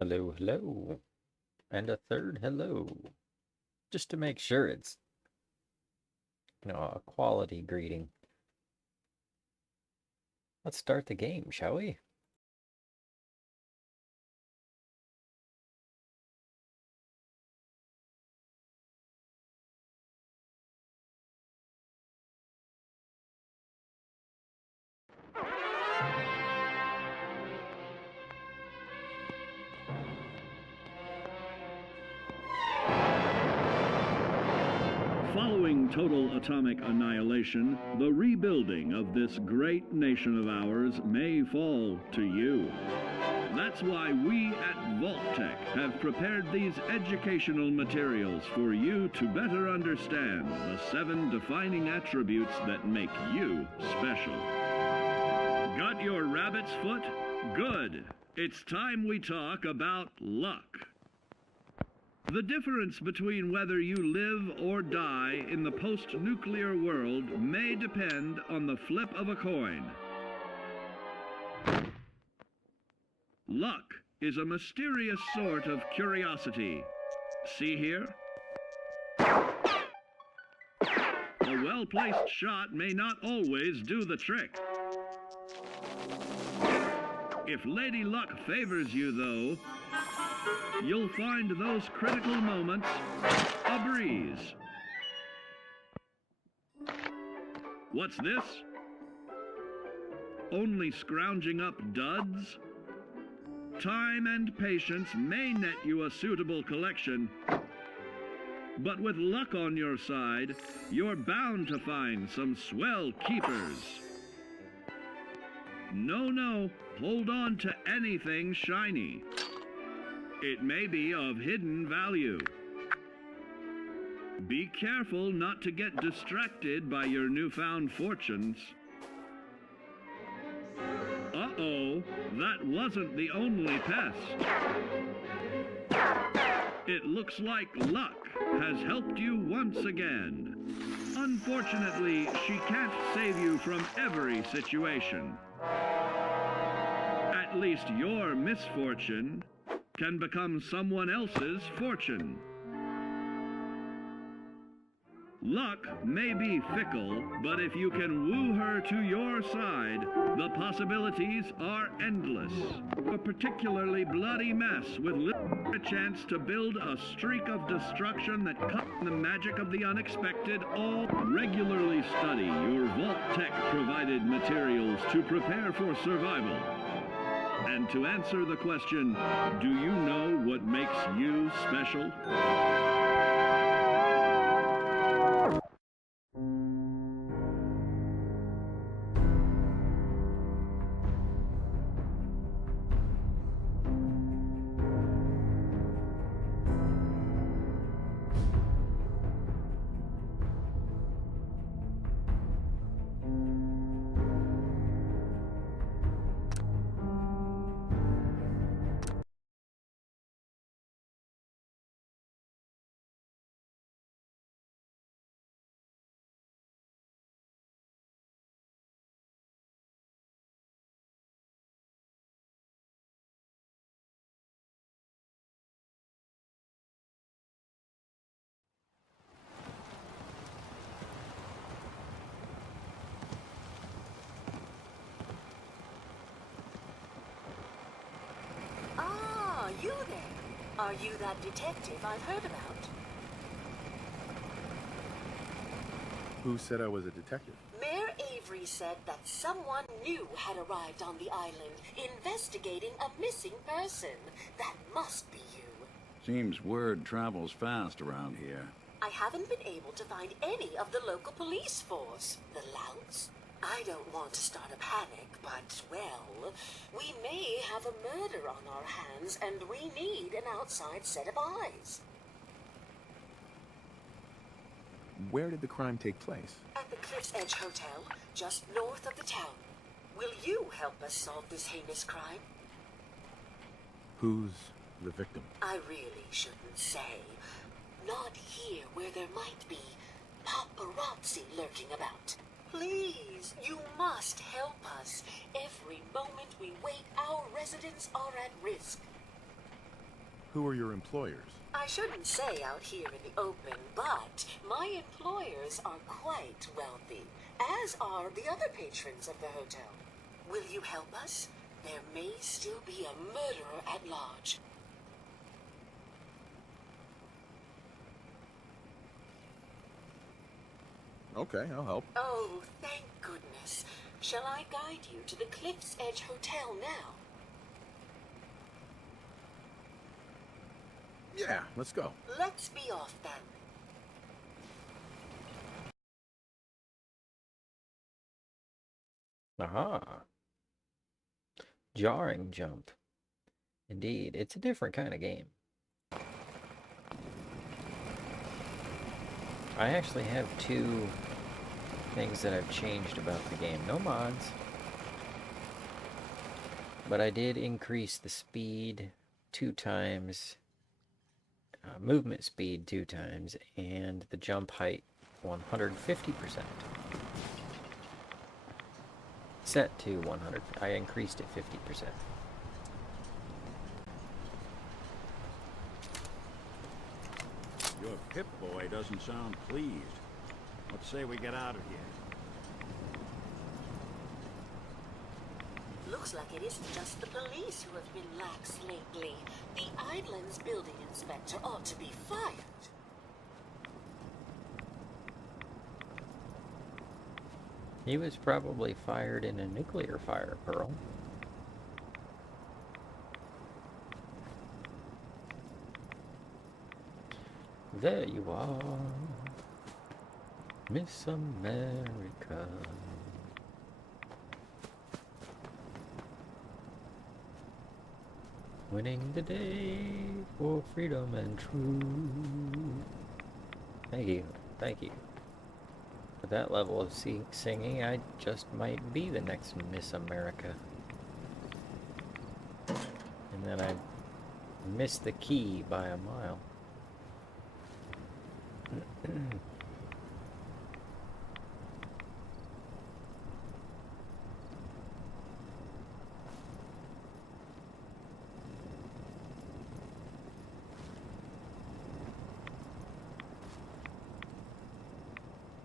Hello, hello. And a third hello. Just to make sure it's, a quality greeting. Let's start the game, shall we? Following total atomic annihilation, the rebuilding of this great nation of ours may fall to you. That's why we at VaultTech have prepared these educational materials for you to better understand the 7 defining attributes that make you special. Got your rabbit's foot? Good. It's time we talk about luck. The difference between whether you live or die in the post-nuclear world may depend on the flip of a coin. Luck is a mysterious sort of curiosity. See here? A well-placed shot may not always do the trick. If Lady Luck favors you, though, you'll find those critical moments a breeze. What's this? Only scrounging up duds? Time and patience may net you a suitable collection, but with luck on your side, you're bound to find some swell keepers. No, hold on to anything shiny. It may be of hidden value. Be careful not to get distracted by your newfound fortunes. Uh-oh, that wasn't the only pest. It looks like luck has helped you once again. Unfortunately, she can't save you from every situation. At least your misfortune can become someone else's fortune. Luck may be fickle, but if you can woo her to your side, the possibilities are endless. A particularly bloody mess with little chance to build a streak of destruction that cuts the magic of the unexpected. All regularly study your VaultTech provided materials to prepare for survival. And to answer the question, do you know what makes you special? You there? Are you that detective I've heard about? Who said I was a detective? Mayor Avery said that someone new had arrived on the island, investigating a missing person. That must be you. Seems word travels fast around here. I haven't been able to find any of the local police force. The louts? I don't want to start a panic, but, well, we may have a murder on our hands, and we need an outside set of eyes. Where did the crime take place? At the Cliff's Edge Hotel, just north of the town. Will you help us solve this heinous crime? Who's the victim? I really shouldn't say. Not here where there might be paparazzi lurking about. Please, you must help us. Every moment we wait, our residents are at risk. Who are your employers? I shouldn't say out here in the open, but my employers are quite wealthy, as are the other patrons of the hotel. Will you help us? There may still be a murderer at large. Okay, I'll help. Oh, thank goodness. Shall I guide you to the Cliff's Edge Hotel now? Yeah, let's go. Let's be off then. Aha. Jarring jump. Indeed, it's a different kind of game. I actually have two things that I've changed about the game. No mods. But I did increase the speed 2 times, movement speed 2 times, and the jump height 150%. Set to 100. I increased it 50%. Your Pip-Boy doesn't sound pleased. Let's say we get out of here. Looks like it isn't just the police who have been lax lately. The Island's building inspector ought to be fired. He was probably fired in a nuclear fire, Pearl. There you are, Miss America. Winning the day for freedom and truth. Thank you, thank you. For that level of singing, I just might be the next Miss America. And then I missed the key by a mile.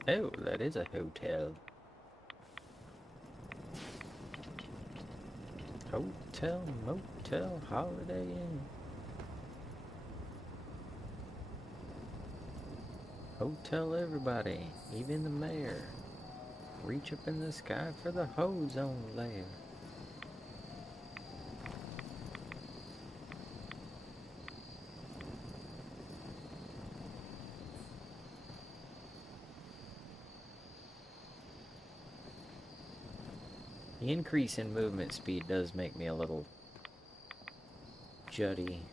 Oh, that is a hotel. Hotel, motel, Holiday Inn. Hotel everybody, even the mayor. Reach up in the sky for the ozone layer. The increase in movement speed does make me a little juddy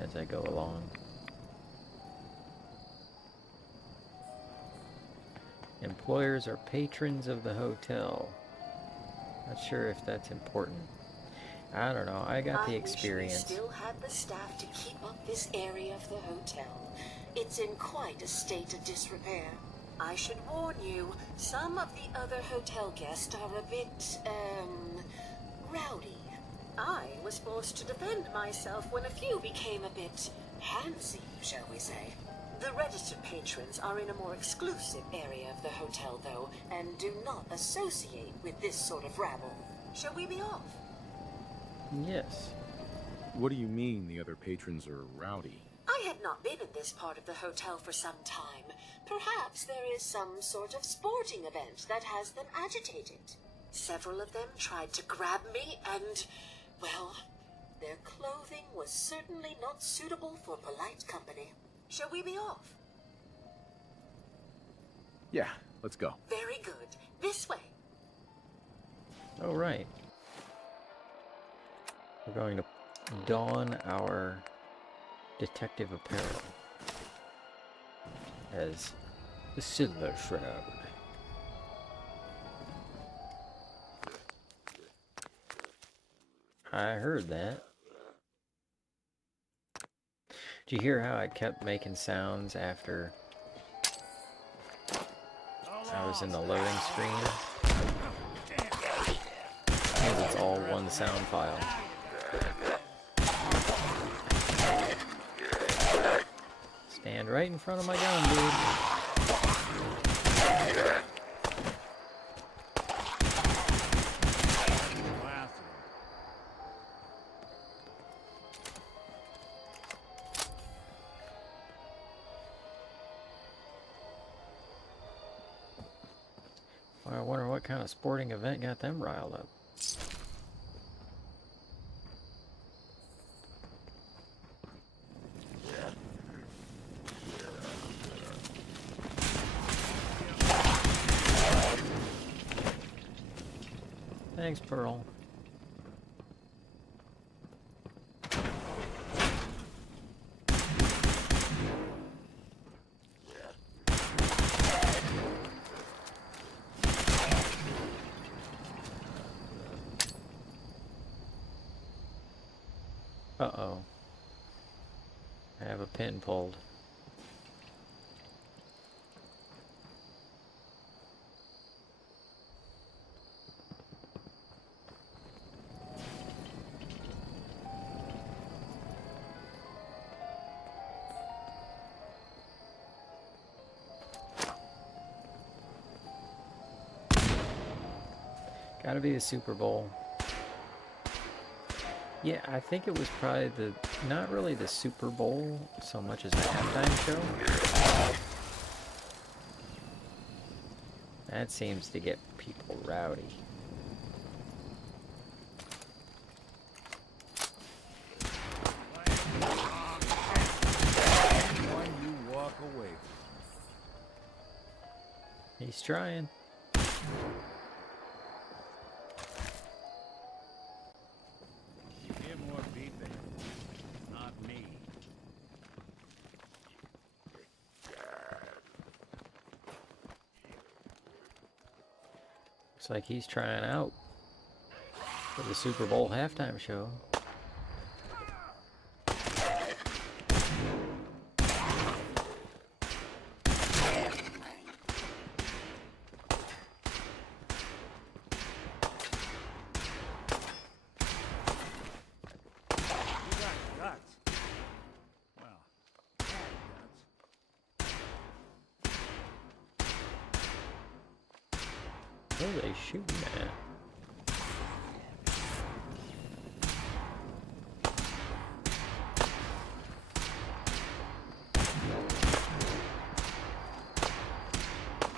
as I go along. Employers are patrons of the hotel. Not sure if that's important. I don't know. I got the experience. I wish we still had the staff to keep up this area of the hotel. It's in quite a state of disrepair. I should warn you, some of the other hotel guests are a bit, rowdy. I was forced to defend myself when a few became a bit handsy, shall we say. The registered patrons are in a more exclusive area of the hotel, though, and do not associate with this sort of rabble. Shall we be off? Yes. What do you mean the other patrons are rowdy? I had not been in this part of the hotel for some time. Perhaps there is some sort of sporting event that has them agitated. Several of them tried to grab me and, well, their clothing was certainly not suitable for polite company. Shall we be off? Yeah, let's go. Very good. This way. All right. We're going to don our detective apparel as the Silver Shroud. I heard that. Did you hear how I kept making sounds after I was in the loading screen? Because it's all one sound file. Stand right in front of my gun, dude. Well, I wonder what kind of sporting event got them riled up. Thanks, Pearl. Uh-oh. I have a pin pulled. Gotta be the Super Bowl. Yeah, I think it was probably the, not really the Super Bowl so much as the halftime show. That seems to get people rowdy. You walk away. He's trying. Looks like he's trying out for the Super Bowl halftime show. What are they shooting at?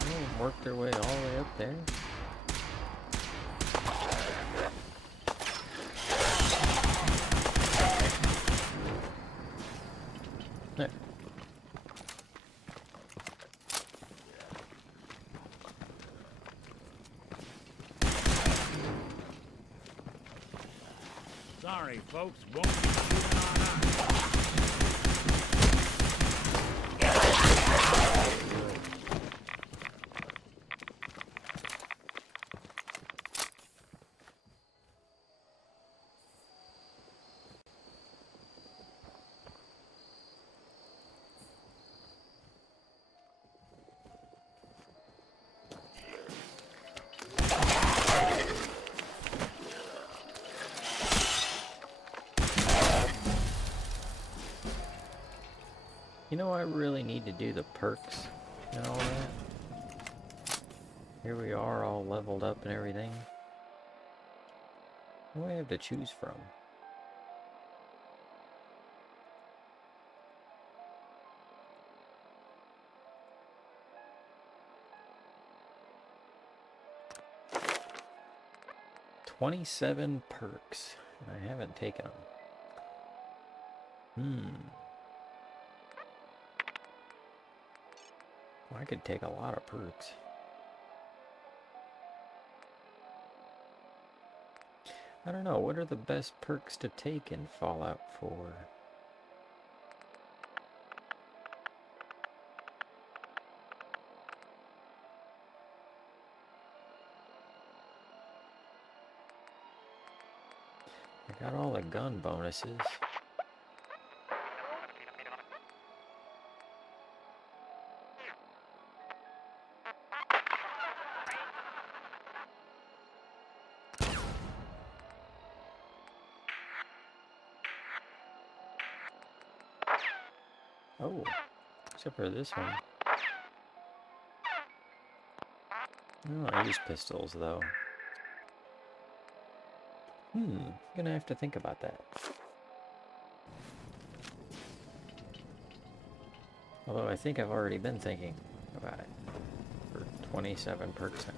Oh, work their way all the way up there. There. Sorry, folks, won't be shooting on us. You know, I really need to do the perks and all that. Here we are, all leveled up and everything. What do I have to choose from? "27 perks. I haven't taken them. Well, I could take a lot of perks. I don't know, what are the best perks to take in Fallout 4? I got all the gun bonuses. Oh, Except for this one. Oh, I use pistols, though. Gonna have to think about that. Although I think I've already been thinking about it. For 27 perks now.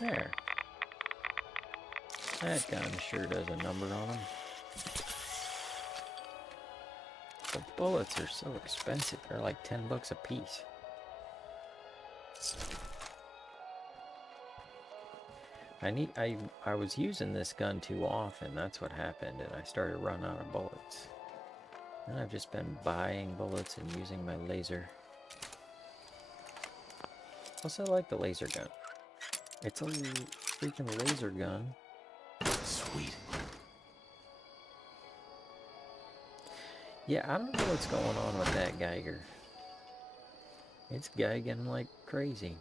There. That gun sure does a number on them. The bullets are so expensive. They're like 10 bucks a piece. I was using this gun too often. That's what happened, and I started running out of bullets. And I've just been buying bullets and using my laser. Plus, I like the laser gun. It's a freaking laser gun. Sweet. Yeah, I don't know what's going on with that Geiger. It's Geiging like crazy.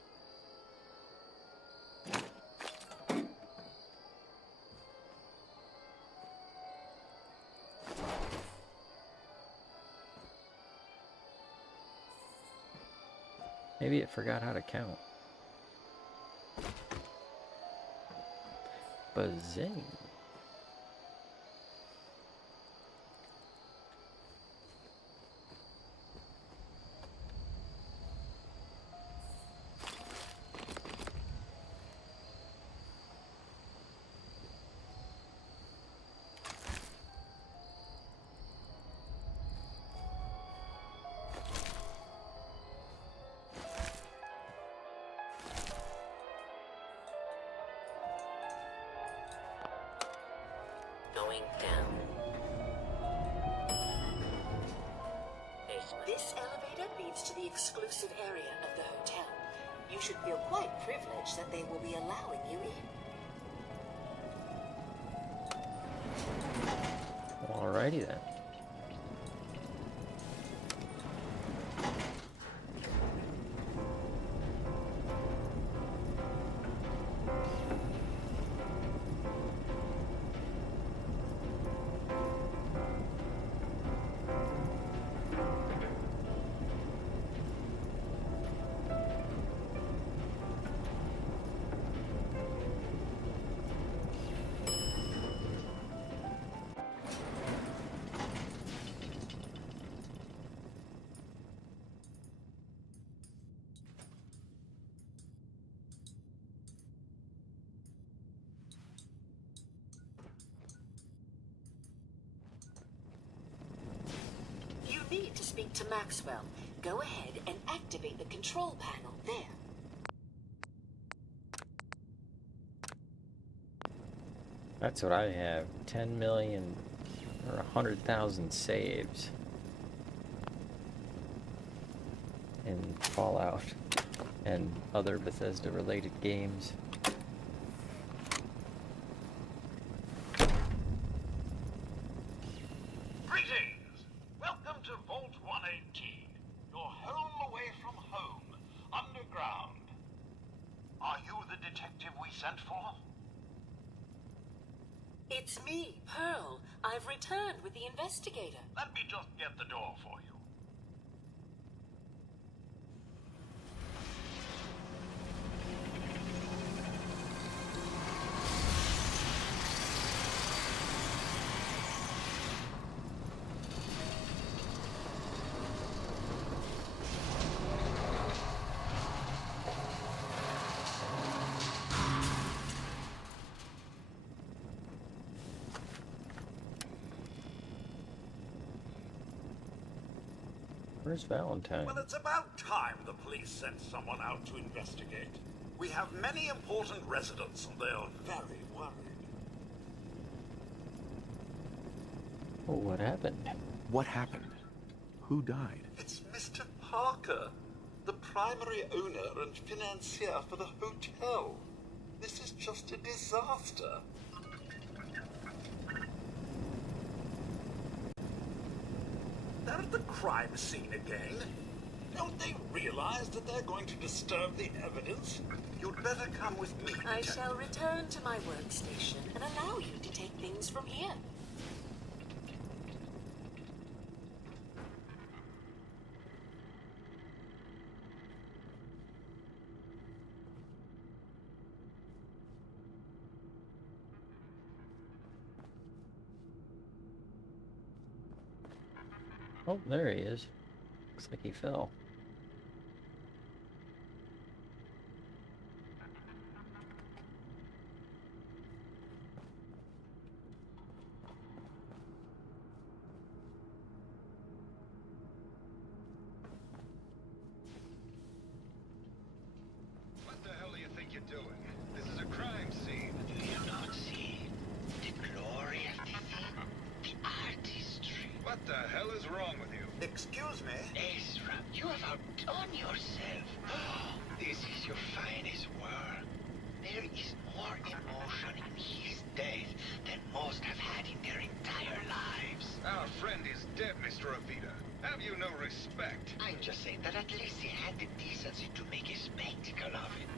Maybe it forgot how to count. Bazing. Going down. This elevator leads to the exclusive area of the hotel. You should feel quite privileged that they will be allowing you in. Alrighty then. You need to speak to Maxwell. Go ahead and activate the control panel there. That's what I have. 10 million or 100,000 saves in Fallout and other Bethesda related games. Greetings! Welcome to Vault 118, your home away from home, underground. Are you the detective we sent for? It's me, Pearl. I've returned with the investigator. Let me just get the door for you. Where's Valentine? Well, it's about time the police sent someone out to investigate. We have many important residents and they're very worried. Oh, what happened? What happened? Who died? It's Mr. Parker, the primary owner and financier for the hotel. This is just a disaster. They're at the crime scene again. Don't they realize that they're going to disturb the evidence? You'd better come with me. I shall return to my workstation and allow you to take things from here. Oh, there he is. Looks like he fell. What the hell do you think you're doing? This is a crime scene. Do you not see the glory of the thing? The artistry. What the hell is wrong with you? Excuse me? Ezra, you have outdone yourself. This is your finest work. There is more emotion in his death than most have had in their entire lives. Our friend is dead, Mr. Avita. Have you no respect? I'm just saying that at least he had the decency to make a spectacle of it.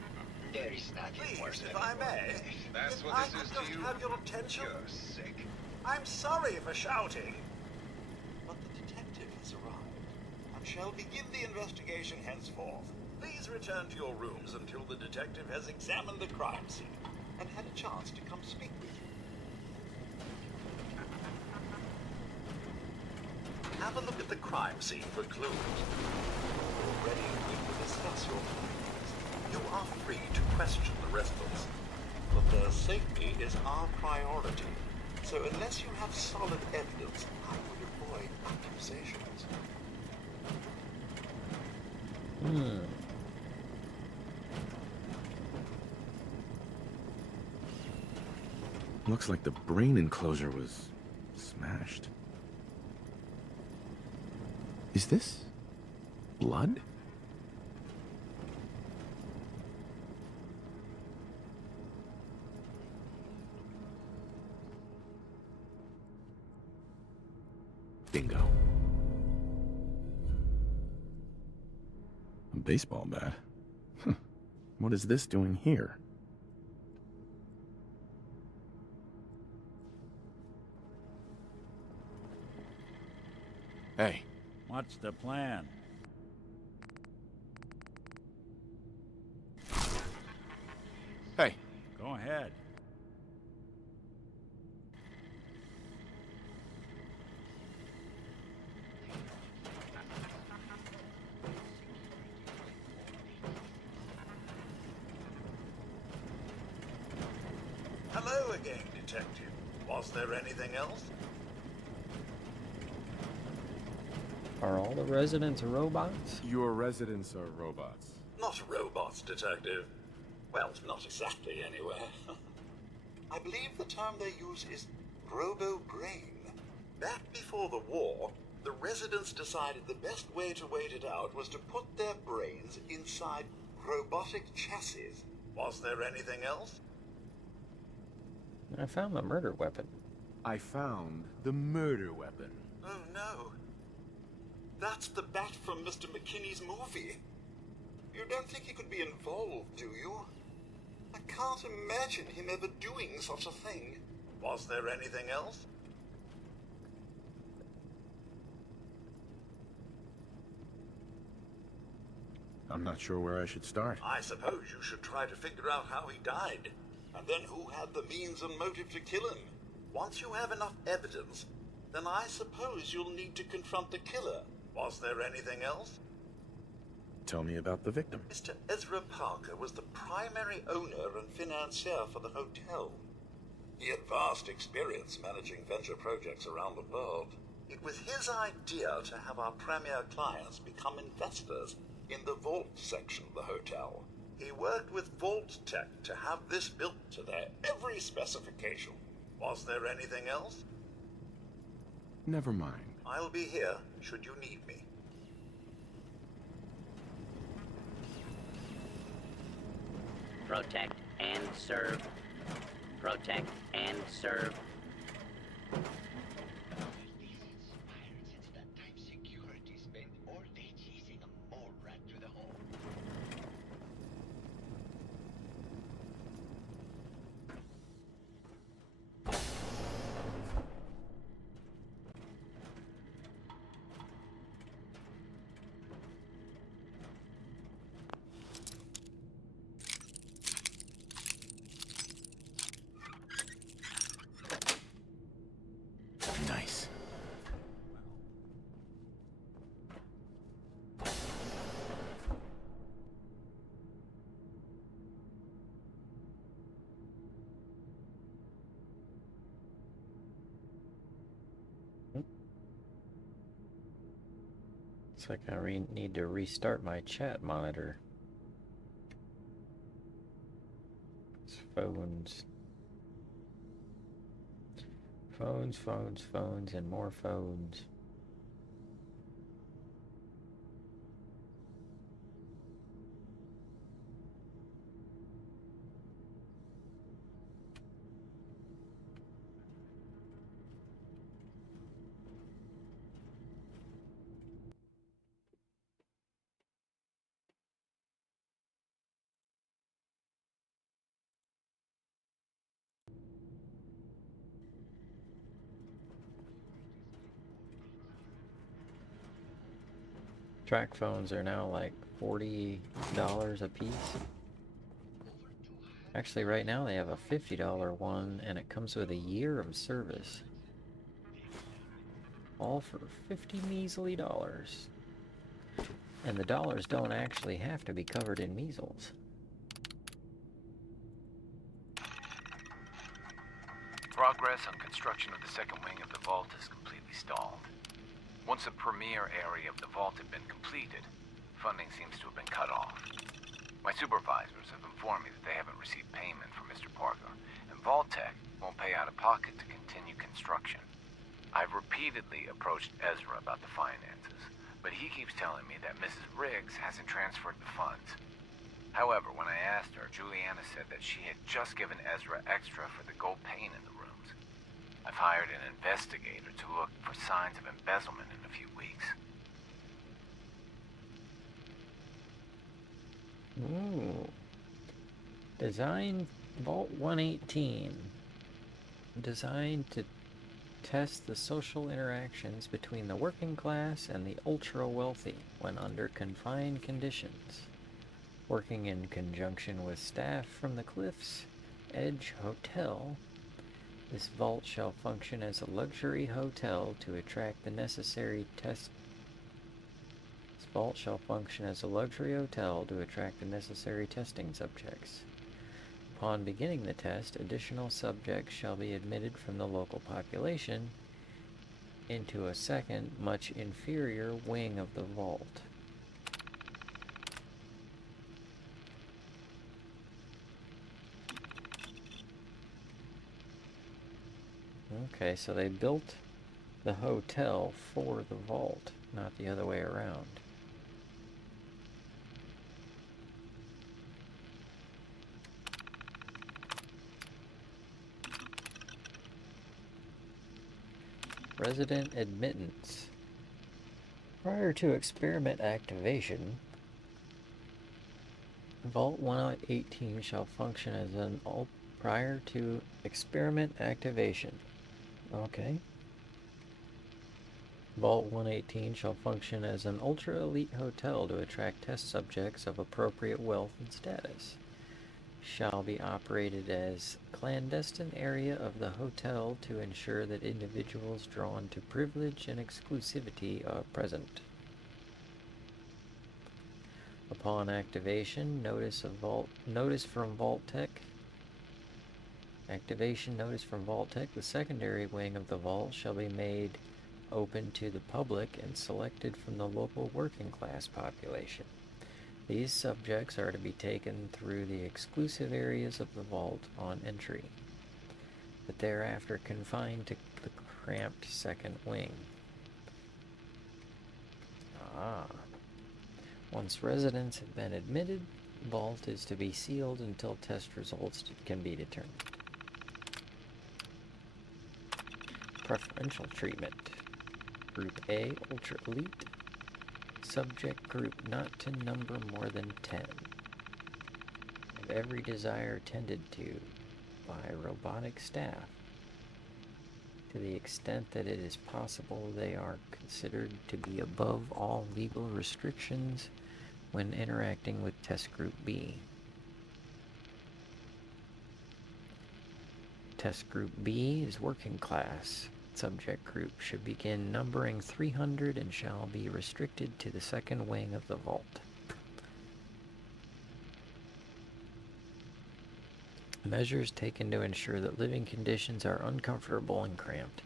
There is nothing worse Please, than if I may. That's If what I this could is just to you? have your attention. You're sick. I'm sorry for shouting. But the detective has arrived and shall begin the investigation henceforth. Please return to your rooms until the detective has examined the crime scene and had a chance to come speak with you. Have a look at the crime scene for clues. Already we will discuss your findings. You are free to question the residents, but their safety is our priority. So unless you have solid evidence, I would avoid accusations. Looks like the brain enclosure was smashed. Is this blood? Bingo. A baseball bat? What is this doing here? Hey, What's the plan? hey, Go ahead. Hello again, Detective. Was there anything else? Are all the residents robots? your residents are robots. Not robots, Detective. Well, not exactly, anyway. I believe the term they use is robo-brain. Back before the war, the residents decided the best way to wait it out was to put their brains inside robotic chassis. Was there anything else? I found the murder weapon. I found the murder weapon. Oh no. That's the bat from Mr. McKinney's movie. You don't think he could be involved, do you? I can't imagine him ever doing such a thing. Was there anything else? I'm not sure where I should start. I suppose you should try to figure out how he died, and then who had the means and motive to kill him. Once you have enough evidence, then I suppose you'll need to confront the killer. Was there anything else? Tell me about the victim. Mr. Ezra Parker was the primary owner and financier for the hotel. He had vast experience managing venture projects around the world. It was his idea to have our premier clients become investors in the vault section of the hotel. He worked with Vault Tech to have this built to their every specification. Was there anything else? Never mind. I'll be here should you need me. Protect and serve. Protect and serve. Since that time, security spent all day chasing a mole rat through the hole. Nice. Looks like I need to restart my chat monitor. It's phones. Phones, phones, phones, and more phones. Track phones are now like $40 a piece. Actually, right now they have a $50 one, and it comes with a year of service. All for 50 measly dollars. And the dollars don't actually have to be covered in measles. Progress on construction of the second wing of the vault is completely stalled. Once the premier area of the vault had been completed, funding seems to have been cut off. My supervisors have informed me that they haven't received payment from Mr. Parker, and Vault-Tec won't pay out of pocket to continue construction. I've repeatedly approached Ezra about the finances, but he keeps telling me that Mrs. Riggs hasn't transferred the funds. However, when I asked her, Juliana said that she had just given Ezra extra for the gold paint in the rooms. I've hired an investigator to look for signs of embezzlement in a few weeks. Ooh. Design Vault 118. Designed to test the social interactions between the working class and the ultra-wealthy when under confined conditions. Working in conjunction with staff from the Cliffs Edge Hotel, this vault shall function as a luxury hotel to attract the necessary This vault shall function as a luxury hotel to attract the necessary testing subjects. Upon beginning the test, additional subjects shall be admitted from the local population into a second, much inferior wing of the vault. Okay, so they built the hotel for the vault, not the other way around. Resident admittance. Prior to experiment activation, Vault 118 shall function as an prior to experiment activation. Okay. Vault 118 shall function as an ultra-elite hotel to attract test subjects of appropriate wealth and status. Shall be operated as clandestine area of the hotel to ensure that individuals drawn to privilege and exclusivity are present. Upon activation, notice from Vault-Tec. Activation notice from Vault-Tec. The secondary wing of the vault shall be made open to the public and selected from the local working class population. These subjects are to be taken through the exclusive areas of the vault on entry, but thereafter confined to the cramped second wing. Ah. Once residents have been admitted, the vault is to be sealed until test results can be determined. Preferential treatment. Group A, Ultra Elite. Subject group not to number more than 10. Have every desire tended to by robotic staff. To the extent that it is possible, they are considered to be above all legal restrictions when interacting with Test Group B. Test Group B is working class. Subject group should begin numbering 300 and shall be restricted to the second wing of the vault. Measures taken to ensure that living conditions are uncomfortable and cramped.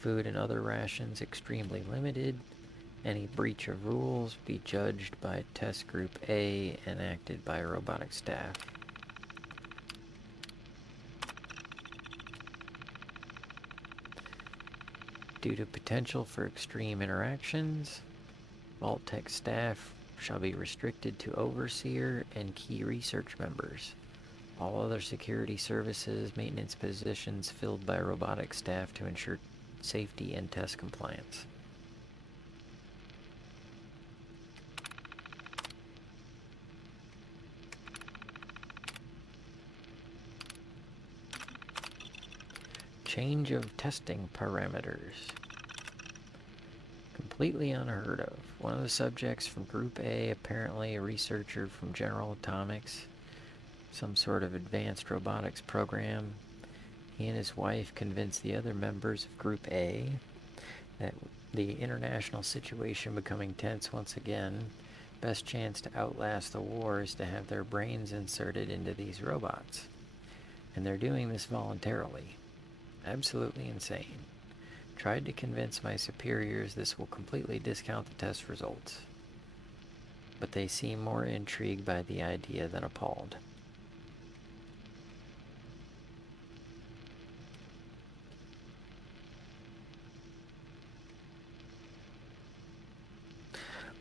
Food and other rations extremely limited. Any breach of rules be judged by Test Group A and acted by robotic staff. Due to potential for extreme interactions, Vault Tech staff shall be restricted to Overseer and key research members. All other security services, maintenance positions filled by robotic staff to ensure safety and test compliance. Change of testing parameters. Completely unheard of. One of the subjects from Group A, apparently a researcher from General Atomics, some sort of advanced robotics program. He and his wife convinced the other members of Group A that the international situation becoming tense once again, best chance to outlast the war is to have their brains inserted into these robots. And they're doing this voluntarily. Absolutely insane. Tried to convince my superiors this will completely discount the test results. But they seem more intrigued by the idea than appalled.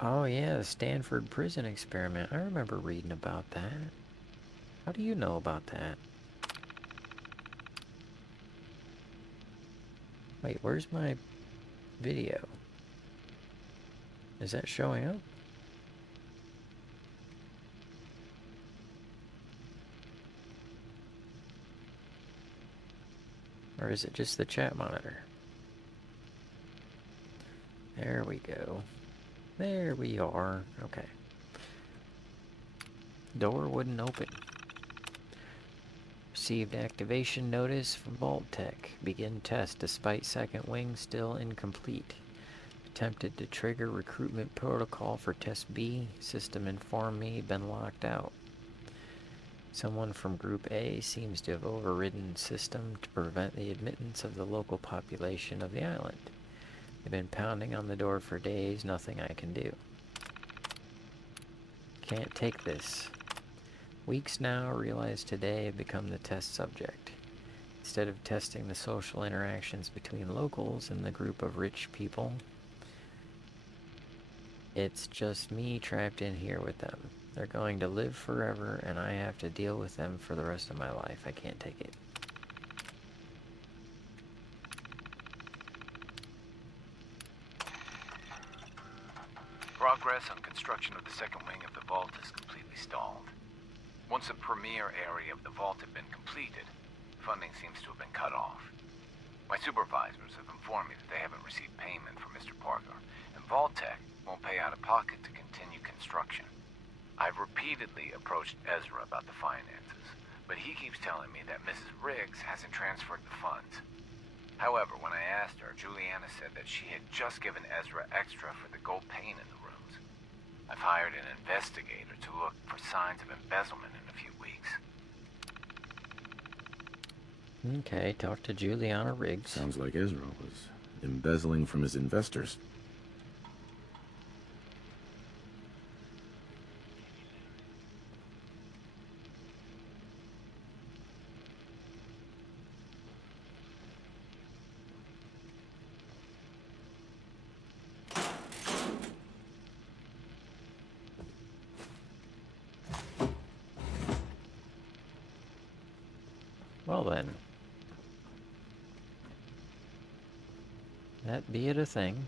Oh yeah, the Stanford prison experiment. I remember reading about that. How do you know about that? Wait, where's my video? Is that showing up? Or is it just the chat monitor? There we go. There we are. Okay. Door wouldn't open. Received activation notice from Vault Tech. Begin test despite second wing still incomplete. Attempted to trigger recruitment protocol for Test B. System informed me been locked out. Someone from Group A seems to have overridden system to prevent the admittance of the local population of the island. They've been pounding on the door for days, nothing I can do. Can't take this. Weeks now, realize today I've become the test subject. Instead of testing the social interactions between locals and the group of rich people, it's just me trapped in here with them. They're going to live forever, and I have to deal with them for the rest of my life. I can't take it. Progress on construction of the second wing of the vault is completely stalled. Once a premier area of the vault had been completed, funding seems to have been cut off. My supervisors have informed me that they haven't received payment from Mr. Parker, and Vault-Tec won't pay out of pocket to continue construction. I've repeatedly approached Ezra about the finances, but he keeps telling me that Mrs. Riggs hasn't transferred the funds. However, when I asked her, Juliana said that she had just given Ezra extra for the gold paint in the rooms. I've hired an investigator to look for signs of embezzlement in a few weeks. Okay, talk to Juliana Riggs. Sounds like Ezra was embezzling from his investors. Well then. That be it a thing.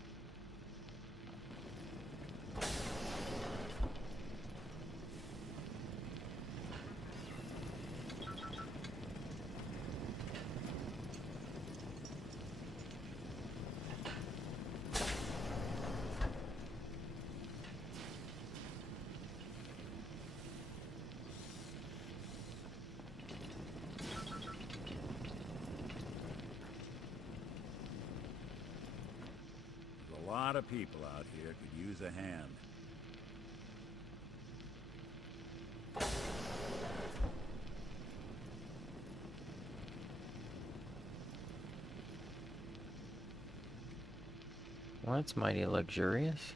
A lot of people out here could use a hand. Well, that's mighty luxurious.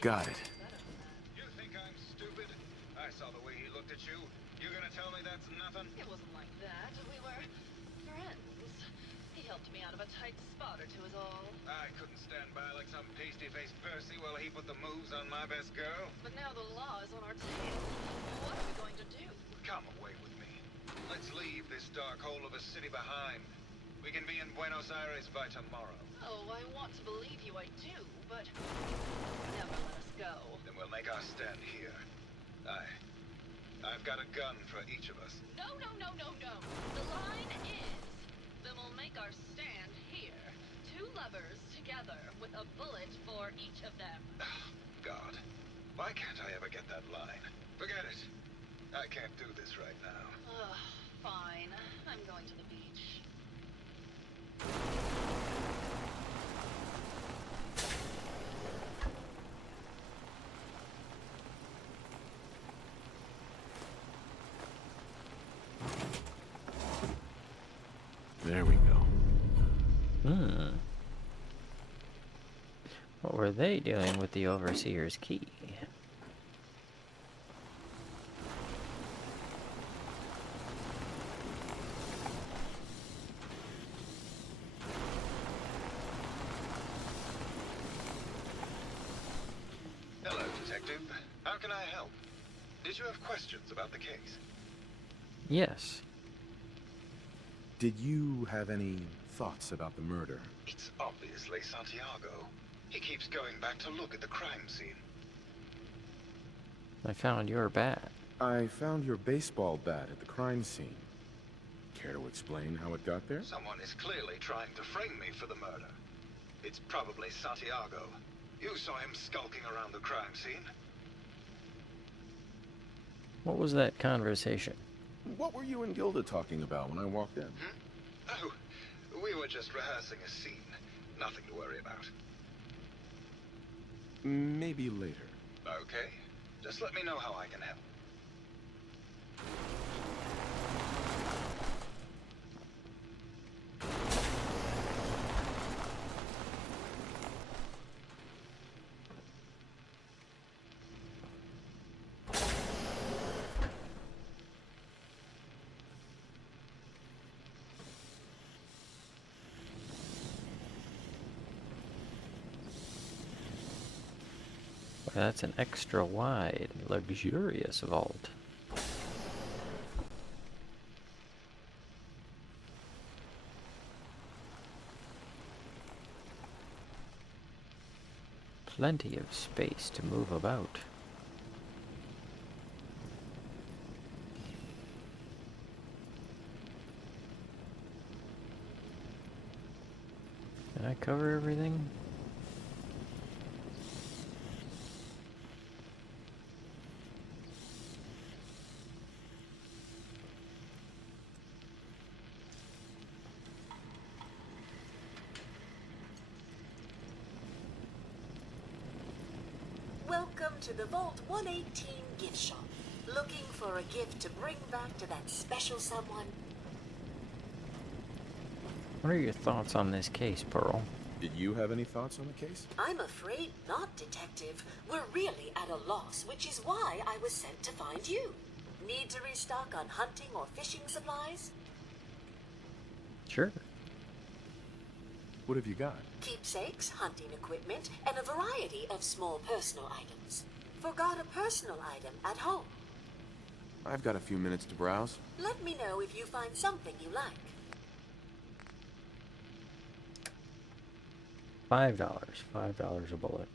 Got it. You think I'm stupid? I saw the way he looked at you. You gonna tell me that's nothing? It wasn't like that. We were friends. He helped me out of a tight spot or two is all. I couldn't stand by like some pasty-faced Percy while he put the moves on my best girl. But now the law is on our tail. What are we going to do? Come away with me. Let's leave this dark hole of a city behind. We can be in Buenos Aires by tomorrow. Oh, I want to believe you, I do, but never let us go. Then we'll make our stand here. I've got a gun for each of us. No, no, no, no, no. The line is, then we'll make our stand here. Two lovers together with a bullet for each of them. God, why can't I ever get that line? Forget it. I can't do this right now. Fine. I'm going to the beach. There we go. What were they doing with the Overseer's key? Hello, Detective. How can I help? Did you have questions about the case? Yes. Did you have any thoughts about the murder? It's obviously Santiago. He keeps going back to look at the crime scene. I found your bat. I found your baseball bat at the crime scene. Care to explain how it got there? Someone is clearly trying to frame me for the murder. It's probably Santiago. You saw him skulking around the crime scene. What was that conversation? What were you and Gilda talking about when I walked in? Oh, we were just rehearsing a scene. Nothing to worry about. Maybe later. Okay. Just let me know how I can help. That's an extra wide, luxurious vault. Plenty of space to move about. Did I cover everything? Welcome to the Vault 118 gift shop. Looking for a gift to bring back to that special someone? What are your thoughts on this case, Pearl? Did you have any thoughts on the case? I'm afraid not, Detective. We're really at a loss, which is why I was sent to find you. Need to restock on hunting or fishing supplies? Sure. What have you got? Keepsakes, hunting equipment, and a variety of small personal items. Forgot a personal item at home. I've got a few minutes to browse. Let me know if you find something you like. $5 a bullet.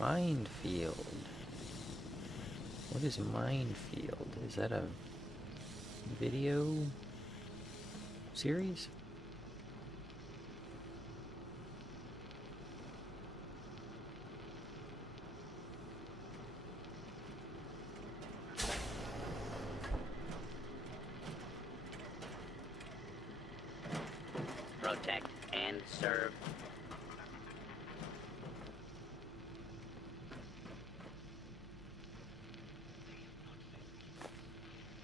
Minefield. What is Minefield? Is that a video series? Protect and serve.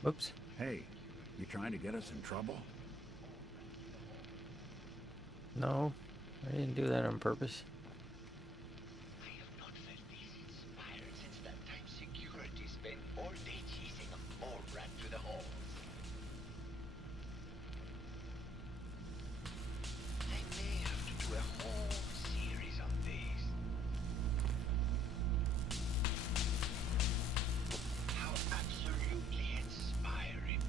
Whoops. Hey, you trying to get us in trouble? No, I didn't do that on purpose. I have not felt this inspired since that time security spent all day chasing a mole rat through the halls. I may have to do a whole series on these. How absolutely inspiring.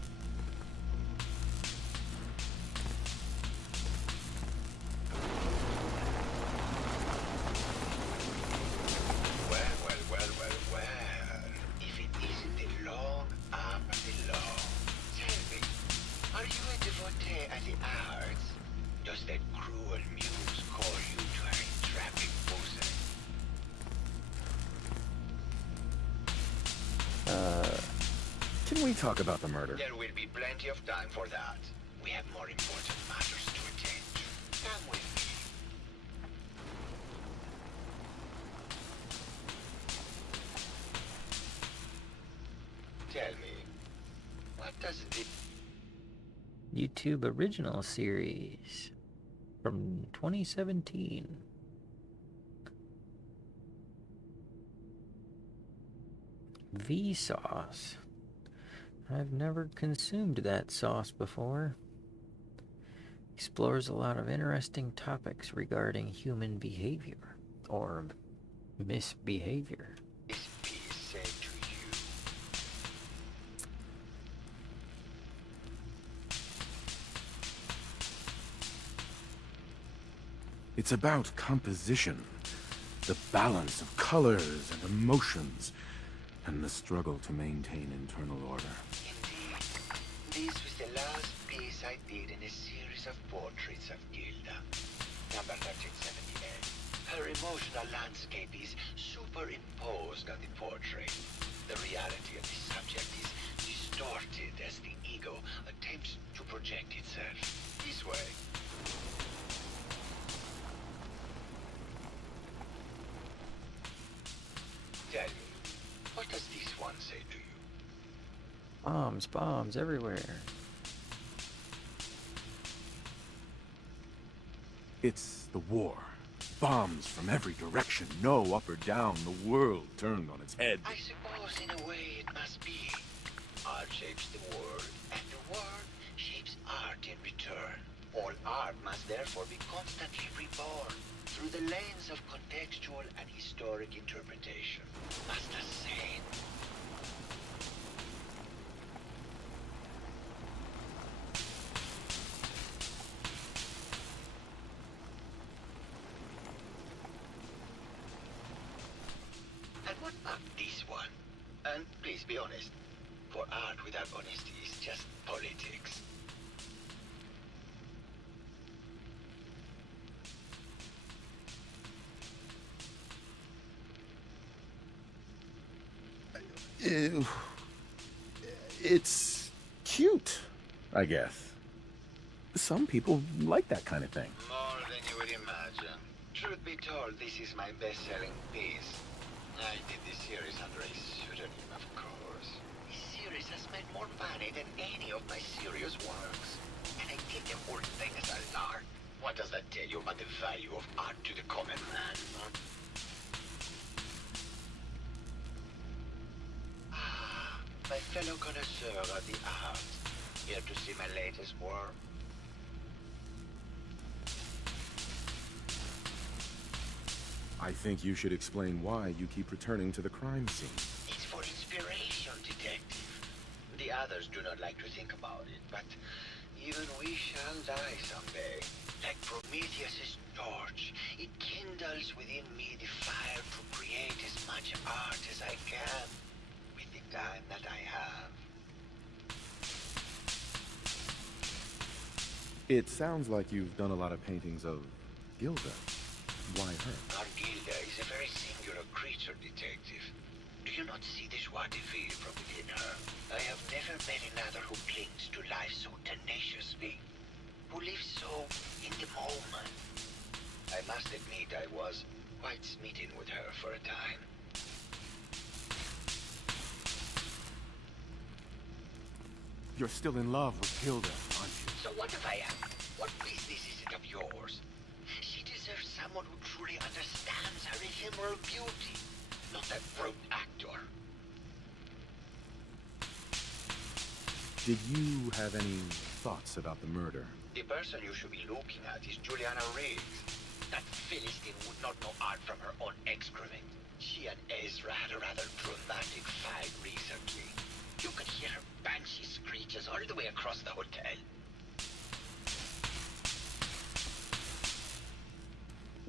Well. If it isn't the long arm of the law. Tell me, are you a devotee of the arts? Does that cruel muse call you to her entrapping bosom? Can we talk about the murder? There will be plenty of time for that. We have more important matters to attend to. Come with me. Tell me, what does this... YouTube original series from 2017. Vsauce. I've never consumed that sauce before. Explores a lot of interesting topics regarding human behavior or misbehavior. This piece said to you? It's about composition, the balance of colors and emotions, and the struggle to maintain internal order. Indeed. This was the last piece I did in a series of portraits of Gilda. Number 1378. Her emotional landscape is superimposed on the portrait. The reality of the subject is distorted as the ego attempts to project itself. This way. Tell me, what does this one say to you? Bombs everywhere. It's the war. Bombs from every direction, no up or down, the world turned on its head. I suppose in a way it must be. Art shapes the world, and the world shapes art in return. All art must therefore be constantly reborn through the lens of contextual and historic interpretation. Master Sane. And what about this one? And please be honest, for art without honesty is just politics. It's cute, I guess. Some people like that kind of thing. More than you would imagine. Truth be told, this is my best-selling piece. I did this series under a pseudonym, of course. This series has made more money than any of my serious works. And I did the whole thing as a lark. What does that tell you about the value of art to the common man, huh? Ah, my fellow connoisseur of the arts. Here to see my latest work? I think you should explain why you keep returning to the crime scene. It's for inspiration, detective. The others do not like to think about it, but even we shall die someday. Like Prometheus's torch, it kindles within me the fire to create as much art as I can with the time that I have. It sounds like you've done a lot of paintings of Gilda. Why her? Our Gilda is a very singular creature, detective. Do you not see the joie de vivre from within her? I have never met another who clings to life so tenaciously, who lives so in the moment. I must admit I was quite smitten with her for a time. You're still in love with Gilda, aren't you? So what if I am? What business is it of yours? She deserves someone who truly understands her ephemeral beauty, not that brute actor. Did you have any thoughts about the murder? The person you should be looking at is Juliana Riggs. That Philistine would not know art from her own excrement. She and Ezra had a rather dramatic fight recently. You could hear her banshee screeches all the way across the hotel.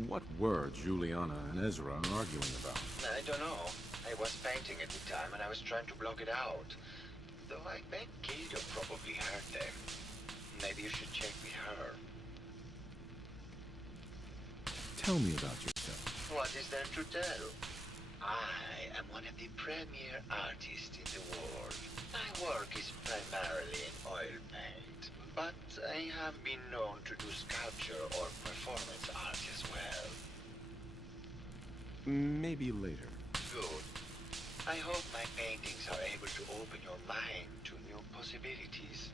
What were Juliana and Ezra arguing about? I don't know. I was painting at the time and I was trying to block it out. Though I bet Gilda probably heard them. Maybe you should check with her. Tell me about yourself. What is there to tell? I am one of the premier artists in the world. My work is primarily in oil paint, but I have been known to do sculpture or performance art as well. Maybe later. Good. I hope my paintings are able to open your mind to new possibilities.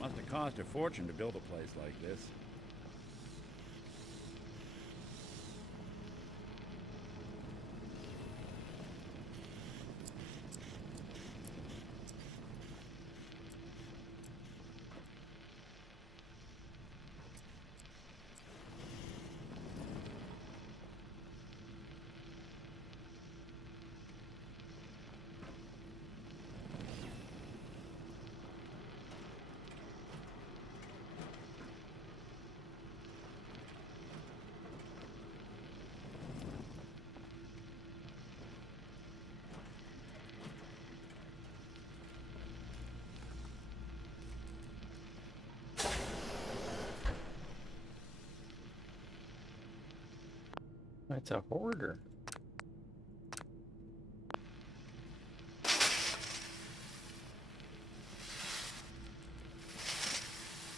Must have cost a fortune to build a place like this. That's a hoarder.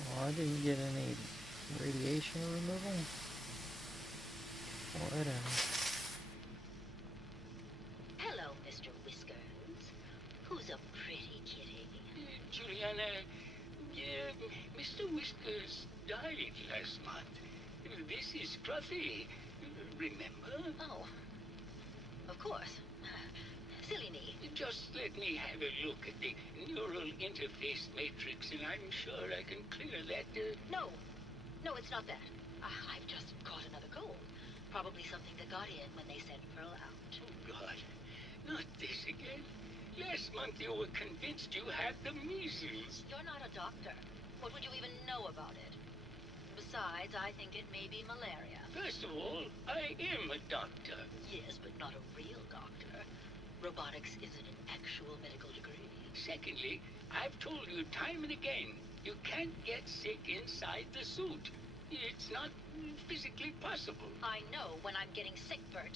Well, I didn't get any radiation removal. Whatever. Hello, Mr. Whiskers. Who's a pretty kitty? Juliana, Mr. Whiskers died last month. This is Scruffy. Remember? Oh, of course. Silly me. Just let me have a look at the neural interface matrix, and I'm sure I can clear that. No, it's not that. I've just caught another cold. Probably something that got in when they sent Pearl out. Oh, God. Not this again. Last month you were convinced you had the measles. You're not a doctor. What would you even know about it? Besides, I think it may be malaria. First of all, I am a doctor. Yes, but not a real doctor. Robotics isn't an actual medical degree. Secondly, I've told you time and again, you can't get sick inside the suit. It's not physically possible. I know when I'm getting sick, Bert.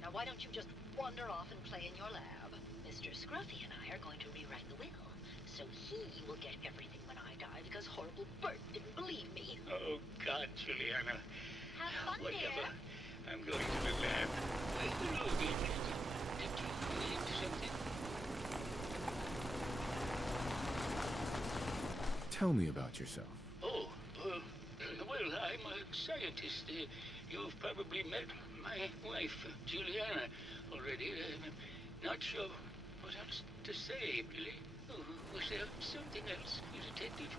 Now why don't you just wander off and play in your lab? Mr. Scruffy and I are going to rewrite the will, so he will get everything when I die because horrible Bert didn't believe me. Oh, God, Juliana. Have fun, Whatever. dear. I'm going to the lab. Hello, Jeanette. Did you need something? Tell me about yourself. Oh, well, I'm a scientist. You've probably met my wife, Juliana, already. Not sure what else to say, really. Oh, was there something else, Detective?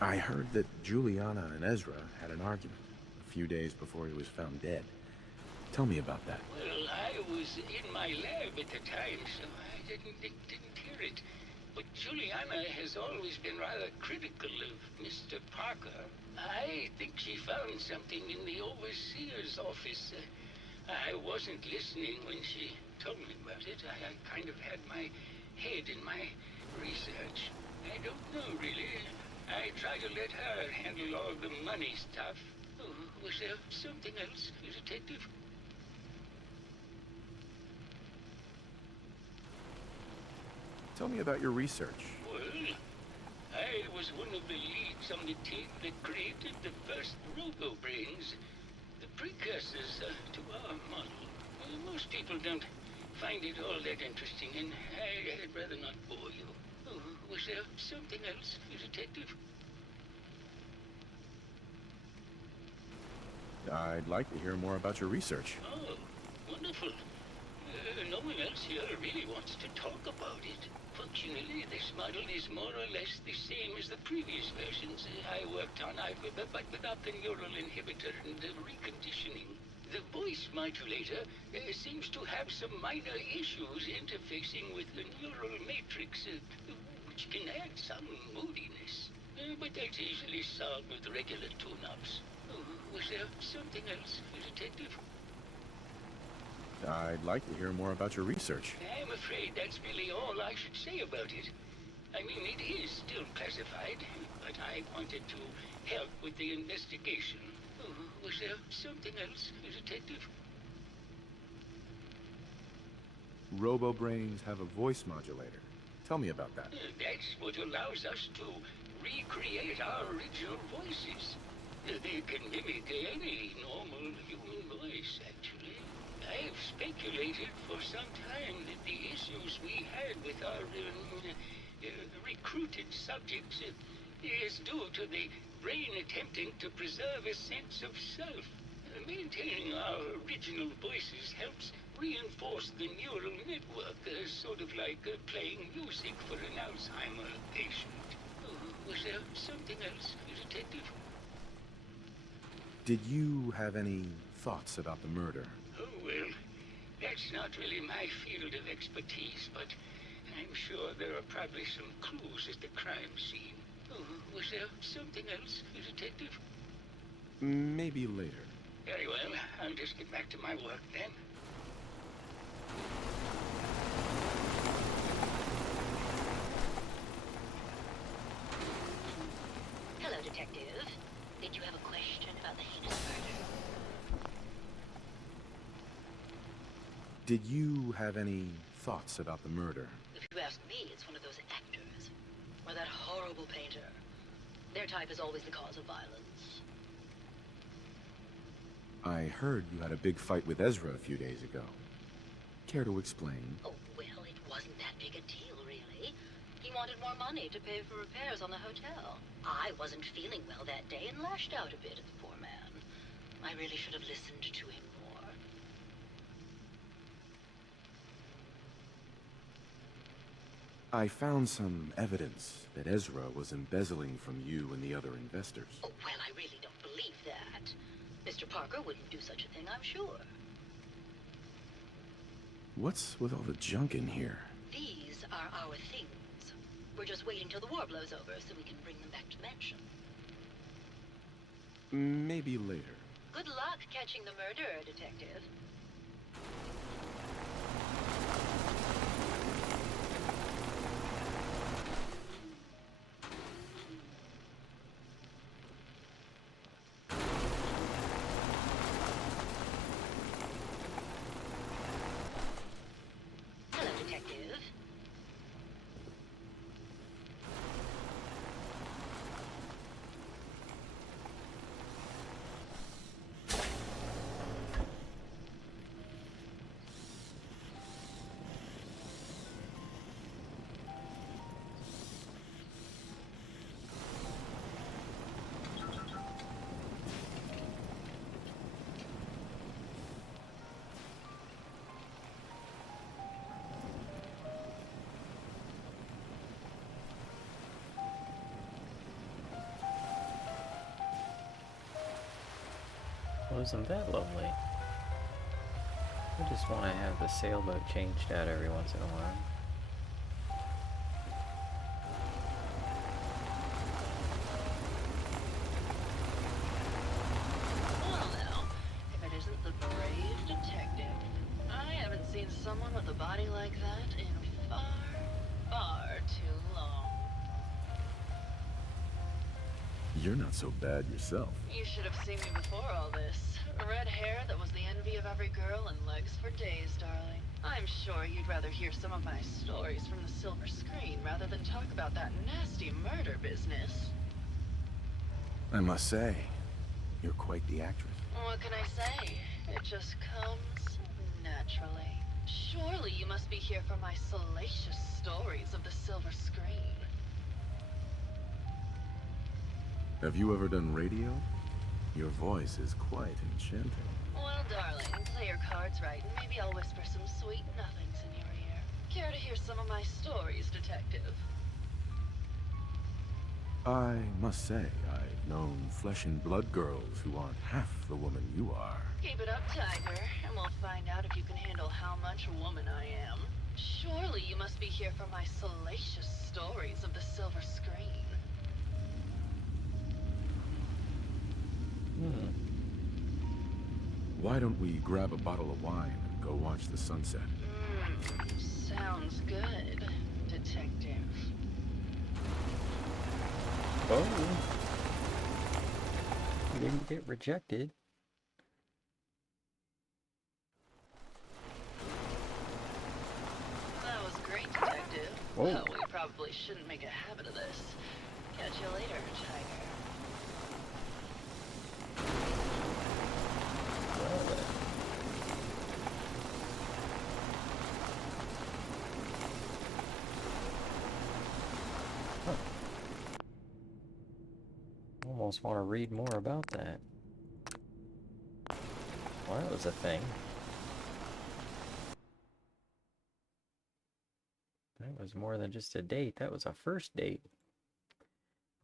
I heard that Juliana and Ezra had an argument a few days before he was found dead. Tell me about that. Well, I was in my lab at the time, so I didn't hear it. But Juliana has always been rather critical of Mr. Parker. I think she found something in the overseer's office. I wasn't listening when she told me about it. I kind of had my head in my research. I don't know, really. I try to let her handle all the money stuff. Oh, was there something else, Detective? Tell me about your research. Well, I was one of the leads on the team that created the first robo-brains, the precursors to our model. Most people don't find it all that interesting, and I'd rather not bore you. Oh, was there something else, Detective? I'd like to hear more about your research. Oh, wonderful. No one else here really wants to talk about it. Functionally, this model is more or less the same as the previous versions I worked on, but without the neural inhibitor and the reconditioning. The voice modulator seems to have some minor issues interfacing with the neural matrix, which can add some moodiness. But that's easily solved with regular tune-ups. Was there something else, Detective? I'd like to hear more about your research. I'm afraid that's really all I should say about it. I mean, it is still classified, but I wanted to help with the investigation. Was there something else, Detective? Robo-brains have a voice modulator. Tell me about that. That's what allows us to recreate our original voices. They can mimic any normal human voice, actually. I've speculated for some time that the issues we had with our recruited subjects is due to the brain attempting to preserve a sense of self. Maintaining our original voices helps reinforce the neural network, sort of like playing music for an Alzheimer patient. Was there something else, Detective? Did you have any thoughts about the murder? Oh, well, that's not really my field of expertise, but I'm sure there are probably some clues at the crime scene. Was there something else, Detective? Maybe later. Very well. I'll just get back to my work then. Hello, Detective. Did you have a question about the heinous murder? Did you have any thoughts about the murder? If you ask me, it's one of those actors. Or that horrible painter. Their type is always the cause of violence. I heard you had a big fight with Ezra a few days ago. Care to explain? Oh, well, it wasn't that big a deal, really. He wanted more money to pay for repairs on the hotel. I wasn't feeling well that day and lashed out a bit at the poor man. I really should have listened to him more. I found some evidence that Ezra was embezzling from you and the other investors. Oh, well, I really don't believe that. Mr. Parker wouldn't do such a thing, I'm sure. What's with all the junk in here? These are our things. We're just waiting till the war blows over so we can bring them back to the mansion. Maybe later. Good luck catching the murderer, Detective. isn't that lovely? I just want to have the sailboat changed out every once in a while. Well now, if it isn't the brave detective, I haven't seen someone with a body like that in far, far too long. You're not so bad yourself. You should have seen me before all this. Red hair that was the envy of every girl and legs for days, darling. I'm sure you'd rather hear some of my stories from the silver screen rather than talk about that nasty murder business. I must say, you're quite the actress. What can I say? It just comes naturally. Surely you must be here for my salacious stories of the silver screen. Have you ever done radio? Your voice is quite enchanting. Well, darling, play your cards right, and maybe I'll whisper some sweet nothings in your ear. Care to hear some of my stories, detective? I must say, I've known flesh and blood girls who aren't half the woman you are. Keep it up, Tiger, and we'll find out if you can handle how much woman I am. Surely you must be here for my salacious stories of the silver screen. Why don't we grab a bottle of wine and go watch the sunset? Sounds good, detective. Oh, you didn't get rejected. That was great, detective. Whoa. Well, we probably shouldn't make a habit of this. Catch you later, Tiger. Well then. Almost want to read more about that. Well, that was a thing. That was more than just a date. That was a first date.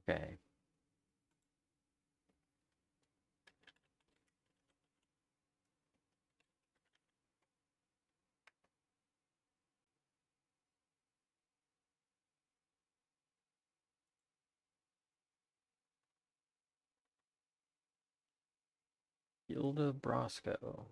Okay. Gilda Brosco.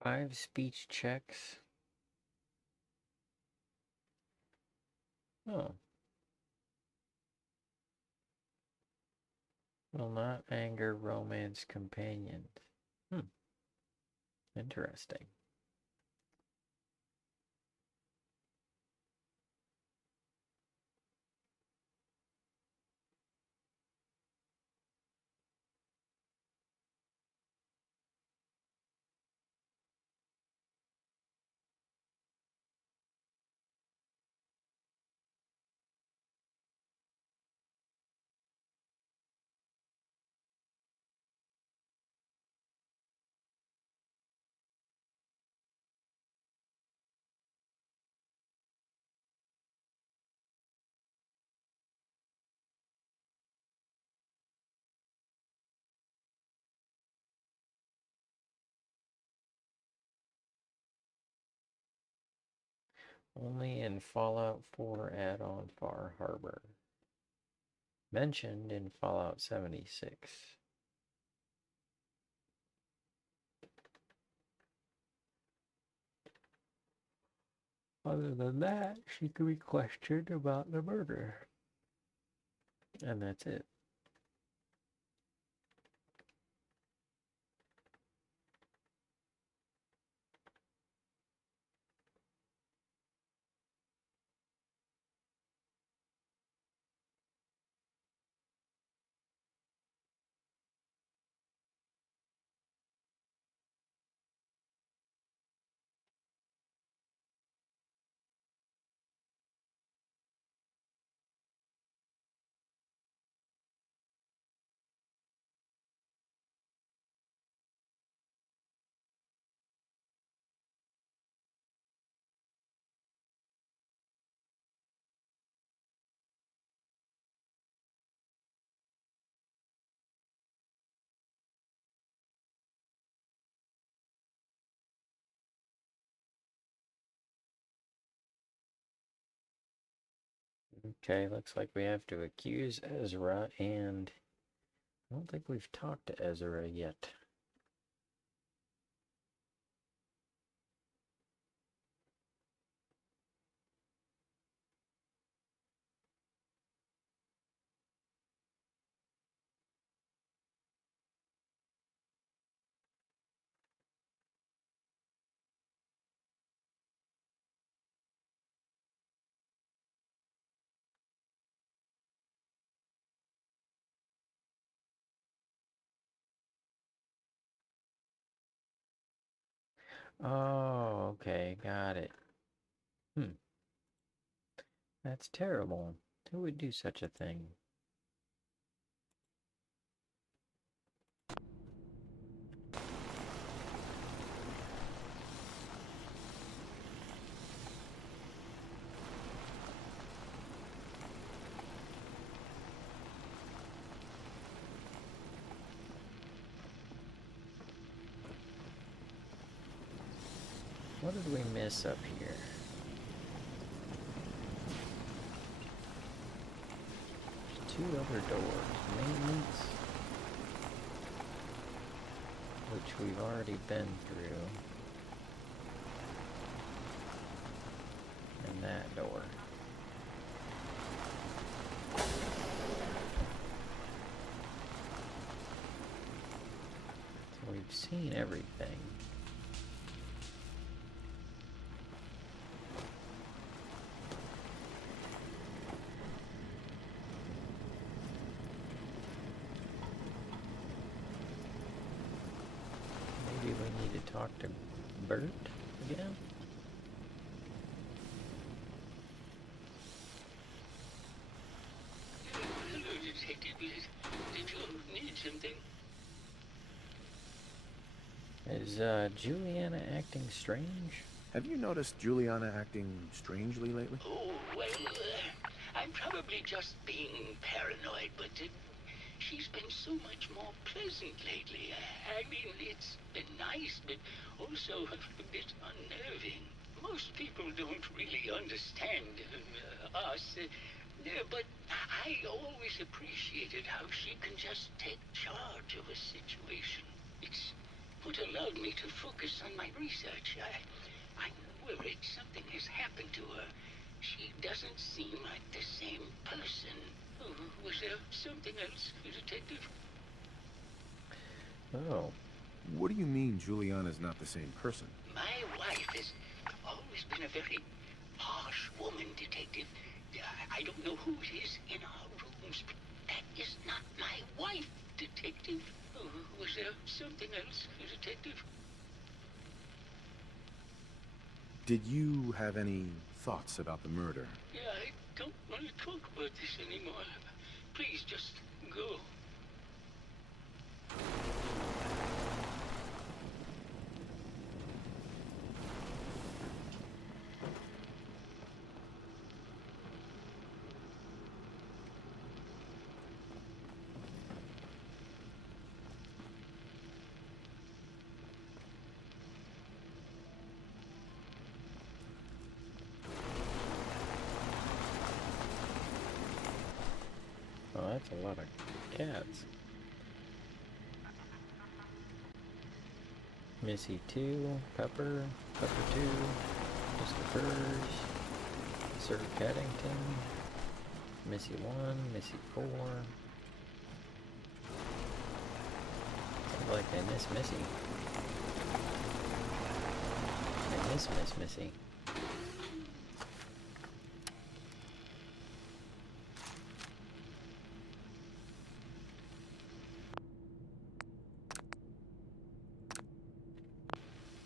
Five speech checks. Oh. Will not anger romance companions. Interesting. Only in Fallout 4 add-on Far Harbor. mentioned in Fallout 76. Other than that, she could be questioned about the murder. And that's it. Okay, looks like we have to accuse Ezra, and I don't think we've talked to Ezra yet. Oh, okay, got it. That's terrible. Who would do such a thing? What did we miss up here? There's 2 other doors. Maintenance, which we've already been through. And that door. So we've seen everything. Talk to Bert again? Hello, Detective. Did you need something? Is Juliana acting strange? Have you noticed Juliana acting strangely lately? Oh, well, I'm probably just being paranoid, but she's been so much more pleasant lately. I mean, it's been nice, but also a bit unnerving. Most people don't really understand us, but I always appreciated how she can just take charge of a situation. It's what allowed me to focus on my research. I'm worried something has happened to her. She doesn't seem like the same person. Oh, was there something else, Detective? Oh. What do you mean Juliana's not the same person? My wife has always been a very harsh woman, Detective. I don't know who it is in our rooms, but that is not my wife, Detective. Oh, was there something else, Detective? Did you have any thoughts about the murder? Yeah, I don't want to talk about this anymore. Please, just go. That's a lot of cats. Missy 2, Pepper, Pepper 2, Mr. Furs, Sir Paddington, Missy 1, Missy 4. Sounds like I miss Missy. I miss Missy.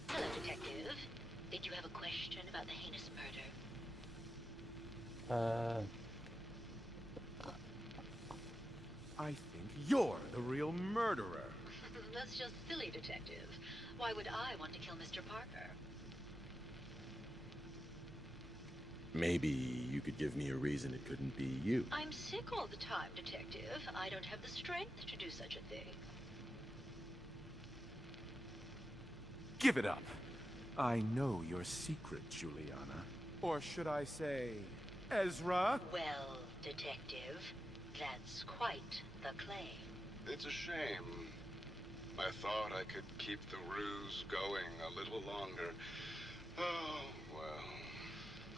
Hello, Detective. Did you have a question about the heinous murder? I think you're the real murderer. That's just silly, Detective. Why would I want to kill Mr. Parker? Maybe you could give me a reason it couldn't be you. I'm sick all the time, Detective. I don't have the strength to do such a thing. Give it up. I know your secret, Juliana. Or should I say, Ezra? Well, Detective, that's quite the claim. It's a shame. I thought I could keep the ruse going a little longer. Oh, well.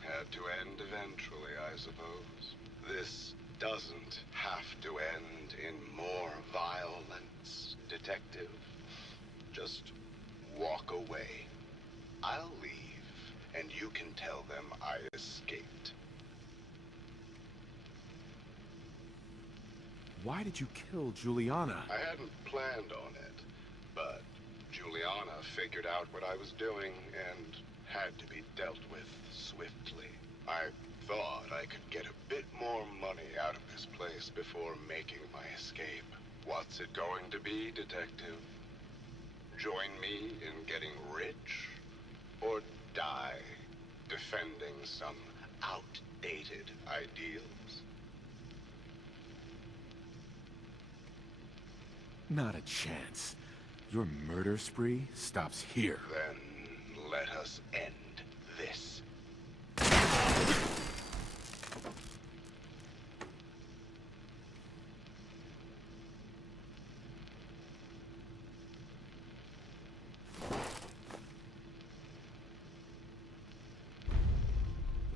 Had to end eventually, I suppose. This doesn't have to end in more violence, Detective. Just walk away. I'll leave, and you can tell them I escaped. Why did you kill Juliana? I hadn't planned on it, but Juliana figured out what I was doing and had to be dealt with swiftly. I thought I could get a bit more money out of this place before making my escape. What's it going to be, Detective? Join me in getting rich? Or die defending some outdated ideals? Not a chance. Your murder spree stops here. Then let us end this. If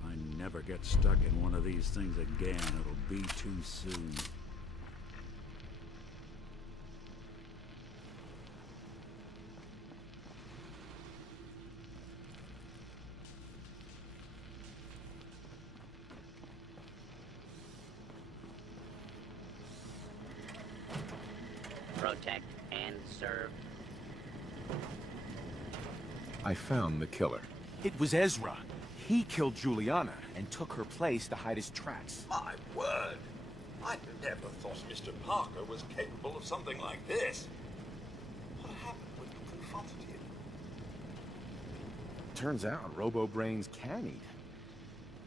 I never get stuck in one of these things again, it'll be too soon. Protect and serve. I found the killer. It was Ezra. He killed Juliana and took her place to hide his tracks. My word! I never thought Mr. Parker was capable of something like this. What happened when you confronted him? Turns out Robo-Brains can eat.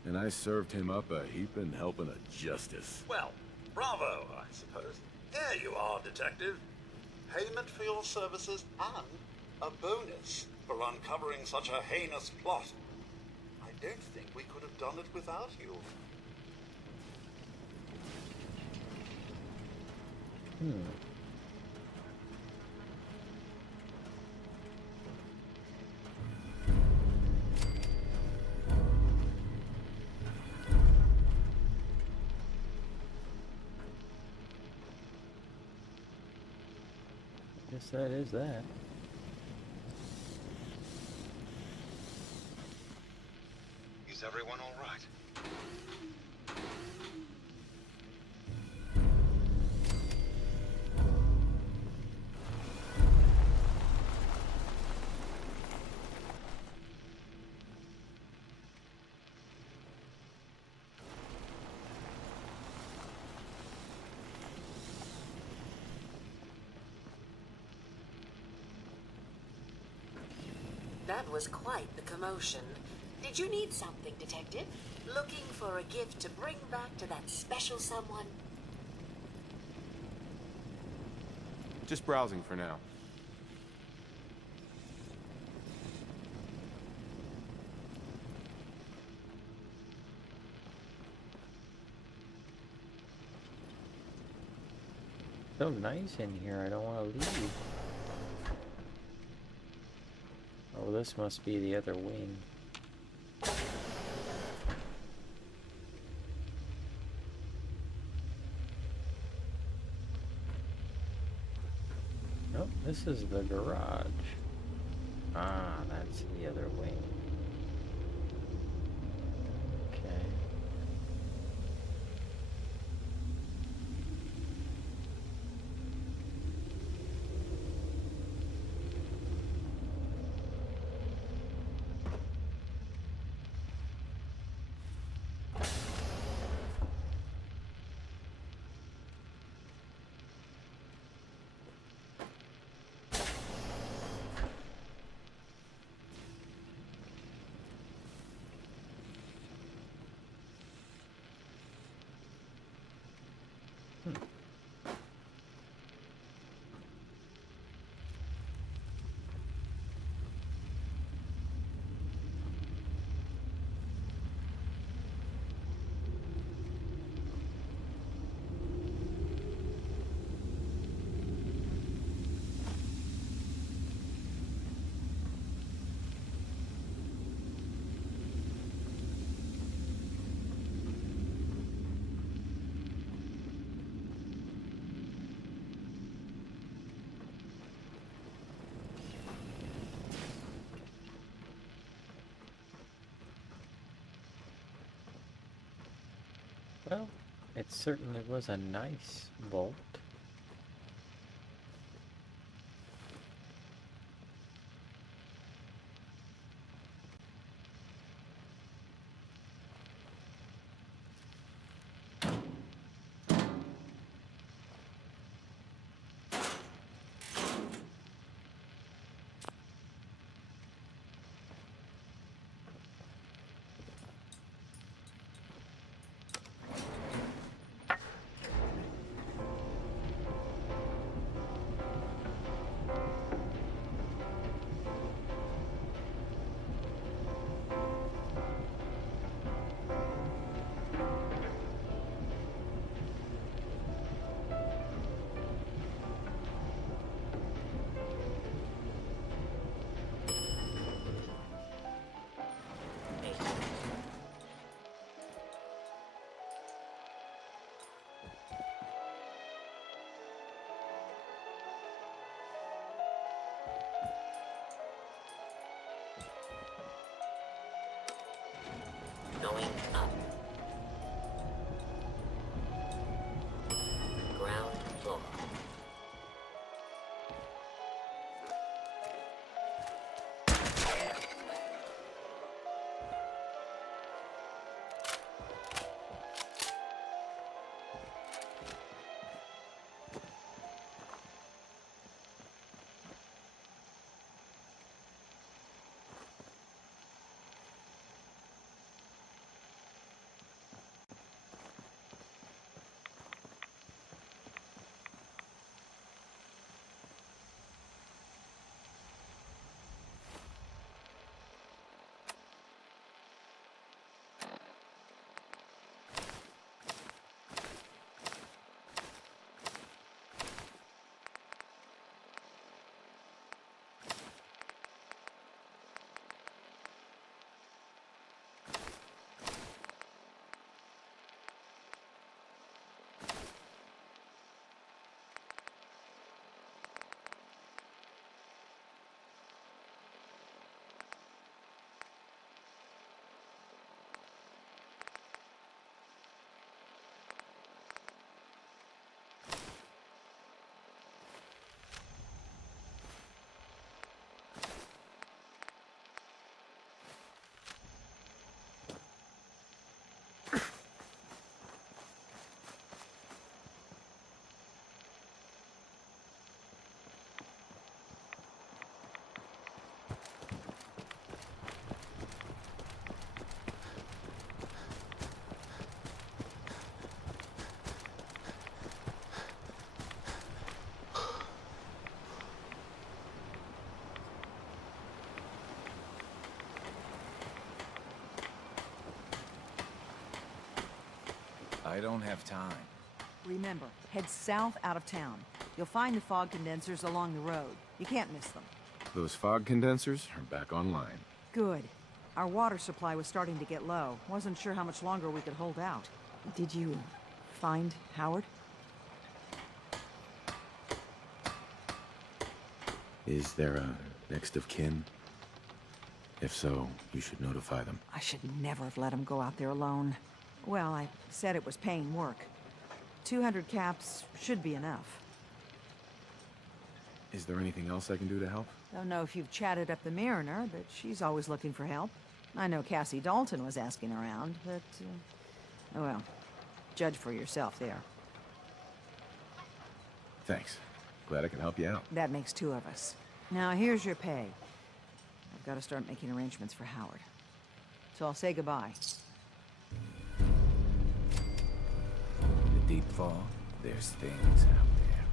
And I served him up a heaping helping of justice. Well, bravo, I suppose. Here you are, Detective. Payment for your services and a bonus for uncovering such a heinous plot. I don't think we could have done it without you. Guess that is that. Is everyone all right? That was quite the commotion. Did you need something, Detective? Looking for a gift to bring back to that special someone? Just browsing for now. so nice in here, I don't want to leave. Oh, this must be the other wing. Nope, this is the garage. Ah, that's the other wing. Okay. Well, it certainly was a nice vault. Going up. Ground floor. I don't have time. Remember, head south out of town. You'll find the fog condensers along the road. You can't miss them. Those fog condensers are back online. Good. Our water supply was starting to get low. Wasn't sure how much longer we could hold out. Did you find Howard? Is there a next of kin? If so, you should notify them. I should never have let him go out there alone. Well, I said it was paying work. 200 caps should be enough. Is there anything else I can do to help? Don't know if you've chatted up the Mariner, but she's always looking for help. I know Cassie Dalton was asking around, but... oh well, judge for yourself there. Thanks. Glad I can help you out. That makes two of us. Now, here's your pay. I've got to start making arrangements for Howard. So I'll say goodbye. The deep fog, there's things out there.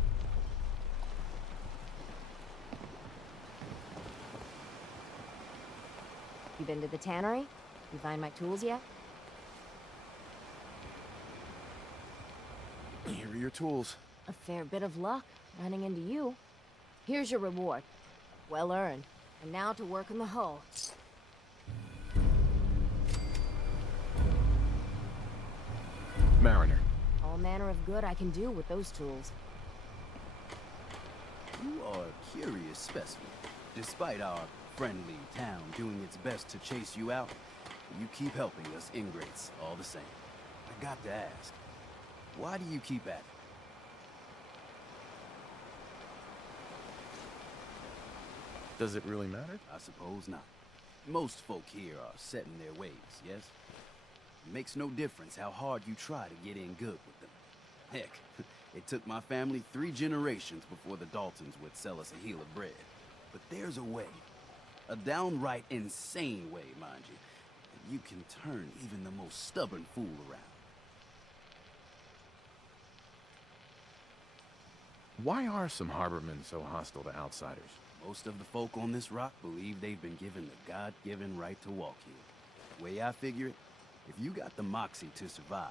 You been to the tannery? You find my tools yet? Here are your tools. A fair bit of luck running into you. Here's your reward. Well earned. And now to work in the hull. Mariner. All manner of good I can do with those tools. You are a curious specimen. Despite our friendly town doing its best to chase you out, you keep helping us ingrates all the same. I got to ask, why do you keep at it? Does it really matter? I suppose not. Most folk here are set in their ways, yes? It makes no difference how hard you try to get in good with them. Heck, it took my family 3 generations before the Daltons would sell us a heel of bread. But there's a way. A downright insane way, mind you. And you can turn even the most stubborn fool around. Why are some harbormen so hostile to outsiders? Most of the folk on this rock believe they've been given the God-given right to walk here. Way I figure it, if you got the moxie to survive,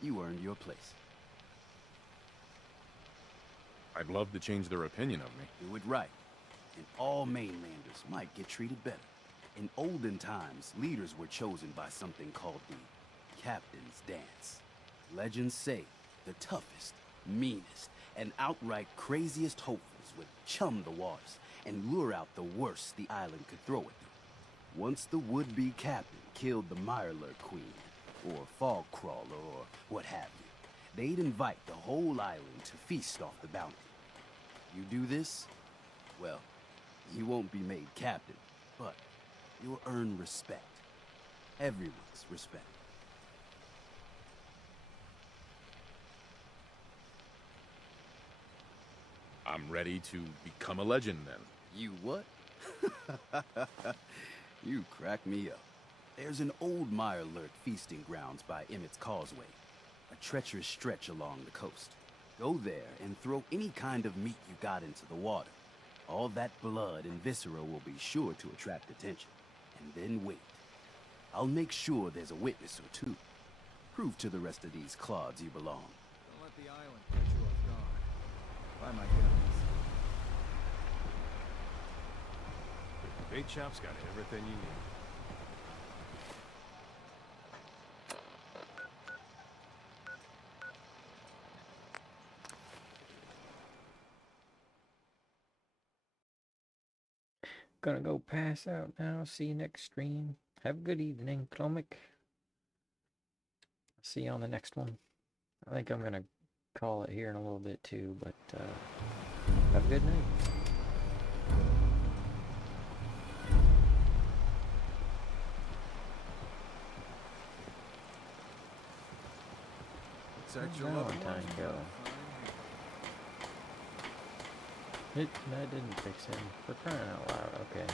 you earned your place. I'd love to change their opinion of me. Do it right, and all mainlanders might get treated better. In olden times, leaders were chosen by something called the Captain's Dance. Legends say the toughest, meanest, and outright craziest hopefuls would chum the waters and lure out the worst the island could throw at them. Once the would-be captain killed the Mirelurk Queen, or Fog Crawler, or what have you, they'd invite the whole island to feast off the bounty. You do this, well, you won't be made captain, but you'll earn respect. Everyone's respect. I'm ready to become a legend, then. You what? You crack me up. There's an old Mirelurk feasting grounds by Emmett's Causeway, a treacherous stretch along the coast. Go there and throw any kind of meat you got into the water. All that blood and viscera will be sure to attract attention. And then wait. I'll make sure there's a witness or two. Prove to the rest of these clods you belong. Don't let the island catch you off guard. By my guns. Bait shop's got everything you need. Gonna go pass out now. See you next stream. Have a good evening, Clomic. See you on the next one. I think I'm gonna call it here in a little bit too, but have a good night. Time go. That didn't fix him. For crying out loud, okay.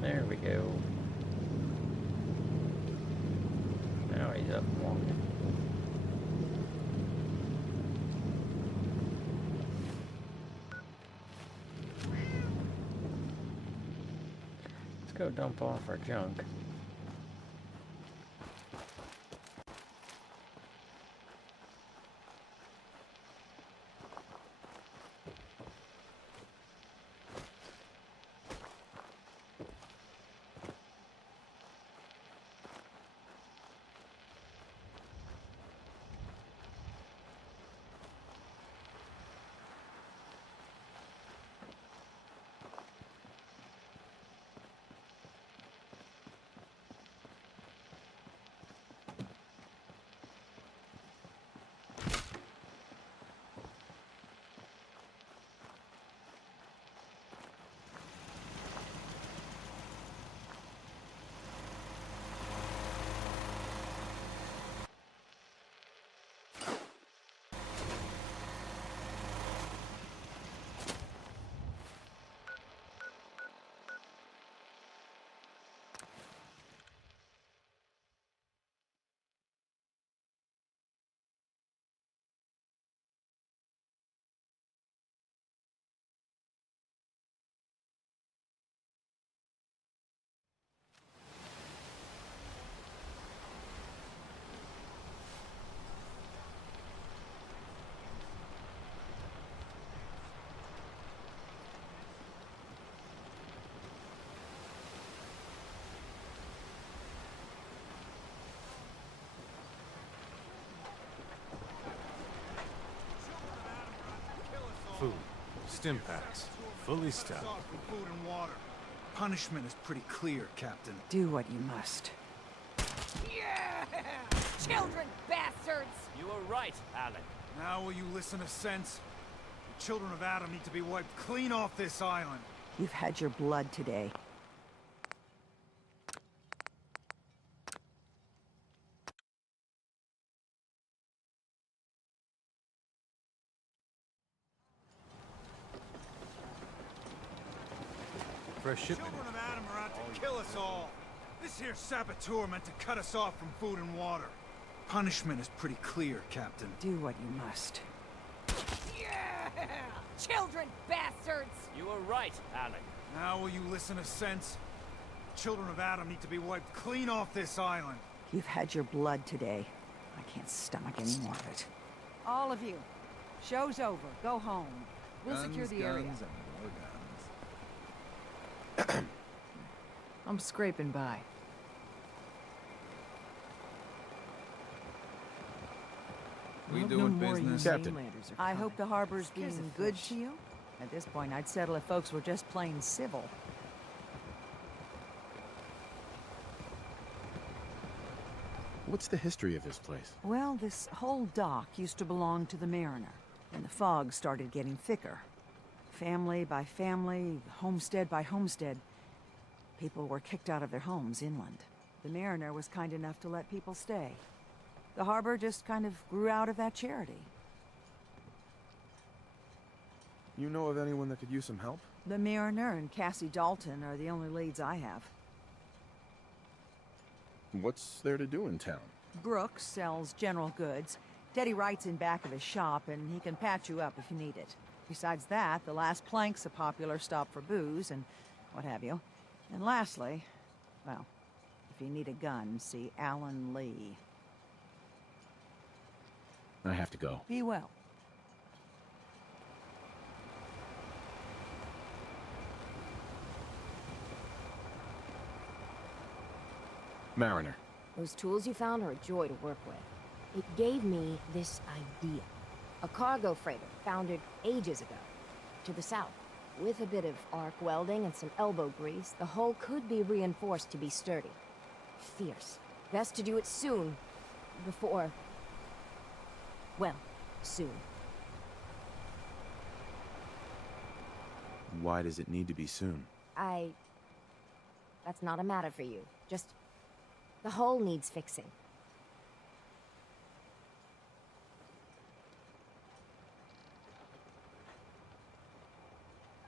There we go. Now he's up and walking. go dump off our junk. Food. Stim packs. Fully stocked. Food and water. Punishment is pretty clear, Captain. Do what you must. Yeah! Children, bastards! You were right, Alan. Now will you listen to sense? The children of Adam need to be wiped clean off this island. You've had your blood today. Fresh shipment. Children of Adam are out to kill us all. This here saboteur meant to cut us off from food and water. Punishment is pretty clear, Captain. Do what you must. Yeah! Children, bastards! You were right, Alan. Now will you listen to sense? The children of Adam need to be wiped clean off this island. You've had your blood today. I can't stomach any more of it. All of you. Show's over. Go home. We'll secure the area. Guns, and more guns. I'm scraping by. We Hope doing no more business? you Captain. mainlanders are I hope the harbor's being good to you. At this point, I'd settle if folks were just plain civil. What's the history of this place? Well, this whole dock used to belong to the Mariner, and the fog started getting thicker. Family by family, homestead by homestead, people were kicked out of their homes inland. The Mariner was kind enough to let people stay. The harbor just kind of grew out of that charity. You know of anyone that could use some help? The Mariner and Cassie Dalton are the only leads I have. What's there to do in town? Brooks sells general goods. Teddy Wright's in back of his shop, and he can patch you up if you need it. Besides that, the Last Plank's a popular stop for booze and what have you. And lastly, well, if you need a gun, see Alan Lee. I have to go. Be well. Mariner. Those tools you found are a joy to work with. It gave me this idea. A cargo freighter founded ages ago, to the south. With a bit of arc welding and some elbow grease, the hull could be reinforced to be sturdy. Fierce. Best to do it soon, before... well, soon. Why does it need to be soon? That's not a matter for you. Just... the hull needs fixing.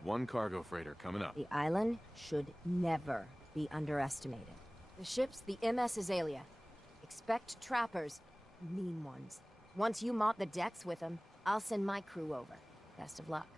One cargo freighter coming up. The island should never be underestimated. The ship's the MS Azalea. Expect trappers, mean ones. Once you mop the decks with them, I'll send my crew over. Best of luck.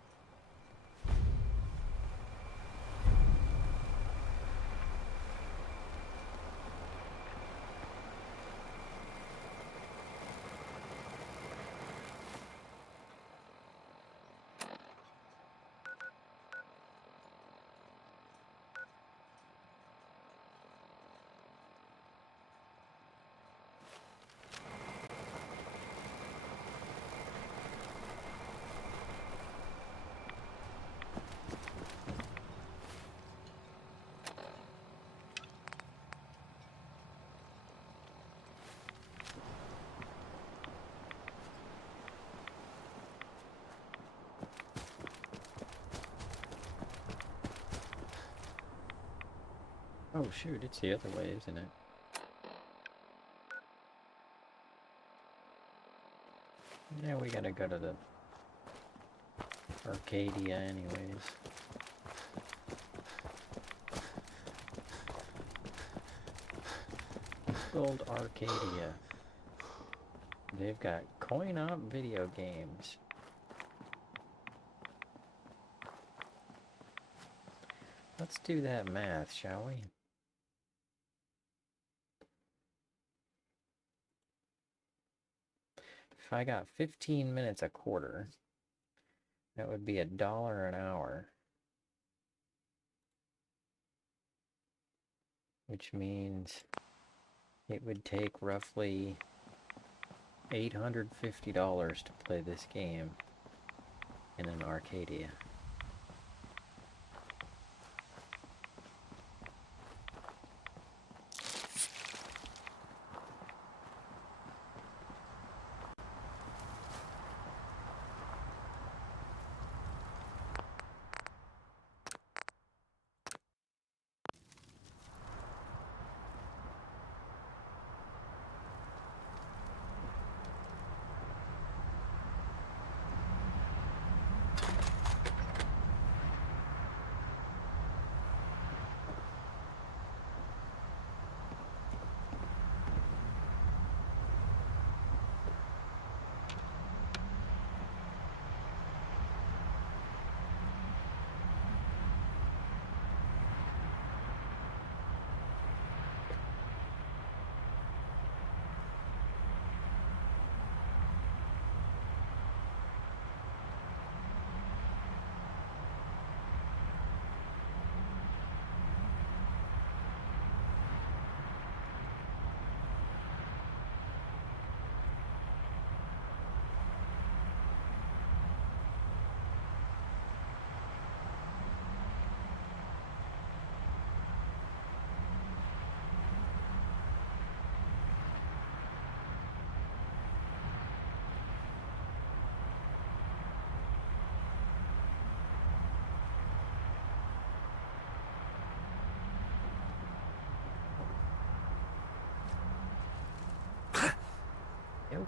Oh shoot, it's the other way, isn't it? Yeah, we gotta go to the Arcadia anyways. Old Arcadia. They've got coin-op video games. Let's do that math, shall we? If I got 15 minutes a quarter, that would be $1 an hour. Which means it would take roughly $850 to play this game in an Arcadia. Ouch.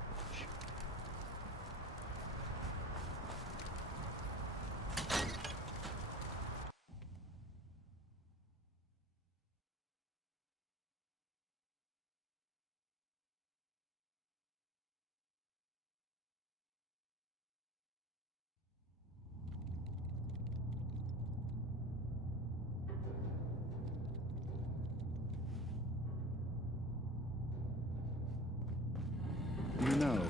You know,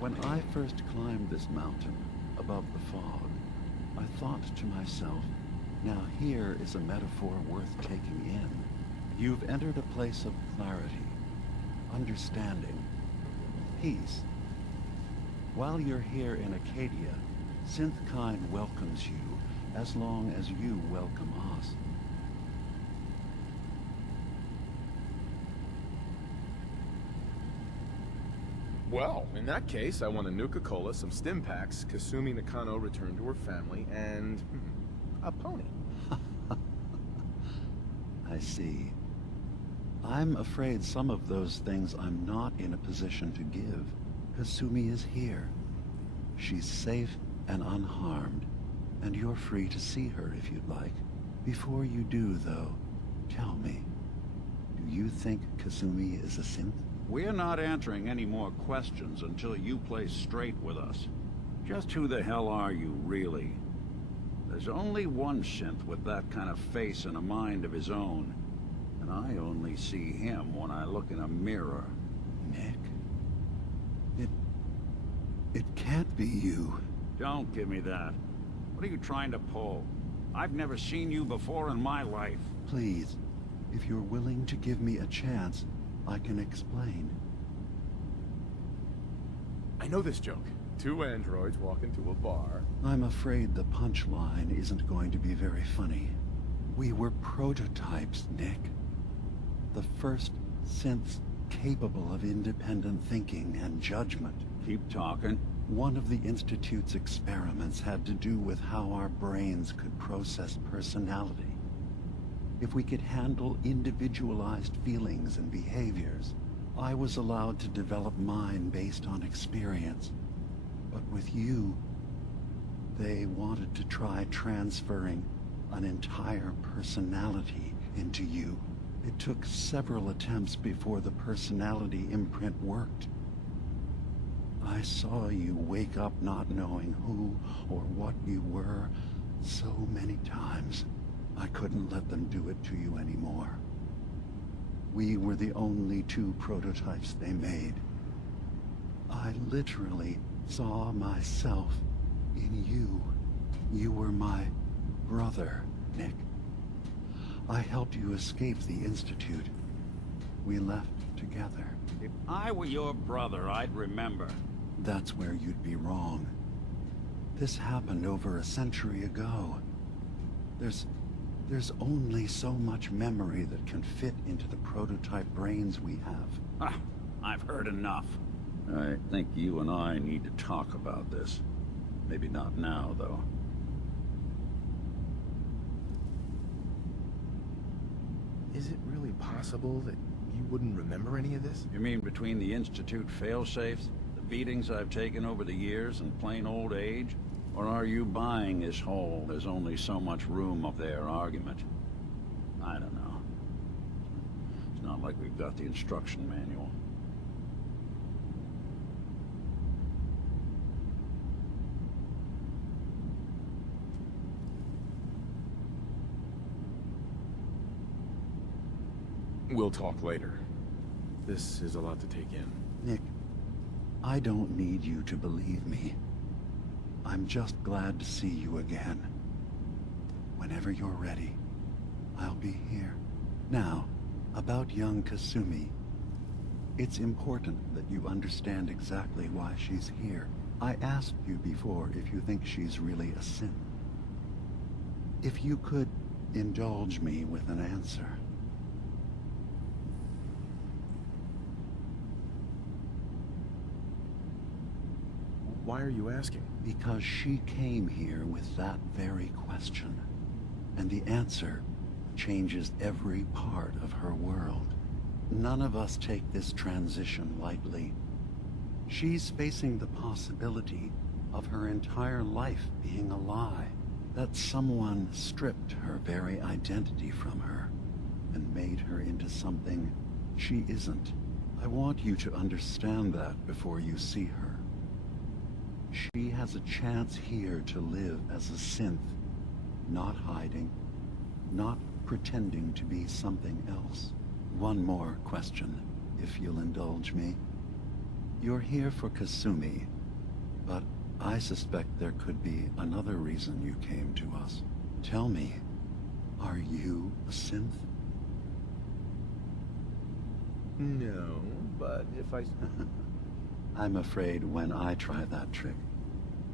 when I first climbed this mountain above the fog, I thought to myself, now here is a metaphor worth taking in. You've entered a place of clarity, understanding, peace. While you're here in Acadia, Synthkind welcomes you as long as you welcome us. Well, in that case, I want a Nuka Cola, some stim packs, Kasumi Nakano returned to her family, and a pony. I see. I'm afraid some of those things I'm not in a position to give. Kasumi is here. She's safe and unharmed, and you're free to see her if you'd like. Before you do, though, tell me, do you think Kasumi is a synth? We're not answering any more questions until you play straight with us. Just who the hell are you, really? There's only one synth with that kind of face and a mind of his own. And I only see him when I look in a mirror. Nick? It can't be you. Don't give me that. What are you trying to pull? I've never seen you before in my life. Please, if you're willing to give me a chance, I can explain. I know this joke. Two androids walk into a bar. I'm afraid the punchline isn't going to be very funny. We were prototypes, Nick. The first synths capable of independent thinking and judgment. Keep talking. One of the Institute's experiments had to do with how our brains could process personality. if we could handle individualized feelings and behaviors. I was allowed to develop mine based on experience. But with you, they wanted to try transferring an entire personality into you. It took several attempts before the personality imprint worked. I saw you wake up not knowing who or what you were so many times. I couldn't let them do it to you anymore. We were the only two prototypes they made. I literally saw myself in you. You were my brother, Nick. I helped you escape the Institute. We left together. If I were your brother, I'd remember. That's where you'd be wrong. This happened over a century ago. There's only so much memory that can fit into the prototype brains we have. Ah, I've heard enough. I think you and I need to talk about this. Maybe not now, though. Is it really possible that you wouldn't remember any of this? You mean between the Institute failsafes, the beatings I've taken over the years, and plain old age? Or are you buying this whole "there's only so much room" of their argument? I don't know. It's not like we've got the instruction manual. We'll talk later. This is a lot to take in. Nick, I don't need you to believe me. I'm just glad to see you again. Whenever you're ready, I'll be here. Now, about young Kasumi. It's important that you understand exactly why she's here. I asked you before if you think she's really a synth. If you could indulge me with an answer. Why are you asking? Because she came here with that very question. And the answer changes every part of her world. None of us take this transition lightly. She's facing the possibility of her entire life being a lie. That someone stripped her very identity from her and made her into something she isn't. I want you to understand that before you see her. She has a chance here to live as a synth, not hiding, not pretending to be something else. One more question, if you'll indulge me. You're here for Kasumi, but I suspect there could be another reason you came to us. Tell me, are you a synth? No, but if I... I'm afraid when I try that trick,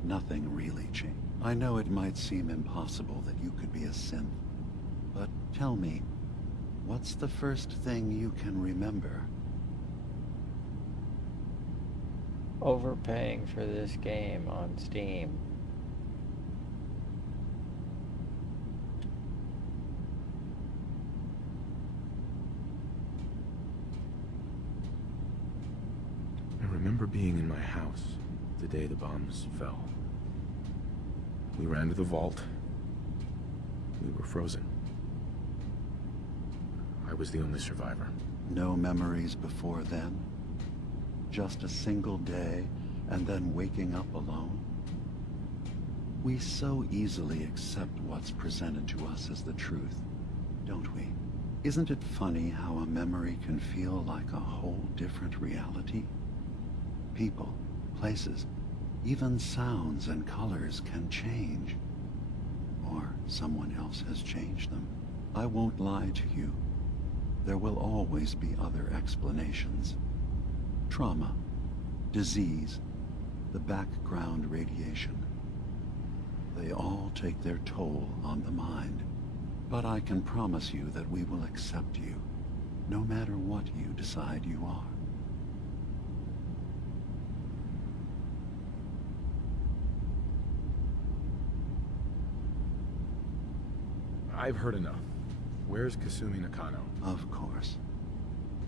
nothing really changes. I know it might seem impossible that you could be a synth, but tell me, what's the first thing you can remember? Overpaying for this game on Steam. I remember being in my house the day the bombs fell. We ran to the vault. We were frozen. I was the only survivor. No memories before then? Just a single day, and then waking up alone? We so easily accept what's presented to us as the truth, don't we? Isn't it funny how a memory can feel like a whole different reality? People, places, even sounds and colors can change. Or someone else has changed them. I won't lie to you. There will always be other explanations. Trauma, disease, the background radiation. They all take their toll on the mind. But I can promise you that we will accept you, no matter what you decide you are. I've heard enough. Where's Kasumi Nakano? Of course.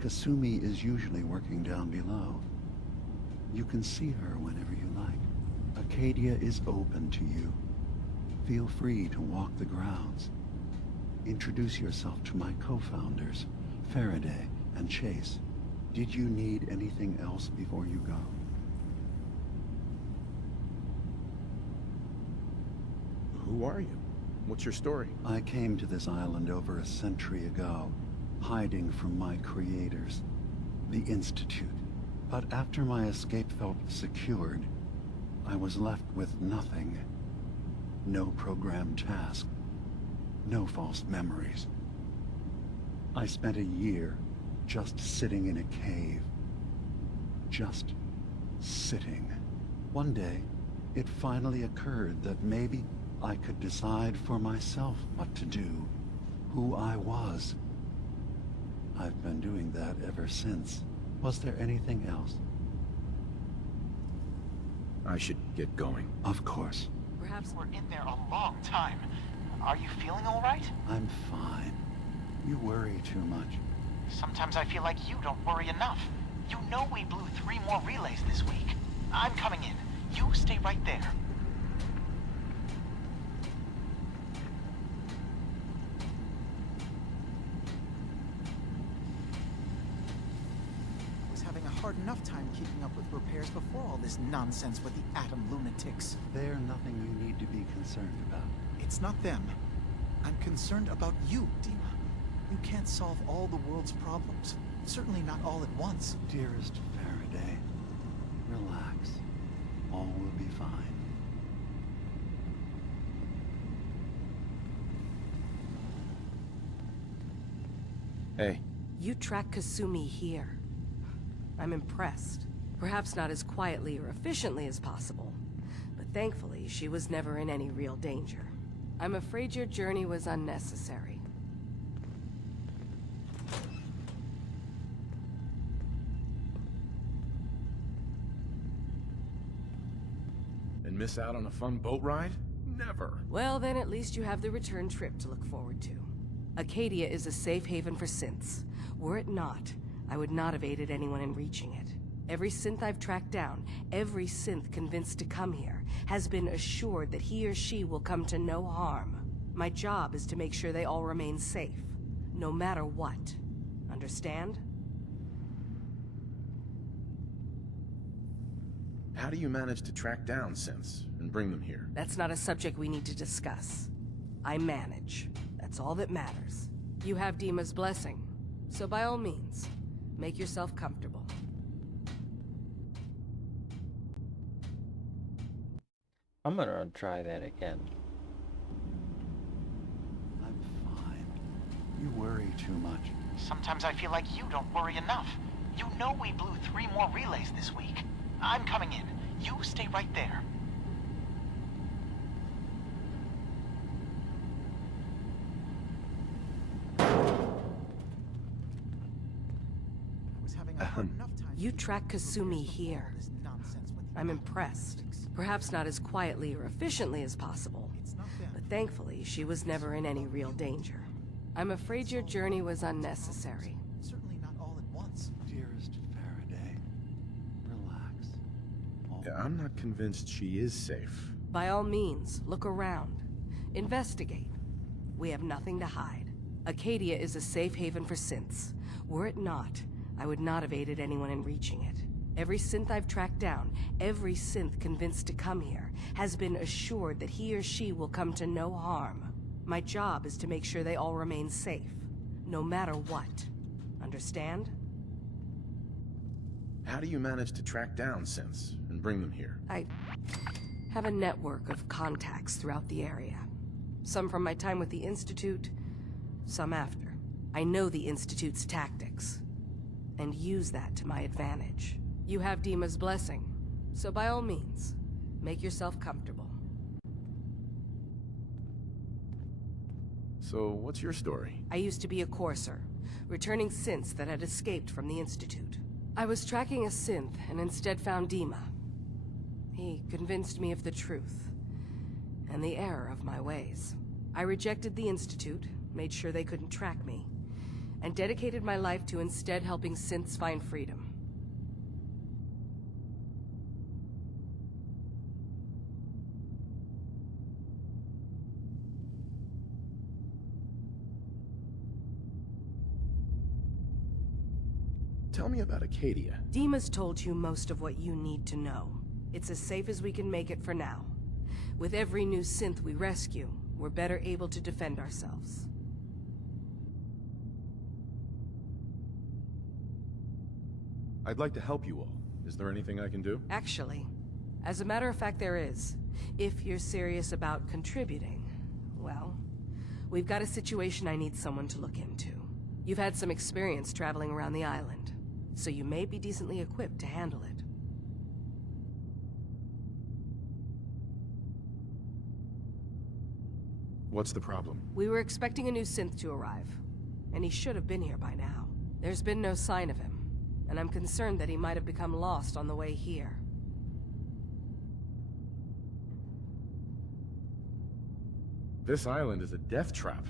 Kasumi is usually working down below. You can see her whenever you like. Acadia is open to you. Feel free to walk the grounds. Introduce yourself to my co-founders, Faraday and Chase. Did you need anything else before you go? Who are you? What's your story? I came to this island over a century ago, hiding from my creators, the Institute. But after my escape felt secured, I was left with nothing. No programmed task. No false memories. I spent a year just sitting in a cave. Just sitting. One day, it finally occurred that maybe I could decide for myself what to do, who I was. I've been doing that ever since. Was there anything else? I should get going. Of course. Perhaps we're in there a long time. Are you feeling all right? I'm fine. You worry too much. Sometimes I feel like you don't worry enough. You know we blew 3 more relays this week. I'm coming in. You stay right there. I was having a hard enough time keeping up with repairs before all this nonsense with the atom lunatics. They're nothing you need to be concerned about. It's not them. I'm concerned about you, Dima. You can't solve all the world's problems. Certainly not all at once. Dearest Faraday, relax. All will be fine. Hey. You track Kasumi here. I'm impressed. Perhaps not as quietly or efficiently as possible, but thankfully she was never in any real danger. I'm afraid your journey was unnecessary. And miss out on a fun boat ride? Never. Well, then at least you have the return trip to look forward to. Acadia is a safe haven for synths. Were it not, I would not have aided anyone in reaching it. Every synth I've tracked down, every synth convinced to come here, has been assured that he or she will come to no harm. My job is to make sure they all remain safe, no matter what. Understand? How do you manage to track down synths and bring them here? That's not a subject we need to discuss. I manage. That's all that matters. You have Dima's blessing, so by all means, make yourself comfortable. I'm gonna try that again. I'm fine. You worry too much. Sometimes I feel like you don't worry enough. You know we blew 3 more relays this week. I'm coming in. You stay right there. You track Kasumi here. I'm impressed. Perhaps not as quietly or efficiently as possible, but thankfully she was never in any real danger. I'm afraid your journey was unnecessary. Certainly not all at once. Dearest Faraday, relax. I'm not convinced she is safe. By all means, look around. Investigate. We have nothing to hide. Acadia is a safe haven for synths. Were it not, I would not have aided anyone in reaching it. Every synth I've tracked down, every synth convinced to come here, has been assured that he or she will come to no harm. My job is to make sure they all remain safe, no matter what. Understand? How do you manage to track down synths and bring them here? I have a network of contacts throughout the area. Some from my time with the Institute, some after. I know the Institute's tactics, and use that to my advantage. You have Dima's blessing, so by all means, make yourself comfortable. So, what's your story? I used to be a courser, returning synths that had escaped from the Institute. I was tracking a synth and instead found Dima. He convinced me of the truth, and the error of my ways. I rejected the Institute made sure they couldn't track me, and dedicated my life to instead helping synths find freedom. Tell me about Acadia. Dima's told you most of what you need to know. It's as safe as we can make it for now. With every new synth we rescue, we're better able to defend ourselves. I'd like to help you all. Is there anything I can do? Actually, as a matter of fact, there is. If you're serious about contributing, well, we've got a situation I need someone to look into. You've had some experience traveling around the island, so you may be decently equipped to handle it. What's the problem? We were expecting a new synth to arrive, and he should have been here by now. There's been no sign of him, and I'm concerned that he might have become lost on the way here. This island is a death trap.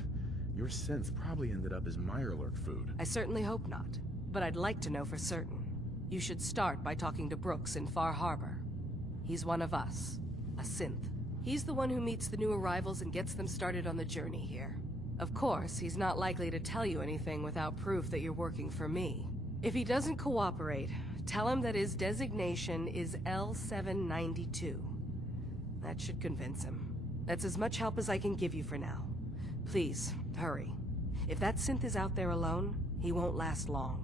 Your synth probably ended up as Mirelurk food. I certainly hope not, but I'd like to know for certain. You should start by talking to Brooks in Far Harbor. He's one of us, a synth. He's the one who meets the new arrivals and gets them started on the journey here. Of course, he's not likely to tell you anything without proof that you're working for me. If he doesn't cooperate, tell him that his designation is L792. That should convince him. That's as much help as I can give you for now. Please, hurry. If that synth is out there alone, he won't last long.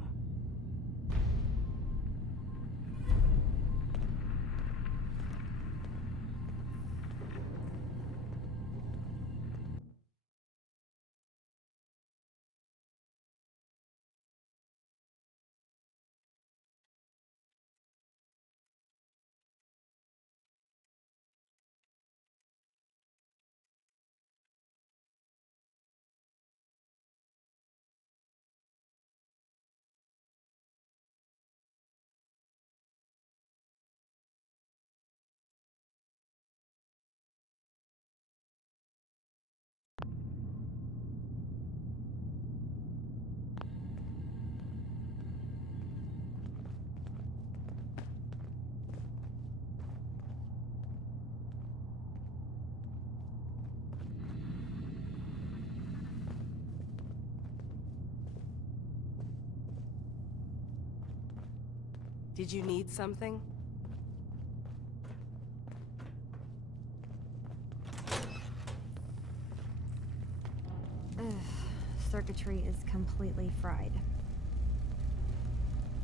Did you need something? Ugh, circuitry is completely fried.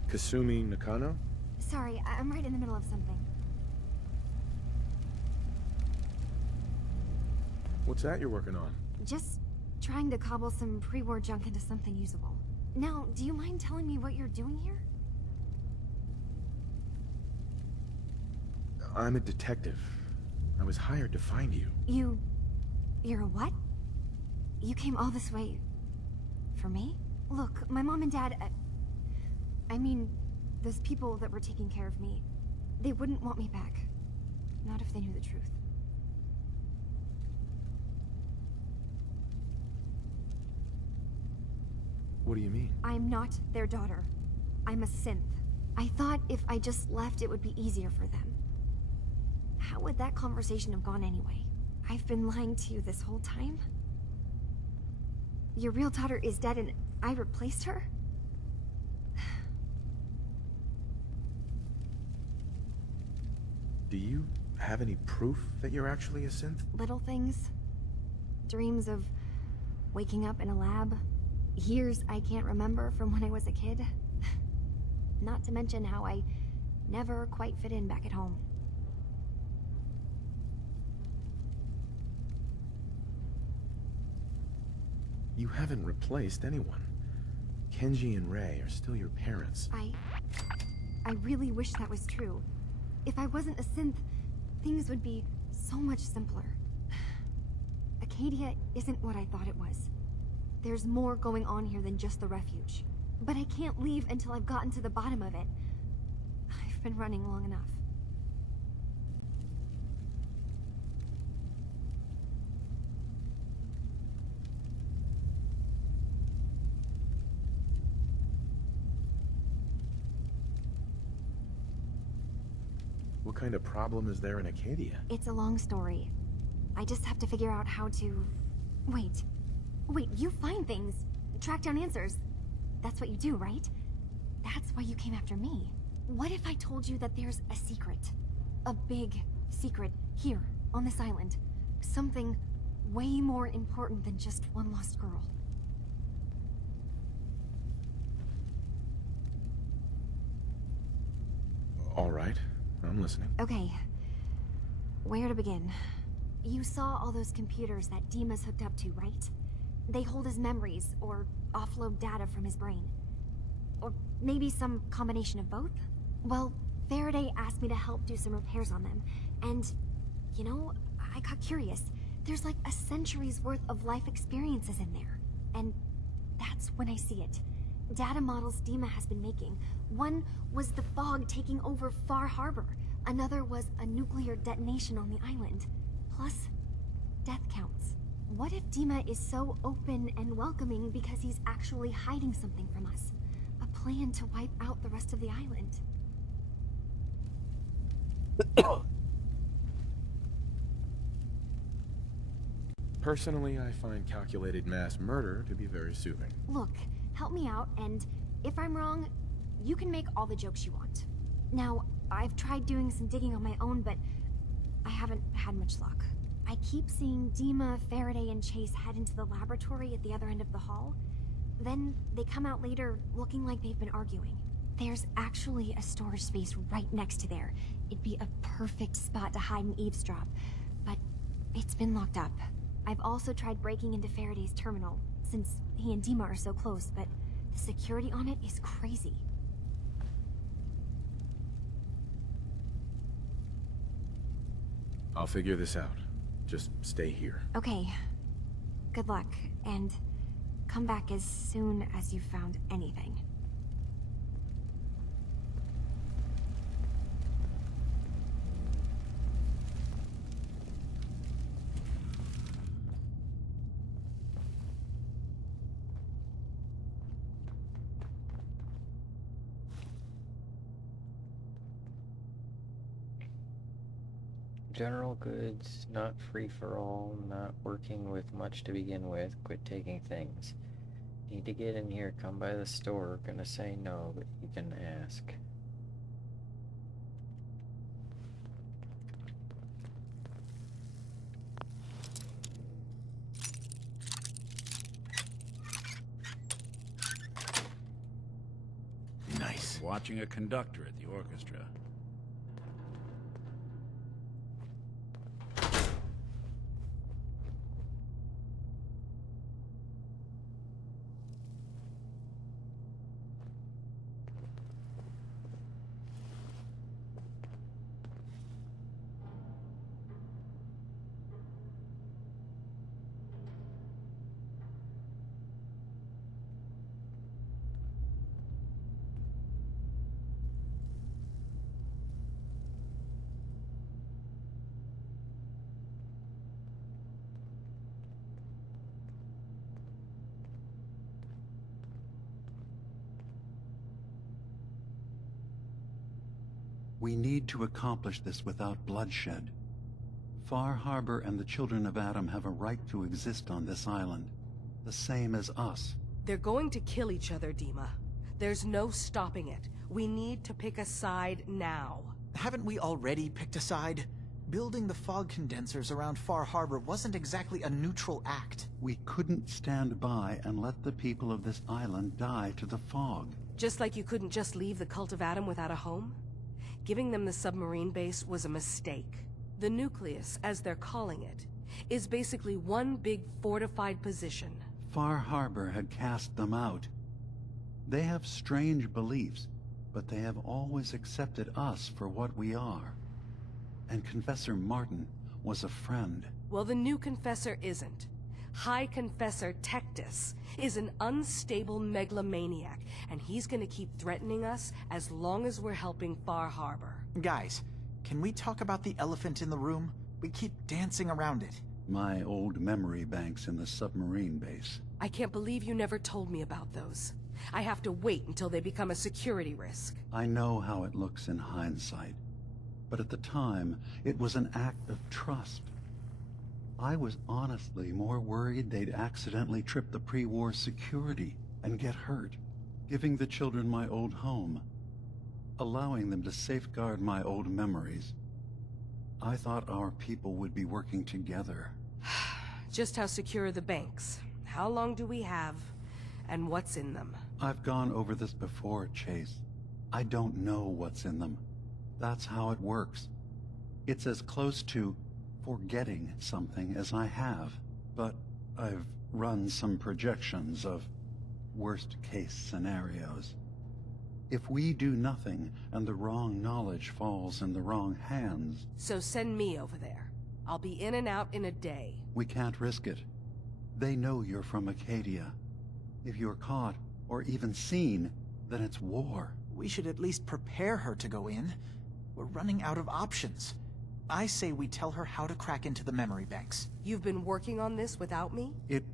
Kasumi Nakano? Sorry, I'm right in the middle of something. What's that you're working on? Just trying to cobble some pre-war junk into something usable. Now, do you mind telling me what you're doing here? I'm a detective. I was hired to find you. You're a what? You came all this way... for me? Look, my mom and dad... I mean, those people that were taking care of me, they wouldn't want me back. Not if they knew the truth. What do you mean? I'm not their daughter. I'm a synth. I thought if I just left, it would be easier for them. How would that conversation have gone anyway? I've been lying to you this whole time? Your real daughter is dead and I replaced her? Do you have any proof that you're actually a synth? Little things. Dreams of waking up in a lab. Years I can't remember from when I was a kid. Not to mention how I never quite fit in back at home. You haven't replaced anyone. Kenji and Rei are still your parents. I really wish that was true. If I wasn't a synth, things would be so much simpler. Acadia isn't what I thought it was. There's more going on here than just the refuge. But I can't leave until I've gotten to the bottom of it. I've been running long enough. kind of problem is there in Acadia? It's a long story. I just have to figure out how to... Wait, you find things, track down answers. That's what you do, right? That's why you came after me. What if I told you that there's a secret? A big secret here, on this island. Something way more important than just one lost girl. All right, I'm listening. Okay, where to begin? You saw all those computers that Dima's hooked up to, right? They hold his memories, or offload data from his brain. Or maybe some combination of both? Well, Faraday asked me to help do some repairs on them, and, you know, I got curious. There's like a century's worth of life experiences in there. And that's when I see it. Data models Dima has been making. One was the fog taking over Far Harbor. Another was a nuclear detonation on the island. Plus, death counts. What if Dima is so open and welcoming because he's actually hiding something from us? A plan to wipe out the rest of the island. Personally, I find calculated mass murder to be very soothing. Look, help me out, and if I'm wrong, you can make all the jokes you want. Now, I've tried doing some digging on my own, but I haven't had much luck. I keep seeing Dima, Faraday, and Chase head into the laboratory at the other end of the hall. Then they come out later looking like they've been arguing. There's actually a storage space right next to there. It'd be a perfect spot to hide and eavesdrop, but it's been locked up. I've also tried breaking into Faraday's terminal, since he and Dima are so close, but the security on it is crazy. I'll figure this out. Just stay here. Okay. Good luck, and come back as soon as you've found anything. General goods, not free for all, not working with much to begin with, quit taking things. Need to get in here, come by the store, gonna say no, but you can ask. Nice. Watching a conductor at the orchestra. We need to accomplish this without bloodshed. Far Harbor and the children of Adam have a right to exist on this island, the same as us. They're going to kill each other, Dima. There's no stopping it. We need to pick a side now. Haven't we already picked a side? Building the fog condensers around Far Harbor wasn't exactly a neutral act. We couldn't stand by and let the people of this island die to the fog. Just like you couldn't just leave the Cult of Adam without a home? Giving them the submarine base was a mistake. The nucleus, as they're calling it, is basically one big fortified position. Far Harbor had cast them out. They have strange beliefs, but they have always accepted us for what we are. And Confessor Martin was a friend. Well, the new Confessor isn't. High Confessor Tectus is an unstable megalomaniac, and he's gonna keep threatening us as long as we're helping Far Harbor. Guys, can we talk about the elephant in the room? We keep dancing around it. My old memory banks in the submarine base. I can't believe you never told me about those. I have to wait until they become a security risk. I know how it looks in hindsight. but at the time, it was an act of trust. I was honestly more worried they'd accidentally trip the pre-war security and get hurt, giving the children my old home, allowing them to safeguard my old memories. I thought our people would be working together. Just how secure are the banks? How long do we have? And what's in them? I've gone over this before, Chase. I don't know what's in them. That's how it works. It's as close to forgetting something as I have, but I've run some projections of worst-case scenarios. If we do nothing and the wrong knowledge falls in the wrong hands... So send me over there. I'll be in and out in a day. We can't risk it. They know you're from Acadia. If you're caught, or even seen, then it's war. We should at least prepare her to go in. We're running out of options. I say we tell her how to crack into the memory banks. You've been working on this without me? It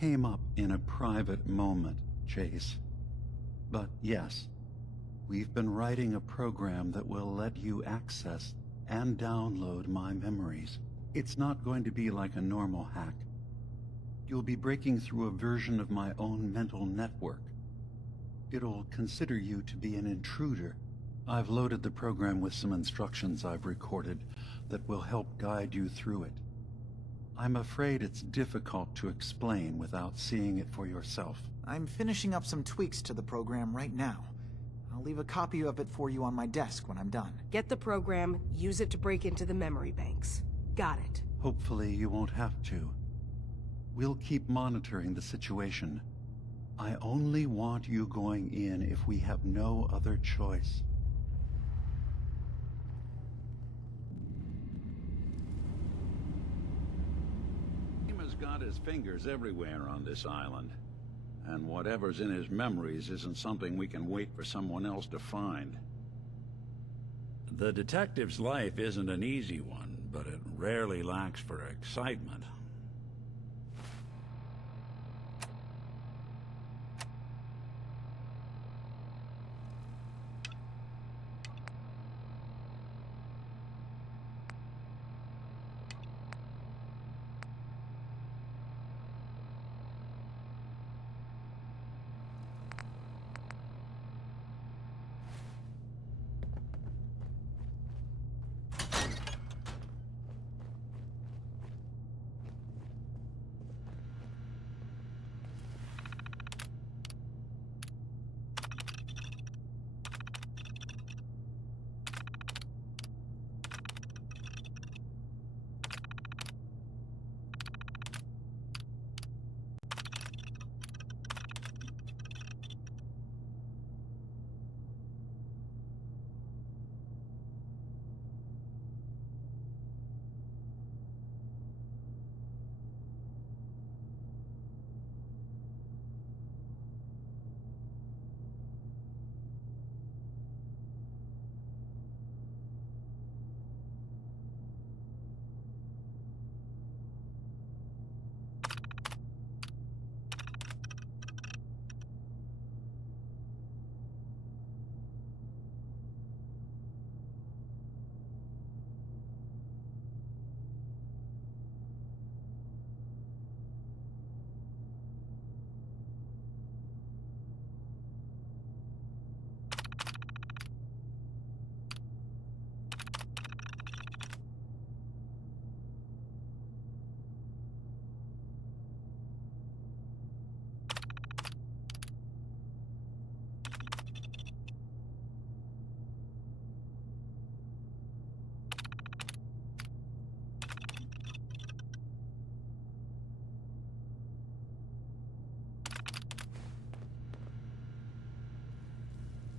came up in a private moment, Chase. But yes, we've been writing a program that will let you access and download my memories. It's not going to be like a normal hack. You'll be breaking through a version of my own mental network. It'll consider you to be an intruder. I've loaded the program with some instructions I've recorded that will help guide you through it. I'm afraid it's difficult to explain without seeing it for yourself. I'm finishing up some tweaks to the program right now. I'll leave a copy of it for you on my desk when I'm done. Get the program, use it to break into the memory banks. Got it. Hopefully you won't have to. We'll keep monitoring the situation. I only want you going in if we have no other choice. He's got his fingers everywhere on this island. And whatever's in his memories isn't something we can wait for someone else to find. The detective's life isn't an easy one, but it rarely lacks for excitement.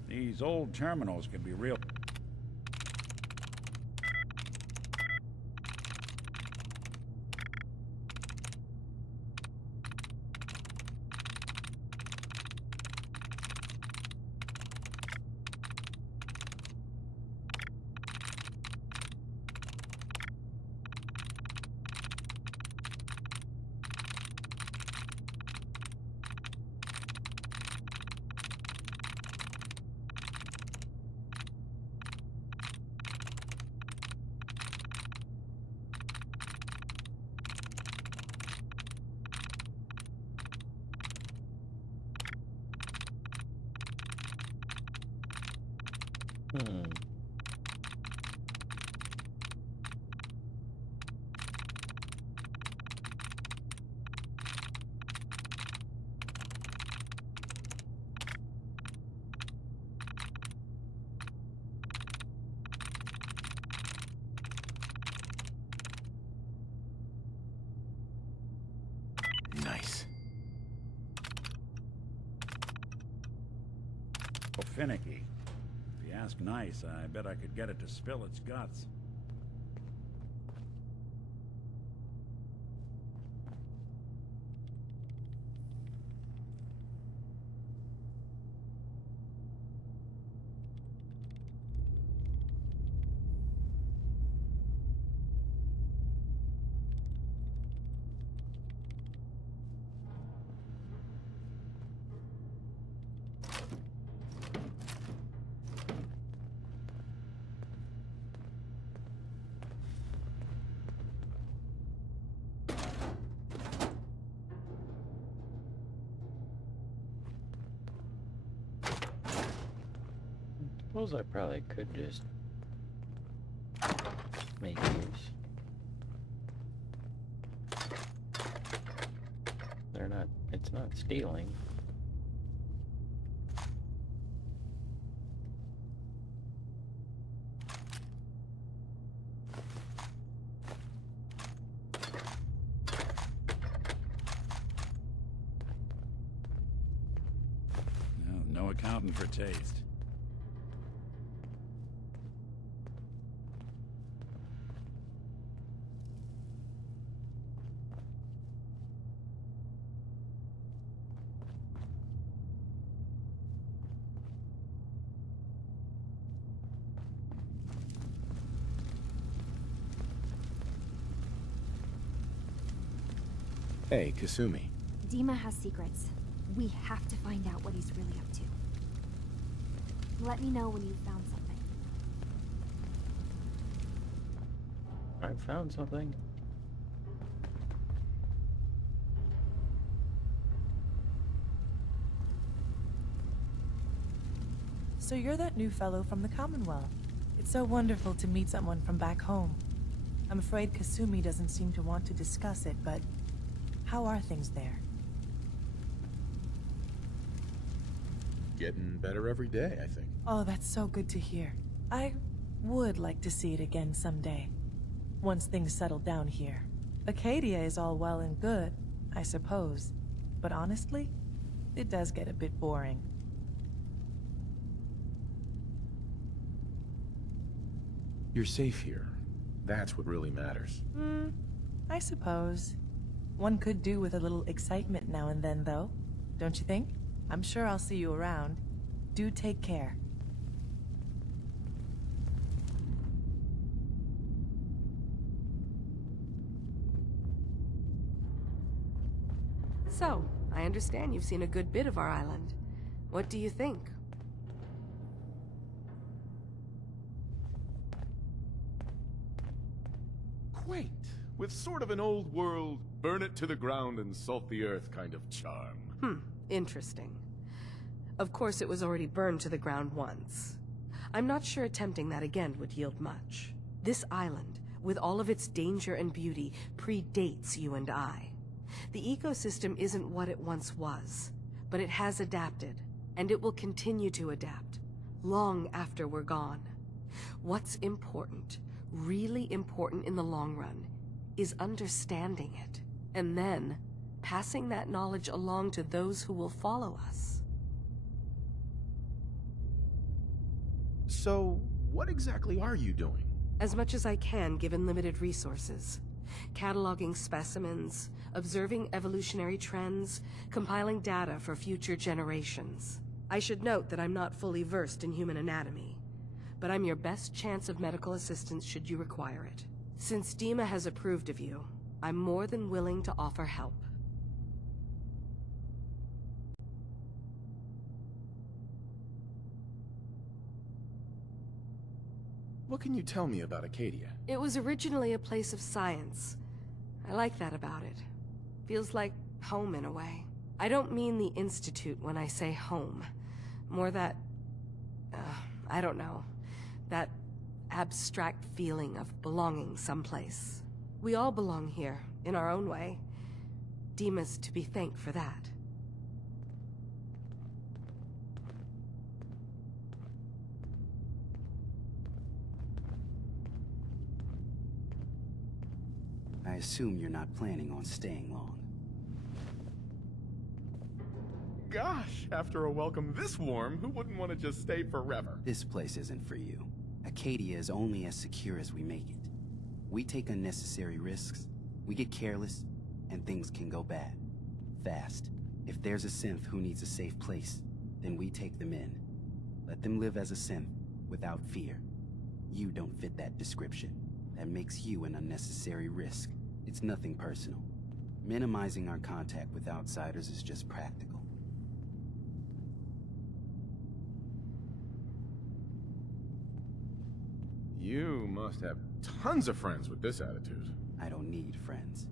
These old terminals can be real... Hmm. Nice. Oh, finicky. If you ask nice, I bet I could get it to spill its guts. Suppose I probably could just make use. They're not, it's not stealing. No accounting for taste. Hey, Kasumi. Dima has secrets. We have to find out what he's really up to. Let me know when you've found something. I found something. So you're that new fellow from the Commonwealth. It's so wonderful to meet someone from back home. I'm afraid Kasumi doesn't seem to want to discuss it, but how are things there? Getting better every day, I think. Oh, that's so good to hear. I would like to see it again someday. Once things settle down here. Acadia is all well and good, I suppose. But honestly, it does get a bit boring. You're safe here. That's what really matters. I suppose. One could do with a little excitement now and then, though. Don't you think? I'm sure I'll see you around. Do take care. So, I understand you've seen a good bit of our island. What do you think? Quaint, with sort of an old world, burn it to the ground and salt the earth kind of charm. Interesting. Of course, it was already burned to the ground once. I'm not sure attempting that again would yield much. This island, with all of its danger and beauty, predates you and I. The ecosystem isn't what it once was, but it has adapted, and it will continue to adapt, long after we're gone. What's important, really important in the long run, is understanding it, and then passing that knowledge along to those who will follow us. So, what exactly are you doing? As much as I can, given limited resources. Cataloging specimens, observing evolutionary trends, compiling data for future generations. I should note that I'm not fully versed in human anatomy, but I'm your best chance of medical assistance should you require it. Since Dima has approved of you, I'm more than willing to offer help. What can you tell me about Acadia? It was originally a place of science. I like that about it. Feels like home in a way. I don't mean the Institute when I say home. More that... I don't know. That abstract feeling of belonging someplace. We all belong here, in our own way. Dima's to be thanked for that. I assume you're not planning on staying long. Gosh, after a welcome this warm, who wouldn't want to just stay forever? This place isn't for you. Acadia is only as secure as we make it. We take unnecessary risks, we get careless, and things can go bad. Fast. If there's a synth who needs a safe place, then we take them in. Let them live as a synth, without fear. You don't fit that description. That makes you an unnecessary risk. It's nothing personal. Minimizing our contact with outsiders is just practical. You must have tons of friends with this attitude. I don't need friends.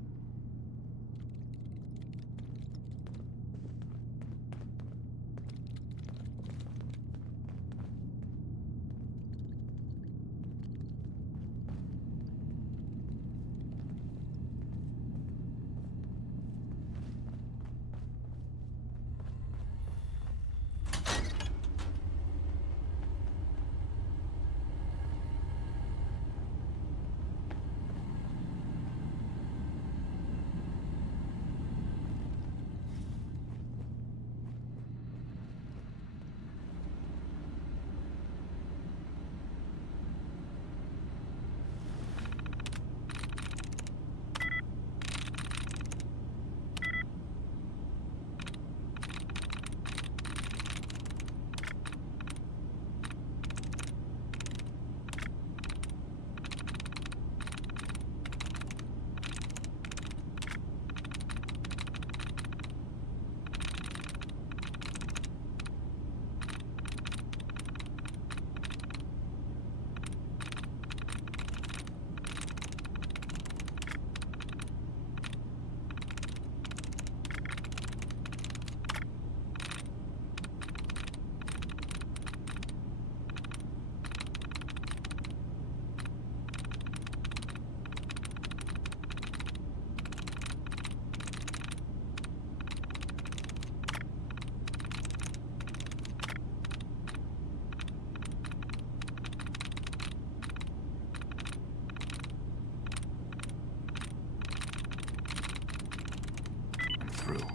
Through.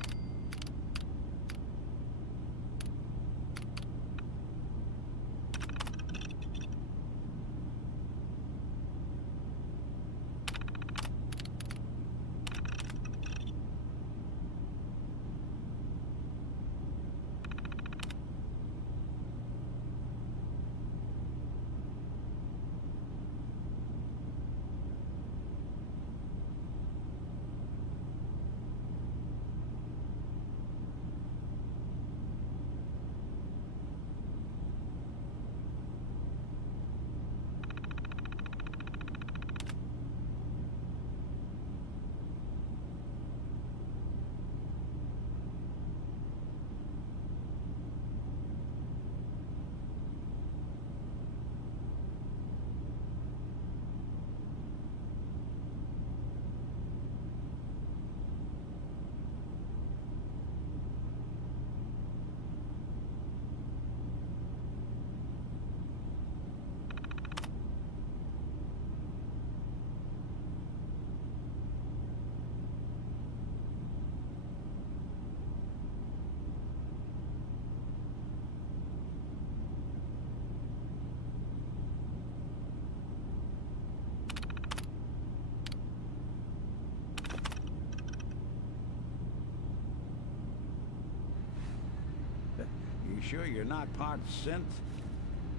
You sure you're not part synth?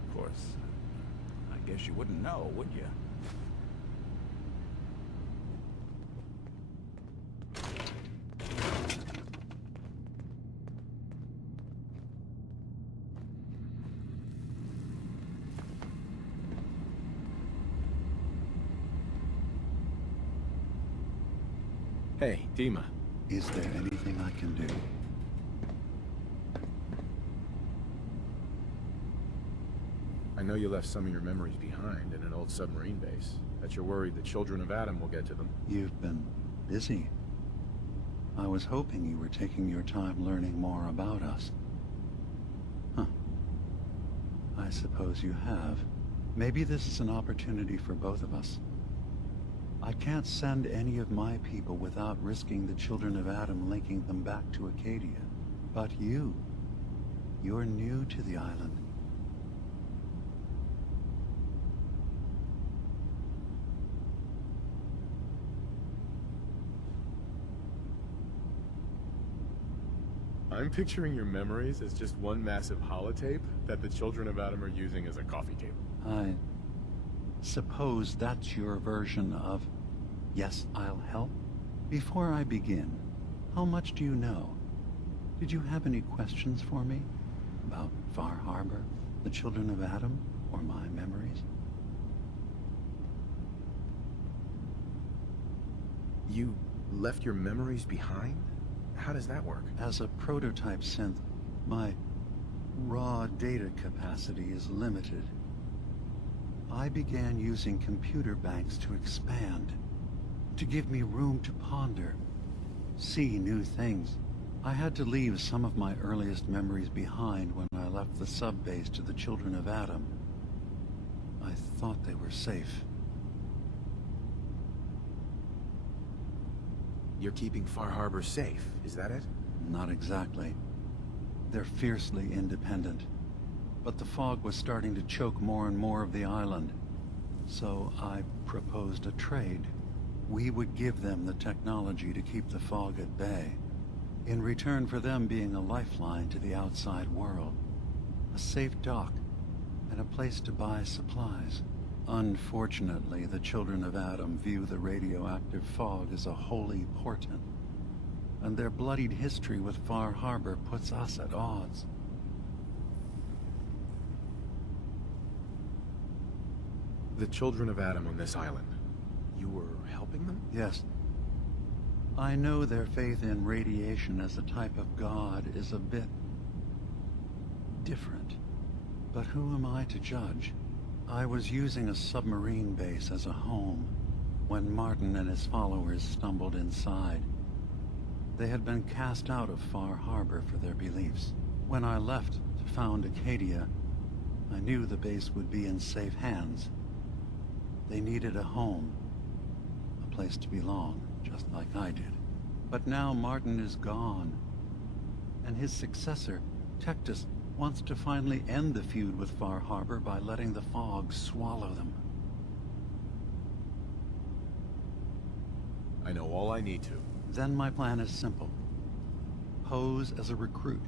Of course. I guess you wouldn't know, would you? Hey, Dima. Is there anything I can do? I know you left some of your memories behind in an old submarine base, that you're worried the children of Adam will get to them. You've been busy. I was hoping you were taking your time learning more about us. Huh. I suppose you have. Maybe this is an opportunity for both of us. I can't send any of my people without risking the children of Adam linking them back to Acadia. But you're new to the island. I'm picturing your memories as just one massive holotape that the children of Adam are using as a coffee table. I suppose that's your version of, yes, I'll help? Before I begin, how much do you know? Did you have any questions for me? About Far Harbor, the children of Adam, or my memories? You left your memories behind? How does that work? As a prototype synth, my raw data capacity is limited. I began using computer banks to expand, to give me room to ponder, see new things. I had to leave some of my earliest memories behind when I left the sub-base to the children of Adam. I thought they were safe. You're keeping Far Harbor safe, is that it? Not exactly. They're fiercely independent. But the fog was starting to choke more and more of the island. So I proposed a trade. We would give them the technology to keep the fog at bay, in return for them being a lifeline to the outside world. A safe dock, and a place to buy supplies. Unfortunately, the children of Adam view the radioactive fog as a holy portent, and their bloodied history with Far Harbor puts us at odds. The children of Adam on this island, you were helping them? Yes. I know their faith in radiation as a type of god is a bit different, but who am I to judge? I was using a submarine base as a home when Martin and his followers stumbled inside. They had been cast out of Far Harbor for their beliefs. When I left to found Acadia, I knew the base would be in safe hands. They needed a home, a place to belong, just like I did. But now Martin is gone, and his successor, Tectus, wants to finally end the feud with Far Harbor by letting the fog swallow them. I know all I need to. Then my plan is simple. Pose as a recruit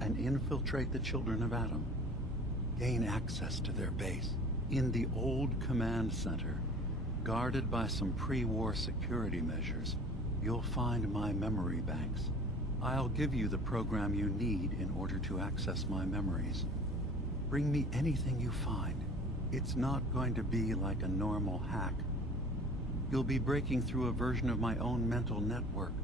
and infiltrate the children of Adam. Gain access to their base. In the old command center, guarded by some pre-war security measures, you'll find my memory banks. I'll give you the program you need in order to access my memories. Bring me anything you find. It's not going to be like a normal hack. You'll be breaking through a version of my own mental network.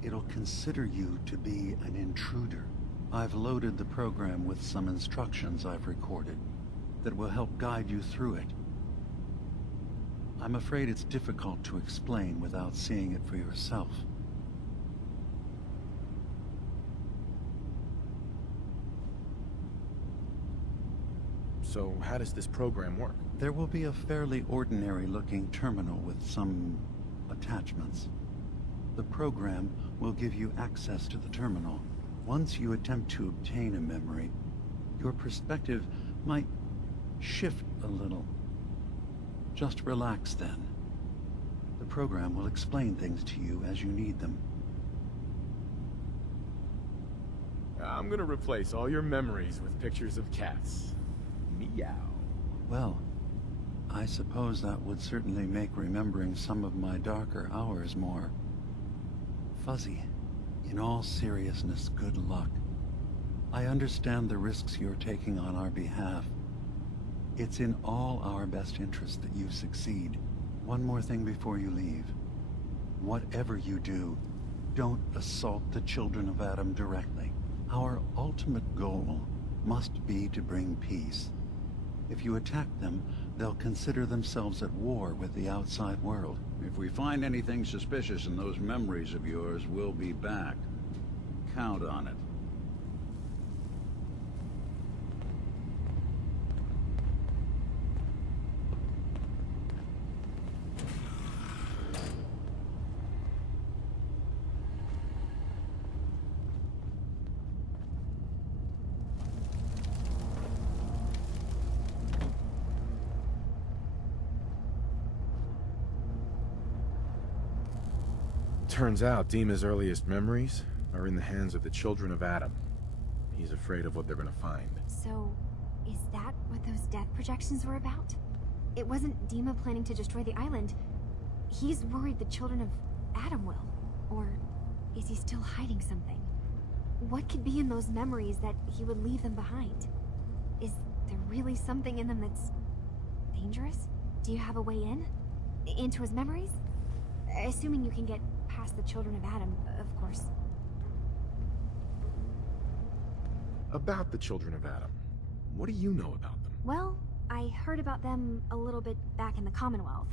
It'll consider you to be an intruder. I've loaded the program with some instructions I've recorded that will help guide you through it. I'm afraid it's difficult to explain without seeing it for yourself. So how does this program work? There will be a fairly ordinary-looking terminal with some attachments. The program will give you access to the terminal. Once you attempt to obtain a memory, your perspective might shift a little. Just relax then. The program will explain things to you as you need them. I'm gonna replace all your memories with pictures of cats. Meow. Well, I suppose that would certainly make remembering some of my darker hours more fuzzy. In all seriousness, good luck. I understand the risks you're taking on our behalf. It's in all our best interest that you succeed. One more thing before you leave. Whatever you do, don't assault the children of Adam directly. Our ultimate goal must be to bring peace. If you attack them, they'll consider themselves at war with the outside world. If we find anything suspicious in those memories of yours, we'll be back. Count on it. Turns out Dima's earliest memories are in the hands of the children of Adam. He's afraid of what they're gonna find. So, is that what those death projections were about? It wasn't Dima planning to destroy the island. He's worried the children of Adam will. Or is he still hiding something? What could be in those memories that he would leave them behind? Is there really something in them that's dangerous? Do you have a way in? Into his memories? Assuming you can get past the children of Adam, of course. About the children of Adam, what do you know about them? Well, I heard about them a little bit back in the Commonwealth.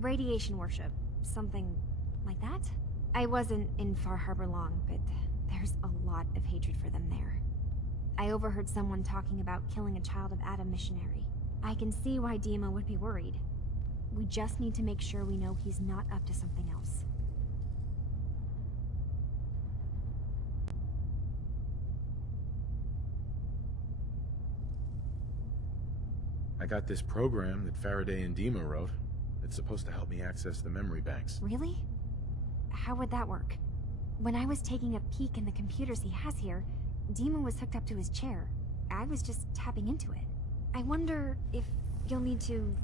Radiation worship, something like that. I wasn't in Far Harbor long, but there's a lot of hatred for them there. I overheard someone talking about killing a child of Adam missionary. I can see why Dima would be worried. We just need to make sure we know he's not up to something else. I got this program that Faraday and Dima wrote. It's supposed to help me access the memory banks. Really? How would that work? When I was taking a peek in the computers he has here, Dima was hooked up to his chair. I was just tapping into it. I wonder if you'll need to,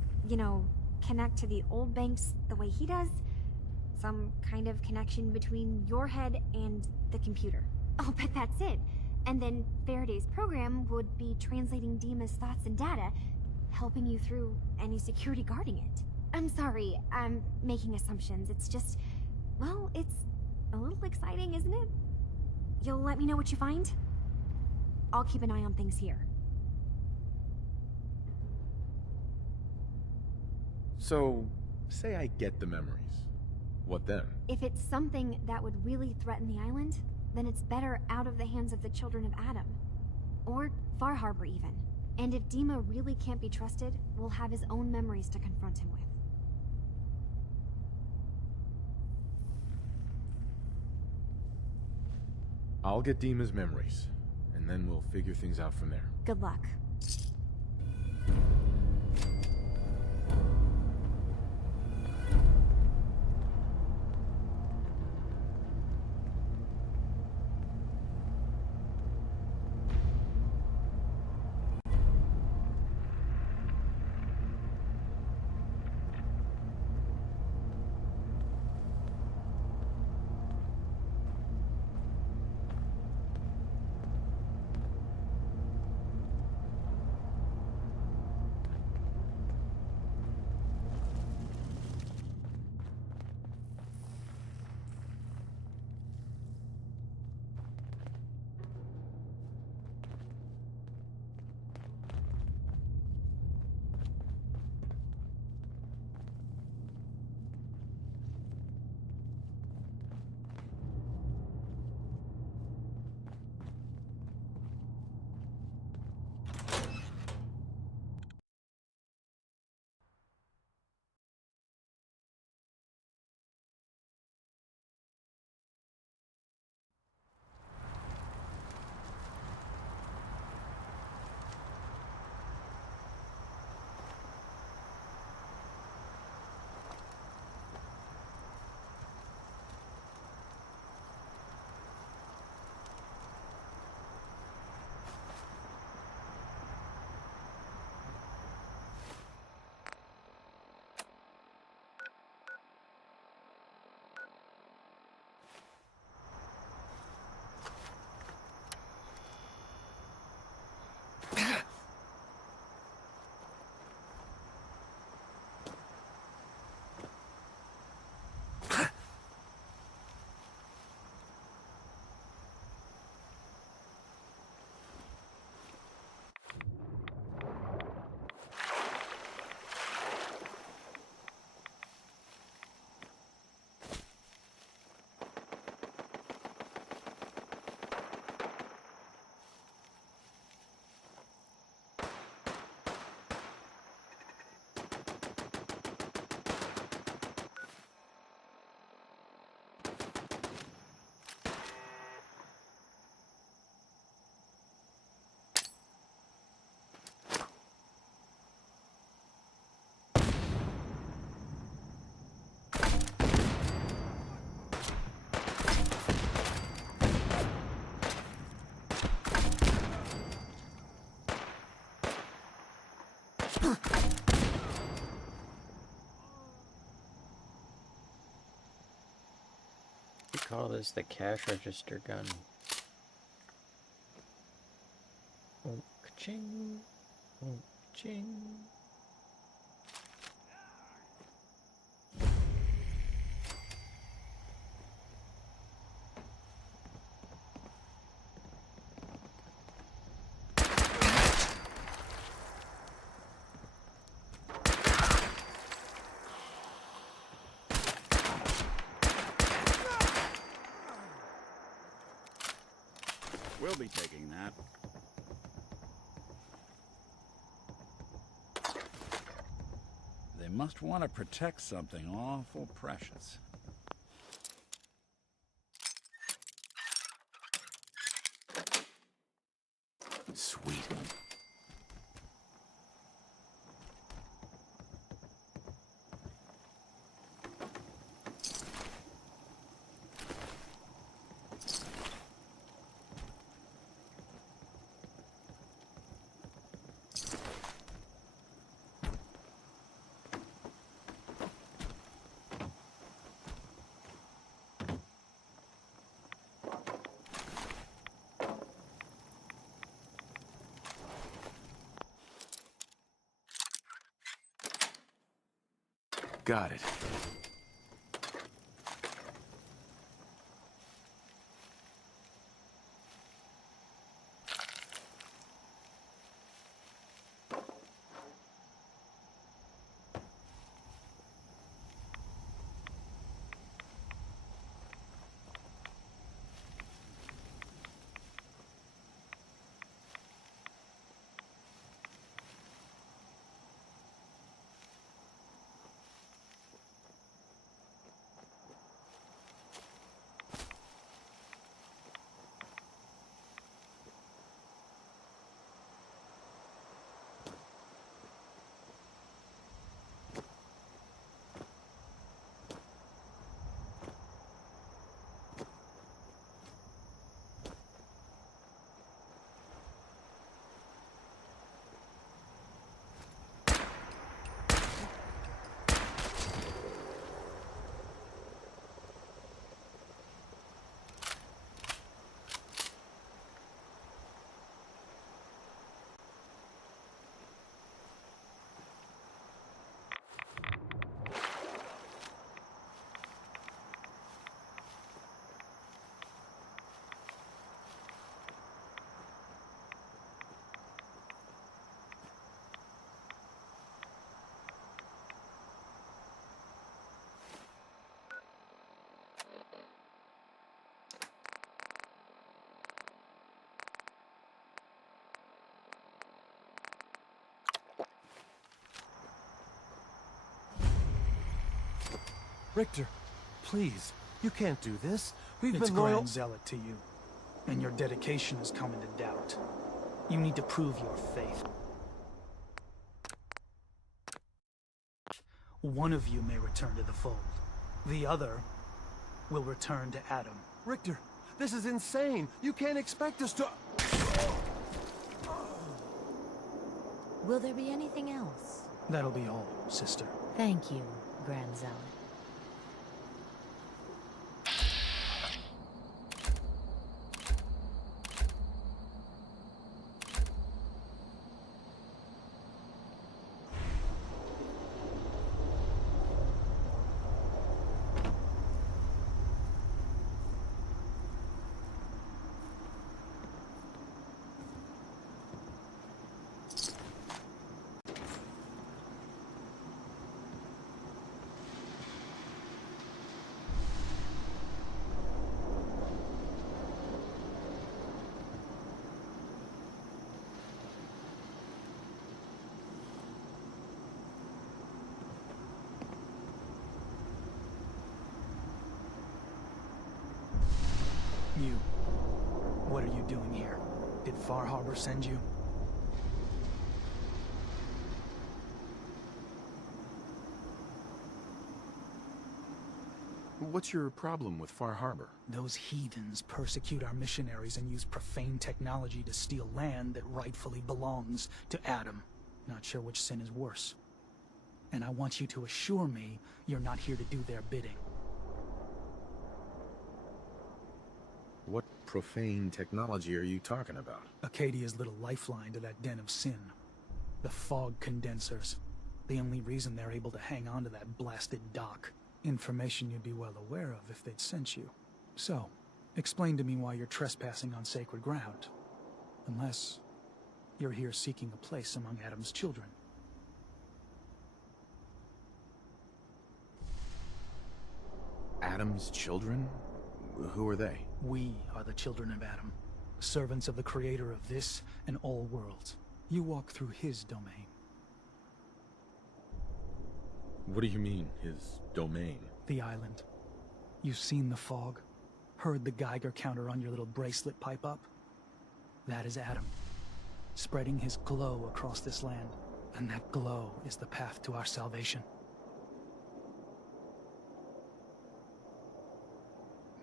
connect to the old banks the way he does? Some kind of connection between your head and the computer. Oh, but that's it. And then Faraday's program would be translating Dima's thoughts and data, helping you through any security guarding it. I'm sorry, I'm making assumptions. It's just, well, it's a little exciting, isn't it? You'll let me know what you find? I'll keep an eye on things here. So, say I get the memories. What then? If it's something that would really threaten the island, then it's better out of the hands of the children of Adam. Or Far Harbor, even. And if Dima really can't be trusted, we'll have his own memories to confront him with. I'll get Dima's memories, and then we'll figure things out from there. Good luck. We call this the cash register gun. Oh, ka-ching. Oh, ka-ching. We'll be taking that. They must want to protect something awful precious. Sweet. Got it. Richter, please, you can't do this. We've It's been loyal. Grand Zealot to you, and your dedication has come into doubt. You need to prove your faith. One of you may return to the fold. The other will return to Adam. Richter, this is insane. You can't expect us to... Will there be anything else? That'll be all, sister. Thank you, Grand Zealot. You. What are you doing here? Did Far Harbor send you? What's your problem with Far Harbor? Those heathens persecute our missionaries and use profane technology to steal land that rightfully belongs to Adam. Not sure which sin is worse. And I want you to assure me you're not here to do their bidding. What profane technology are you talking about? Acadia's little lifeline to that den of sin. The fog condensers. The only reason they're able to hang on to that blasted dock. Information you'd be well aware of if they'd sent you. So, explain to me why you're trespassing on sacred ground. Unless you're here seeking a place among Adam's children. Adam's children? Who are they? We are the children of Adam, servants of the creator of this and all worlds. You walk through his domain. What do you mean, his domain? The island. You've seen the fog, heard the Geiger counter on your little bracelet pipe up? That is Adam, spreading his glow across this land. And that glow is the path to our salvation.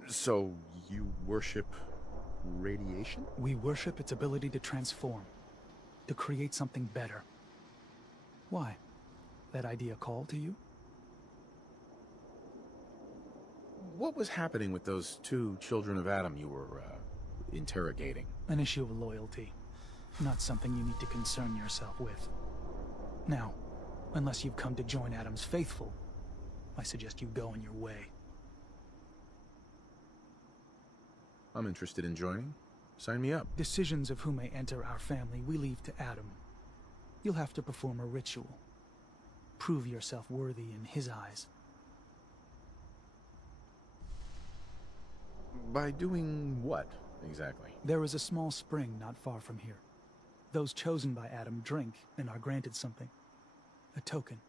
So, you worship radiation? We worship its ability to transform, to create something better. Why? That idea call to you? What was happening with those two children of Adam you were, interrogating? An issue of loyalty. Not something you need to concern yourself with. Now, unless you've come to join Adam's faithful, I suggest you go on your way. I'm interested in joining. Sign me up. Decisions of who may enter our family we leave to Adam. You'll have to perform a ritual. Prove yourself worthy in his eyes. By doing what, exactly? There is a small spring not far from here. Those chosen by Adam drink and are granted something. A token,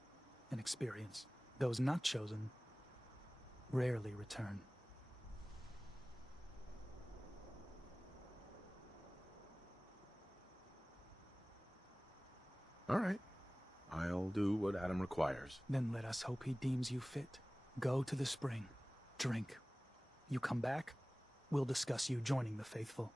an experience. Those not chosen rarely return. All right. I'll do what Adam requires. Then let us hope he deems you fit. Go to the spring. Drink. You come back, we'll discuss you joining the faithful.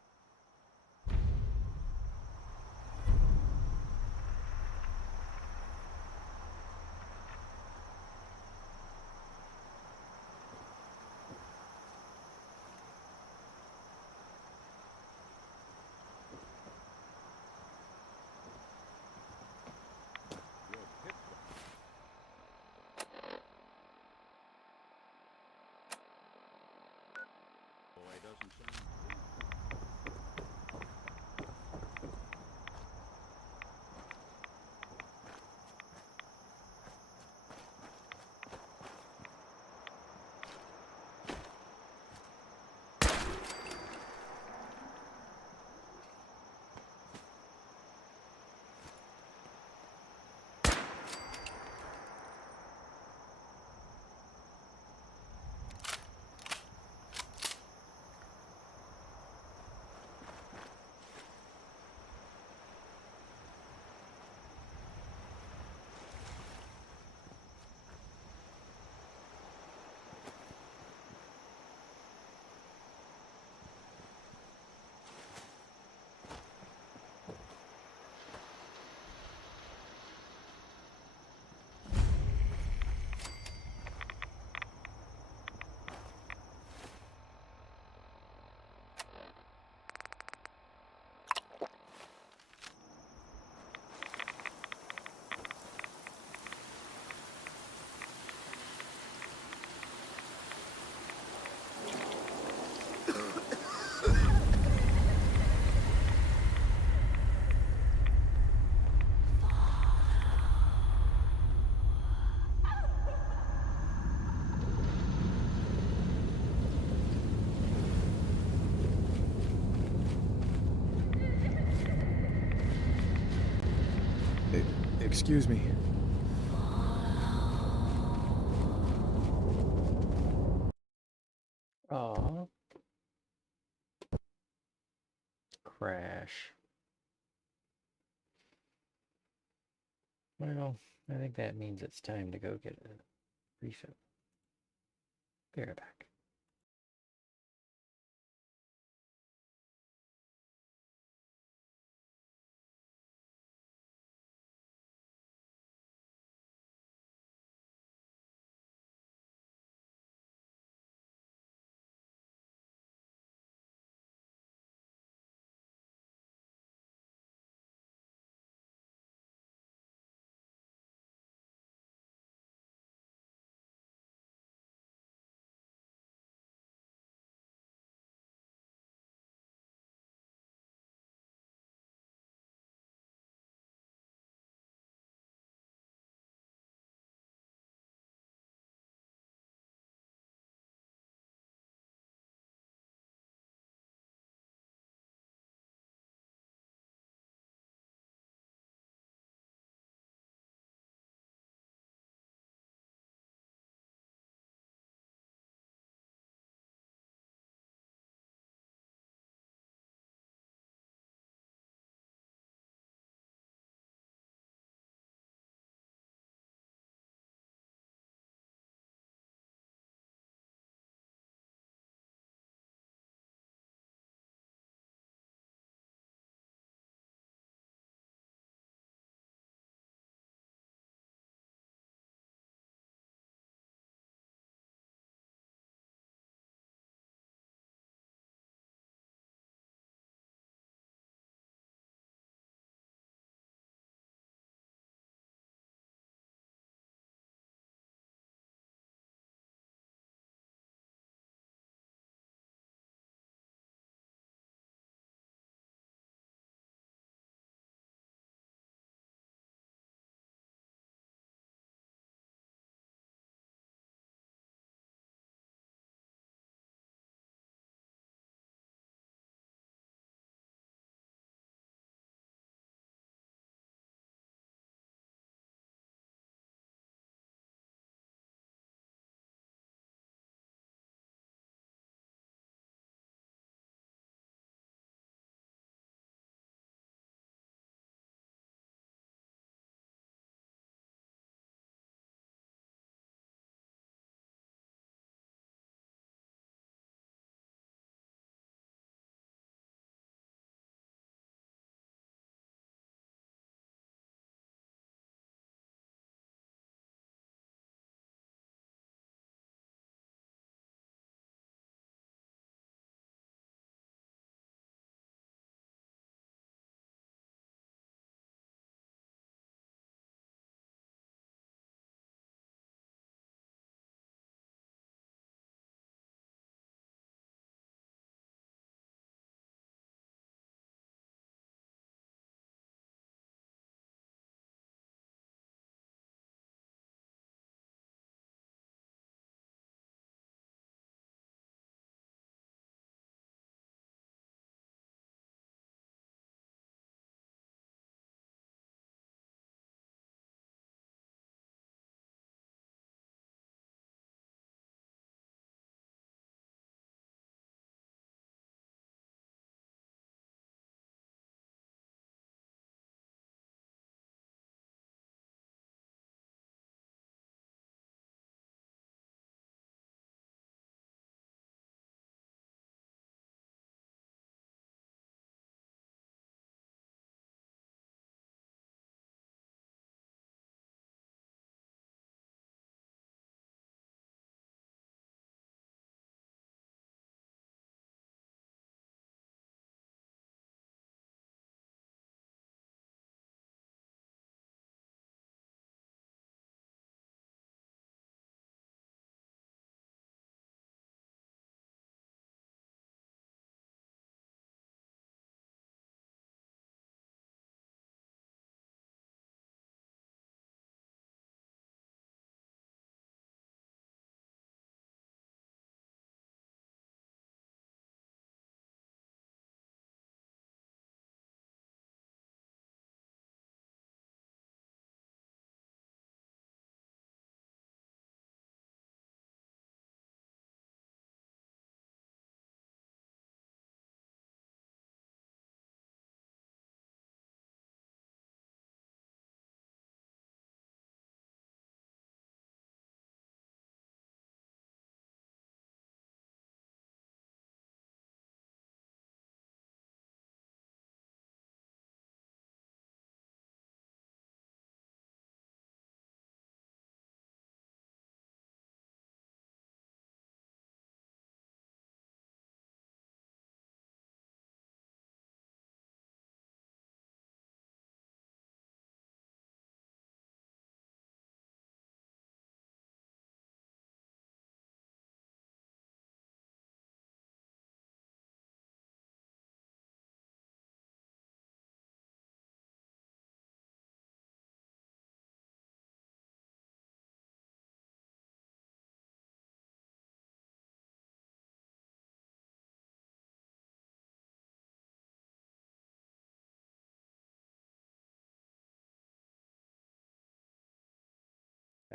Excuse me. Aw. Crash. Well, I think that means it's time to go get a refill. Be right back.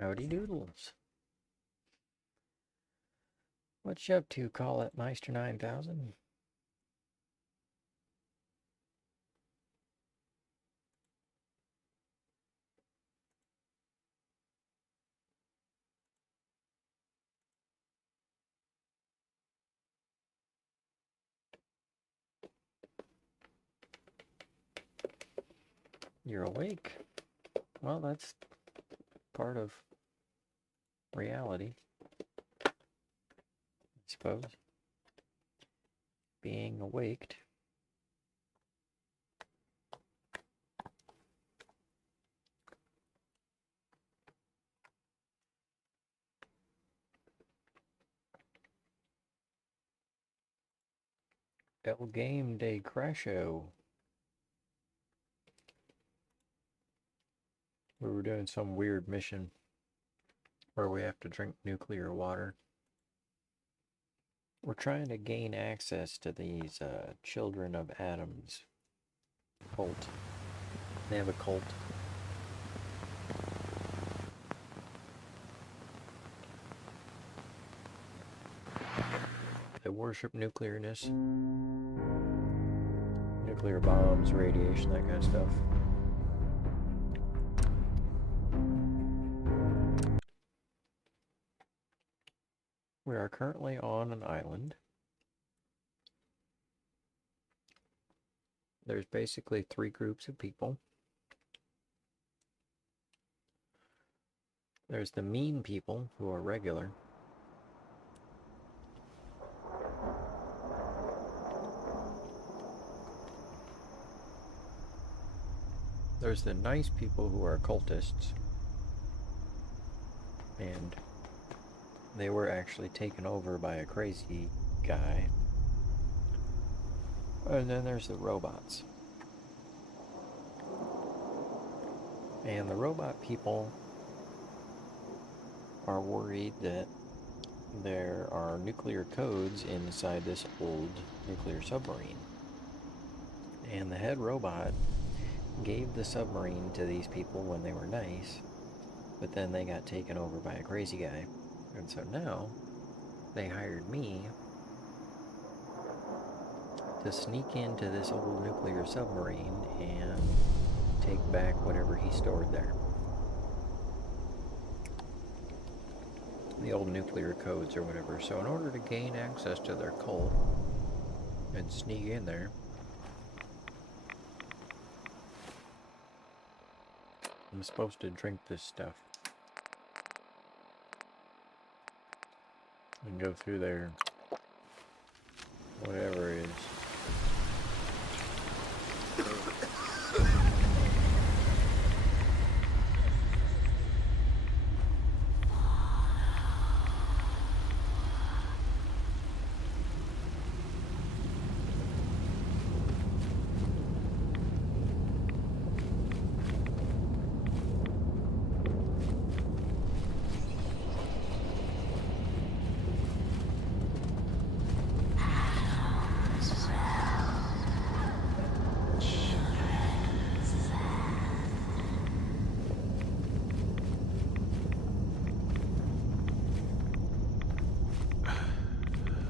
Howdy doodles. What you up to, Colette Meister 9000? You're awake. Well, that's part of reality, I suppose. Being awaked. El Game de Crasho. We were doing some weird mission where we have to drink nuclear water. We're trying to gain access to these Children of Atoms cult. They have a cult. They worship nuclearness. Nuclear bombs, radiation, that kind of stuff. We are currently on an island. There's basically 3 groups of people. There's the mean people who are regular. There's the nice people who are cultists. And they were actually taken over by a crazy guy. And then there's the robots. And the robot people are worried that there are nuclear codes inside this old nuclear submarine. And the head robot gave the submarine to these people when they were nice, but then they got taken over by a crazy guy. And so now they hired me to sneak into this old nuclear submarine and take back whatever he stored there. The old nuclear codes or whatever. So in order to gain access to their cult and sneak in there, I'm supposed to drink this stuff and go through their whatever it is.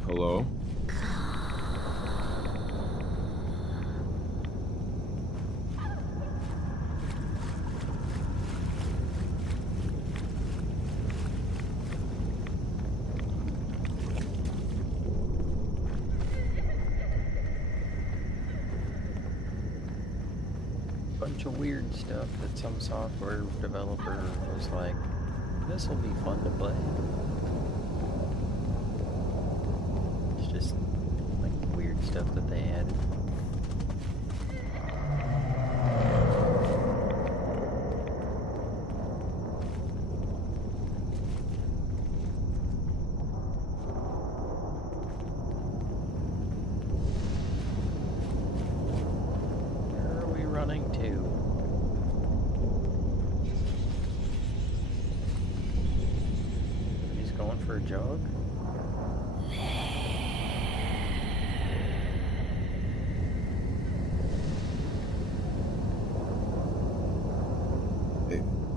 Hello? Bunch of weird stuff that some software developer was like, this will be fun to play. It's just like weird stuff that they added. Where are we running to? He's going for a jog?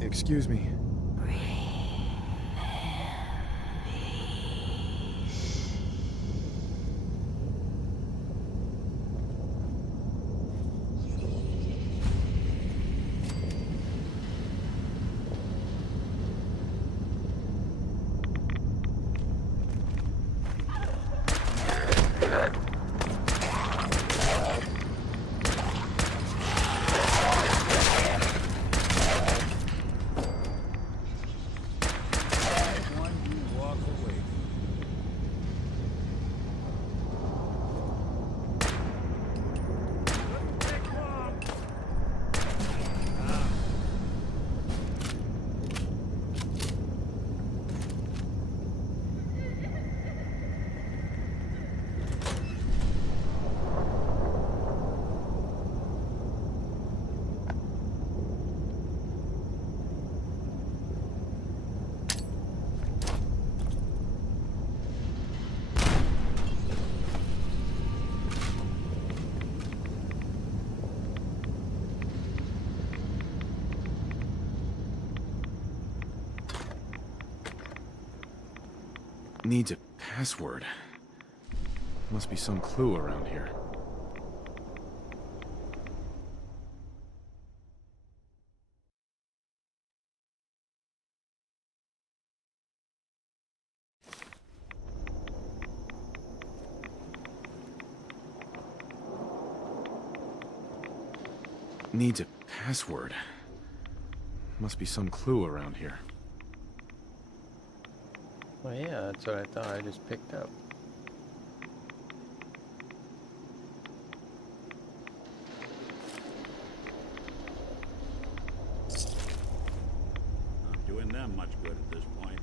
Excuse me. Needs a password. Must be some clue around here. Needs a password. Must be some clue around here. Well, yeah, that's what I thought I just picked up. Not doing them much good at this point.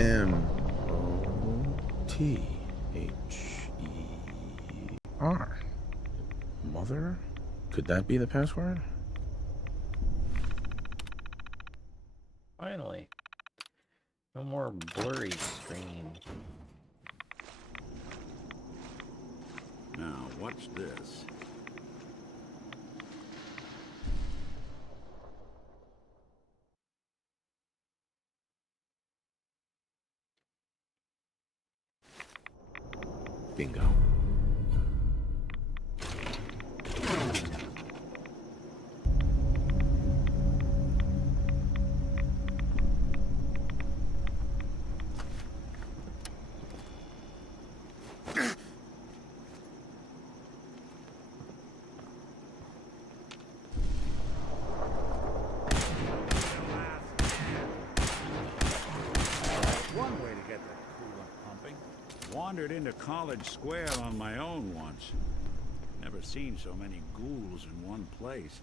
M-O-T-H-E-R. Mother? Could that be the password? Finally. No more blurry screen. Now, what's this? Bingo. One way to get that coolant pumping. Wandered into College Square on my own once. Never seen so many ghouls in one place.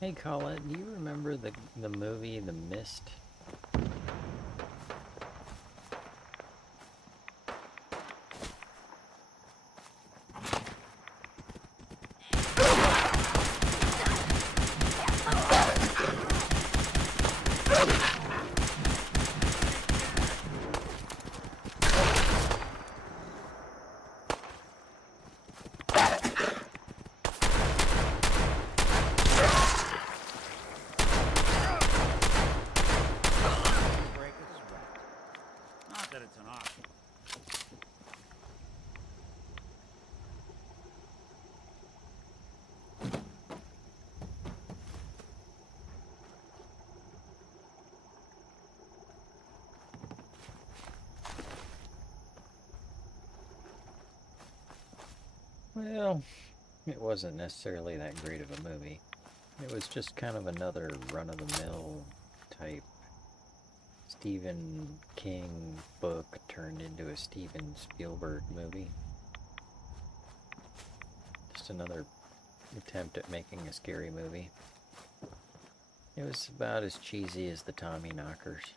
Hey Colette, do you remember the movie The Mist? Well, it wasn't necessarily that great of a movie. It was just kind of another run-of-the-mill type Stephen King book turned into a Steven Spielberg movie. Just another attempt at making a scary movie. It was about as cheesy as the Tommyknockers.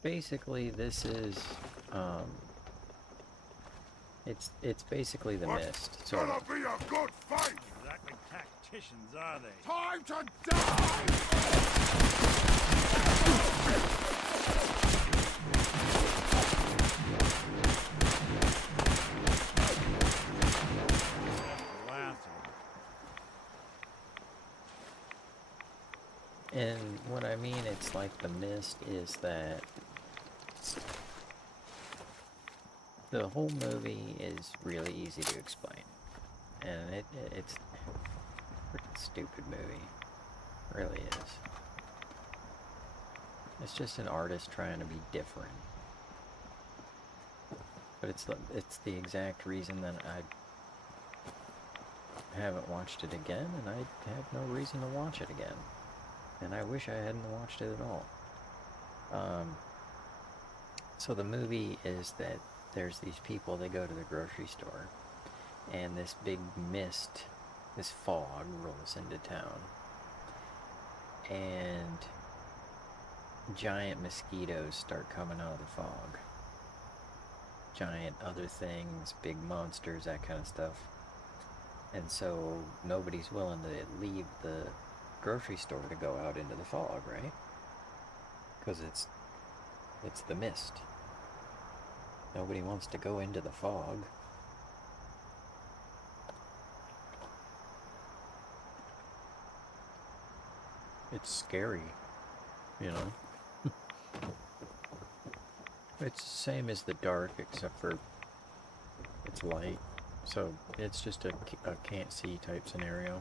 Basically, this is, it's basically The Mist. So Gonna be a good fight! Exactly tacticians, are they? Time to die! And what I mean, it's like the mist, is that the whole movie is really easy to explain. And it's a freaking stupid movie. It really is. It's just an artist trying to be different. But it's the exact reason that I haven't watched it again, and I have no reason to watch it again. And I wish I hadn't watched it at all. So the movie is that there's these people, they go to the grocery store, and this big mist, this fog rolls into town. And giant mosquitoes start coming out of the fog. Giant other things, big monsters, that kind of stuff. And so nobody's willing to leave the grocery store to go out into the fog, right? Because it's the mist. Nobody wants to go into the fog. It's scary, you know? It's the same as the dark, except for it's light. So it's just a can't see type scenario.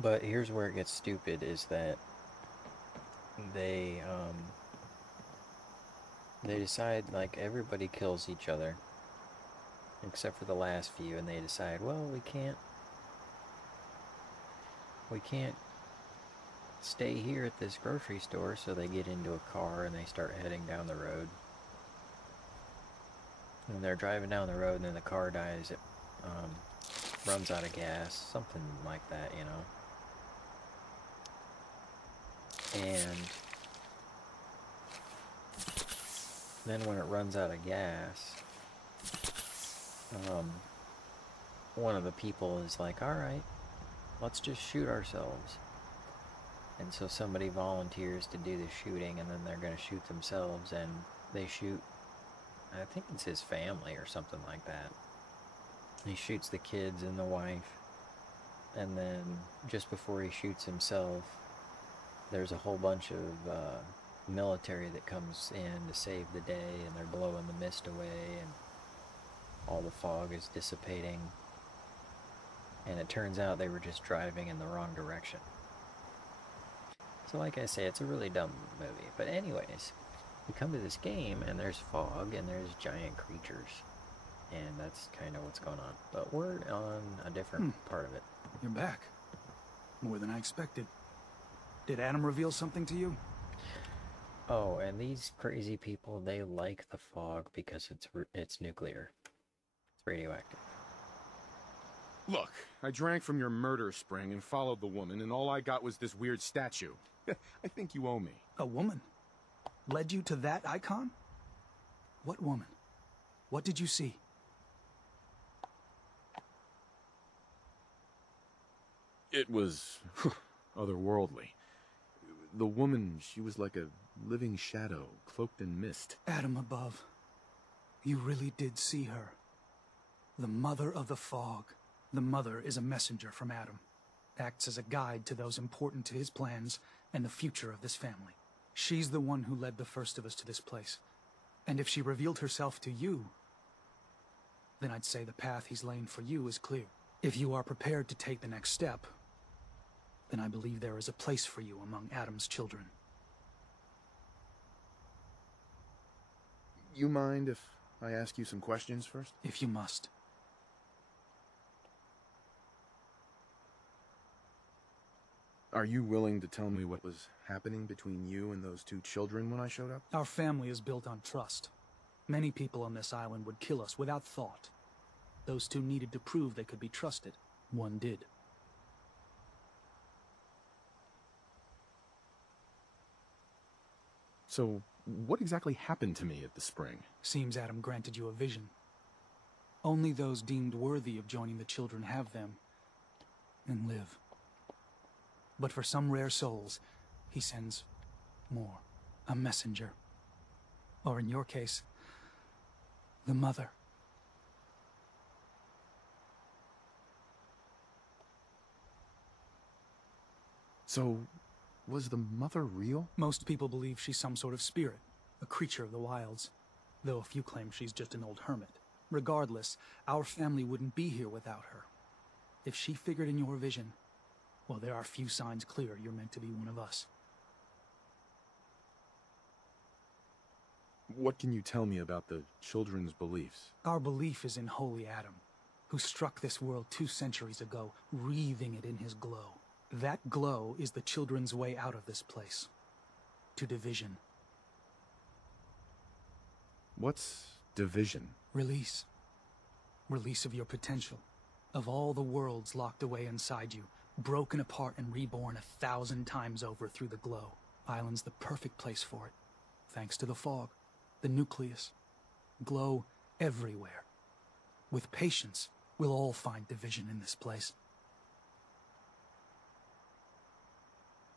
But here's where it gets stupid, is that they decide, like, everybody kills each other except for the last few, and they decide, well, we can't stay here at this grocery store, so they get into a car and they start heading down the road. And they're driving down the road, and then the car dies. It runs out of gas, something like that, you know. And then when it runs out of gas, one of the people is like, alright, let's just shoot ourselves. And so somebody volunteers to do the shooting, and then they're going to shoot themselves, and they shoot, I think it's his family or something like that. He shoots the kids and the wife, and then just before he shoots himself, there's a whole bunch of military that comes in to save the day, and they're blowing the mist away, and all the fog is dissipating. And it turns out they were just driving in the wrong direction. So like I say, it's a really dumb movie. But anyways, we come to this game, and there's fog, and there's giant creatures. And that's kind of what's going on. But we're on a different part of it. You're back. More than I expected. Did Adam reveal something to you? Oh, and these crazy people, they like the fog because it's nuclear. It's radioactive. Look, I drank from your murder spring and followed the woman, and all I got was this weird statue. I think you owe me. A woman? Led you to that icon? What woman? What did you see? It was otherworldly. The woman, she was like a living shadow, cloaked in mist. Adam above. You really did see her. The mother of the fog. The mother is a messenger from Adam. Acts as a guide to those important to his plans and the future of this family. She's the one who led the first of us to this place. And if she revealed herself to you, then I'd say the path he's laying for you is clear. If you are prepared to take the next step, then I believe there is a place for you among Adam's children. You mind if I ask you some questions first? If you must. Are you willing to tell me what was happening between you and those two children when I showed up? Our family is built on trust. Many people on this island would kill us without thought. Those two needed to prove they could be trusted. One did. So, what exactly happened to me at the spring? Seems Adam granted you a vision. Only those deemed worthy of joining the children have them and live. But for some rare souls, he sends more. A messenger. Or in your case, the mother. So, was the mother real? Most people believe she's some sort of spirit, a creature of the wilds, though a few claim she's just an old hermit. Regardless, our family wouldn't be here without her. If she figured in your vision, well, there are few signs clear you're meant to be one of us. What can you tell me about the children's beliefs? Our belief is in Holy Adam, who struck this world 2 centuries ago, wreathing it in his glow. That glow is the children's way out of this place. To division. What's division? Release. Release of your potential. Of all the worlds locked away inside you, broken apart and reborn 1,000 times over through the glow. Island's the perfect place for it. Thanks to the fog, the nucleus. Glow everywhere. With patience, we'll all find division in this place.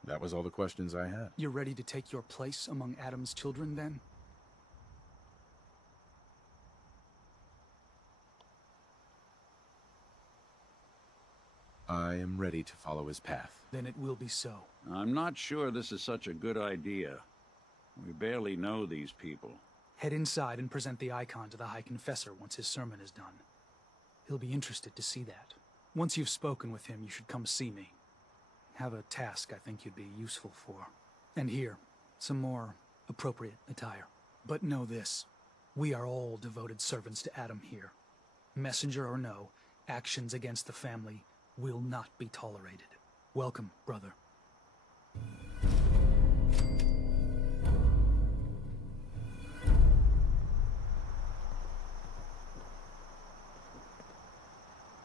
That was all the questions I had. You're ready to take your place among Adam's children, then? I am ready to follow his path. Then it will be so. I'm not sure this is such a good idea. We barely know these people. Head inside and present the icon to the High Confessor once his sermon is done. He'll be interested to see that. Once you've spoken with him, you should come see me. Have a task I think you'd be useful for. And here, some more appropriate attire. But know this, we are all devoted servants to Adam here. Messenger or no, actions against the family will not be tolerated. Welcome, brother.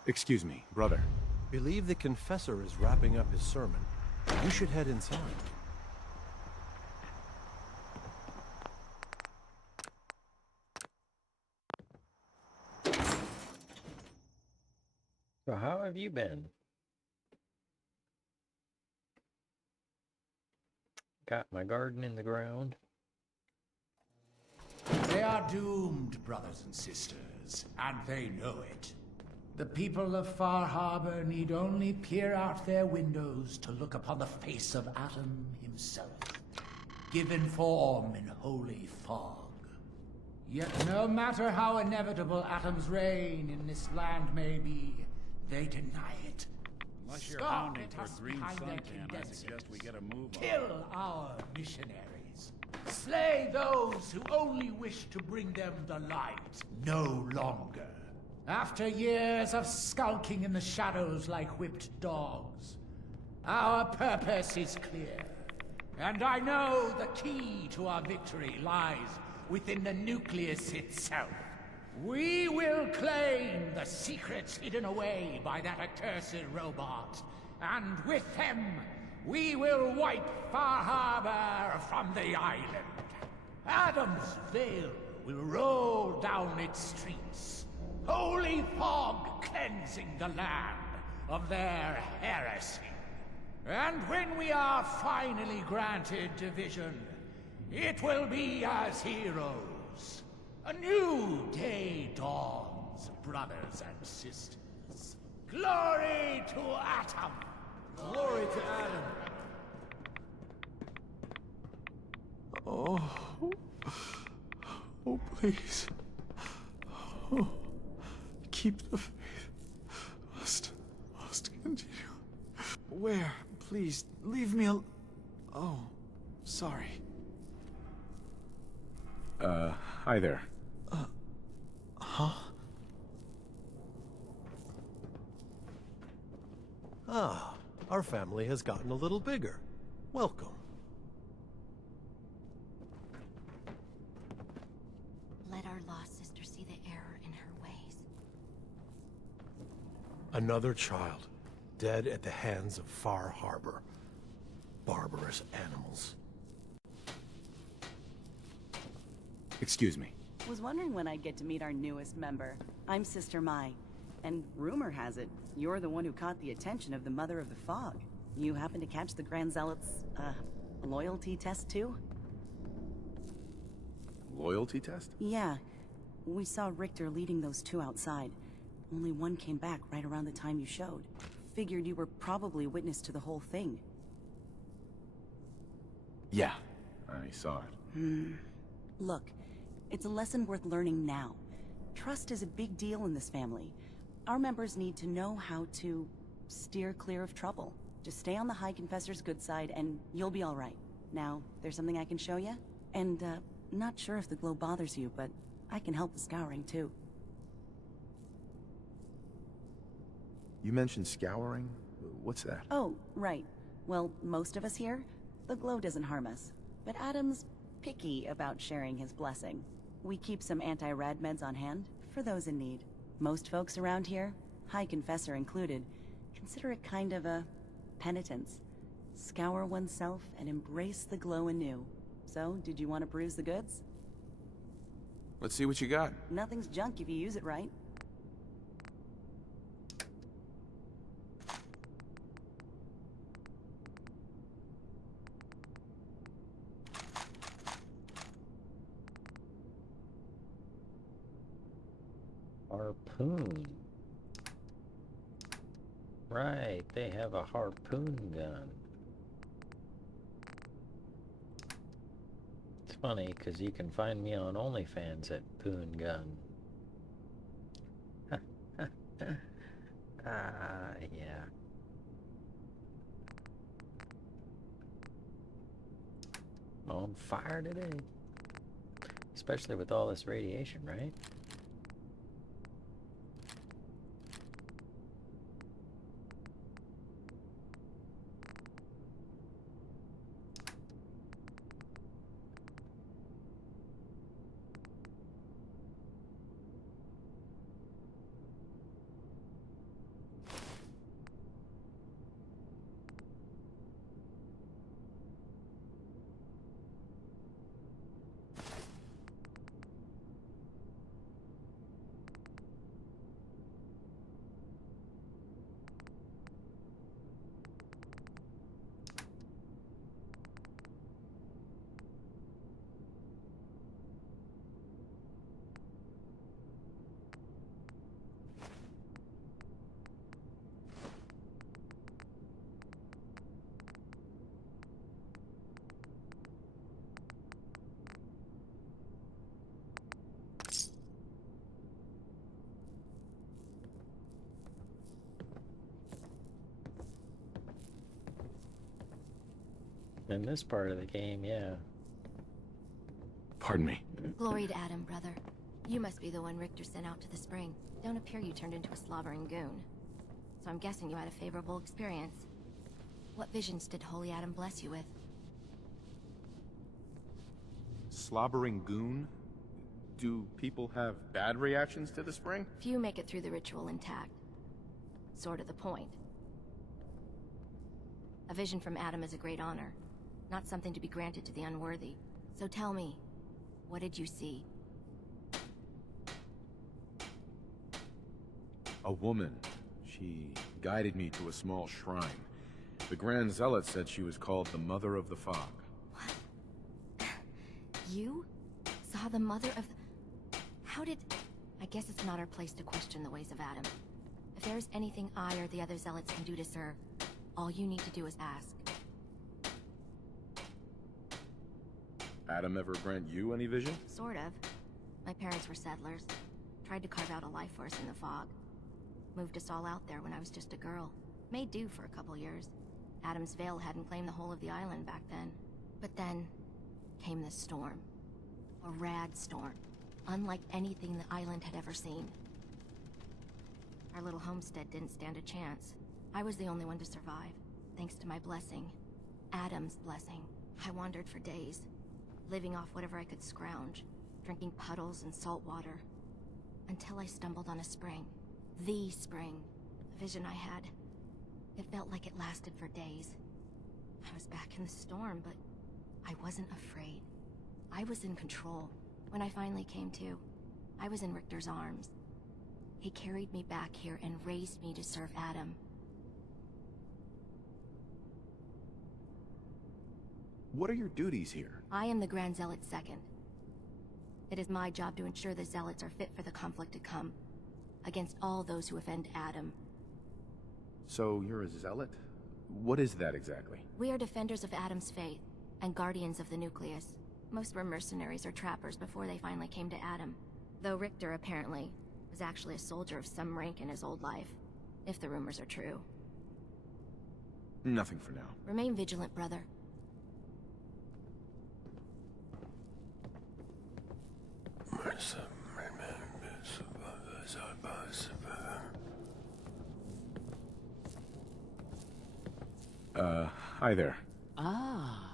Excuse me, brother. Believe the confessor is wrapping up his sermon. You should head inside. So how have you been? Got my garden in the ground. They are doomed, brothers and sisters, and they know it. The people of Far Harbor need only peer out their windows to look upon the face of Adam himself, given form in holy fog. Yet no matter how inevitable Adam's reign in this land may be, they deny it. Unless you're Stop hounding it for a us green behind their suntan, I condensers. suggest we get a move on. Kill our missionaries. Slay those who only wish to bring them the light no longer. After years of skulking in the shadows like whipped dogs, our purpose is clear. And I know the key to our victory lies within the nucleus itself. We will claim the secrets hidden away by that accursed robot, and with them, we will wipe Far Harbor from the island. Adam's veil will roll down its streets, holy fog cleansing the land of their heresy. And when we are finally granted division, it will be as heroes. A new day dawns, brothers and sisters. Glory to Adam! Glory to Adam! Oh. Oh, please. Oh. Keep the faith. Must continue. Where? Please, leave me al— Oh, sorry. Hi there. Huh? Ah, our family has gotten a little bigger. Welcome. Let our lost sister see the error in her ways. Another child, dead at the hands of Far Harbor. Barbarous animals. Excuse me. Was wondering when I'd get to meet our newest member. I'm Sister Mai, and rumor has it, you're the one who caught the attention of the Mother of the Fog. You happen to catch the Grand Zealot's, loyalty test too? Loyalty test? Yeah. We saw Richter leading those two outside. Only one came back right around the time you showed. Figured you were probably witness to the whole thing. Yeah, I saw it. Look, it's a lesson worth learning now. Trust is a big deal in this family. Our members need to know how to steer clear of trouble. Just stay on the High Confessor's good side and you'll be alright. Now, there's something I can show you? And, not sure if the glow bothers you, but I can help with scouring too. You mentioned scouring? What's that? Oh, right. Well, most of us here, the glow doesn't harm us. But Adam's picky about sharing his blessing. We keep some anti-rad meds on hand for those in need. Most folks around here, High Confessor included, consider it kind of a penitence. Scour oneself and embrace the glow anew. So, did you want to peruse the goods? Let's see what you got. Nothing's junk if you use it right. Harpoon. Right, they have a harpoon gun. It's funny, because you can find me on OnlyFans at Poon Gun. Yeah. On fire today. Especially with all this radiation, right? In this part of the game, yeah. Pardon me. Glory to Adam, brother. You must be the one Richter sent out to the spring. Don't appear you turned into a slobbering goon. So I'm guessing you had a favorable experience. What visions did Holy Adam bless you with? Slobbering goon? Do people have bad reactions to the spring? Few make it through the ritual intact. Sort of the point. A vision from Adam is a great honor, not something to be granted to the unworthy. So tell me, what did you see? A woman. She guided me to a small shrine. The Grand Zealot said she was called the Mother of the Fog. What? You saw the Mother of the... How did... I guess it's not our place to question the ways of Adam. If there's anything I or the other Zealots can do to serve, all you need to do is ask. Adam ever grant you any vision? Sort of. My parents were settlers. Tried to carve out a life for us in the fog. Moved us all out there when I was just a girl. Made do for a couple years. Adam's Veil hadn't claimed the whole of the island back then. But then came this storm. A rad storm. Unlike anything the island had ever seen. Our little homestead didn't stand a chance. I was the only one to survive, thanks to my blessing. Adam's blessing. I wandered for days, living off whatever I could scrounge, drinking puddles and salt water, until I stumbled on a spring. The spring. The vision I had. It felt like it lasted for days. I was back in the storm, but I wasn't afraid. I was in control. When I finally came to, I was in Richter's arms. He carried me back here and raised me to serve Adam. What are your duties here? I am the Grand Zealot Second. It is my job to ensure the Zealots are fit for the conflict to come, against all those who offend Adam. So you're a zealot? What is that exactly? We are defenders of Adam's faith, and guardians of the nucleus. Most were mercenaries or trappers before they finally came to Adam. Though Richter, apparently, was actually a soldier of some rank in his old life. If the rumors are true. Nothing for now. Remain vigilant, brother. Hi there. Ah,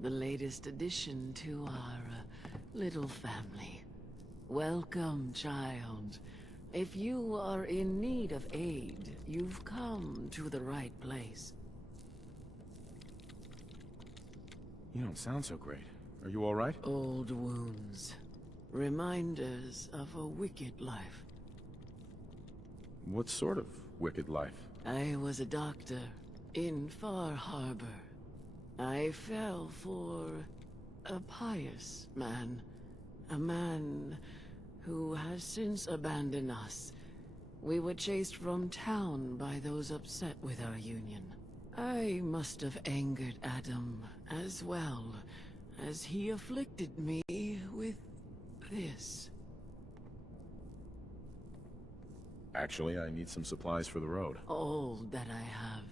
the latest addition to our little family. Welcome, child. If you are in need of aid, you've come to the right place. You don't sound so great. Are you all right? Old wounds. Reminders of a wicked life. What sort of wicked life? I was a doctor in Far Harbor. I fell for a pious man. A man who has since abandoned us. We were chased from town by those upset with our union. I must have angered Adam as well, as he afflicted me with this. Actually, I need some supplies for the road. All that I have.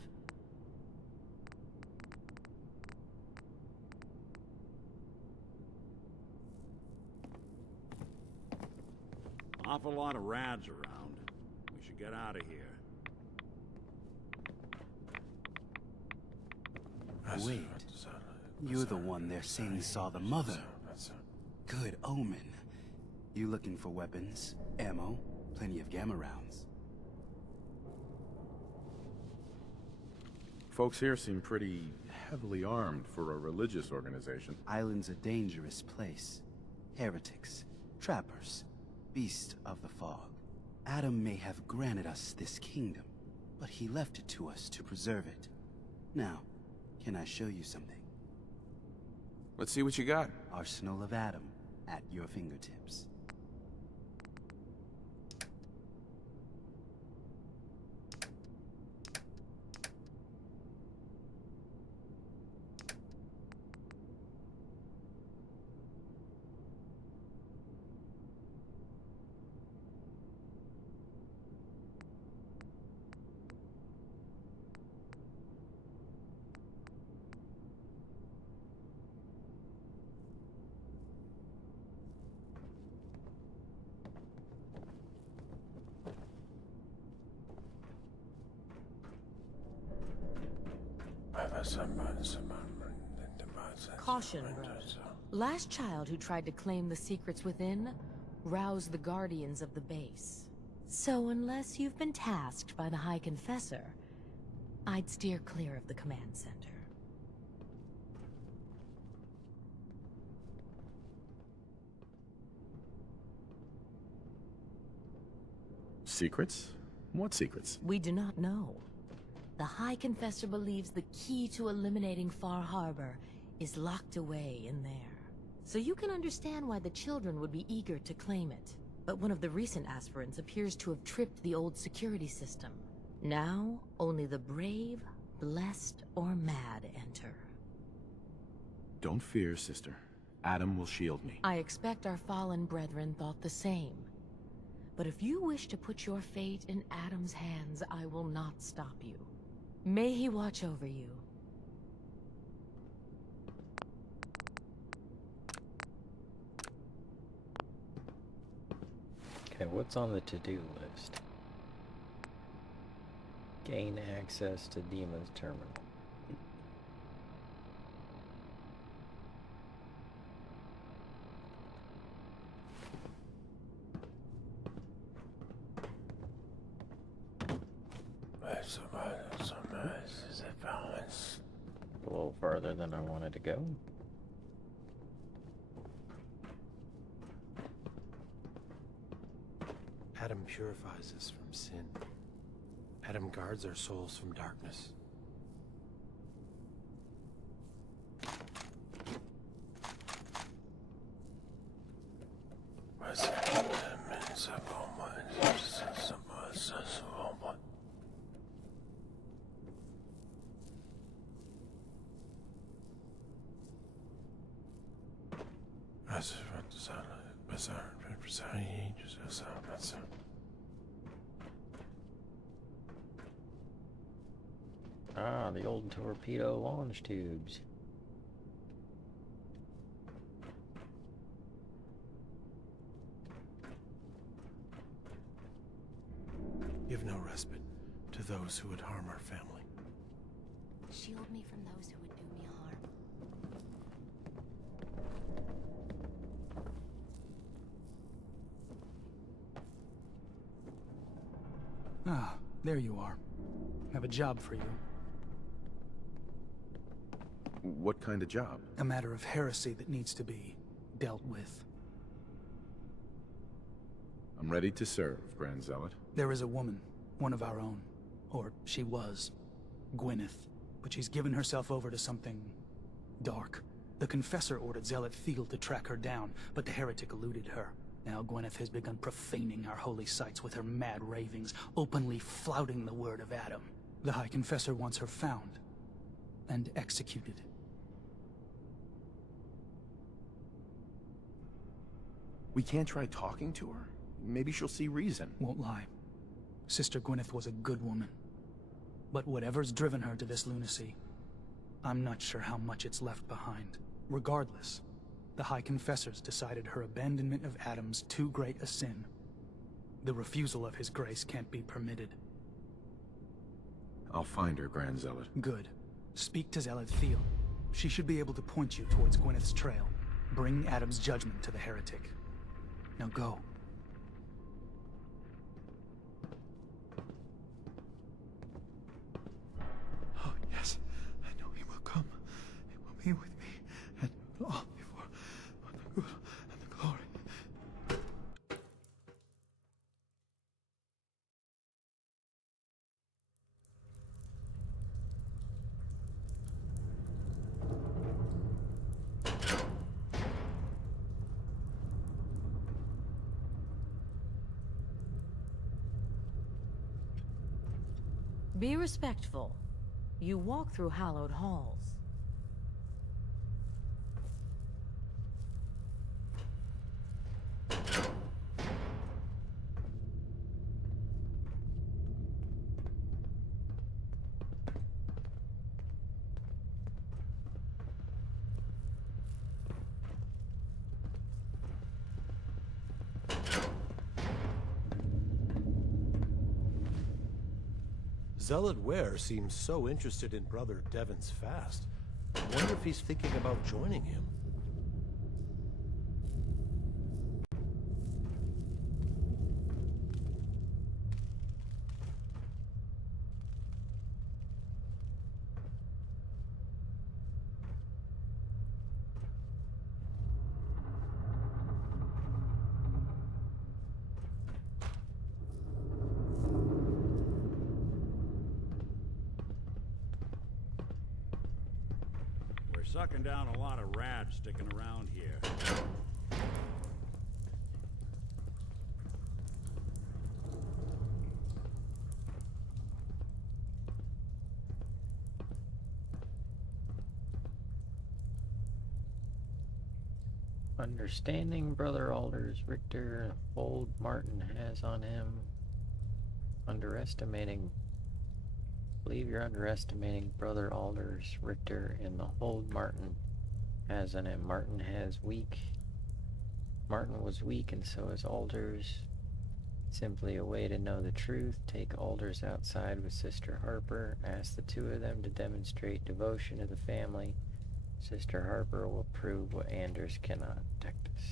Awful lot of rads around. We should get out of here. Wait, you're the one they're saying saw the mother. Good omen. You looking for weapons, ammo, plenty of gamma rounds? Folks here seem pretty heavily armed for a religious organization. Island's a dangerous place. Heretics, trappers, beasts of the fog. Adam may have granted us this kingdom, but he left it to us to preserve it. Now, can I show you something? Let's see what you got. Arsenal of Adam, at your fingertips. Caution, brother. Last child who tried to claim the secrets within roused the guardians of the base. So unless you've been tasked by the High Confessor, I'd steer clear of the command center. Secrets? What secrets? We do not know. The High Confessor believes the key to eliminating Far Harbor is locked away in there. So you can understand why the children would be eager to claim it. But one of the recent aspirants appears to have tripped the old security system. Now, only the brave, blessed, or mad enter. Don't fear, sister. Adam will shield me. I expect our fallen brethren thought the same. But if you wish to put your fate in Adam's hands, I will not stop you. May he watch over you. Okay, what's on the to-do list? Gain access to Demon's terminal. A little further than I wanted to go. Adam purifies us from sin. Adam guards our souls from darkness. Ah, the old torpedo launch tubes. Give no respite to those who would harm our family. Shield me from those who would do me harm. Ah, there you are. Have a job for you. What kind of job? A matter of heresy that needs to be dealt with. I'm ready to serve, Grand Zealot. There is a woman, one of our own. Or she was. Gwyneth. But she's given herself over to something dark. The Confessor ordered Zealot Thiel to track her down, but the heretic eluded her. Now Gwyneth has begun profaning our holy sites with her mad ravings, openly flouting the word of Adam. The High Confessor wants her found and executed. We can't try talking to her? Maybe she'll see reason. Won't lie. Sister Gwyneth was a good woman. But whatever's driven her to this lunacy, I'm not sure how much it's left behind. Regardless, the High Confessors decided her abandonment of Adam's too great a sin. The refusal of his grace can't be permitted. I'll find her, Grand Zealot. Good. Speak to Zealot Thiel. She should be able to point you towards Gwyneth's trail. Bring Adam's judgment to the heretic. Now go. Oh, yes. I know he will come. He will be with me. And all before the good and the glory. Be respectful. You walk through hallowed halls. Zealot Ware seems so interested in Brother Devon's fast. I wonder if he's thinking about joining him. Sucking down a lot of rats sticking around here. Understanding Brother Alder's Richter hold Martin has on him. Underestimating. I believe you're underestimating Brother Alder's Richter in the hold Martin has on him. Martin was weak and so is Alder's. Simply a way to know the truth. Take Alder's outside with Sister Harper. Ask the two of them to demonstrate devotion to the family. Sister Harper will prove what Anders cannot detect us.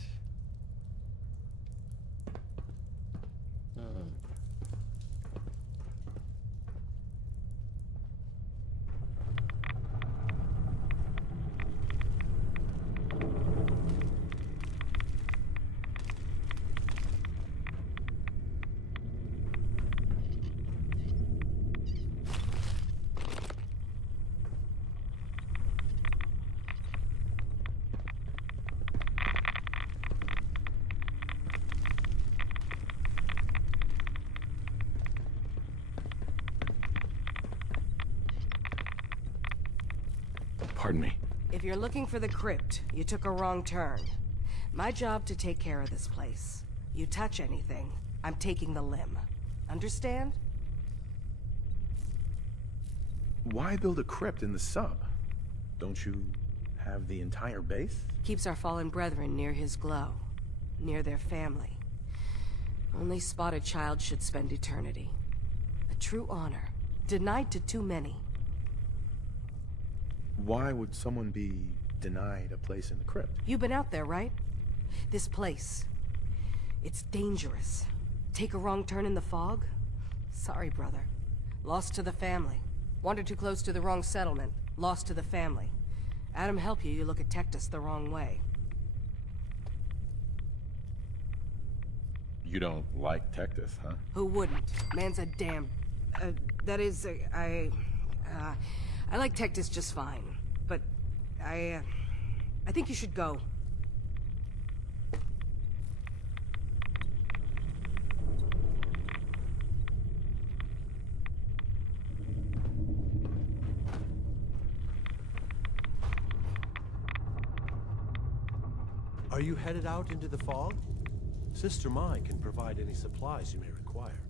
Pardon me. If you're looking for the crypt, you took a wrong turn. My job to take care of this place. You touch anything, I'm taking the limb. Understand? Why build a crypt in the sub? Don't you have the entire base? Keeps our fallen brethren near his glow. Near their family. Only spotted child should spend eternity. A true honor. Denied to too many. Why would someone be denied a place in the crypt? You've been out there, right? This place. It's dangerous. Take a wrong turn in the fog? Sorry, brother. Lost to the family. Wandered too close to the wrong settlement. Lost to the family. Adam help you, you look at Tectus the wrong way. You don't like Tectus, huh? Who wouldn't? Man's a damn... that is, I like Tectus just fine. But, I think you should go. Are you headed out into the fog? Sister Mai can provide any supplies you may require.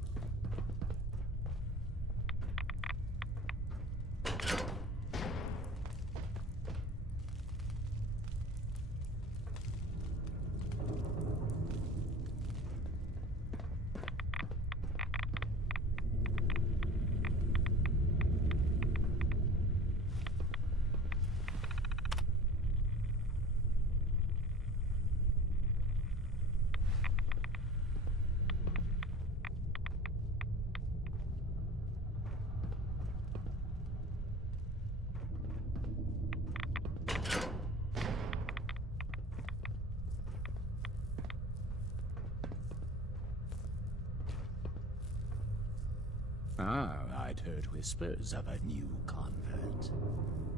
I'd heard whispers of a new convert.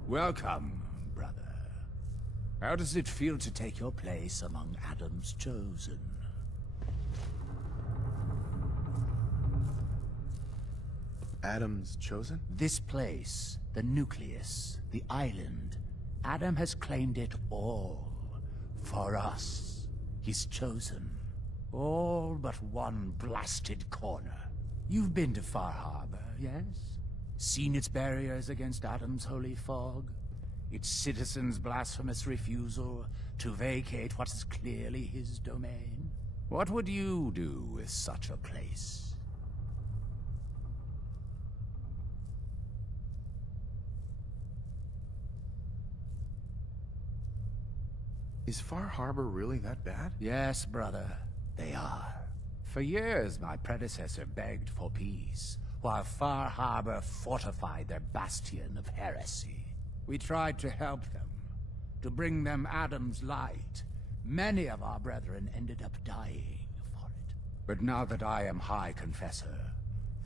Welcome, brother. How does it feel to take your place among Adam's chosen? Adam's chosen? This place, the nucleus, the island, Adam has claimed it all. For us. He's chosen. All but one blasted corner. You've been to Far Harbor, yes? Seen its barriers against Adam's holy fog? Its citizens' blasphemous refusal to vacate what is clearly his domain? What would you do with such a place? Is Far Harbor really that bad? Yes, brother, they are. For years, my predecessor begged for peace, while Far Harbor fortified their bastion of heresy. We tried to help them, to bring them Adam's light. Many of our brethren ended up dying for it. But now that I am High Confessor,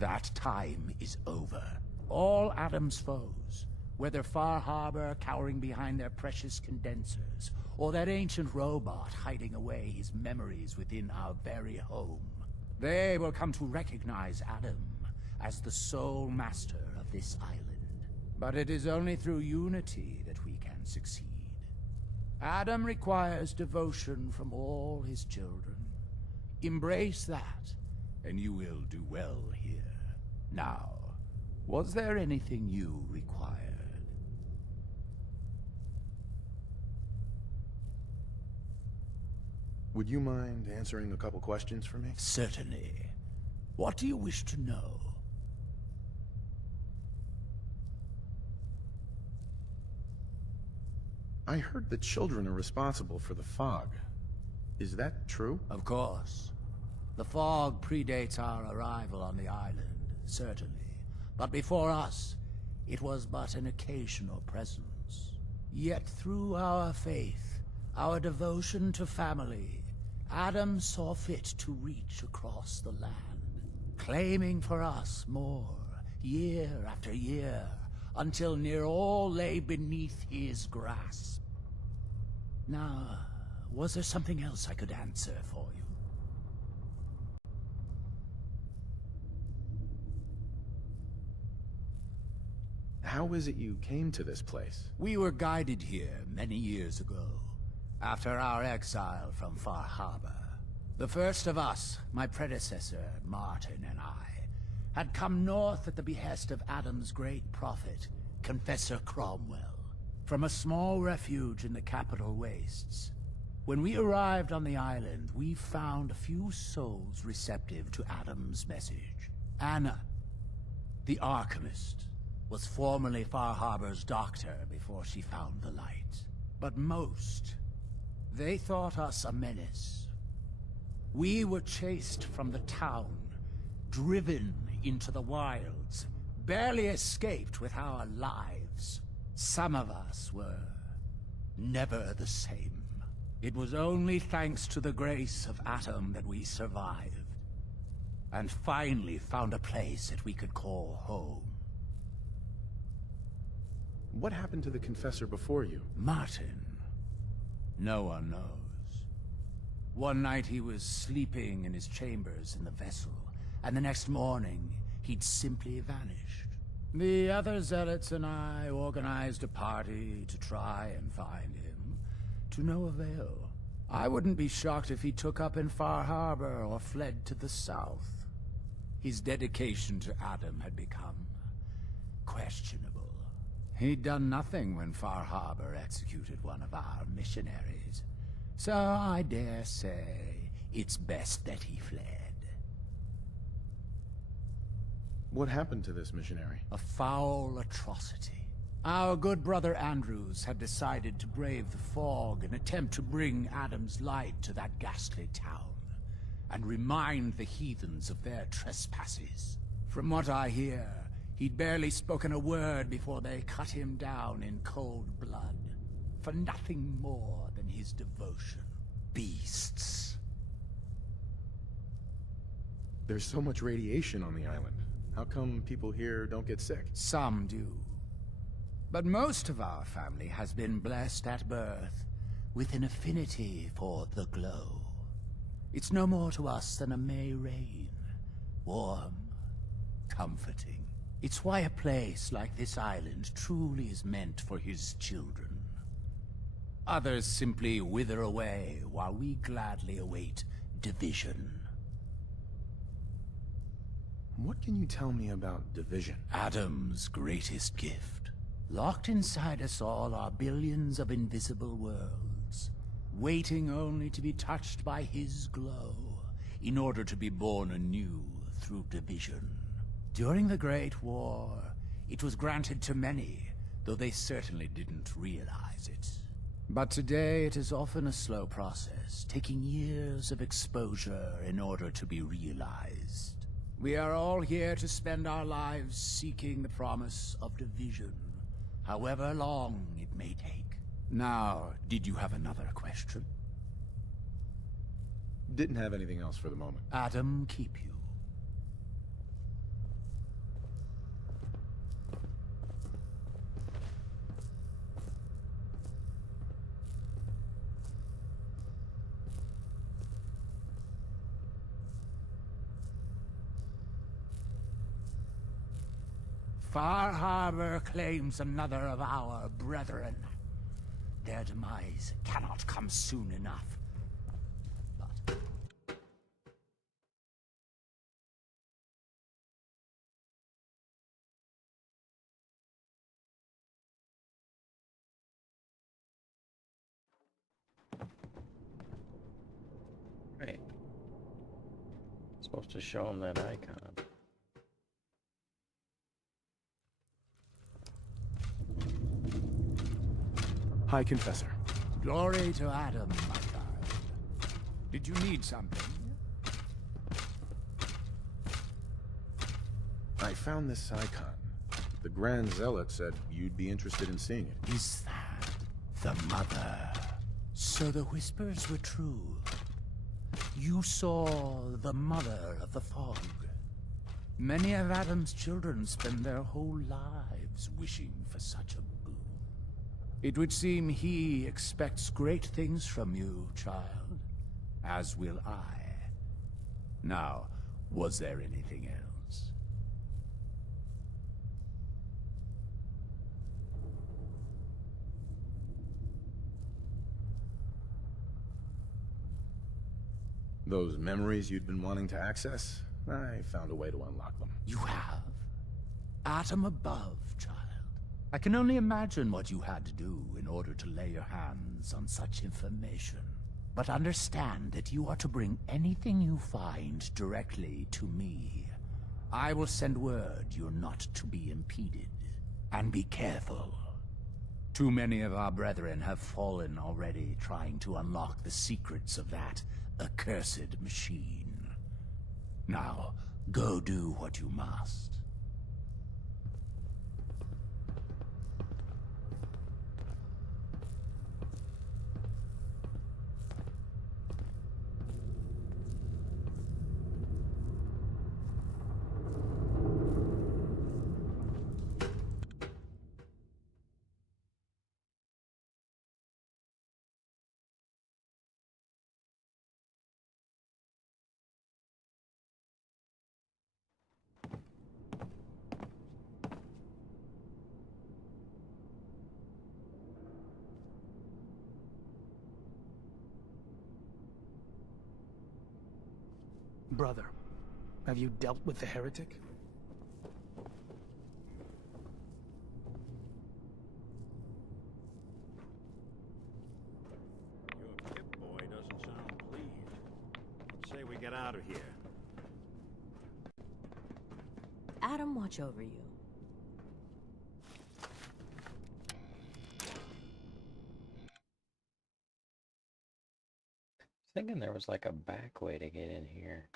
that time is over. All Adam's foes, whether Far Harbor cowering behind their precious condensers, or that ancient robot hiding away his memories within our very home, they will come to recognize Adam as the sole master of this island. But it is only through unity that we can succeed. Adam requires devotion from all his children. Embrace that, and you will do well here. Now, was there anything you required? Would you mind answering a couple questions for me? Certainly. What do you wish to know? I heard the children are responsible for the fog. Is that true? Of course. The fog predates our arrival on the island, certainly. But before us, it was but an occasional presence. Yet through our faith, our devotion to family, Adam saw fit to reach across the land, claiming for us more, year after year, until near all lay beneath his grasp. Now, was there something else I could answer for you? How is it you came to this place? We were guided here many years ago. After our exile from Far Harbor, the first of us, my predecessor, Martin, and I, had come north at the behest of Adam's great prophet, Confessor Cromwell, from a small refuge in the capital wastes. When we arrived on the island, we found a few souls receptive to Adam's message. Anna, the Alchemist, was formerly Far Harbor's doctor before she found the light. But most, they thought us a menace. We were chased from the town, driven into the wilds, barely escaped with our lives. Some of us were never the same. It was only thanks to the grace of Adam that we survived, and finally found a place that we could call home. What happened to the Confessor before you? Martin. No one knows. One night he was sleeping in his chambers in the vessel, and the next morning he'd simply vanished. The other zealots and I organized a party to try and find him, to no avail. I wouldn't be shocked if he took up in Far Harbor or fled to the south. His dedication to Adam had become questionable. He'd done nothing when Far Harbor executed one of our missionaries, so I dare say it's best that he fled. What happened to this missionary? A foul atrocity. Our good brother Andrews had decided to brave the fog and attempt to bring Adam's light to that ghastly town, and remind the heathens of their trespasses. From what I hear, he'd barely spoken a word before they cut him down in cold blood, for nothing more than his devotion. Beasts. There's so much radiation on the island. How come people here don't get sick? Some do. But most of our family has been blessed at birth with an affinity for the glow. It's no more to us than a May rain. Warm, comforting. It's why a place like this island truly is meant for his children. Others simply wither away while we gladly await division. What can you tell me about division? Adam's greatest gift. Locked inside us all are billions of invisible worlds, waiting only to be touched by his glow, in order to be born anew through division. During the Great War, it was granted to many, though they certainly didn't realize it. But today it is often a slow process, taking years of exposure in order to be realized. We are all here to spend our lives seeking the promise of division, however long it may take. Now, did you have another question? Didn't have anything else for the moment. Adam keep you. Far Harbor claims another of our brethren. Their demise cannot come soon enough. But... Right. Supposed to show him that icon. Hi, Confessor. Glory to Adam, my child. Did you need something? I found this icon. The Grand Zealot said you'd be interested in seeing it. Is that the mother? So the whispers were true. You saw the mother of the fog. Many of Adam's children spend their whole lives wishing for such a boon. It would seem he expects great things from you, child, as will I. Now, was there anything else? Those memories you'd been wanting to access? I found a way to unlock them. You have? Atom above, child. I can only imagine what you had to do in order to lay your hands on such information. But understand that you are to bring anything you find directly to me. I will send word you're not to be impeded. And be careful. Too many of our brethren have fallen already trying to unlock the secrets of that accursed machine. Now, go do what you must. Brother, have you dealt with the heretic? Your Pip-Boy doesn't sound pleased. Let's say we get out of here. Adam, watch over you. Thinking there was like a back way to get in here.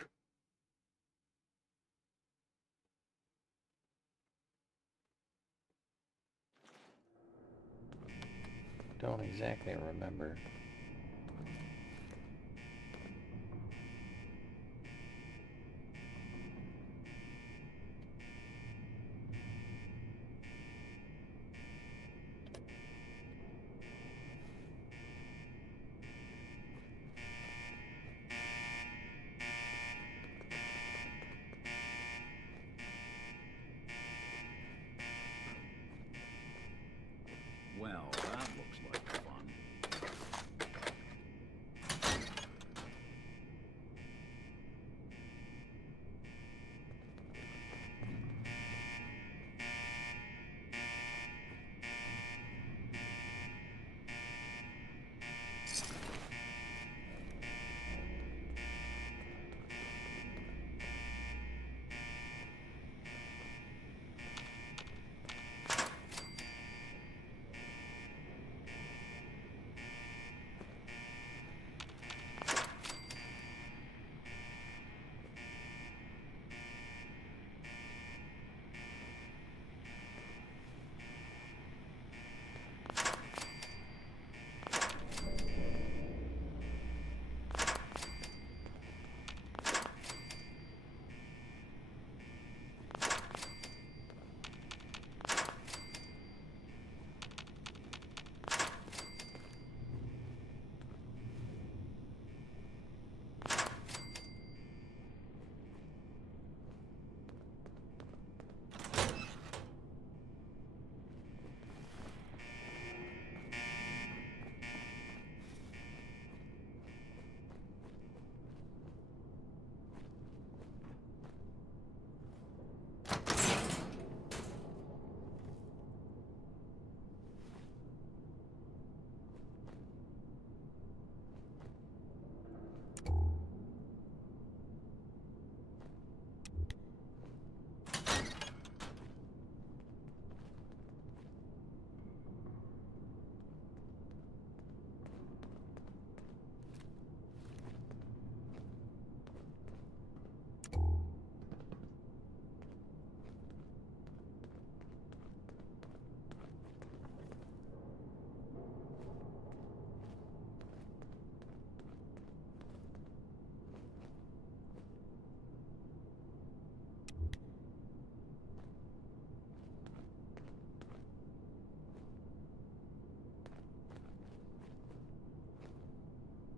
Don't exactly remember. Well, that looks like fun.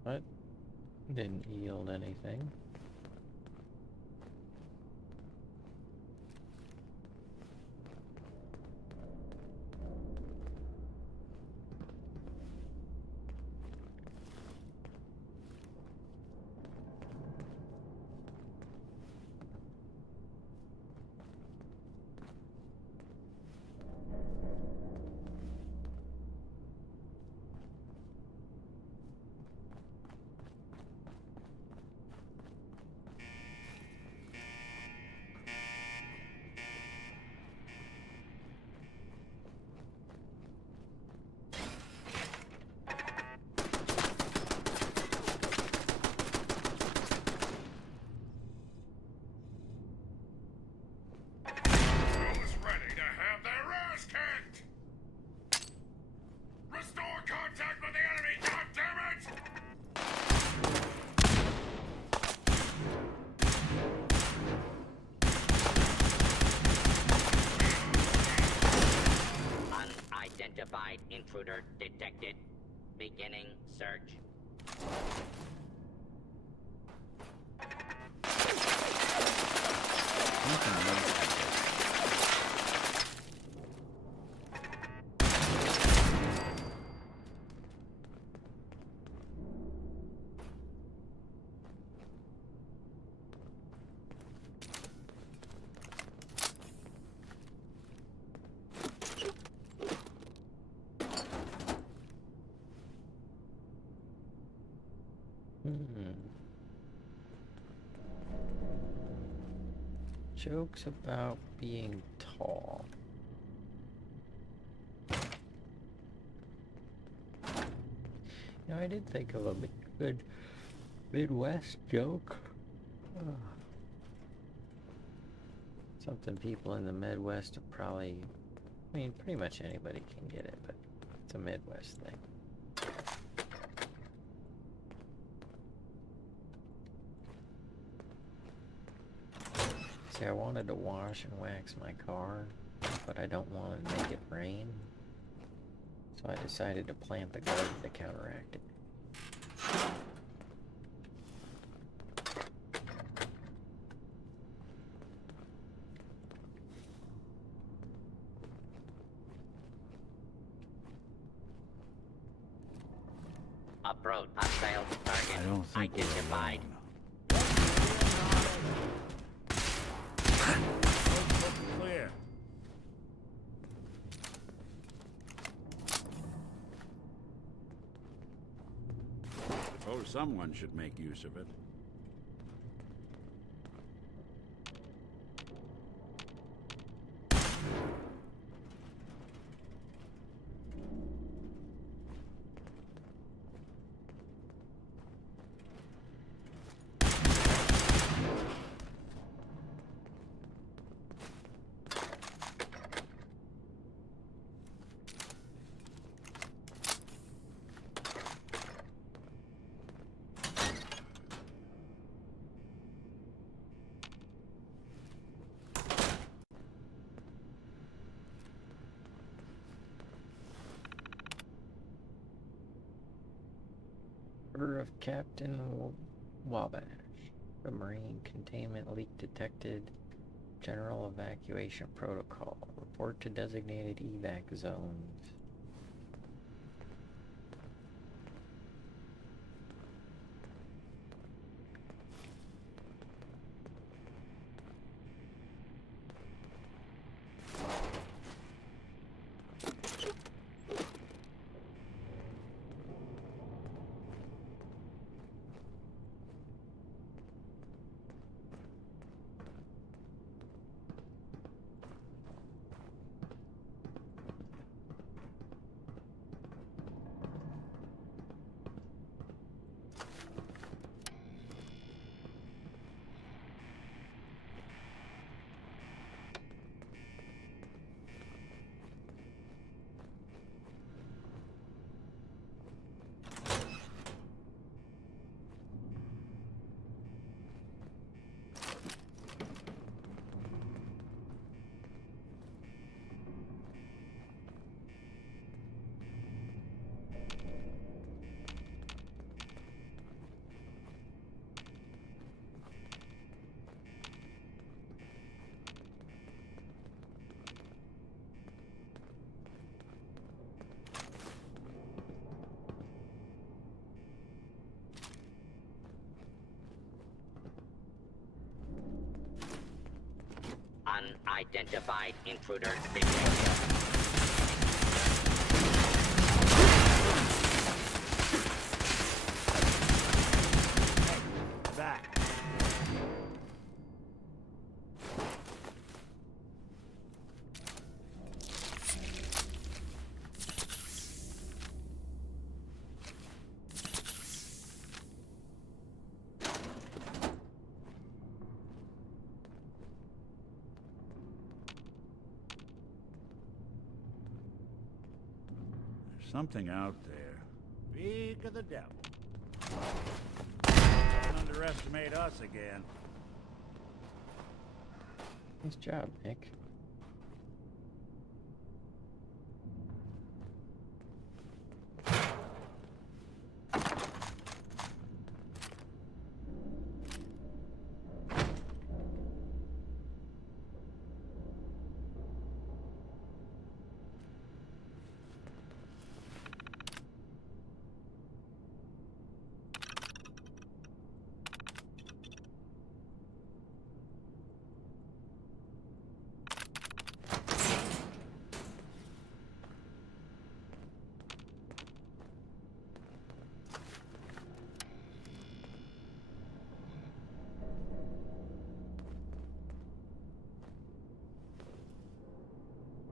What? Didn't yield anything. Intruder detected. Beginning search. Jokes about being tall. You know, I did think of a good Midwest joke. Something people in the Midwest are probably, I mean, pretty much anybody can get it, but it's a Midwest thing. See, I wanted to wash and wax my car, but I don't want to make it rain. So I decided to plant the garden to counteract it. Approach. Hostile target I don't think we're identified. Clear. Suppose someone should make use of it. Order of Captain Wabash. The Marine containment leak detected. General evacuation protocol. Report to designated evac zones. Unidentified intruder detected. Back. Something out there. Speak of the devil. Don't underestimate us again. Nice job, Nick.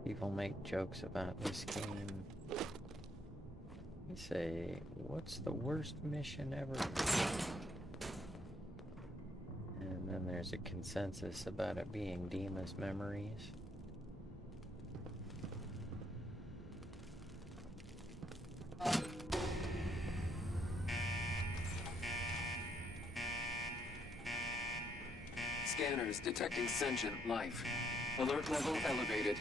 People make jokes about this game. They say, what's the worst mission ever? And then there's a consensus about it being Dima's memories. Scanners detecting sentient life. Alert level elevated.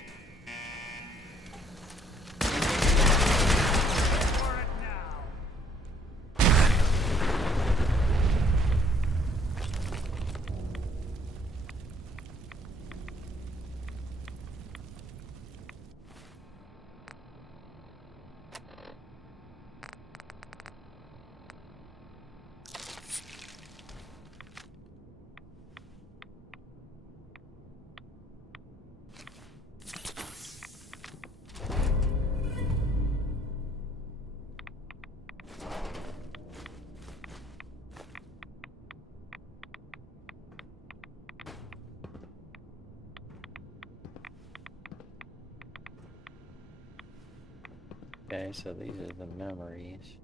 Okay, so these are the memories.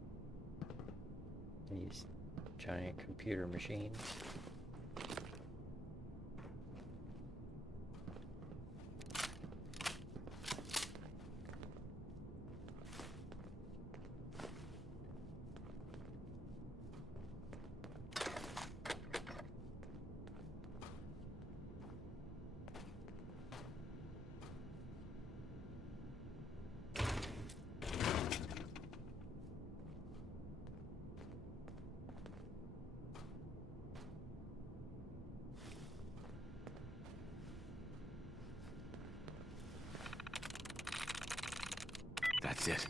These giant computer machines. That's it.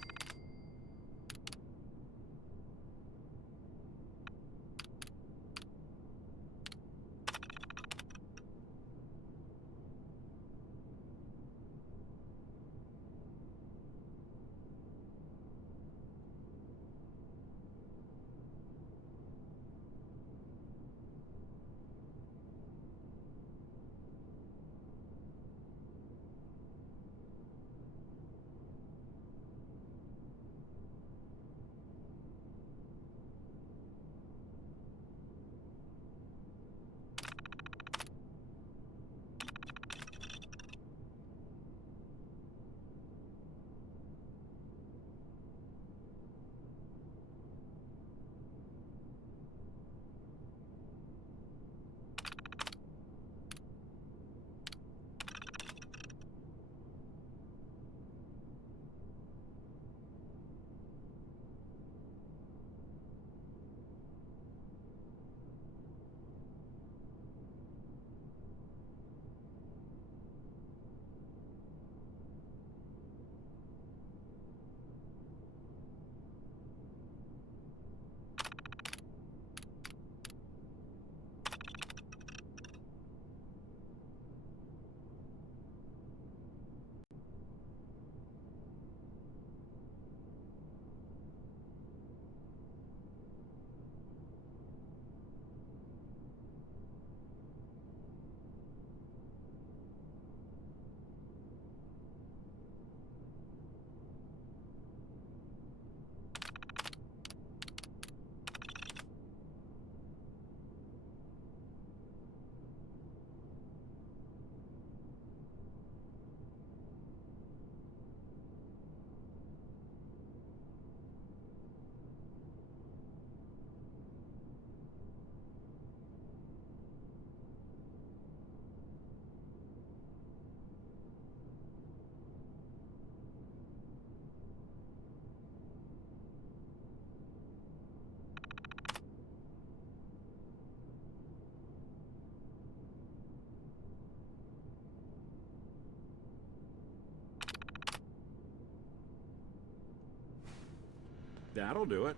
That'll do it.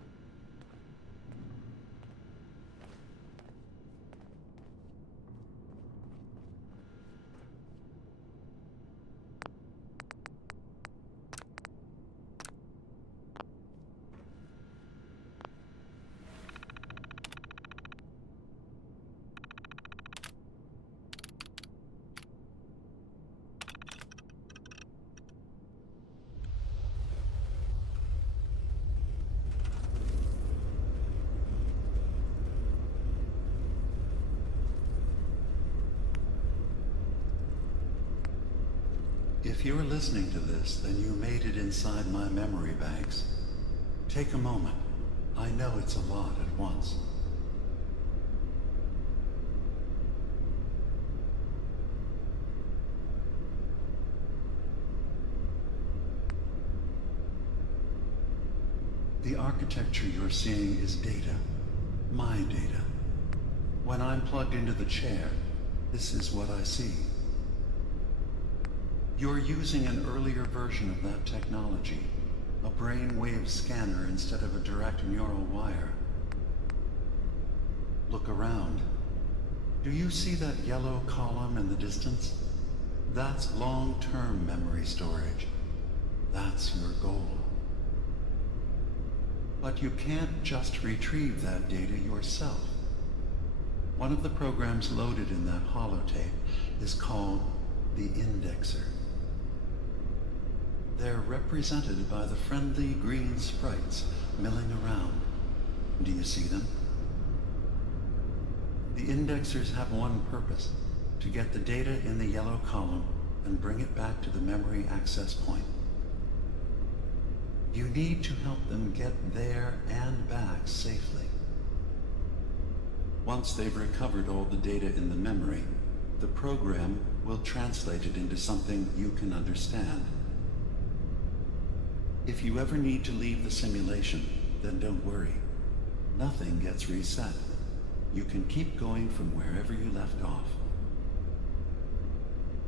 If you're listening to this, then you made it inside my memory banks. Take a moment. I know it's a lot at once. The architecture you're seeing is data. My data. When I'm plugged into the chair, this is what I see. You're using an earlier version of that technology, a brainwave scanner instead of a direct neural wire. Look around. Do you see that yellow column in the distance? That's long-term memory storage. That's your goal. But you can't just retrieve that data yourself. One of the programs loaded in that holotape is called the Indexer. They're represented by the friendly green sprites milling around. Do you see them? The Indexers have one purpose: to get the data in the yellow column and bring it back to the memory access point. You need to help them get there and back safely. Once they've recovered all the data in the memory, the program will translate it into something you can understand. If you ever need to leave the simulation, then don't worry. Nothing gets reset. You can keep going from wherever you left off.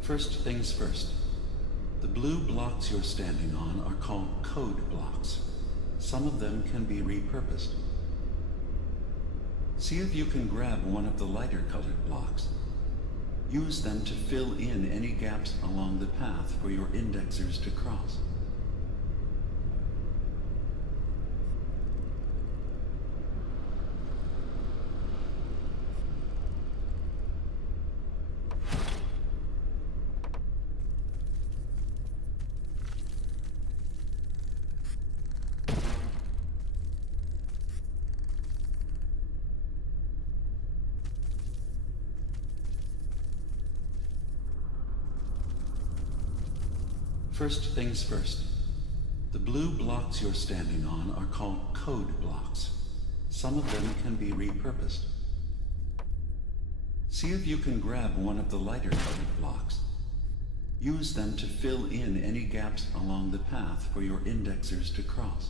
First things first. The blue blocks you're standing on are called code blocks. Some of them can be repurposed. See if you can grab one of the lighter colored blocks. Use them to fill in any gaps along the path for your indexers to cross. First things first. The blue blocks you're standing on are called code blocks. Some of them can be repurposed. See if you can grab one of the lighter colored blocks. Use them to fill in any gaps along the path for your indexers to cross.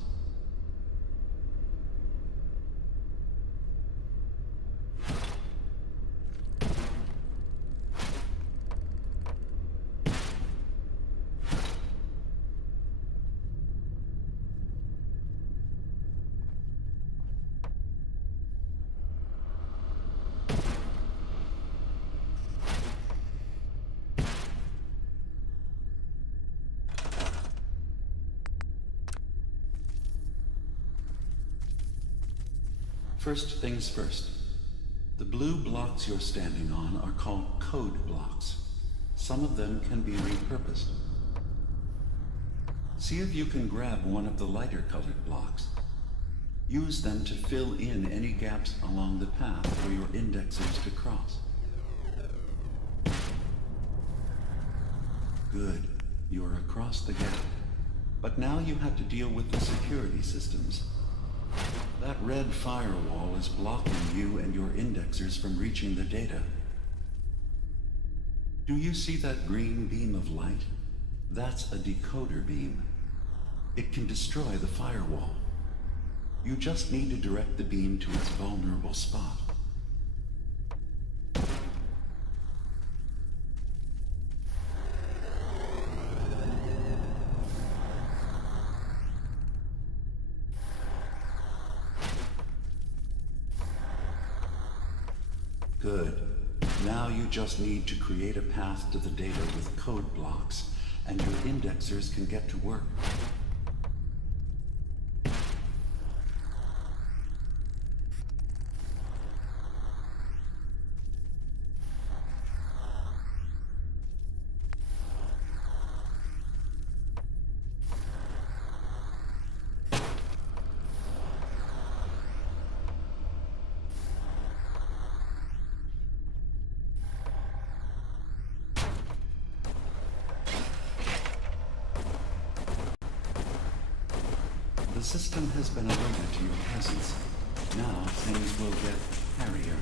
First things first. The blue blocks you're standing on are called code blocks. Some of them can be repurposed. See if you can grab one of the lighter colored blocks. Use them to fill in any gaps along the path for your indexers to cross. Good. You're across the gap. But now you have to deal with the security systems. That red firewall is blocking you and your indexers from reaching the data. Do you see that green beam of light? That's a decoder beam. It can destroy the firewall. You just need to direct the beam to its vulnerable spot. Good. Now you just need to create a path to the data with code blocks, and your indexers can get to work. The system has been alerted to your presence. Now things will get hairier.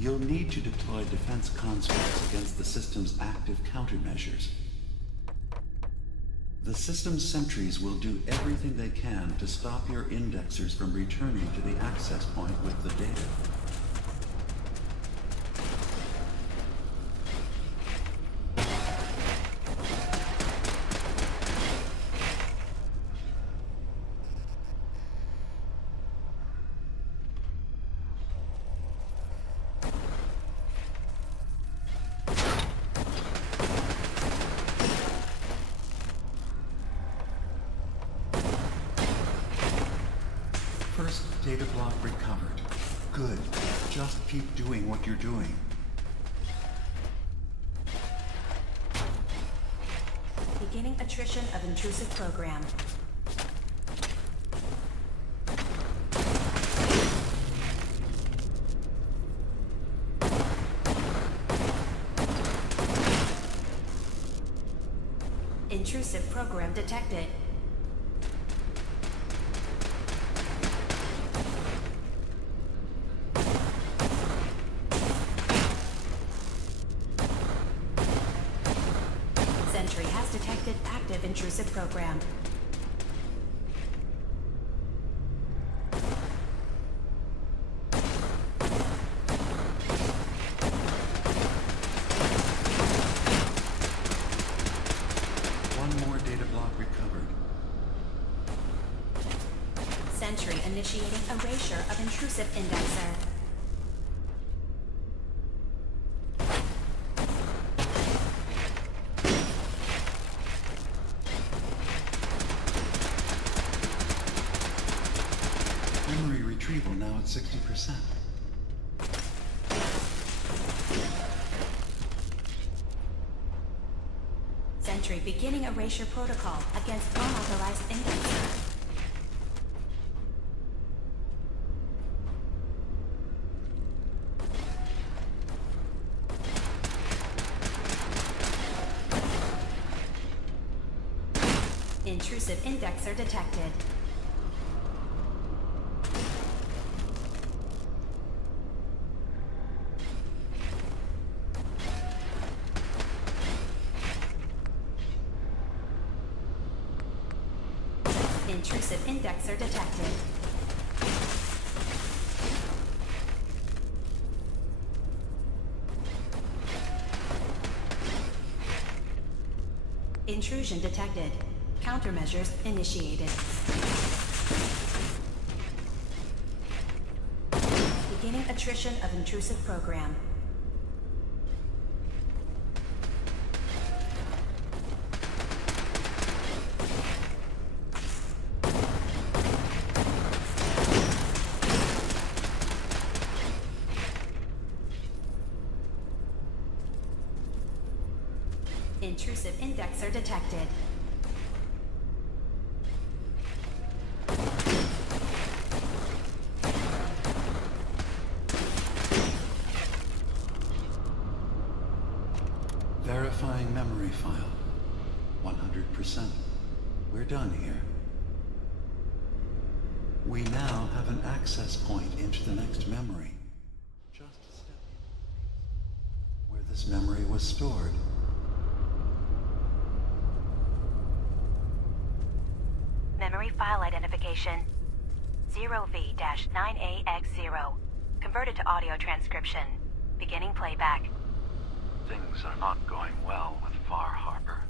You'll need to deploy defense constructs against the system's active countermeasures. The system's sentries will do everything they can to stop your indexers from returning to the access point with the data. First data block recovered. Good. Just keep doing what you're doing. Beginning attrition of intrusive program. Intrusive program detected. Sentry has detected active intrusive program. One more data block recovered. Sentry initiating erasure of intrusive indexer. Memory retrieval now at 60%. Sentry beginning erasure protocol against unauthorized indexer. Intrusive indexer detected. Intrusive indexer detected. Intrusion detected. Countermeasures initiated. Beginning attrition of intrusive program. Intrusive indexer detected. Verifying memory file. 100%. We're done here. We now have an access point into the next memory. Just step in where this memory was stored. Memory file identification 0V-9AX0. Converted to audio transcription. Beginning playback. Things are not going well with Far Harbor.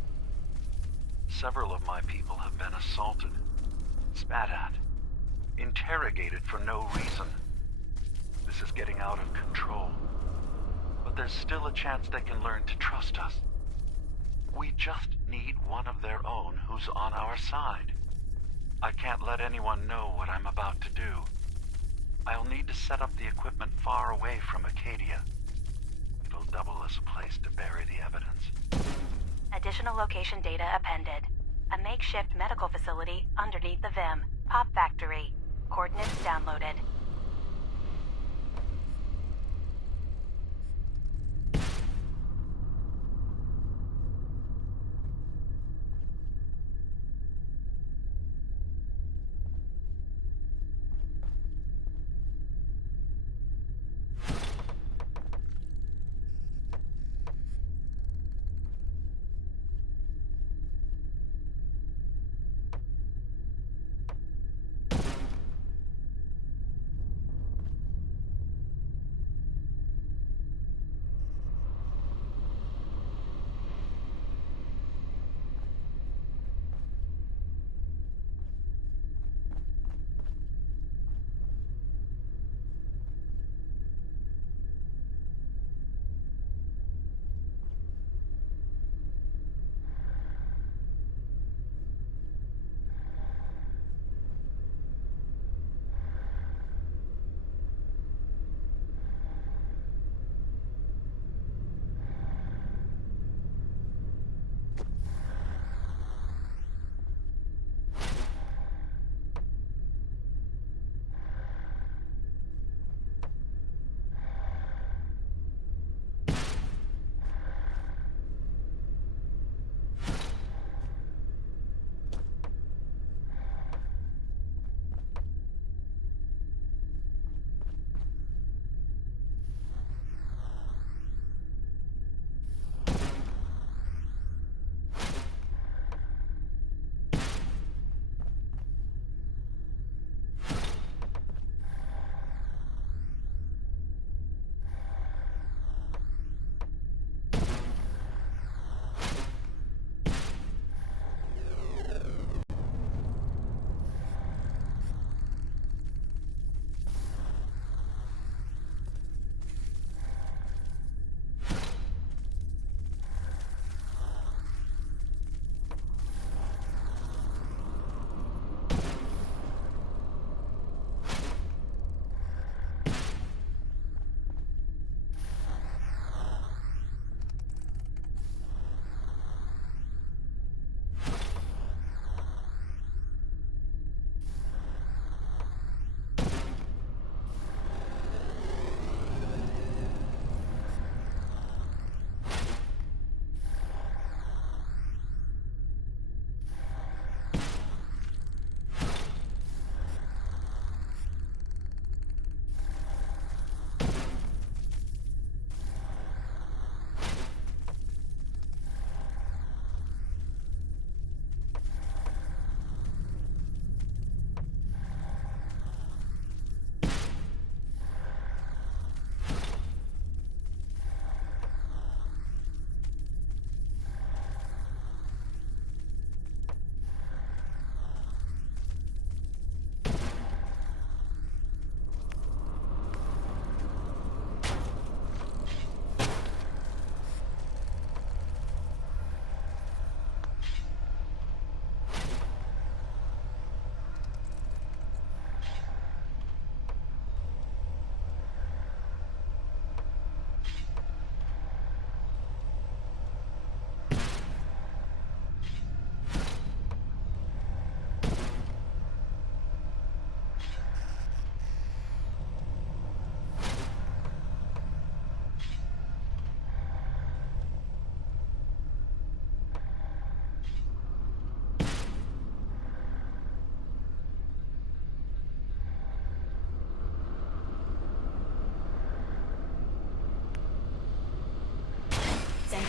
Several of my people have been assaulted, spat at, interrogated for no reason. This is getting out of control. But there's still a chance they can learn to trust us. We just need one of their own who's on our side. I can't let anyone know what I'm about to do. I'll need to set up the equipment far away from Acadia. It'll double as a place to bury the evidence. Additional location data appended. A makeshift medical facility underneath the VIM. Pop factory. Coordinates downloaded.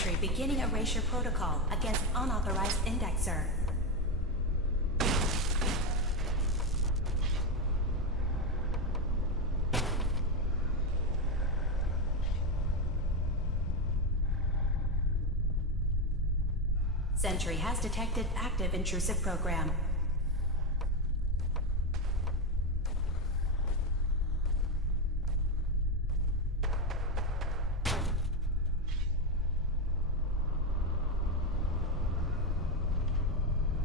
Sentry beginning erasure protocol against unauthorized indexer. Sentry has detected active intrusive program.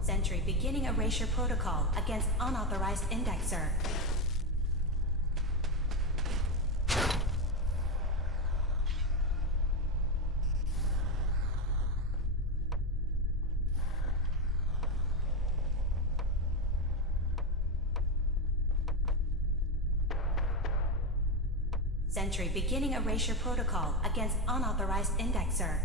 Sentry beginning erasure protocol against unauthorized indexer. Sentry beginning erasure protocol against unauthorized indexer.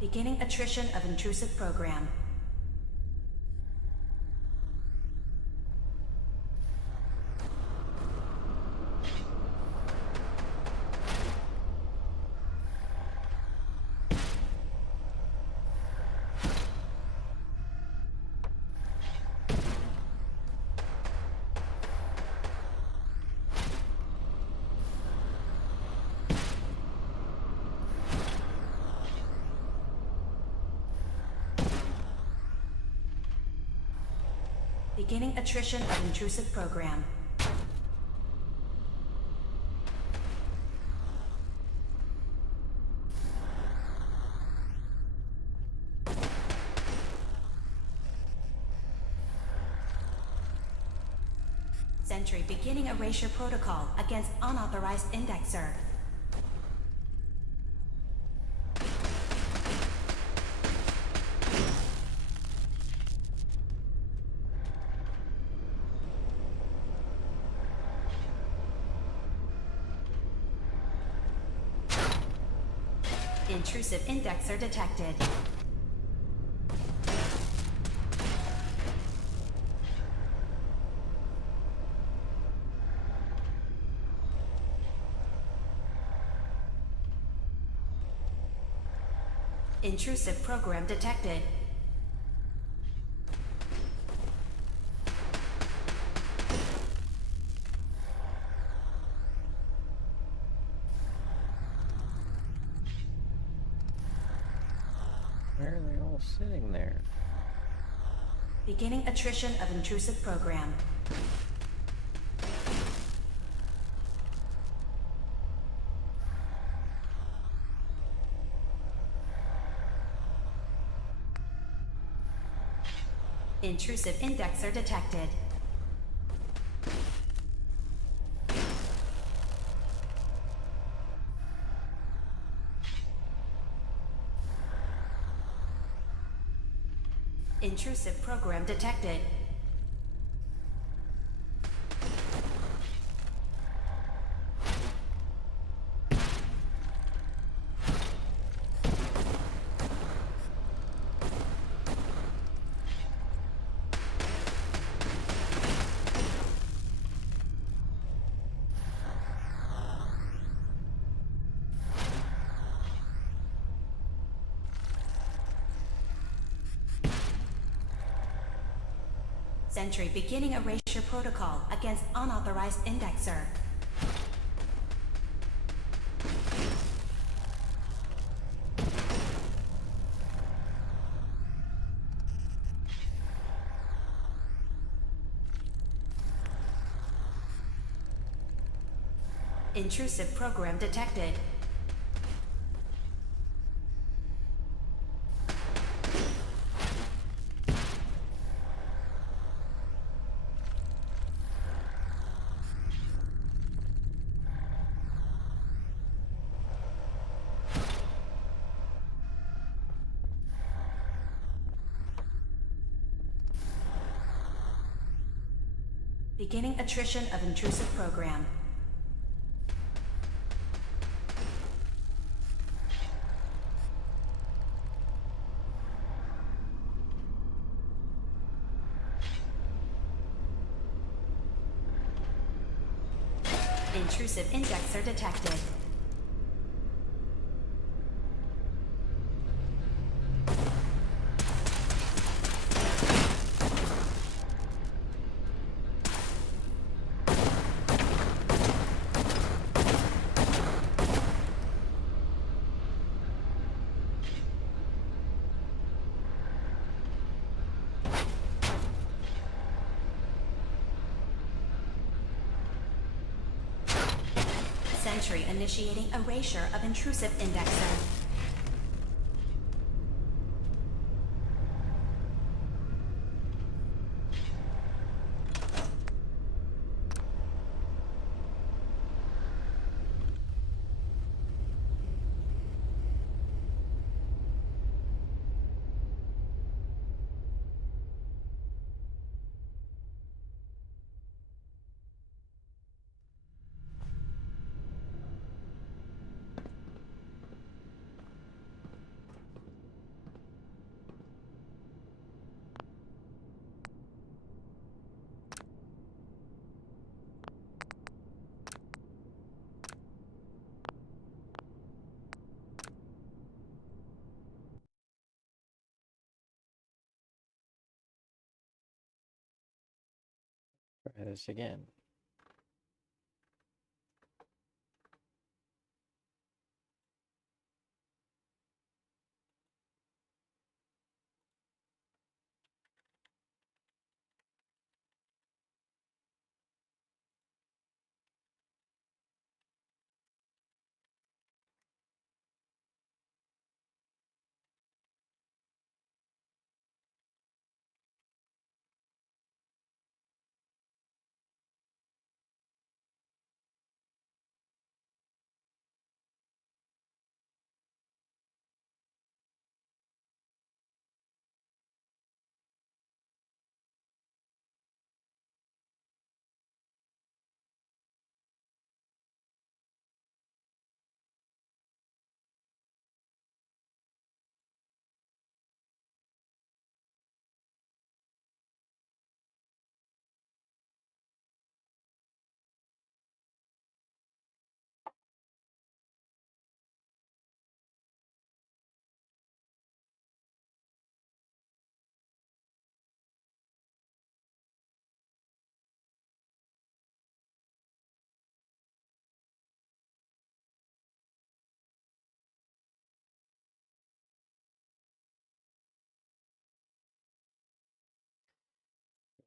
Beginning attrition of intrusive program. Beginning attrition of intrusive program. Sentry beginning erasure protocol against unauthorized indexer. Intrusive indexer detected. Intrusive program detected. Why are they all sitting there? Beginning attrition of intrusive program. Intrusive indexer detected. Intrusive program detected. Sentry beginning erasure protocol against unauthorized indexer. Intrusive program detected. Beginning attrition of intrusive program. Intrusive indexer detected. Sentry initiating erasure of intrusive indexer. Try this again.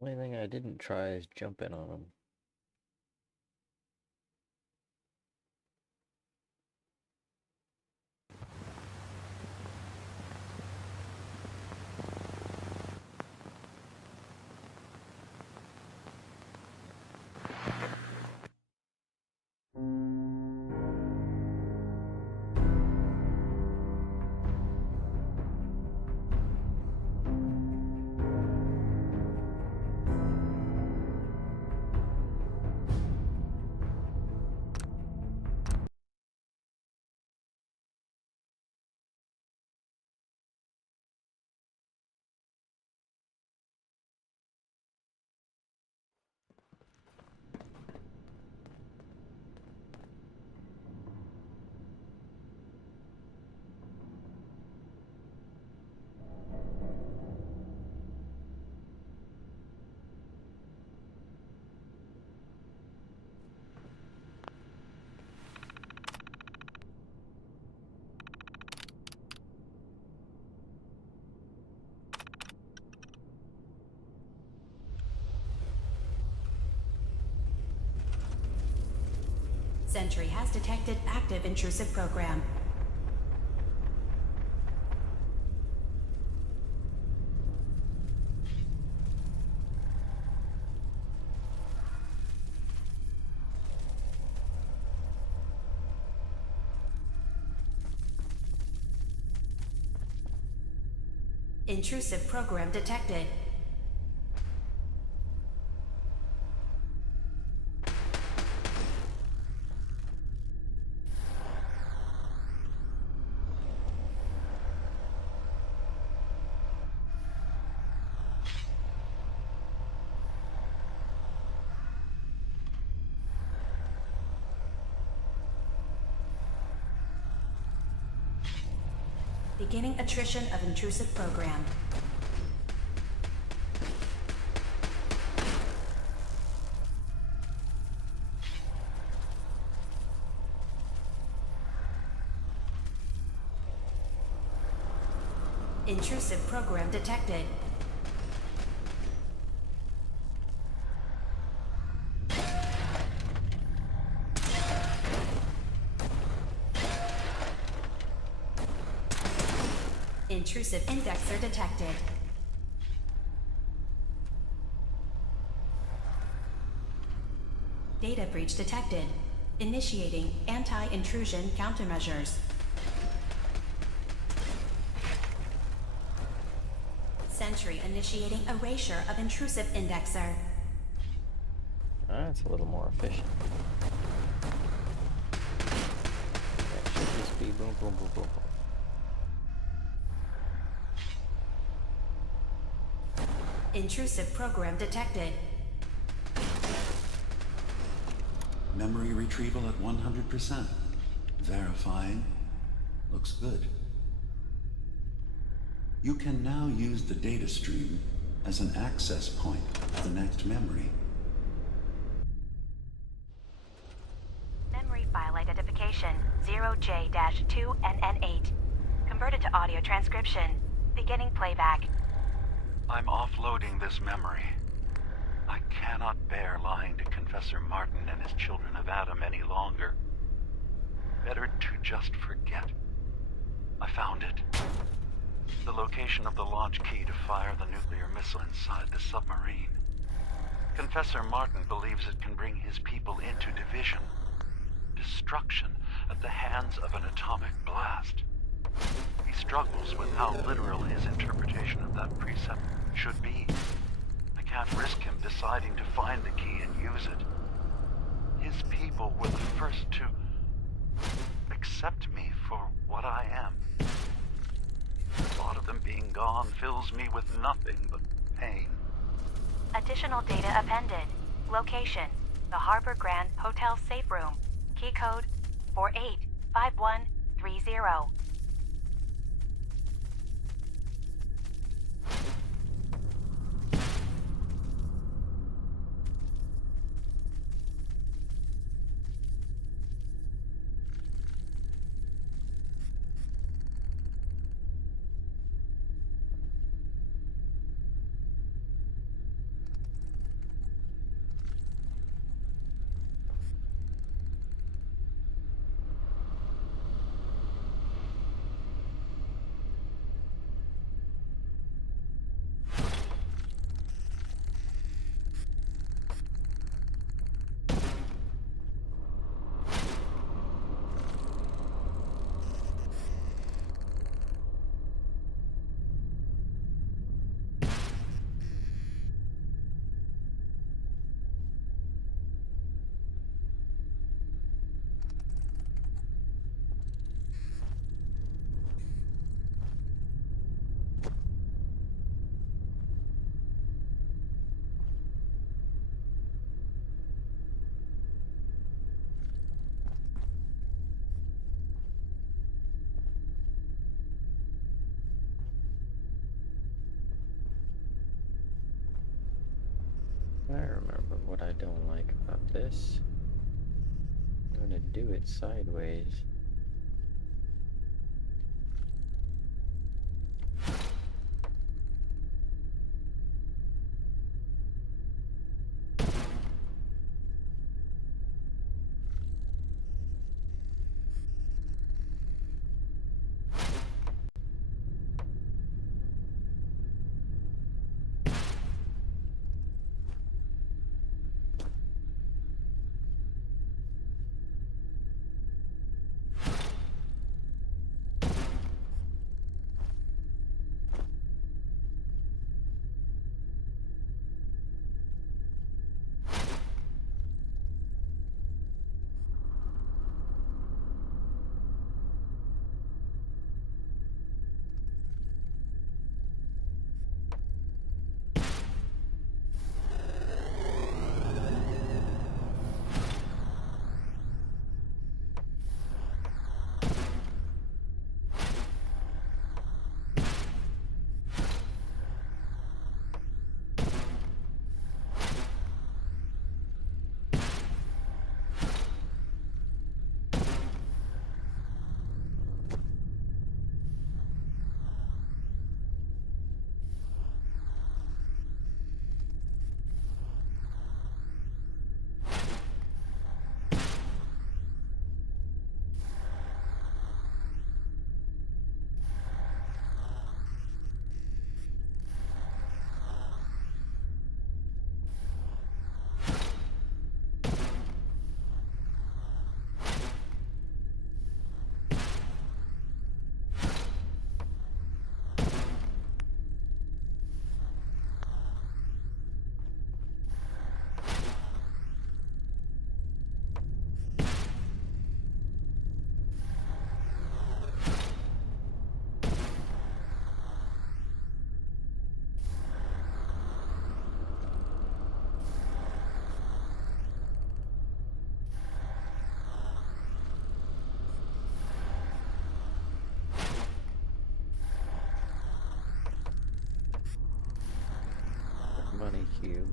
The only thing I didn't try is jumping on them. Sentry has detected active intrusive program. Intrusive program detected. Beginning attrition of intrusive program. Intrusive program detected. Intrusive indexer detected. Data breach detected. Initiating anti-intrusion countermeasures. Sentry initiating erasure of intrusive indexer. That's a little more efficient. That should just be boom, boom, boom, boom, boom. Intrusive program detected. Memory retrieval at 100%. Verifying. Looks good. You can now use the data stream as an access point to the next memory. Memory file identification 0J-2NN8. Converted to audio transcription. Beginning playback. I'm offloading this memory. I cannot bear lying to Confessor Martin and his children of Adam any longer. Better to just forget. I found it. The location of the launch key to fire the nuclear missile inside the submarine. Confessor Martin believes it can bring his people into division. Destruction at the hands of an atomic blast. He struggles with how literal his interpretation of that precept should be. I can't risk him deciding to find the key and use it. His people were the first to accept me for what I am. The thought of them being gone fills me with nothing but pain. Additional data appended. Location: the Harbor Grand Hotel safe room. Key code 485130. I remember what I don't like about this. I'm gonna do it sideways.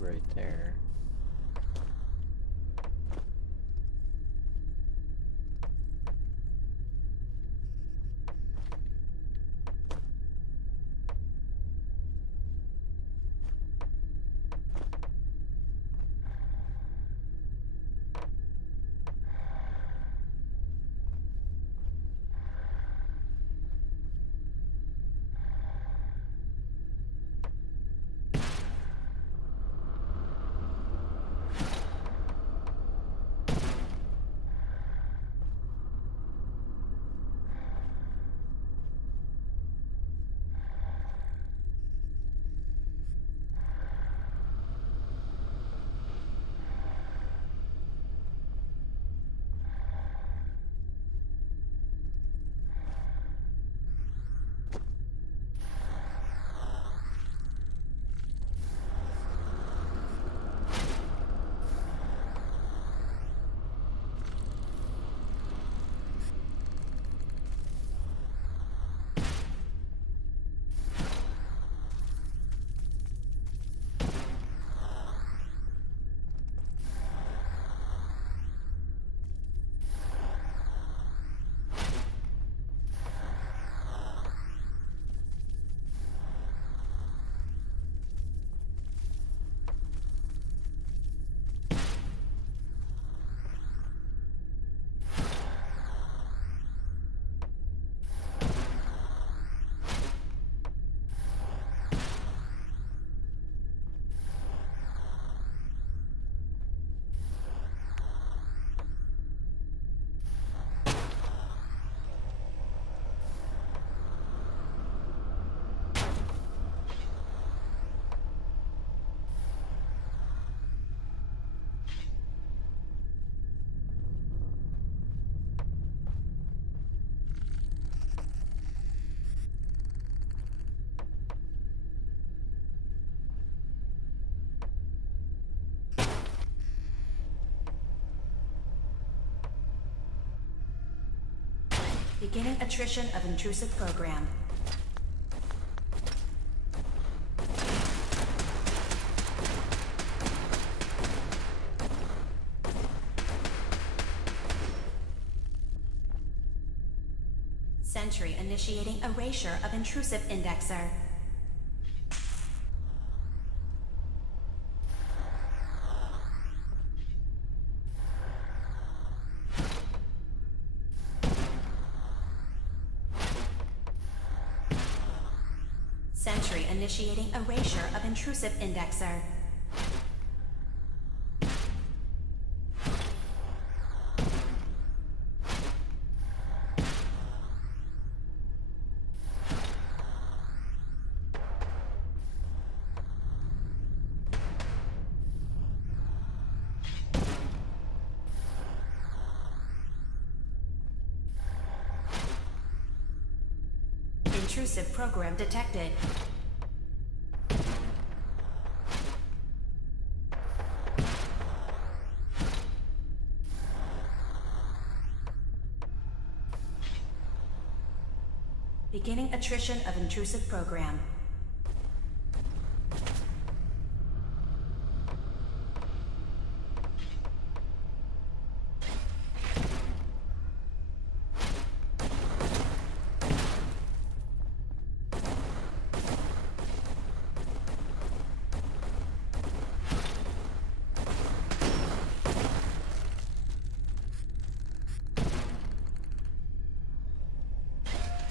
right there. Beginning attrition of intrusive program. Sentry initiating erasure of intrusive indexer. Sentry initiating erasure of intrusive indexer. Intrusive program detected. Beginning attrition of intrusive program.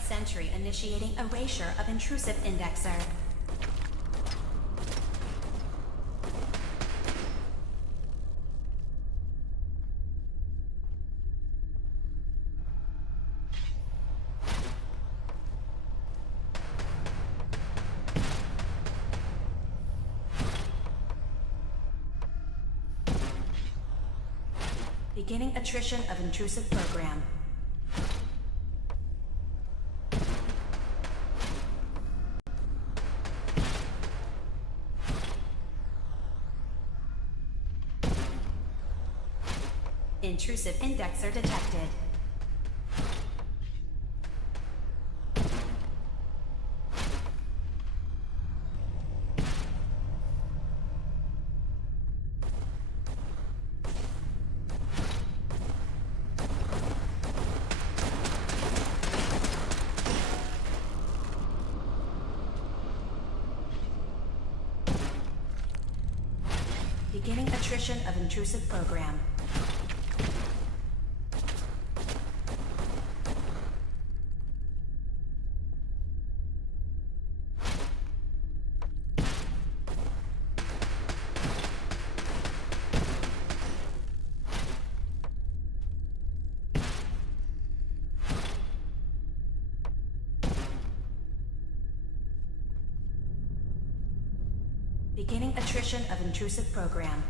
Sentry initiating erasure of intrusive indexer. Beginning attrition of intrusive program. Intrusive indexer detected. Beginning attrition of intrusive program. Beginning attrition of intrusive program.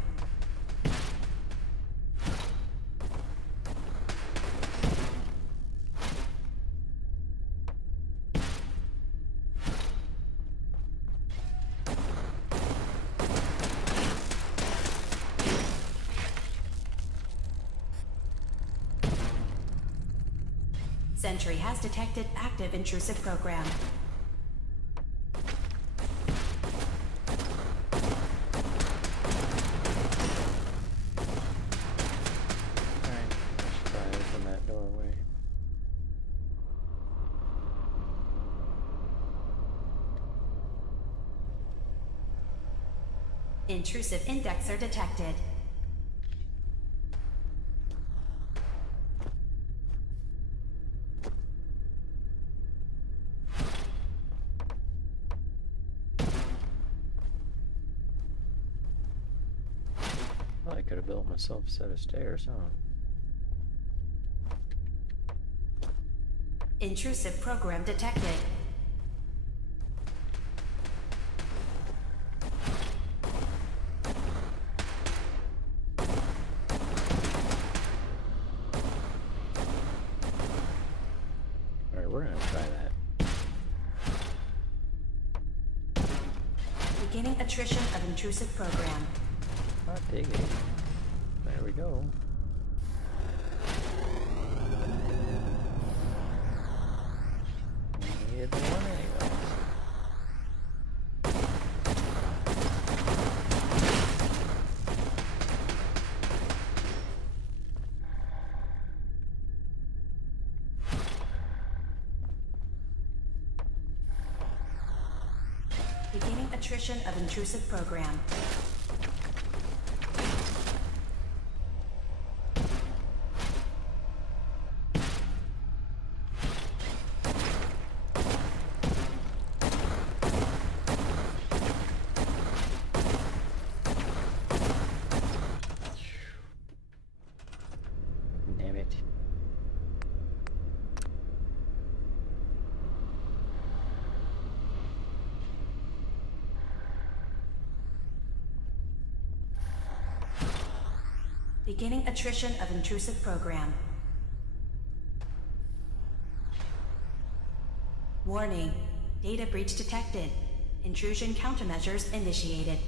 Sentry has detected active intrusive program. Intrusive indexer detected. Well, I could have built myself a set of stairs, huh? Intrusive program detected. We're gonna try that. Beginning attrition of intrusive program. Hot diggity. There we go. Needed the one anyway. Beginning attrition of intrusive program. Damn it. Beginning attrition of intrusive program. Warning. Data breach detected. Intrusion countermeasures initiated.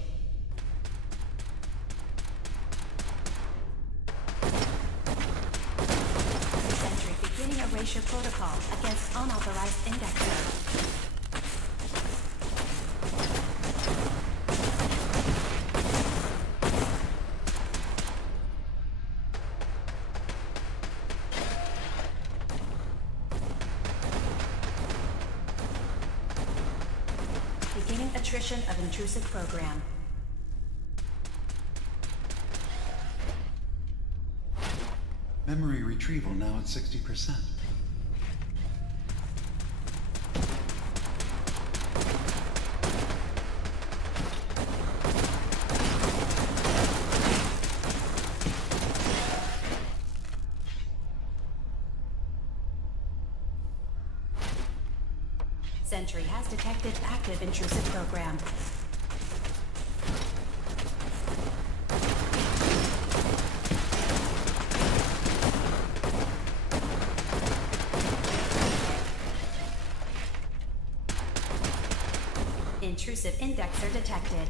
Sentry beginning erasure protocol against unauthorized indexer. Beginning attrition of intrusive program. Memory retrieval now at 60%. Sentry has detected active intrusive program. Intrusive indexer detected.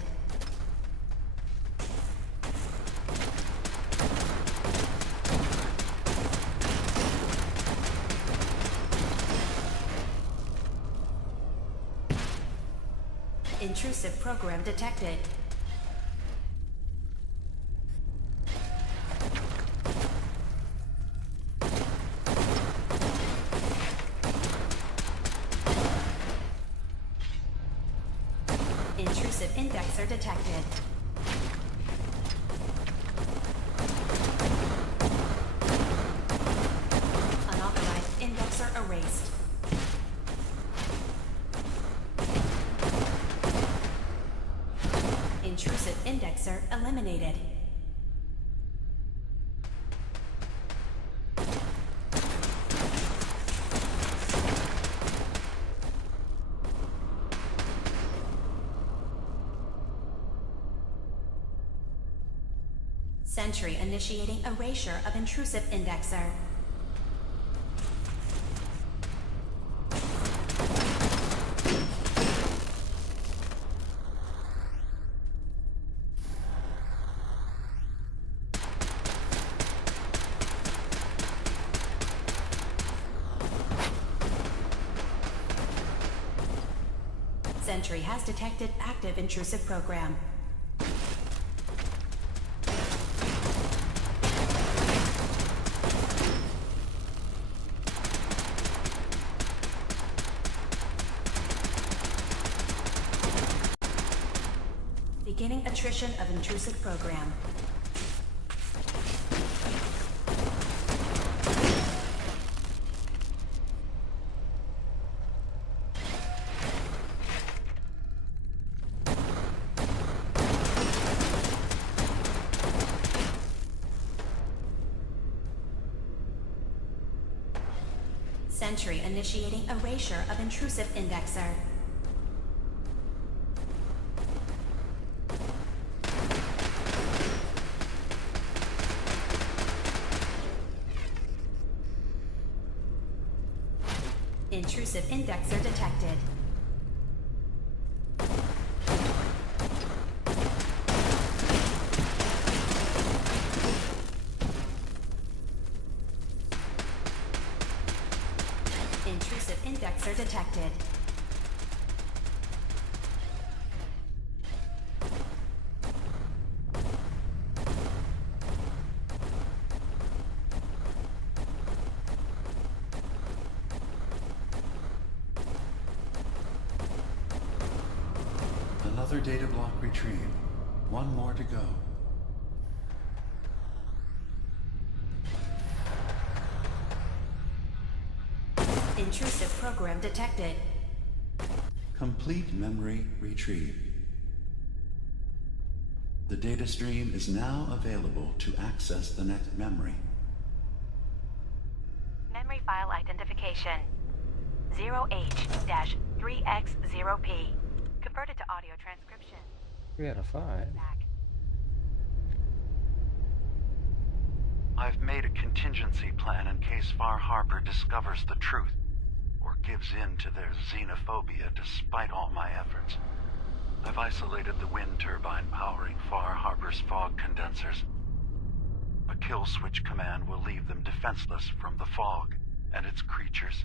Intrusive program detected. Intrusive indexer detected. erased. Intrusive indexer eliminated. Sentry initiating erasure of intrusive indexer. Sentry has detected active intrusive program. Beginning attrition of intrusive program. Sentry initiating erasure of intrusive indexer. Intrusive indexer detected. Intrusive indexer detected. Another data block retrieved. One more to go. Intrusive program detected. Complete memory retrieved. The data stream is now available to access the next memory. Memory file identification 0H-3X0P. Converted to audio transcription. 3 out of 5. I've made a contingency plan in case Far Harbor discovers the truth, or gives in to their xenophobia despite all my efforts. I've isolated the wind turbine powering Far Harbor's fog condensers. A kill switch command will leave them defenseless from the fog and its creatures.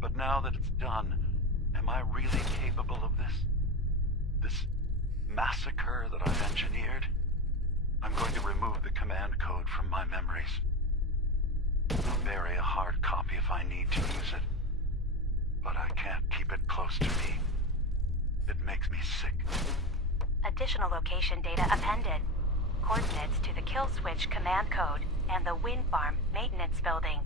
But now that it's done, am I really capable of this? This massacre that I've engineered? I'm going to remove the command code from my memories. I'll bury a hard copy if I need to use it. But I can't keep it close to me. It makes me sick. Additional location data appended. Coordinates to the kill switch command code and the wind farm maintenance building.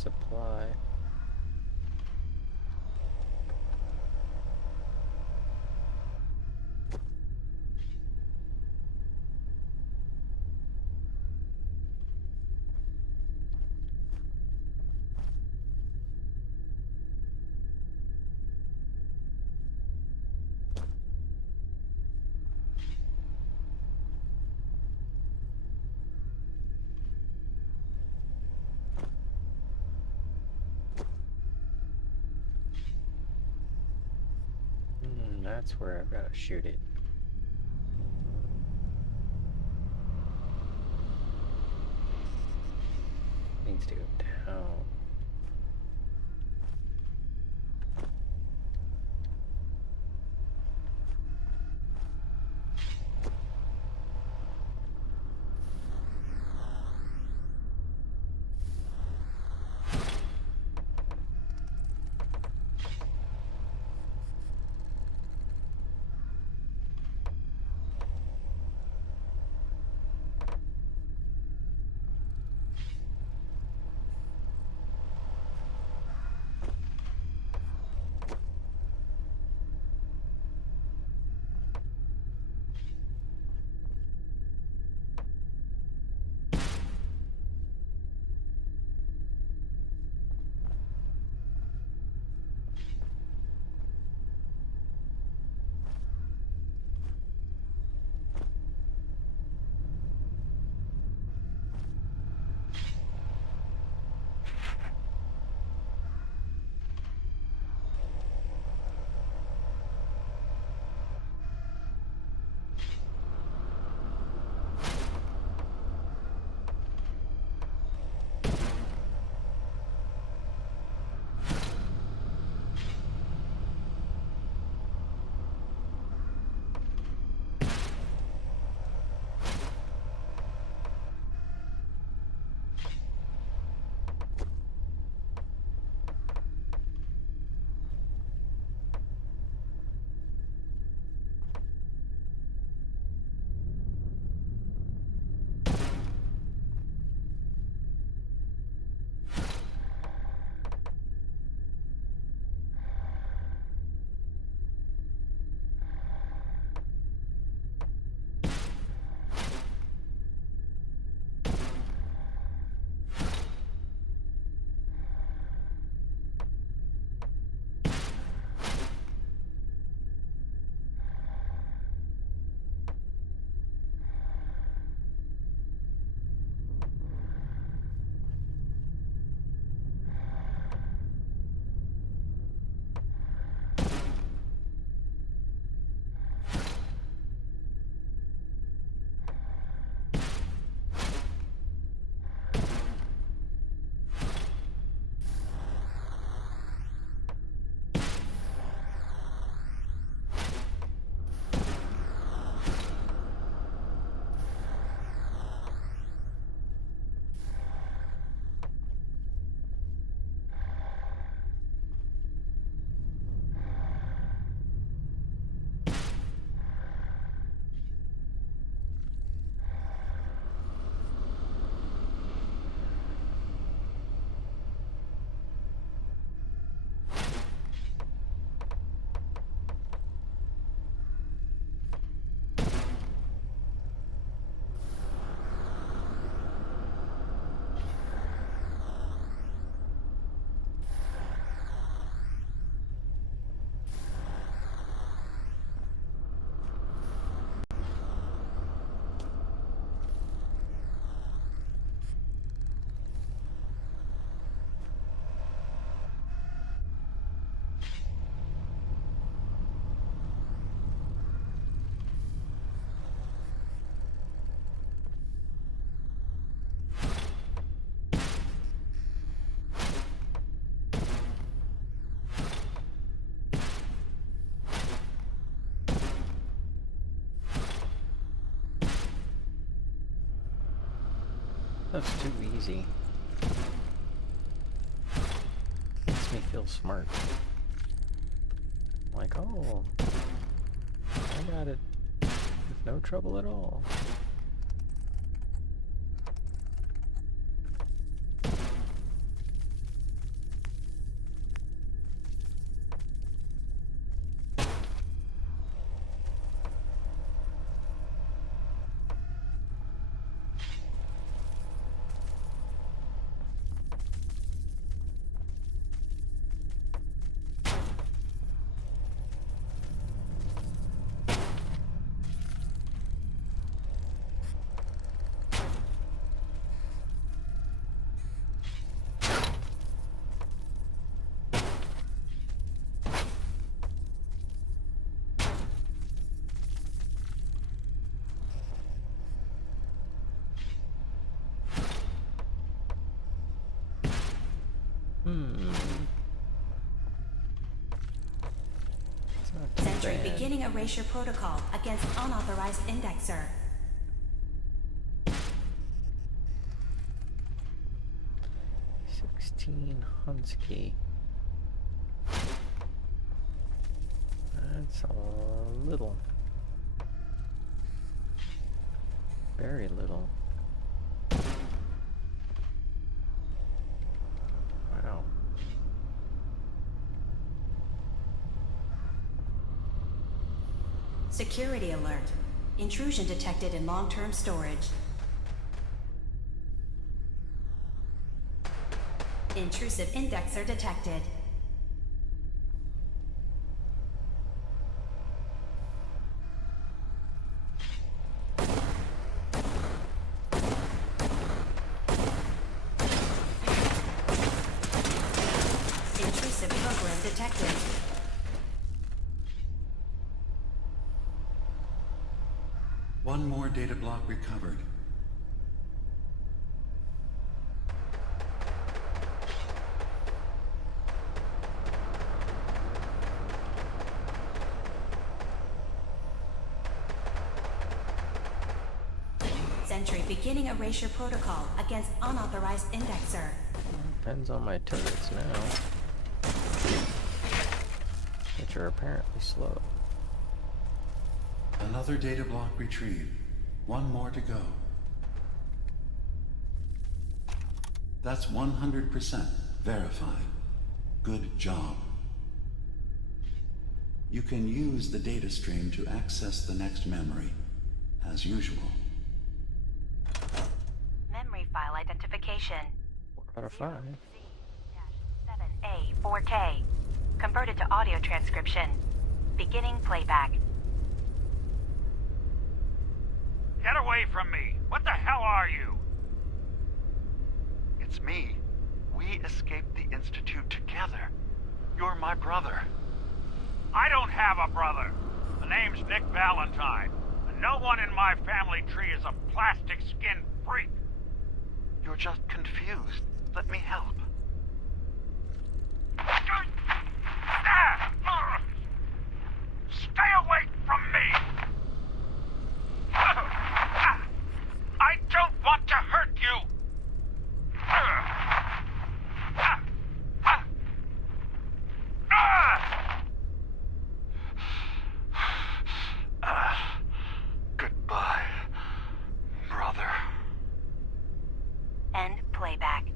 supply. That's where I've got to shoot it. Needs to go down. That's too easy. Makes me feel smart. Like, oh, I got it with no trouble at all. Sentry band. beginning erasure protocol against unauthorized indexer. 16 Hunsky. That's a little. Very little. Wow. Security alert. Intrusion detected in long-term storage. Intrusive indexer detected. Intrusive program detected. One more data block recovered. Sentry beginning erasure protocol against unauthorized indexer. Depends on my turrets now. Which are apparently slow. Another data block retrieved. One more to go. That's 100% verified. Good job. You can use the data stream to access the next memory, as usual. Memory file identification. 4 out of 5. 7A 4K. Converted to audio transcription. Beginning playback. Get away from me! What the hell are you? It's me. We escaped the Institute together. You're my brother. I don't have a brother. The name's Nick Valentine. And no one in my family tree is a plastic-skinned freak. You're just confused. Let me help. Stay away from me! I don't want to hurt you! Goodbye, brother. End playback.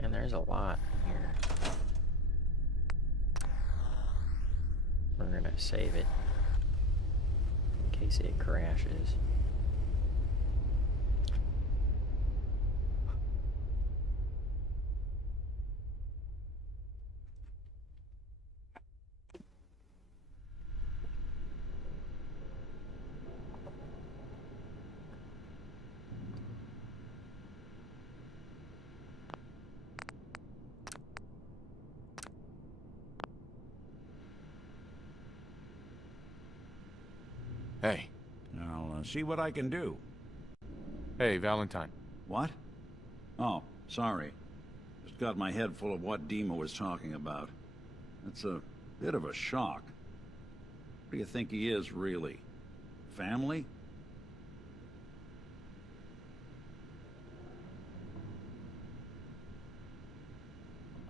And there's a lot in here. We're gonna save it in case it crashes. Hey. I'll see what I can do. Hey, Valentine. What? Oh, sorry. Just got my head full of what Dima was talking about. It's a bit of a shock. What do you think he is, really? Family?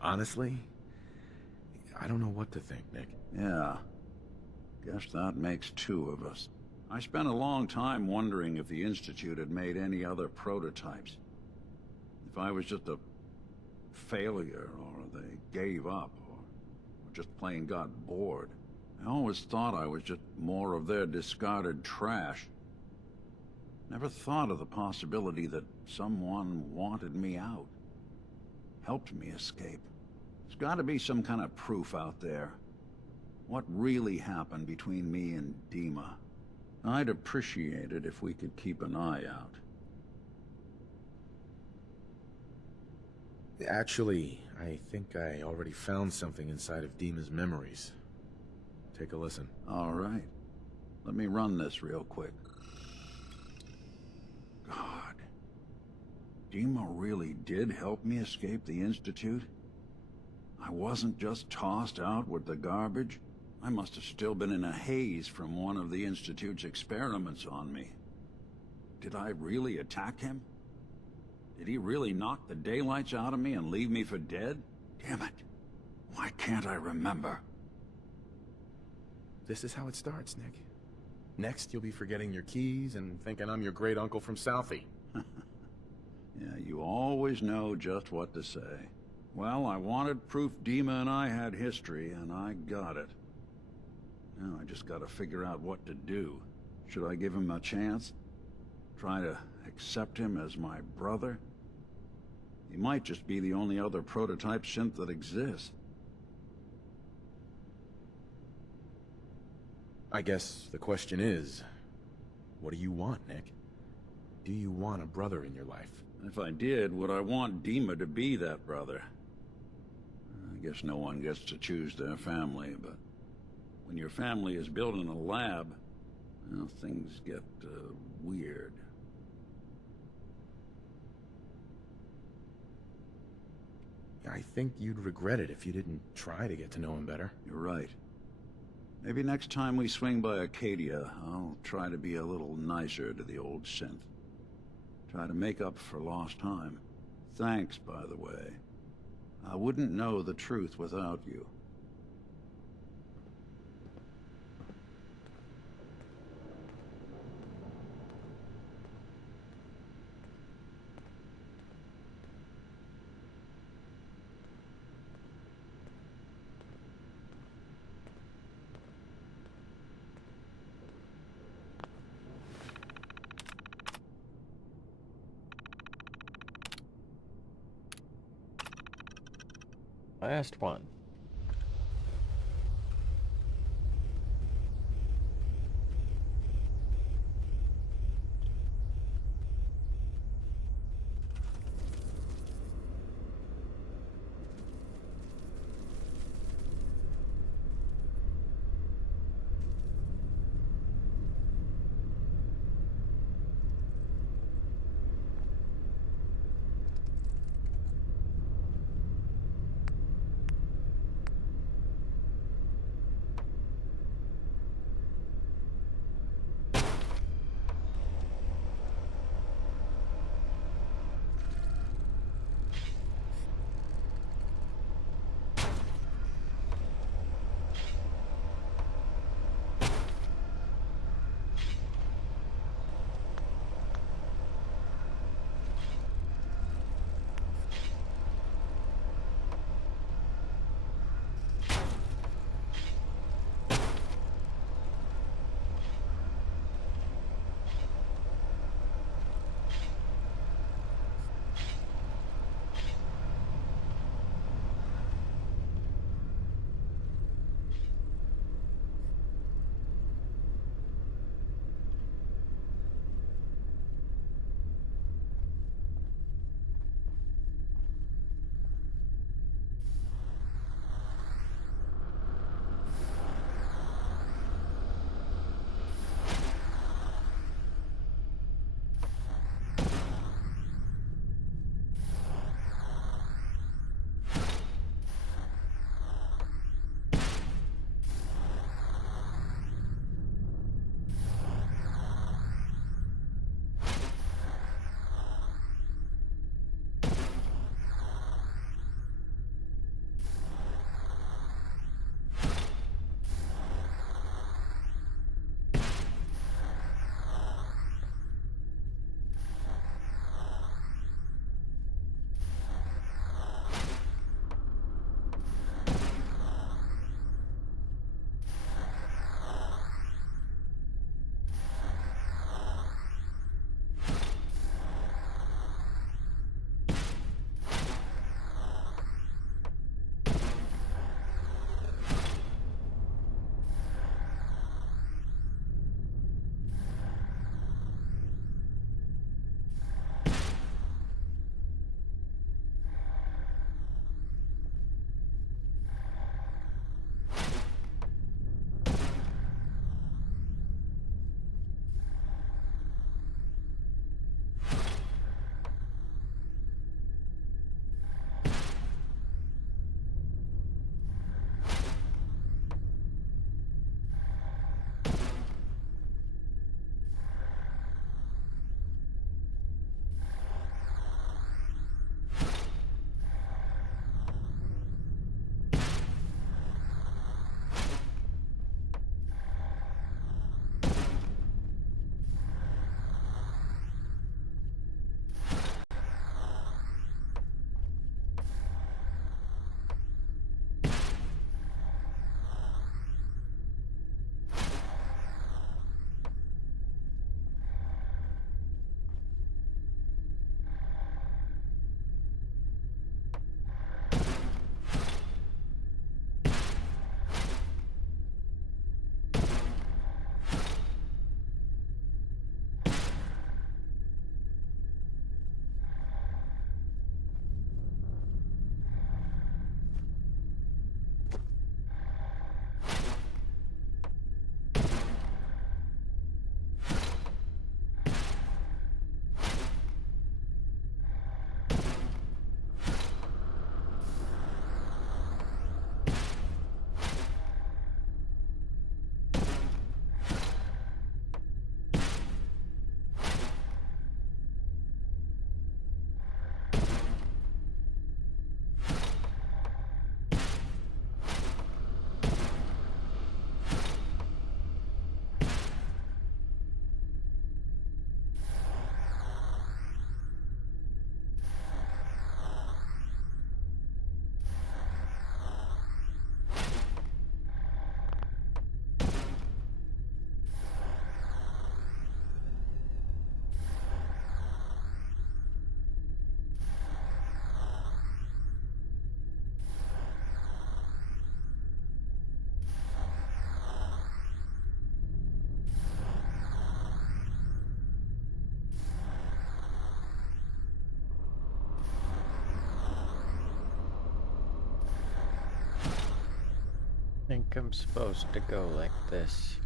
Honestly, I don't know what to think, Nick. Yeah. Guess that makes two of us. I spent a long time wondering if the Institute had made any other prototypes. If I was just a failure, or they gave up, or just plain got bored. I always thought I was just more of their discarded trash. Never thought of the possibility that someone wanted me out. Helped me escape. There's gotta be some kind of proof out there. What really happened between me and Dima? I'd appreciate it if we could keep an eye out. Actually, I think I already found something inside of Dima's memories. Take a listen. All right. Let me run this real quick. God. Dima really did help me escape the Institute? I wasn't just tossed out with the garbage. I must have still been in a haze from one of the Institute's experiments on me. Did I really attack him? Did he really knock the daylights out of me and leave me for dead? Damn it. Why can't I remember? This is how it starts, Nick. Next, you'll be forgetting your keys and thinking I'm your great uncle from Southie. Yeah, you always know just what to say. Well, I wanted proof Dima and I had history, and I got it. Now I just gotta figure out what to do. Should I give him a chance? Try to accept him as my brother? He might just be the only other prototype synth that exists. I guess the question is, what do you want, Nick? Do you want a brother in your life? If I did, would I want Dima to be that brother? I guess no one gets to choose their family, but when your family is built in a lab, well, things get weird. I think you'd regret it if you didn't try to get to know him better. You're right. Maybe next time we swing by Acadia, I'll try to be a little nicer to the old synth. Try to make up for lost time. Thanks, by the way. I wouldn't know the truth without you. Last one. think I'm supposed to go like this.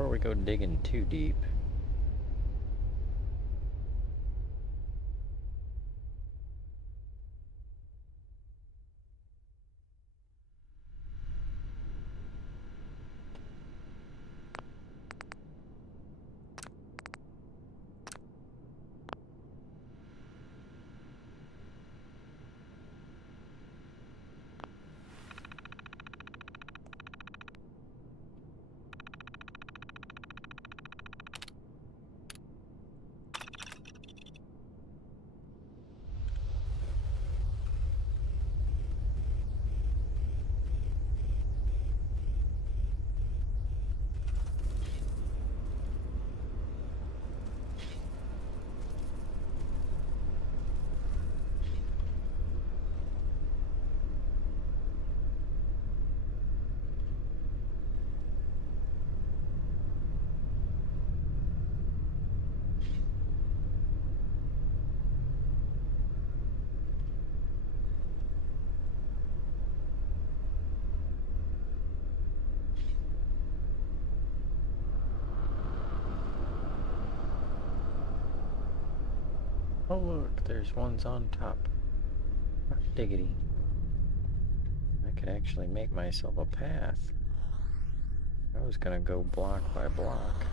Before we go digging too deep. Oh look, there's ones on top. Diggity. I could actually make myself a path. I was gonna go block by block.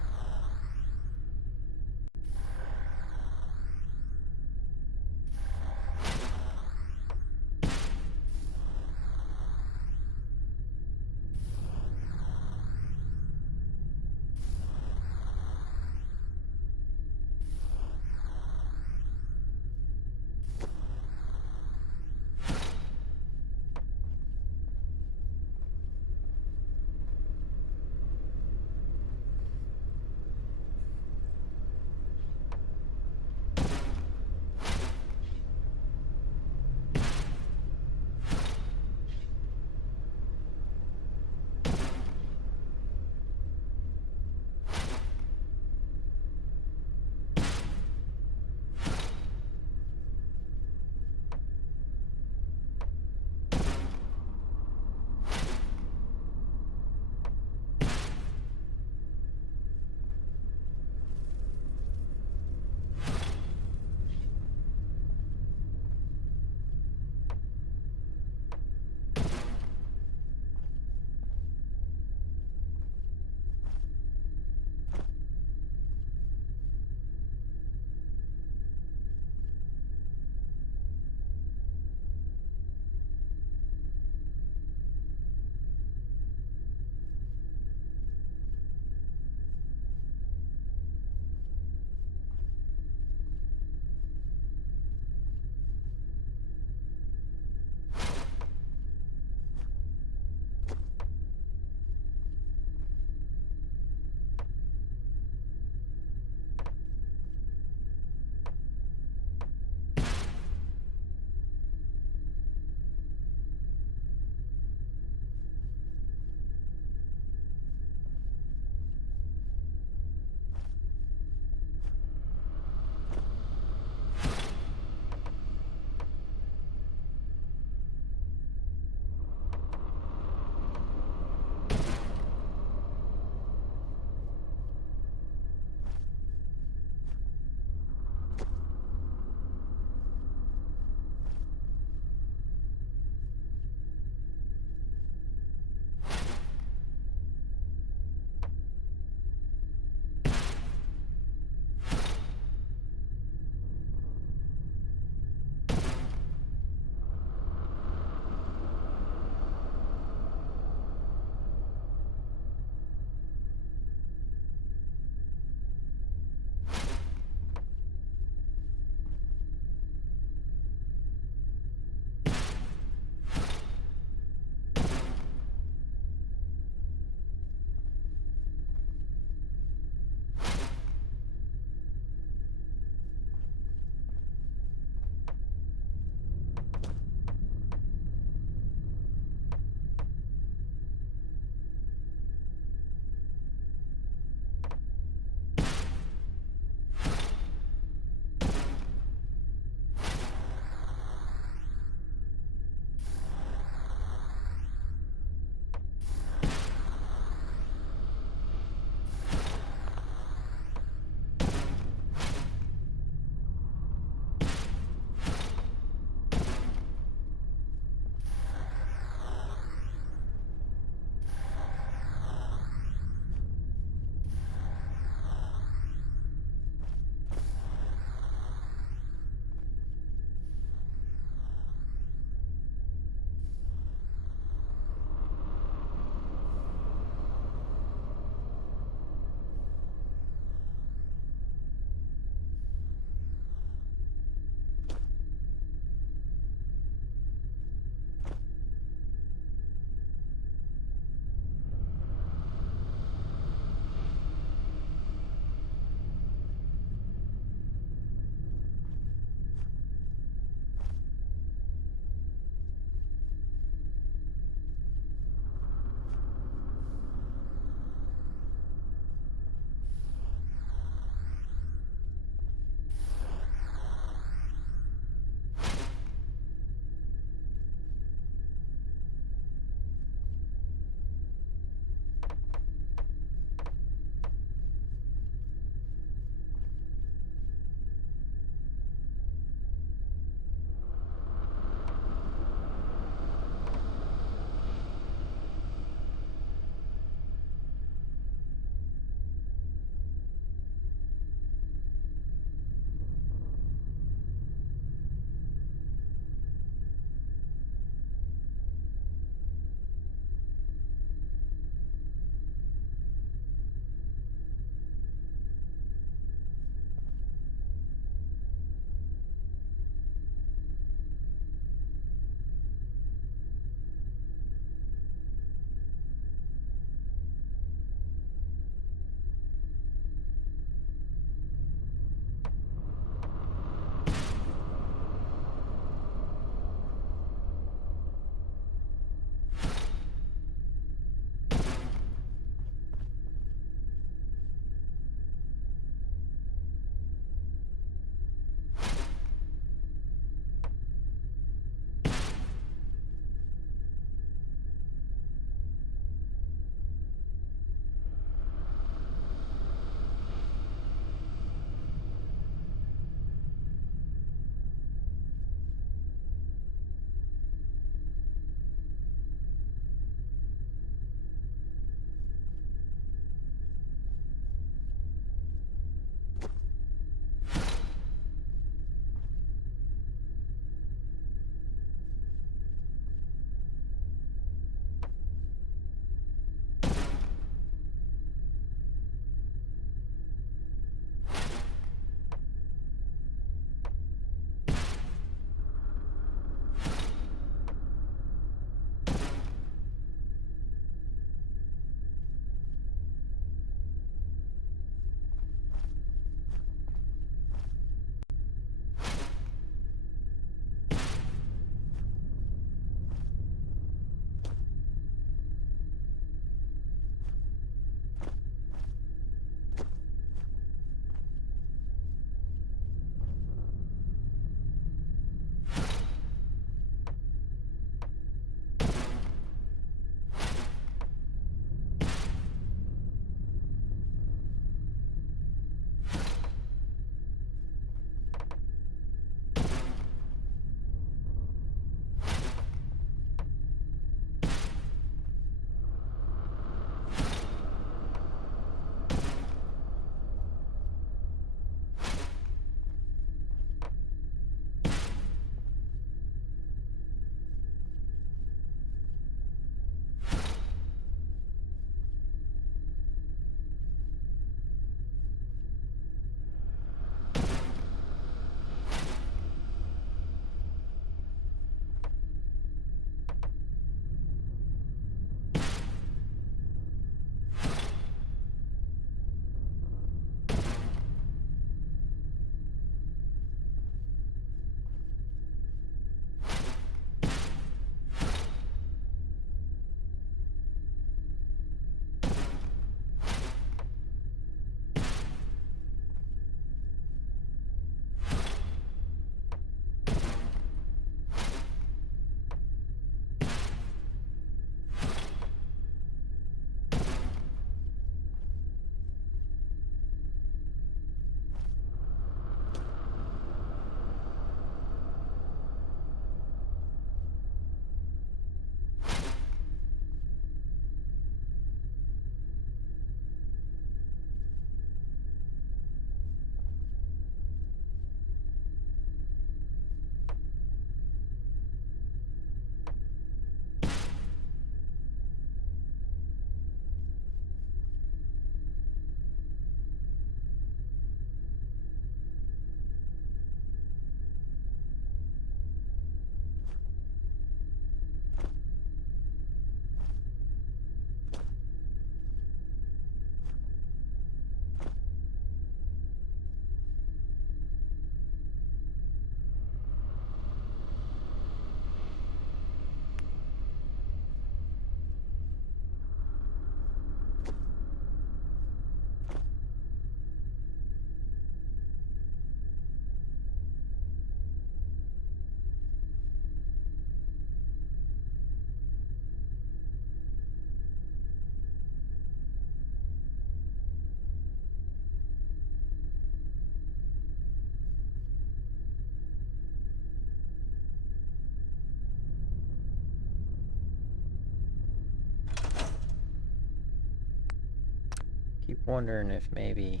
keep wondering if maybe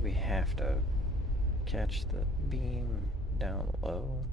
we have to catch the beam down low.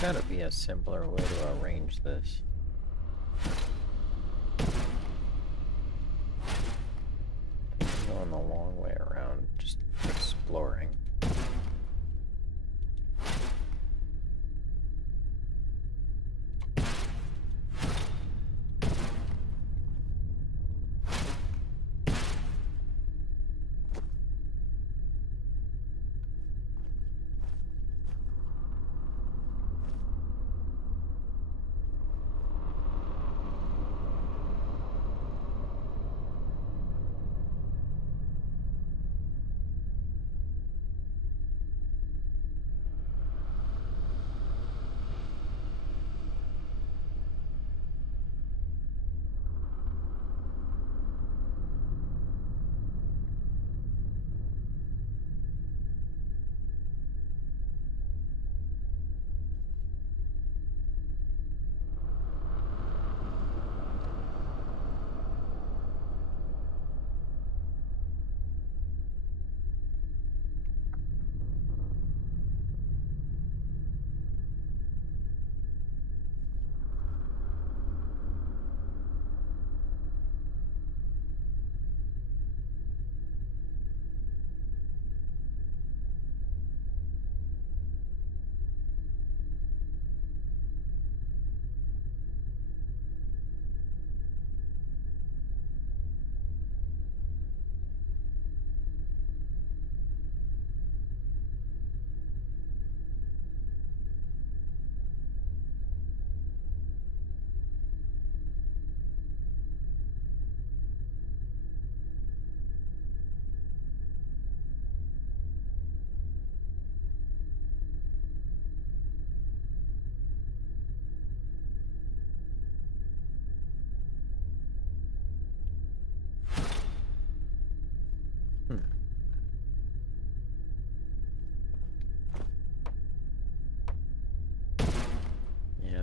Gotta be a simpler way to arrange this. I'm going the long way around, just exploring.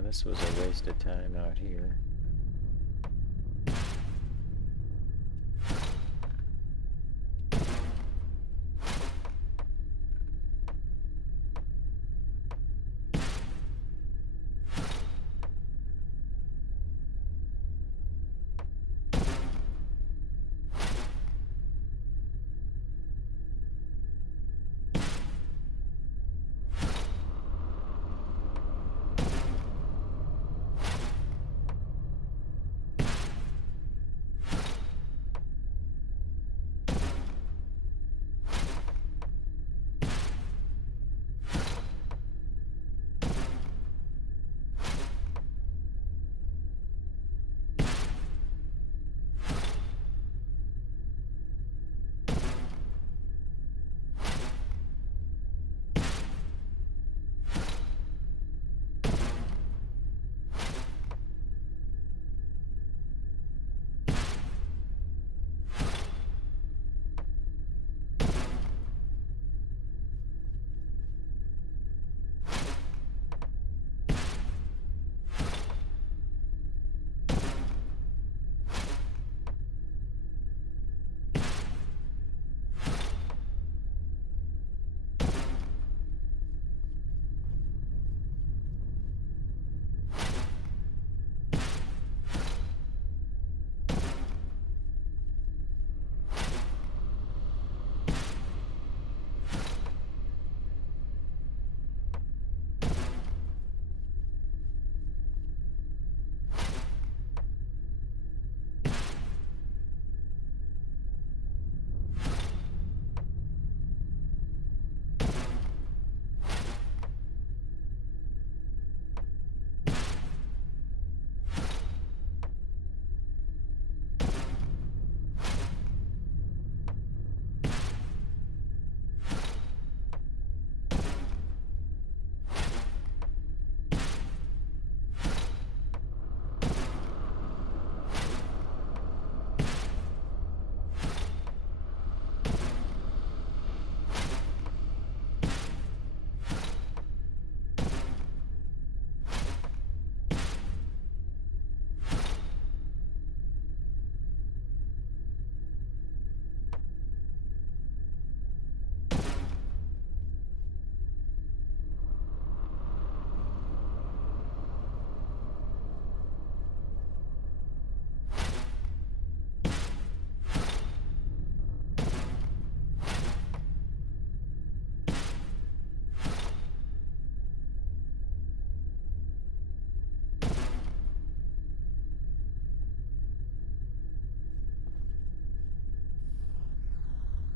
this was a waste of time out here.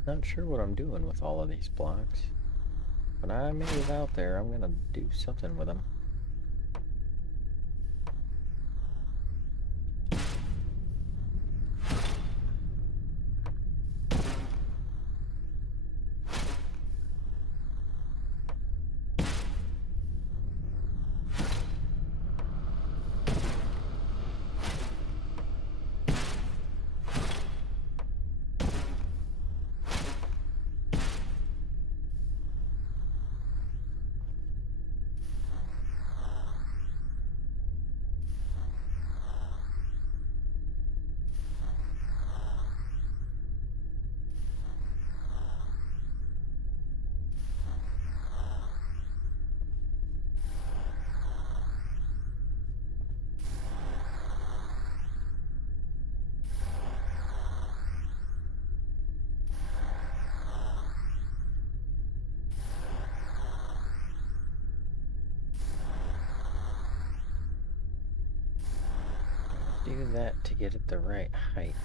Not sure what I'm doing with all of these blocks. When I made it out there, I'm gonna do something with them. Do that to get it the right height.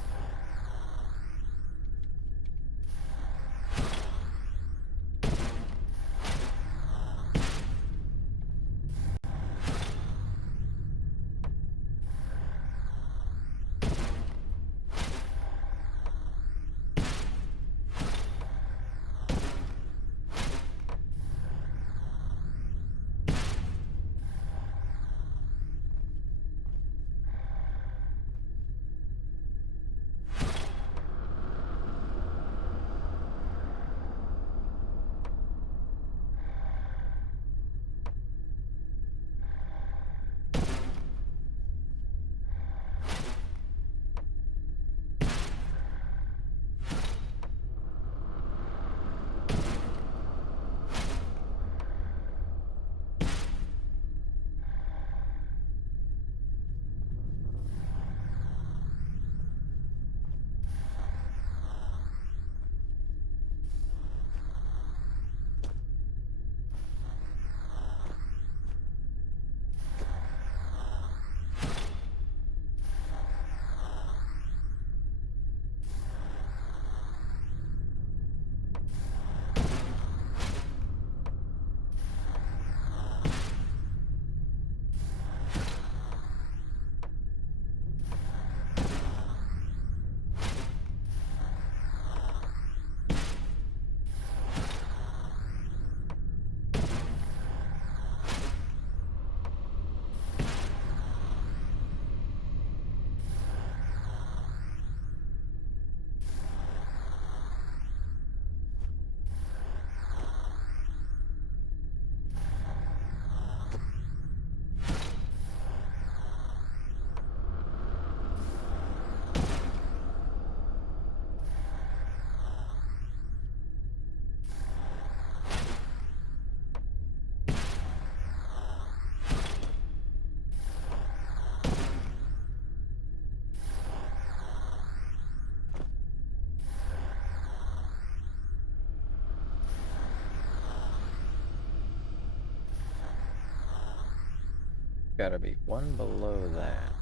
Gotta be one below that.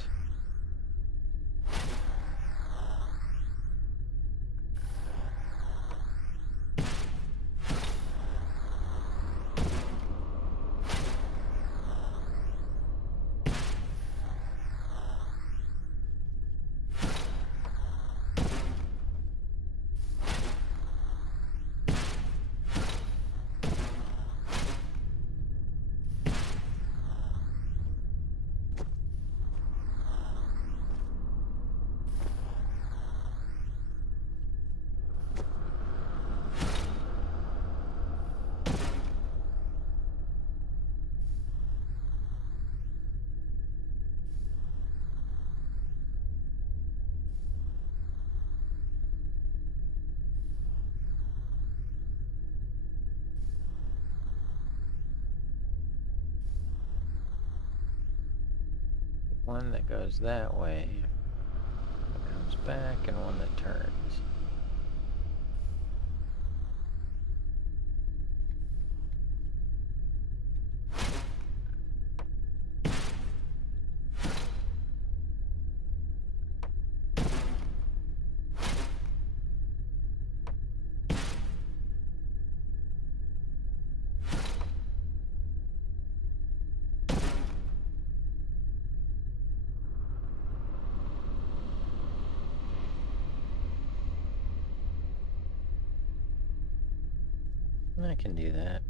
One that goes that way, comes back, and one that turns. I can do that.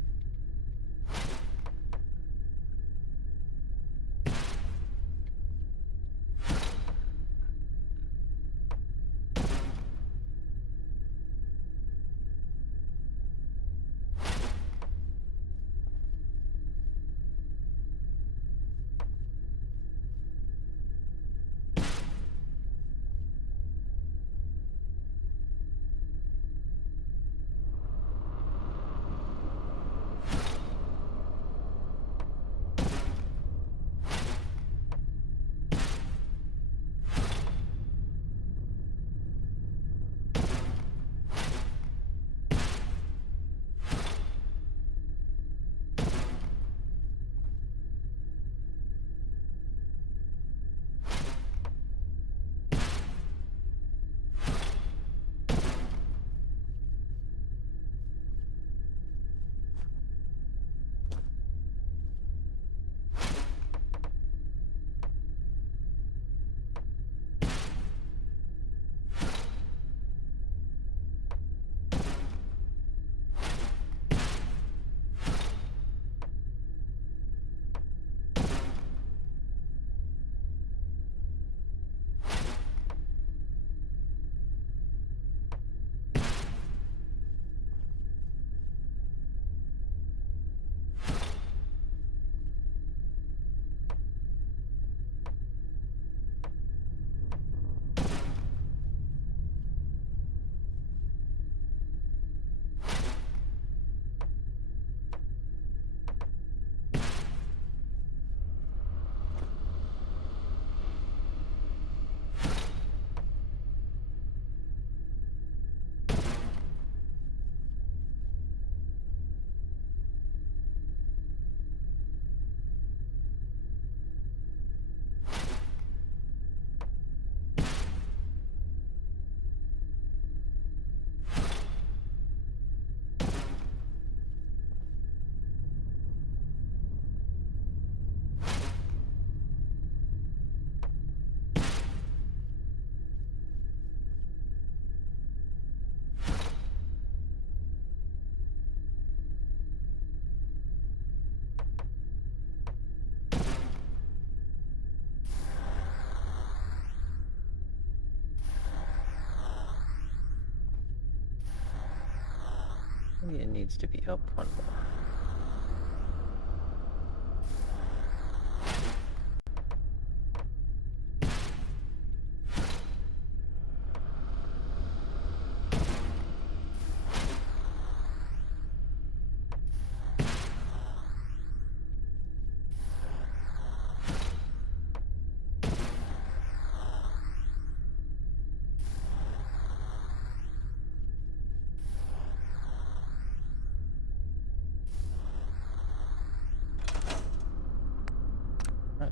Maybe it needs to be up one more.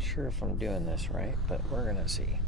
sure if I'm doing this right, but we're gonna see.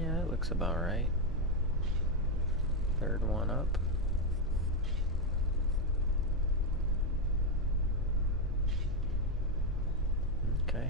Yeah, it looks about right. Third one up. Okay.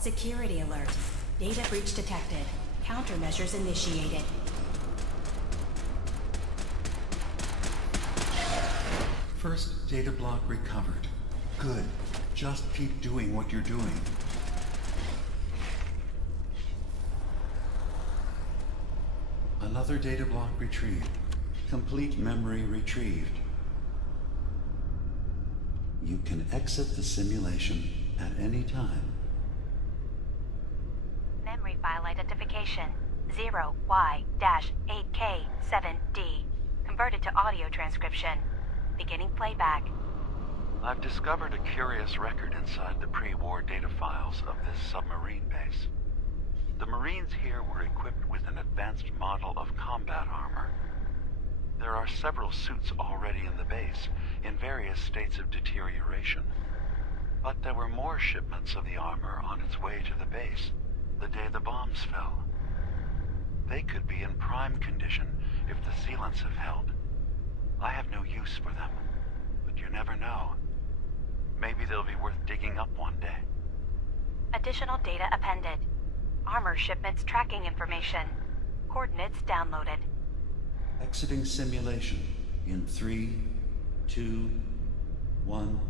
Security alert. Data breach detected. Countermeasures initiated. First data block recovered. Good. Just keep doing what you're doing. Another data block retrieved. Complete memory retrieved. You can exit the simulation at any time. Memory file identification 0Y-8K7D. Converted to audio transcription. Beginning playback. I've discovered a curious record inside the pre-war data files of this submarine base. The Marines here were equipped with an advanced model of combat armor. There are several suits already in the base, in various states of deterioration. But there were more shipments of the armor on its way to the base, the day the bombs fell. They could be in prime condition if the sealants have held. I have no use for them, but you never know. Maybe they'll be worth digging up one day. Additional data appended. Armor shipments tracking information. Coordinates downloaded. Exiting simulation in 3, 2, 1.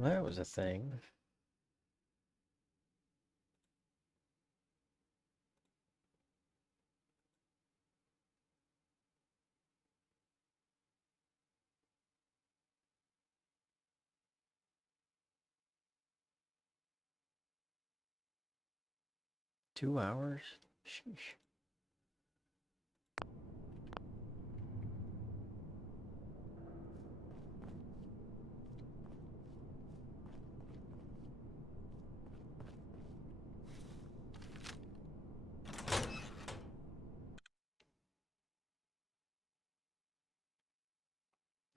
Well, that was a thing. Two hours? Sheesh.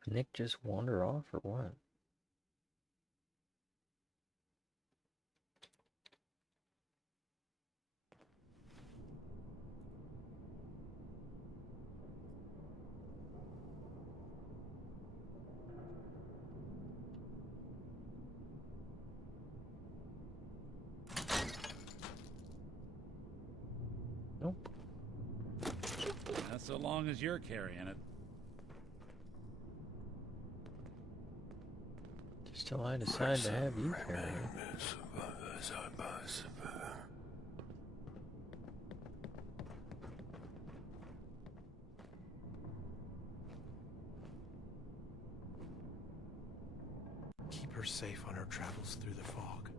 Nick just wander off or what? Nope. Not so long as you're carrying it. Just till I decide to have you carry it. Keep her safe on her travels through the fog.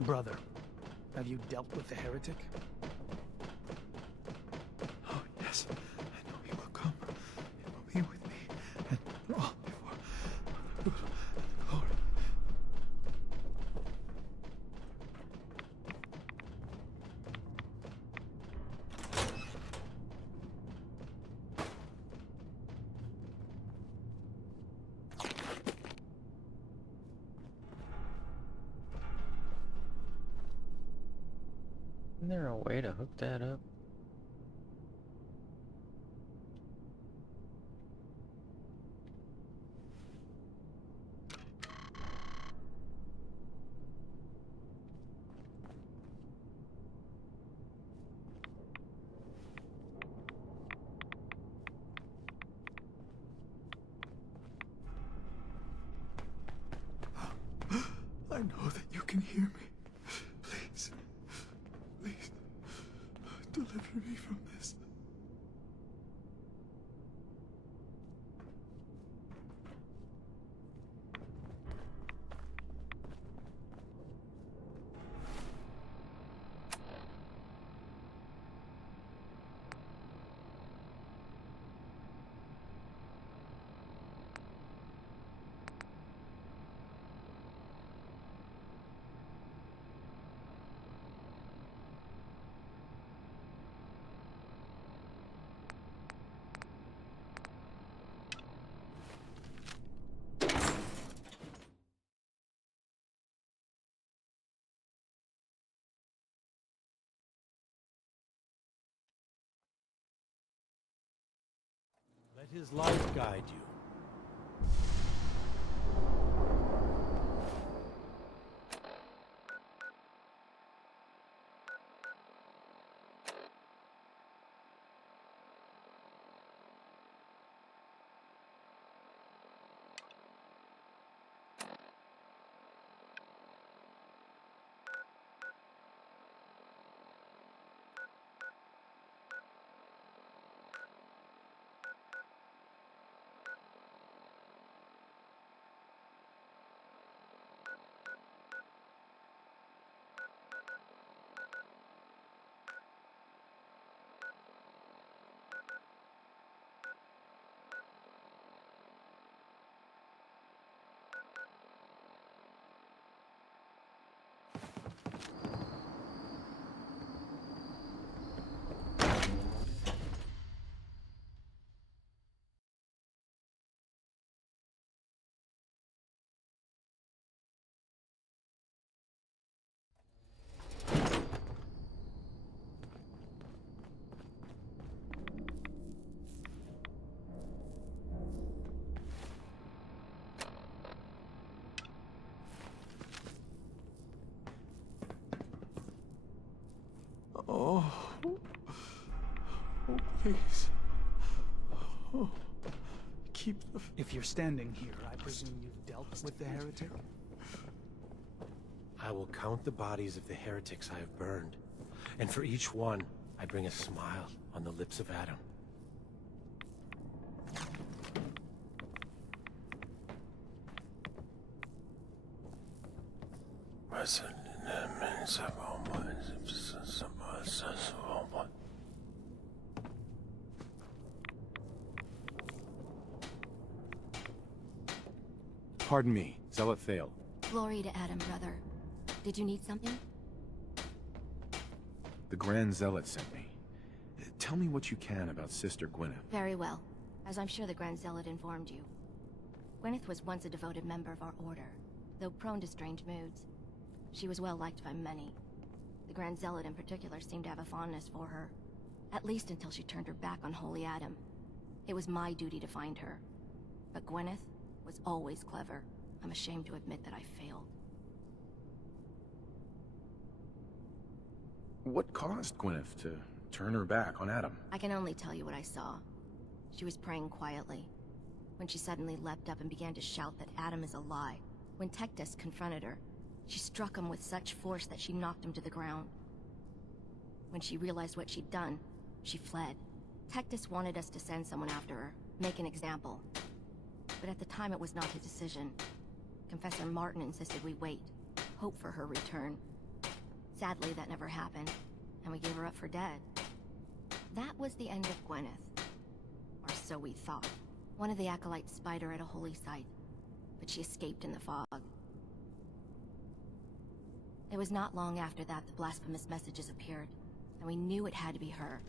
Brother, have you dealt with the heretic? Oh, yes. I know he will come. He will be with me. And all before the good and the glory. Isn't there a way to hook that up? I know that you can hear me. Please. Please. Deliver me from this. Let his light guide you. Oh. Oh, please. Oh. Keep the... If you're standing here, I presume you've dealt with the heretic? I will count the bodies of the heretics I have burned, and for each one, I bring a smile on the lips of Adam. Pardon me, Zealot Thale. Glory to Adam, brother. Did you need something? The Grand Zealot sent me. Tell me what you can about Sister Gwyneth. Very well, as I'm sure the Grand Zealot informed you. Gwyneth was once a devoted member of our order, though prone to strange moods. She was well liked by many. The Grand Zealot in particular seemed to have a fondness for her. At least until she turned her back on Holy Adam. It was my duty to find her. But Gwyneth was always clever. I'm ashamed to admit that I failed. What caused Gwyneth to turn her back on Adam? I can only tell you what I saw. She was praying quietly, when she suddenly leapt up and began to shout that Adam is a lie. When Tectus confronted her, she struck him with such force that she knocked him to the ground. When she realized what she'd done, she fled. Tectus wanted us to send someone after her, make an example. But at the time it was not his decision. Confessor Martin insisted we wait, hope for her return. Sadly, that never happened, and we gave her up for dead. That was the end of Gwyneth. Or so we thought. One of the acolytes spied her at a holy site, but she escaped in the fog. It was not long after that the blasphemous messages appeared, and we knew it had to be her.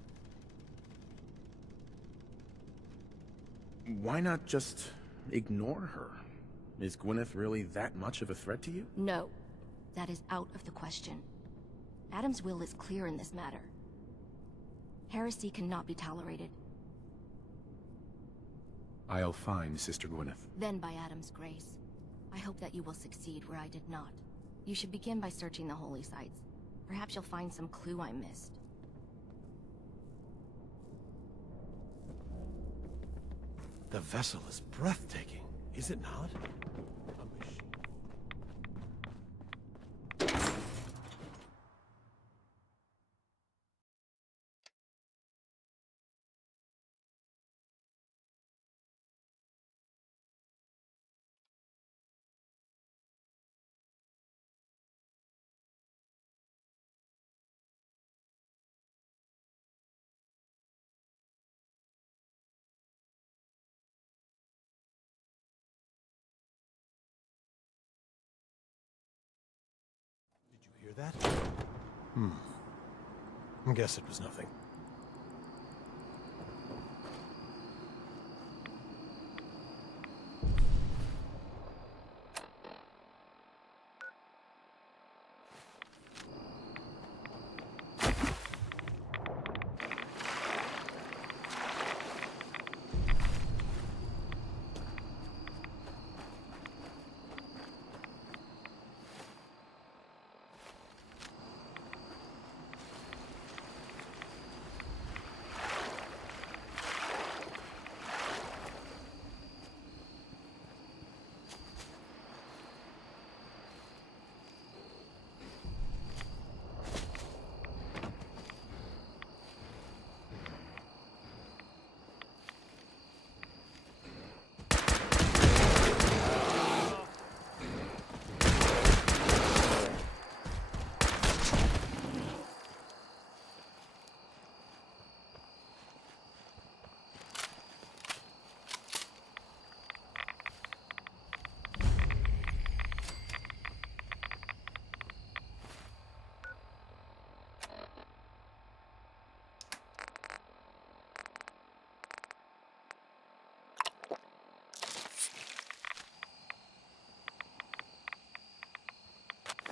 Why not just ignore her? Is Gwyneth really that much of a threat to you? No, that is out of the question. Adam's will is clear in this matter. Heresy cannot be tolerated. I'll find Sister Gwyneth. Then by Adam's grace, I hope that you will succeed where I did not. You should begin by searching the holy sites. Perhaps you'll find some clue I missed. The vessel is breathtaking, is it not? Hear that? I guess it was nothing.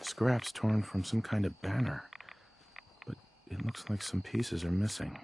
Scraps torn from some kind of banner, but it looks like some pieces are missing.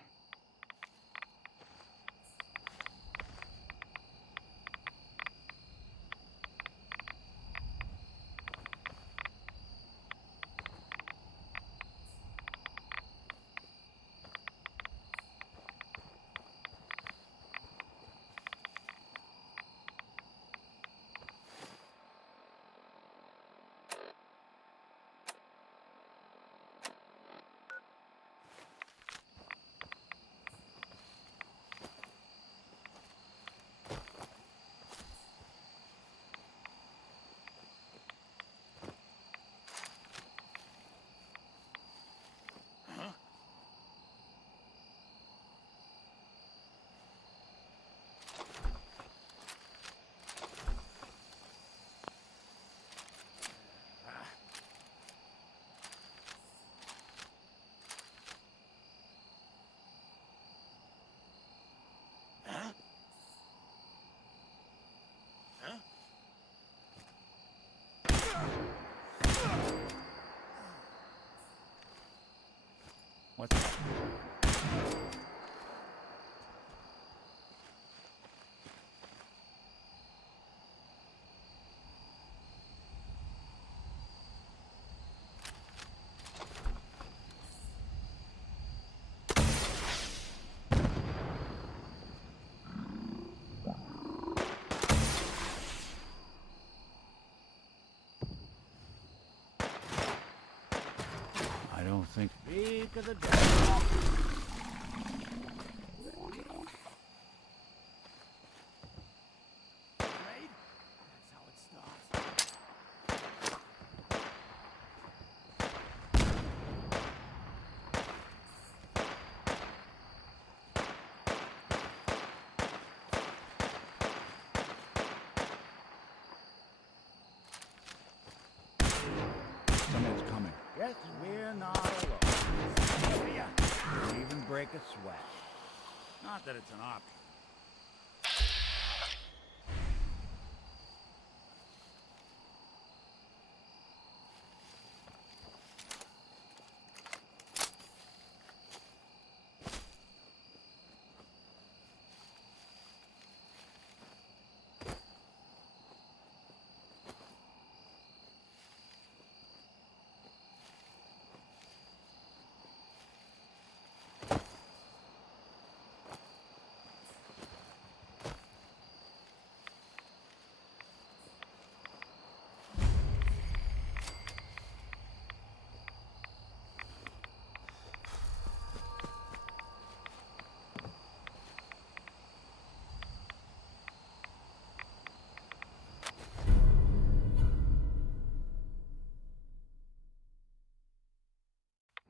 I don't think... Speak of the devil. Someone's coming. Guess we're not alone. See ya. Don't even break a sweat. Not that it's an option.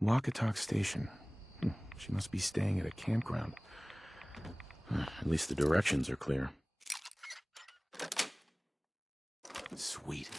Walkatalk Station. She must be staying at a campground. At least the directions are clear. Sweet.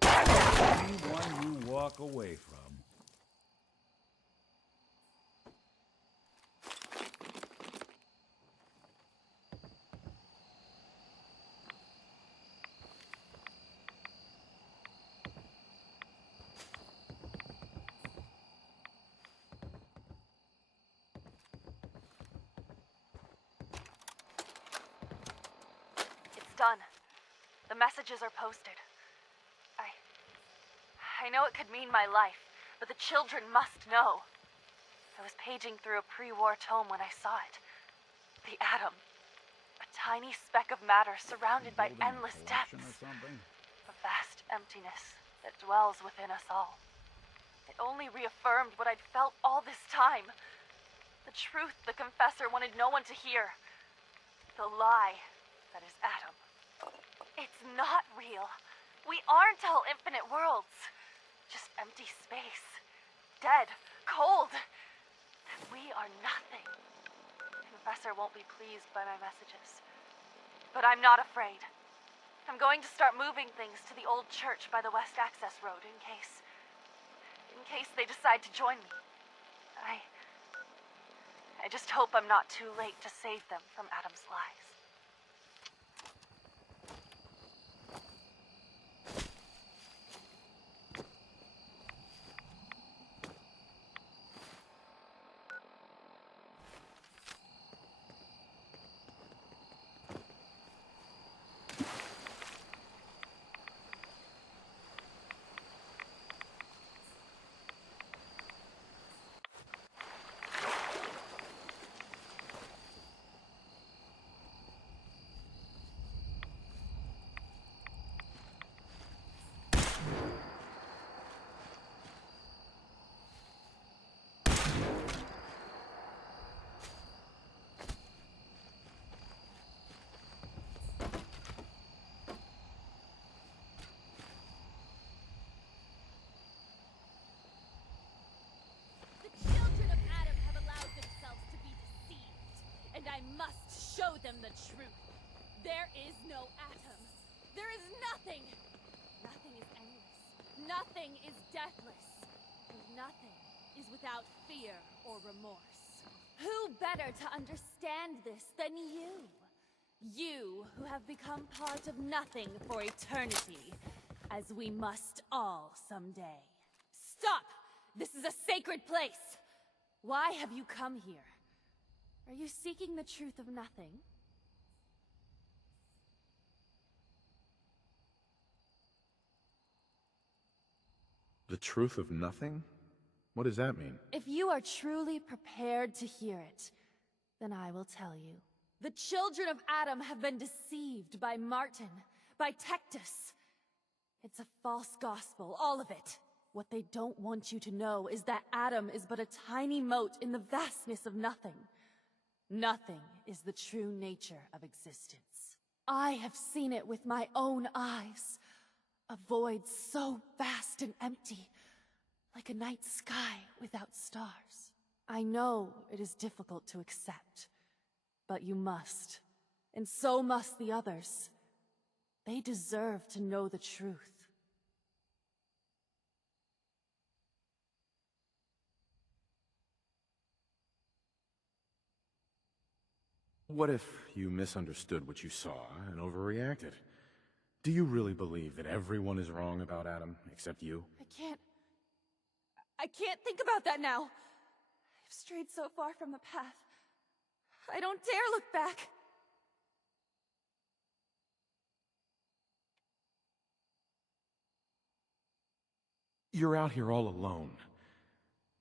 Anyone you walk away from. It's done. The messages are posted. I know it could mean my life, but the children must know. I was paging through a pre-war tome when I saw it. The atom. A tiny speck of matter surrounded by endless depths. A vast emptiness that dwells within us all. It only reaffirmed what I'd felt all this time. The truth the Confessor wanted no one to hear. The lie that is Atom. It's not real. We aren't all infinite worlds. Just empty space. Dead. Cold. We are nothing. The Confessor won't be pleased by my messages. But I'm not afraid. I'm going to start moving things to the old church by the West Access Road in case they decide to join me. I just hope I'm not too late to save them from Adam's lies. truth. There is no atom. There is nothing. Nothing is endless. Nothing is deathless. And nothing is without fear or remorse. Who better to understand this than you? You who have become part of nothing for eternity, as we must all someday. Stop! This is a sacred place! Why have you come here? Are you seeking the truth of nothing? The truth of nothing? What does that mean? If you are truly prepared to hear it, then I will tell you. The children of Adam have been deceived by Martin, by Tectus. It's a false gospel, all of it. What they don't want you to know is that Adam is but a tiny mote in the vastness of nothing. Nothing is the true nature of existence. I have seen it with my own eyes. A void so vast and empty, like a night sky without stars. I know it is difficult to accept, but you must, and so must the others. They deserve to know the truth. What if you misunderstood what you saw and overreacted? Do you really believe that everyone is wrong about Adam, except you? I can't think about that now. I've strayed so far from the path. I don't dare look back. You're out here all alone.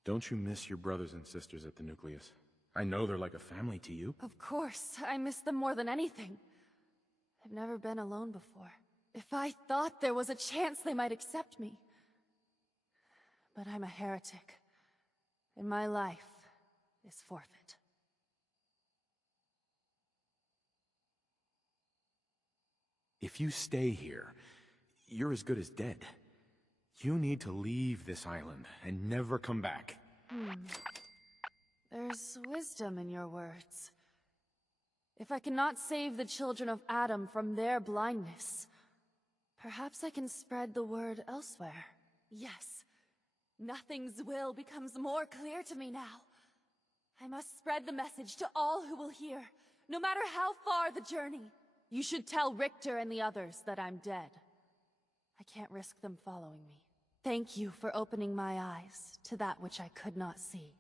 Don't you miss your brothers and sisters at the nucleus? I know they're like a family to you. Of course, I miss them more than anything. I've never been alone before. If I thought there was a chance they might accept me. But I'm a heretic, and my life is forfeit. If you stay here, you're as good as dead. You need to leave this island and never come back. There's wisdom in your words. If I cannot save the children of Adam from their blindness, perhaps I can spread the word elsewhere. Yes, nothing's will becomes more clear to me now. I must spread the message to all who will hear, no matter how far the journey. You should tell Richter and the others that I'm dead. I can't risk them following me. Thank you for opening my eyes to that which I could not see.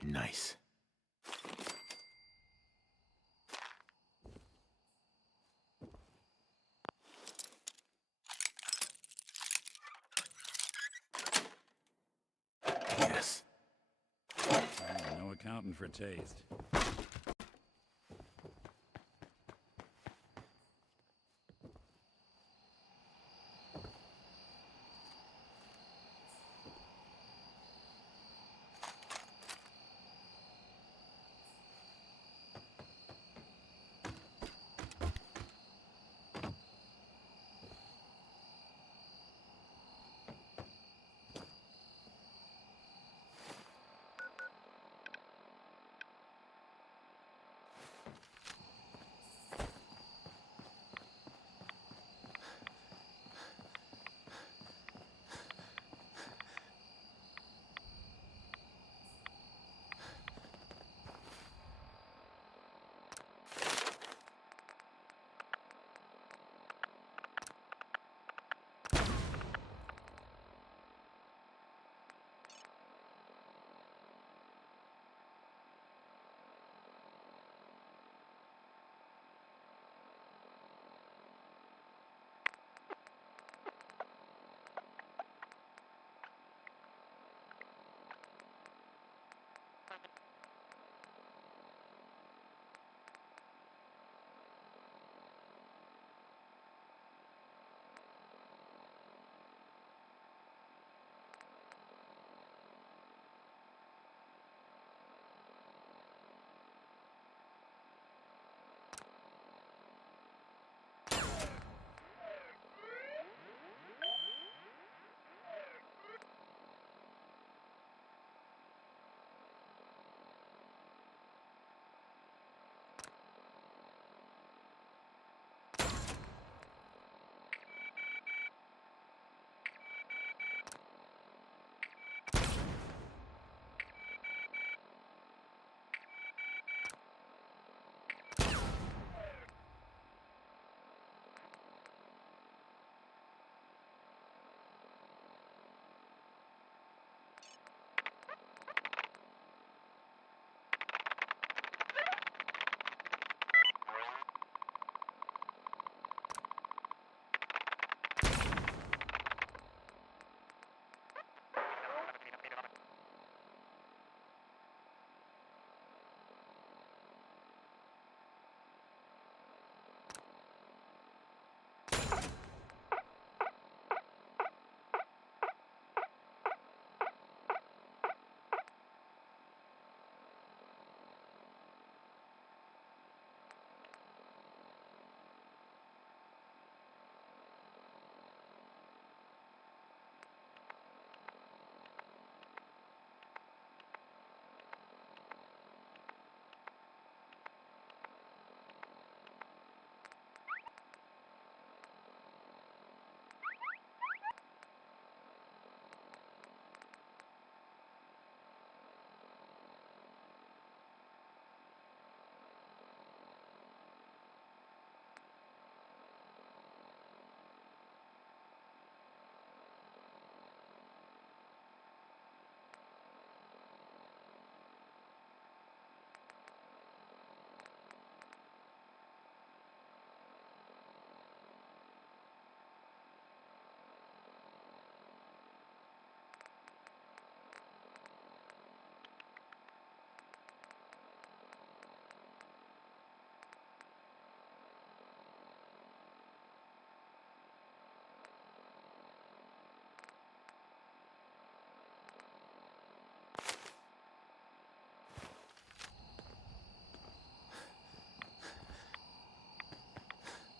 Nice. Yes. No accounting for taste.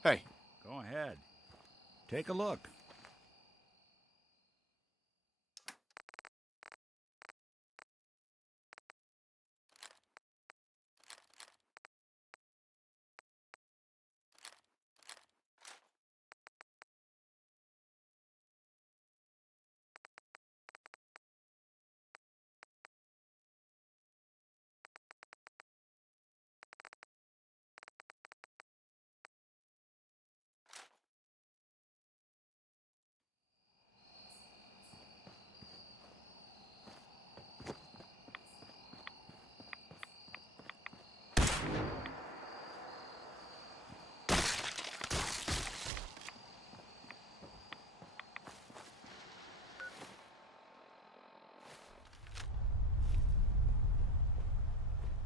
Hey. Go ahead. Take a look.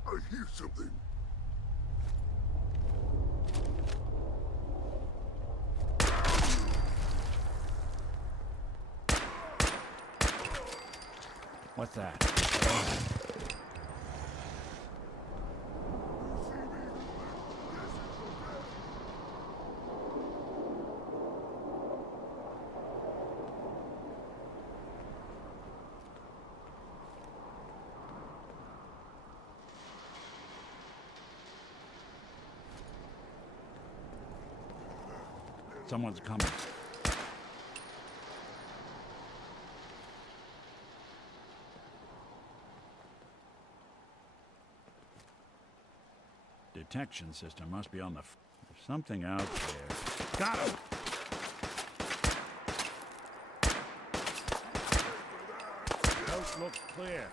I hear something. What's that? Someone's coming. Detection system must be on the... There's something out there. Got him! Coast looks clear.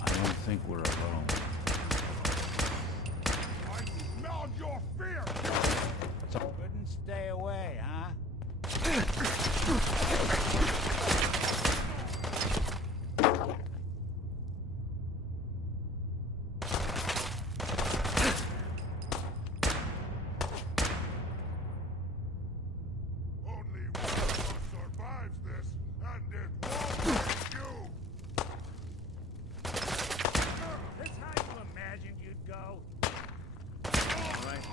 I don't think we're alone. I smelled your fear! Couldn't stay away, huh? Only one of us survives this, and it won't be you! This how you imagined you'd go? All right.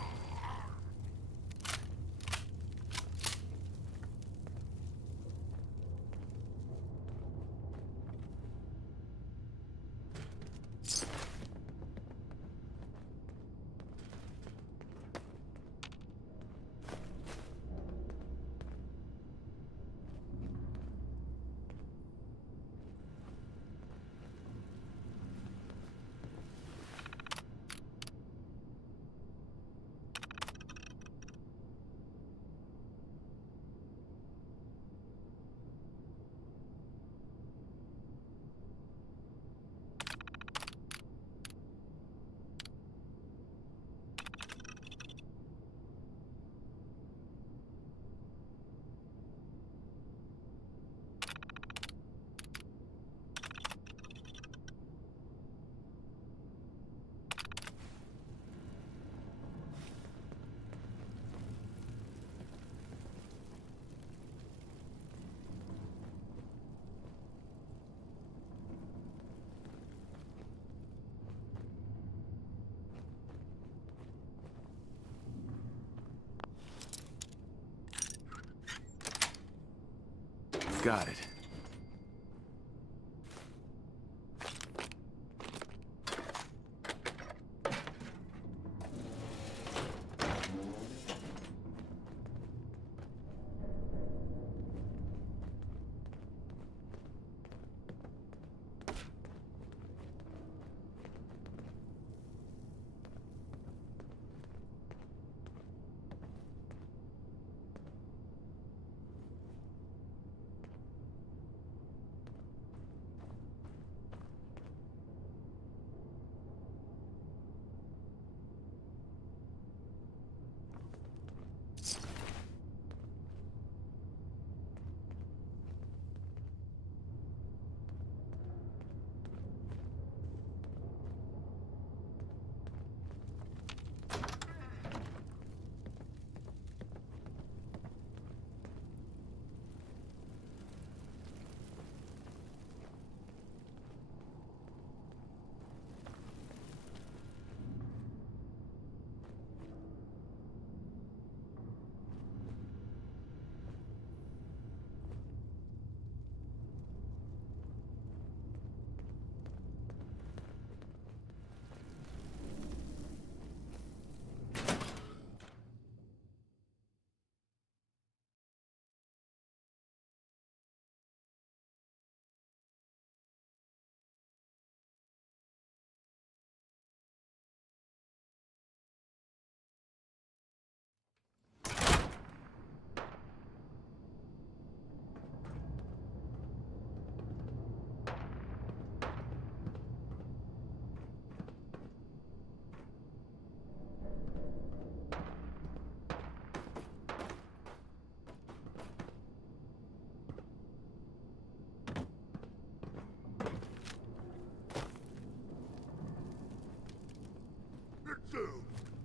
Got it.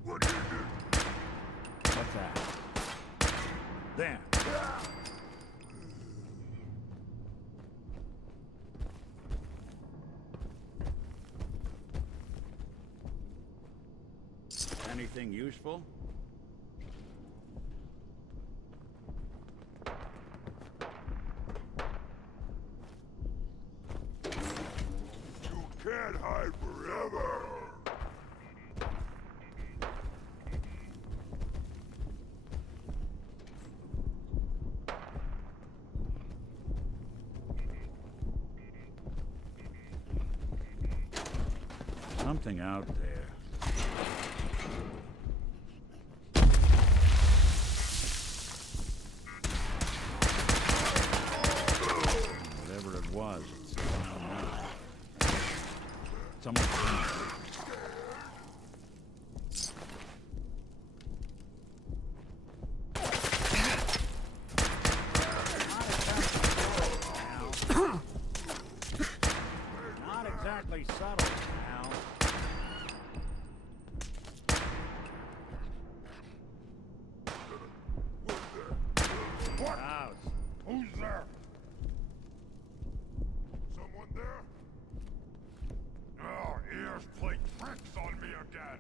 What is it? What's that? There. Anything useful? You can't hide forever. Something out there. Whatever it was, it's gone now. Someone's coming. Not exactly subtle, Al. What? House. Who's there? Someone there? Oh, ears play tricks on me again.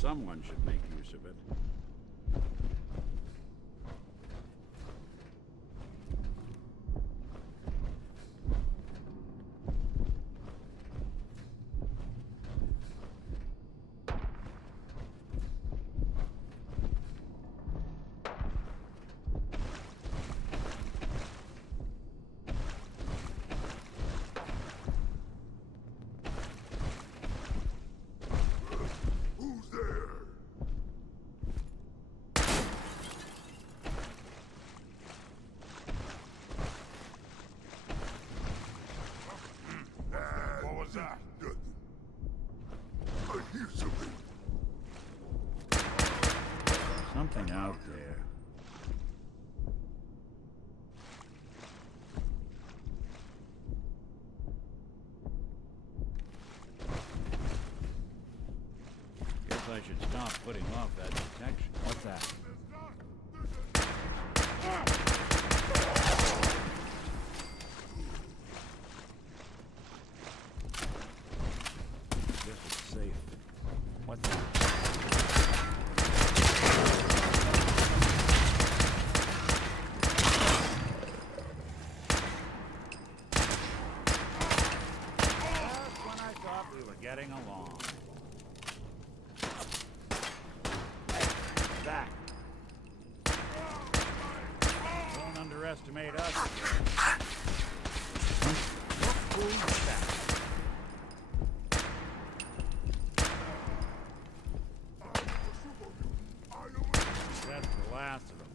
Someone should make use of it. Something out there. Guess I should stop putting off that detection. What's that? Guess it's safe. What's that? Getting along. Back. Don't underestimate us. Who's that? That's the last of them.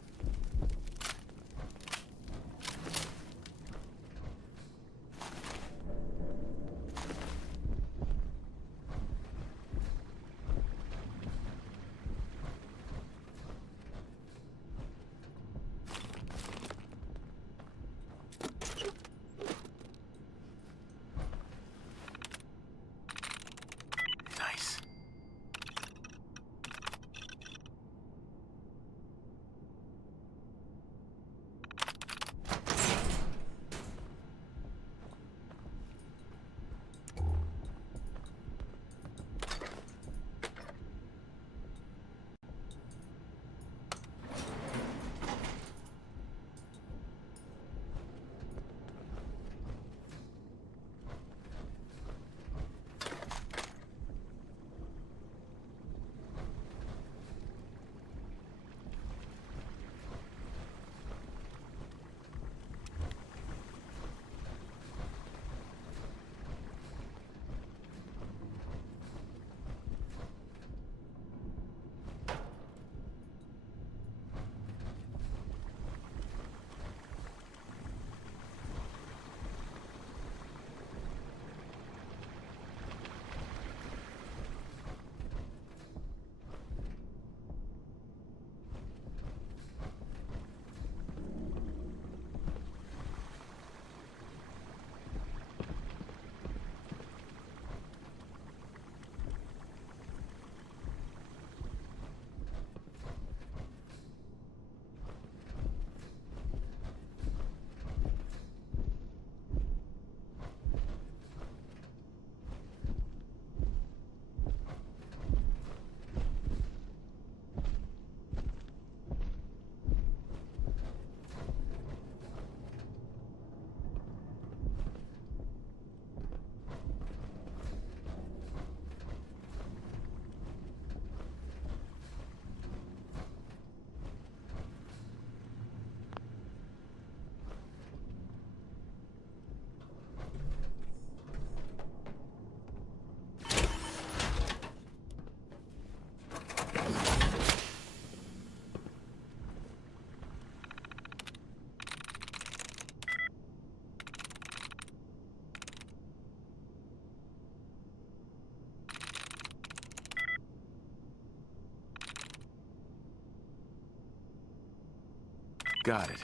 Got it.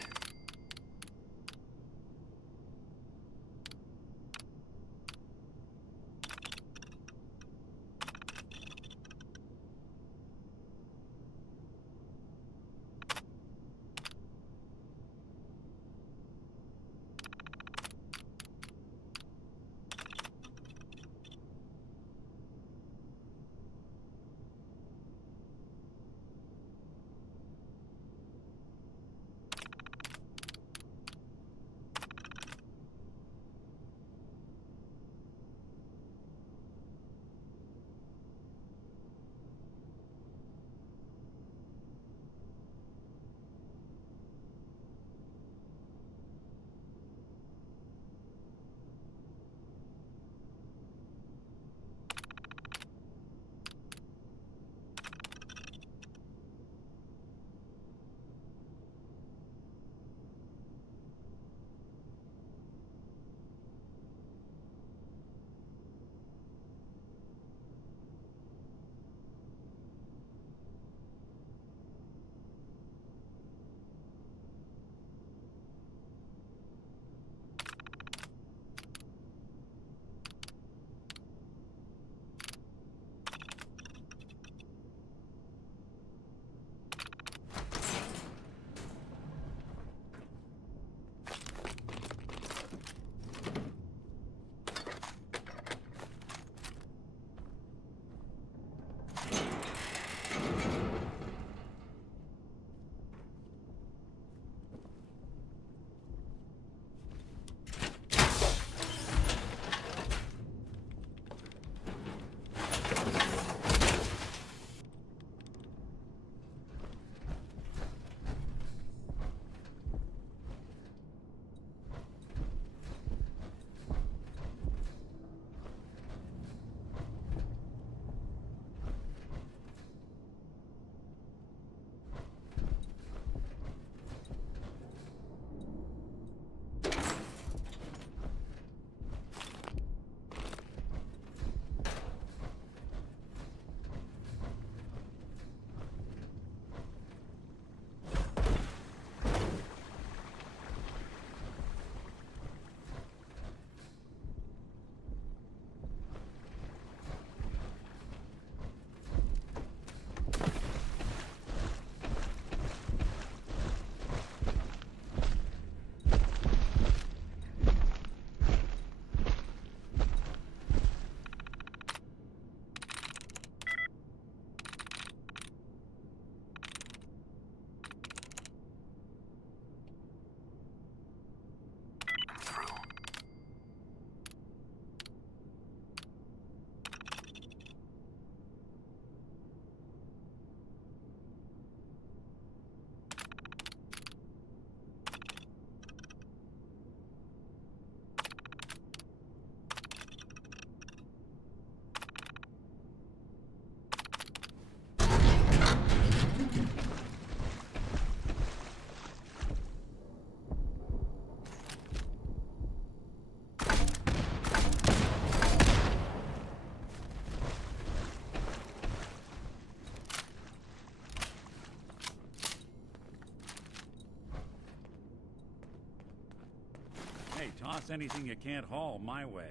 toss anything you can't haul my way.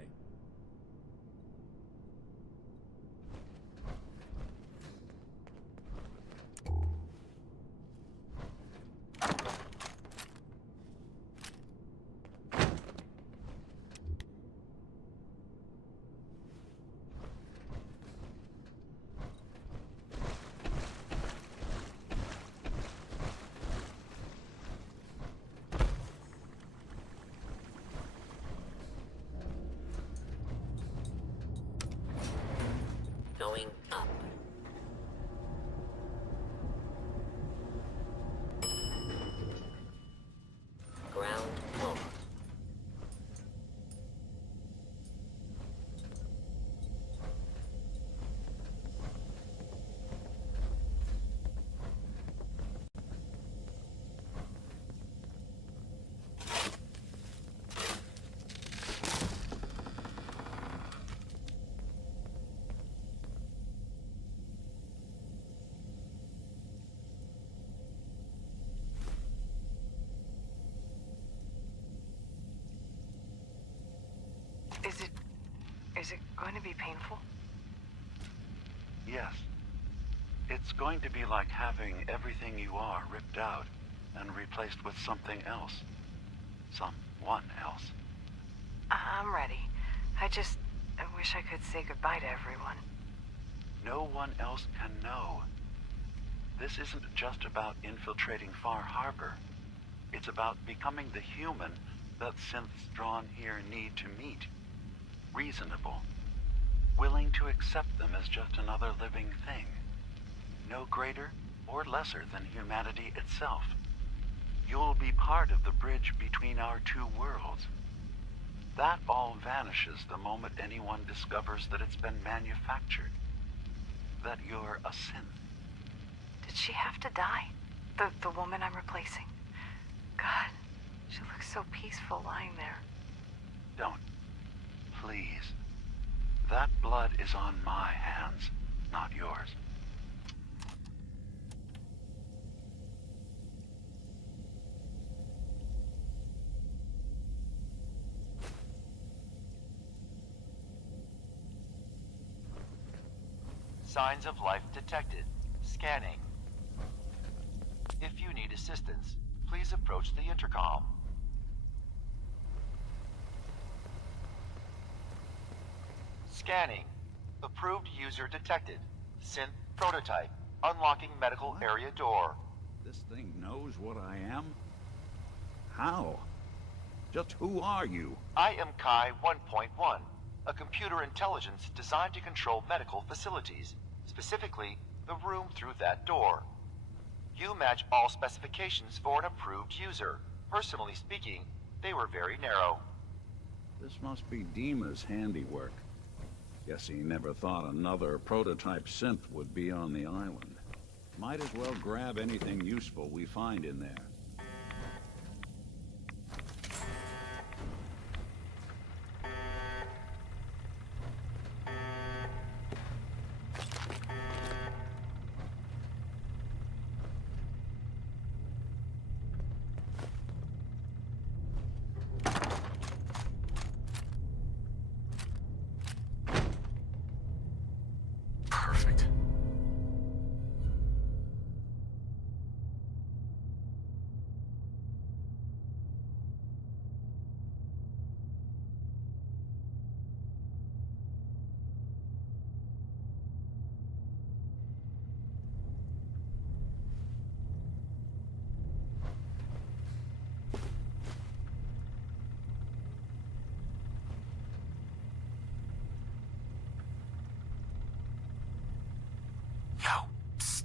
Going up. Ground floor. Is it going to be painful? Yes. It's going to be like having everything you are ripped out and replaced with something else. Someone else. I'm ready. I wish I could say goodbye to everyone. No one else can know. This isn't just about infiltrating Far Harbor. It's about becoming the human that synths drawn here need to meet. Reasonable. Willing to accept them as just another living thing. No greater or lesser than humanity itself. You'll be part of the bridge between our two worlds. That all vanishes the moment anyone discovers that it's been manufactured. That you're a synth. Did she have to die? The woman I'm replacing? God, she looks so peaceful lying there. Don't. Please. That blood is on my hands, not yours. Signs of life detected. Scanning. If you need assistance, please approach the intercom. Scanning. Approved user detected. Synth prototype. Unlocking medical area door. This thing knows what I am? How? Just who are you? I am Kai 1.1, a computer intelligence designed to control medical facilities, specifically the room through that door. You match all specifications for an approved user. Personally speaking, they were very narrow. This must be Dima's handiwork. Guess he never thought another prototype synth would be on the island. Might as well grab anything useful we find in there. Perfect. Yo, psst.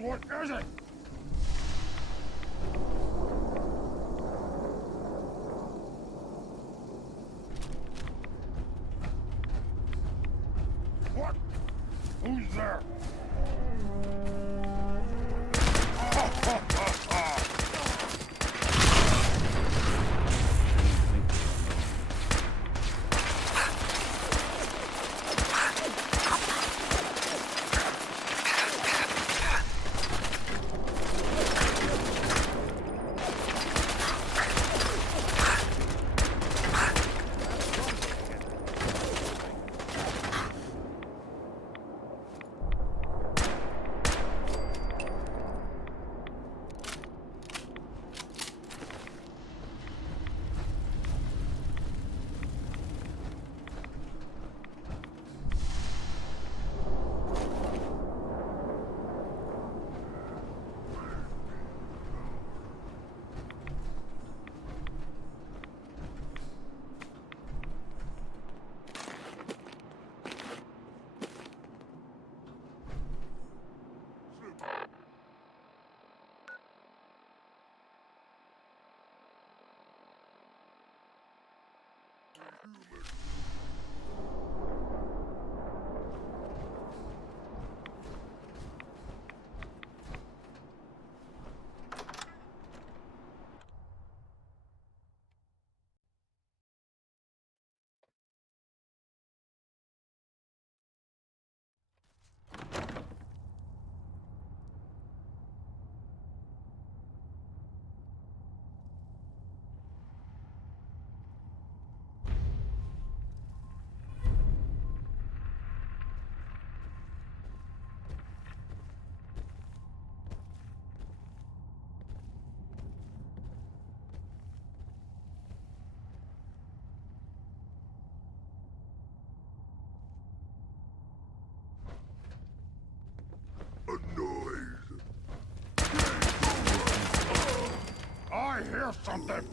What is it? What? Who's there? I hear something!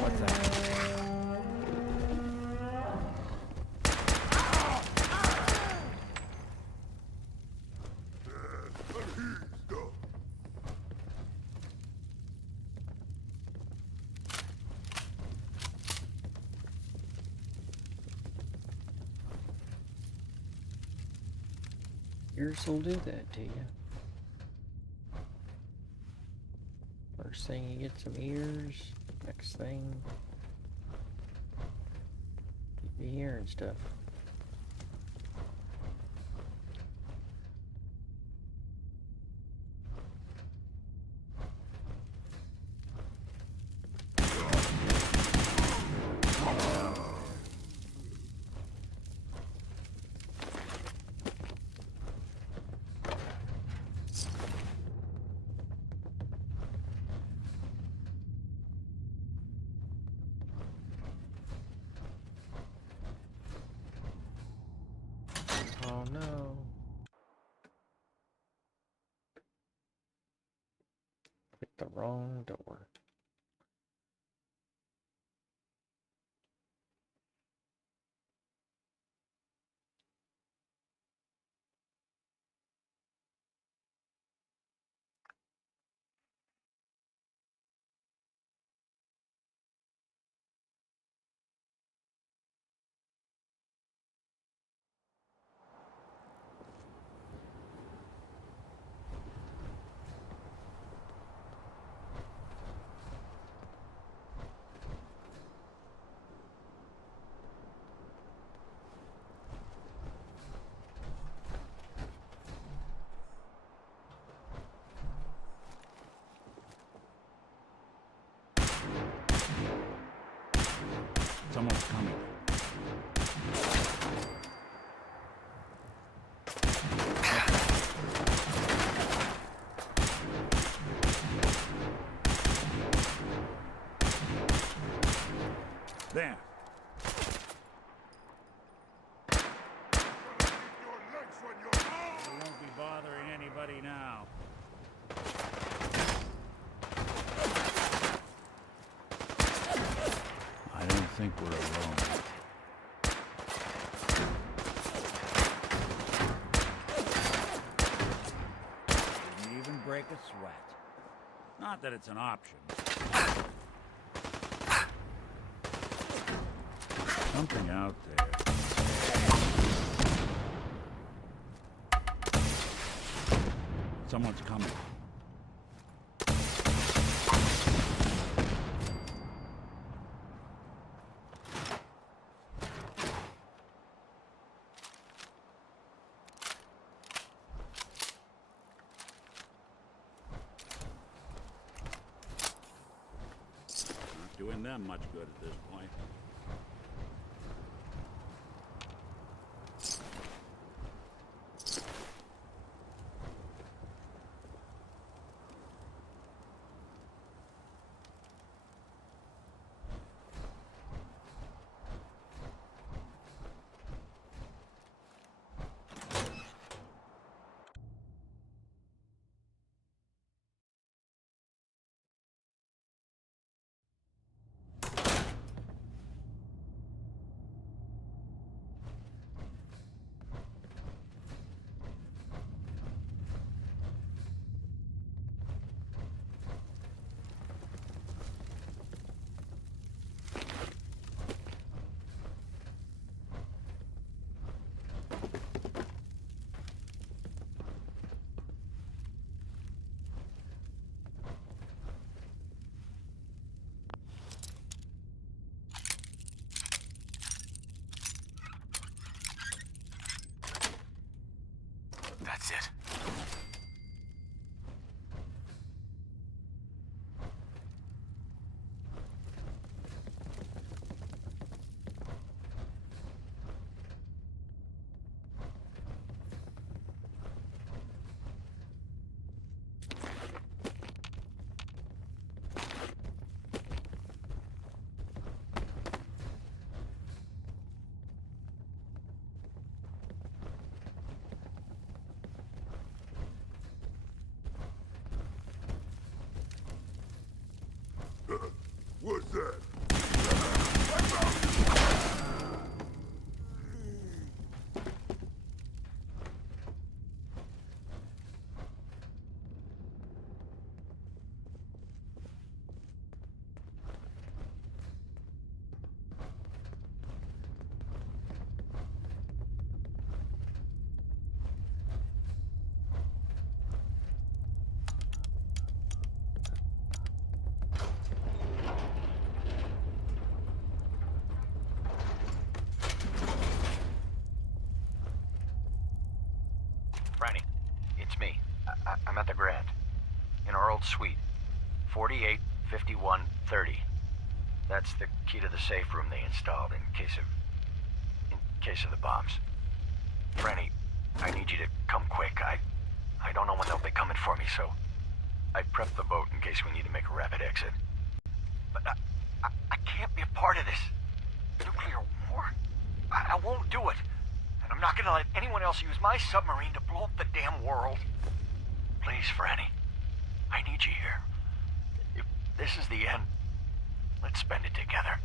What's that? Ears will do that to you. First thing you get some ears, next thing you be hearing stuff. Oh no. Picked the wrong door. Someone's coming. There. We won't be bothering anybody now. I don't think we're alone. break a sweat. Not that it's an option. Something out there. Someone's coming. Not doing them much good at this point. That's it. What's that? Franny, it's me. I'm at the Grand. In our old suite. 485130. That's the key to the safe room they installed in case of the bombs. Franny, I need you to come quick. I don't know when they'll be coming for me, so I prepped the boat in case we need to make a rapid exit. But I can't be a part of this. Nuclear war? I won't do it. And I'm not gonna let anyone else use my submarine to blow up the damn world. Please, Franny. I need you here. If this is the end, let's spend it together.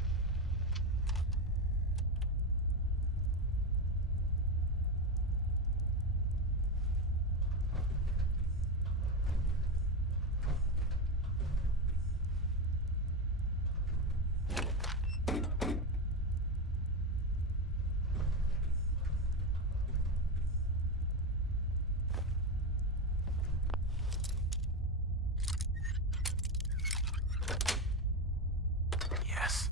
Yes.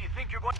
do you think you're going...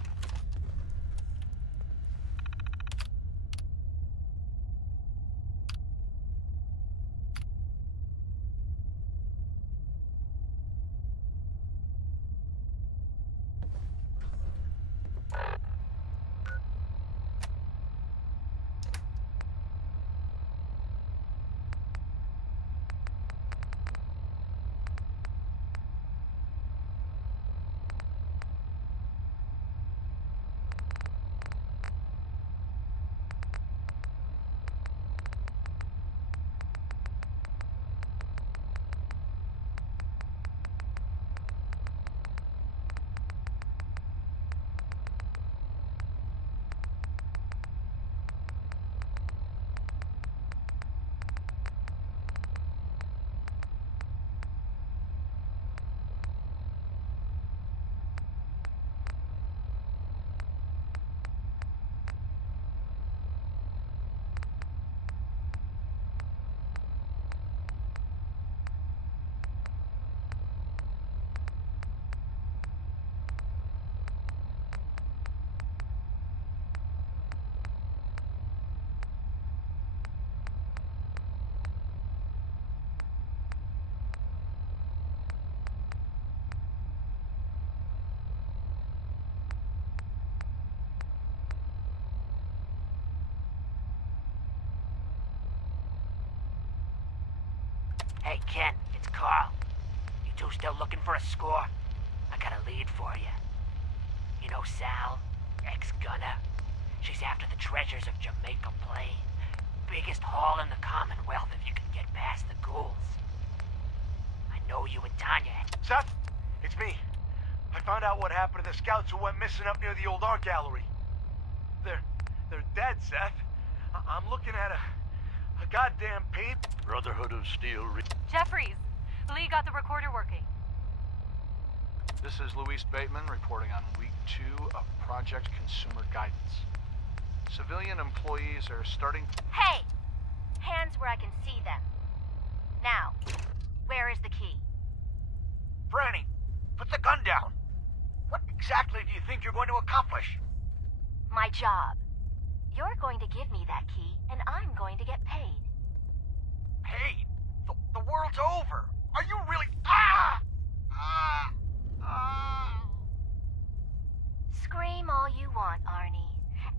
Hey, Ken, it's Carl. You two still looking for a score? I got a lead for you. You know Sal, ex-gunner? She's after the treasures of Jamaica Plain. Biggest haul in the Commonwealth if you can get past the ghouls. I know you and Tanya... Seth, it's me. I found out what happened to the scouts who went missing up near the old art gallery. They're dead, Seth. I'm looking at a goddamn paint... Brotherhood of Steel... Jeffries, Lee got the recorder working. This is Luis Bateman reporting on week 2 of Project Consumer Guidance. Civilian employees are starting... Hey! Hands where I can see them. Now, where is the key? Franny, put the gun down. What exactly do you think you're going to accomplish? My job. You're going to give me that key, and I'm going to get paid. Paid? The world's over. Are you really... Scream all you want, Arnie.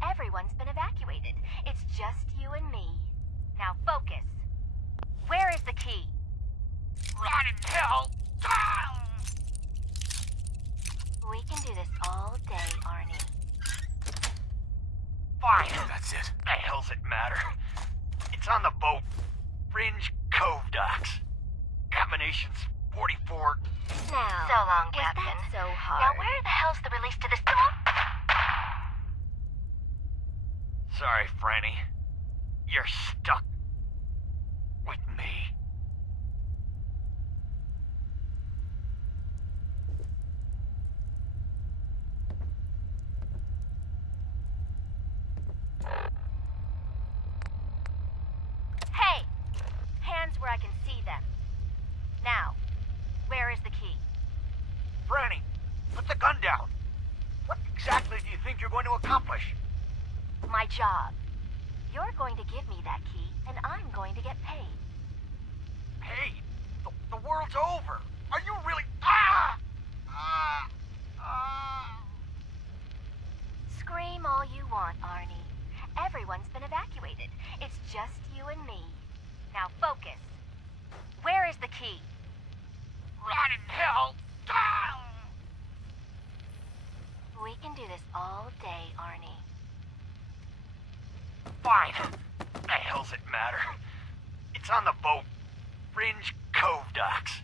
Everyone's been evacuated. It's just you and me. Now focus. Where is the key? Rot in hell! We can do this all day, Arnie. Fine. That's it. The hell's it matter? It's on the boat. Fringe Cove docks. Combinations 44. Now, So long, was Captain. that so hard? Now where the hell's the release to this door? Sorry, Franny. You're stuck with me. Hey! Hands where I can see them. Now, where is the key? Franny, put the gun down. What exactly do you think you're going to accomplish? My job. You're going to give me that key, and I'm going to get paid. Paid? The world's over. Are you really... Scream all you want, Arnie. Everyone's been evacuated. It's just you and me. Now focus. Where is the key? Rot in hell! We can do this all day, Arnie. Fine. The hell's it matter? It's on the boat. Fringe Cove docks.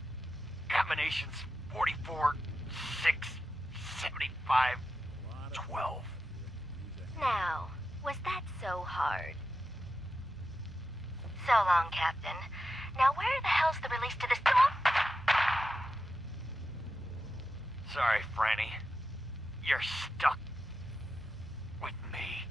Combinations 44, 6, 75, 12. Now, was that so hard? So long, Captain. Now where the hell's the release to this door? Sorry, Franny. You're stuck with me.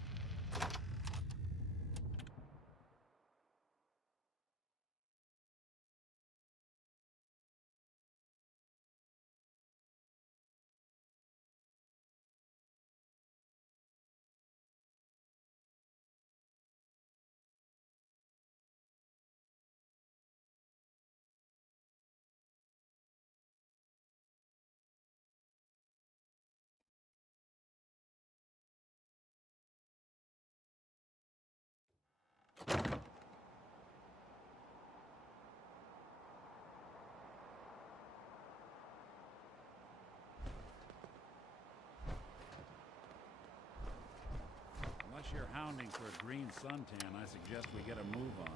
Unless you're hounding for a green suntan, I suggest we get a move on.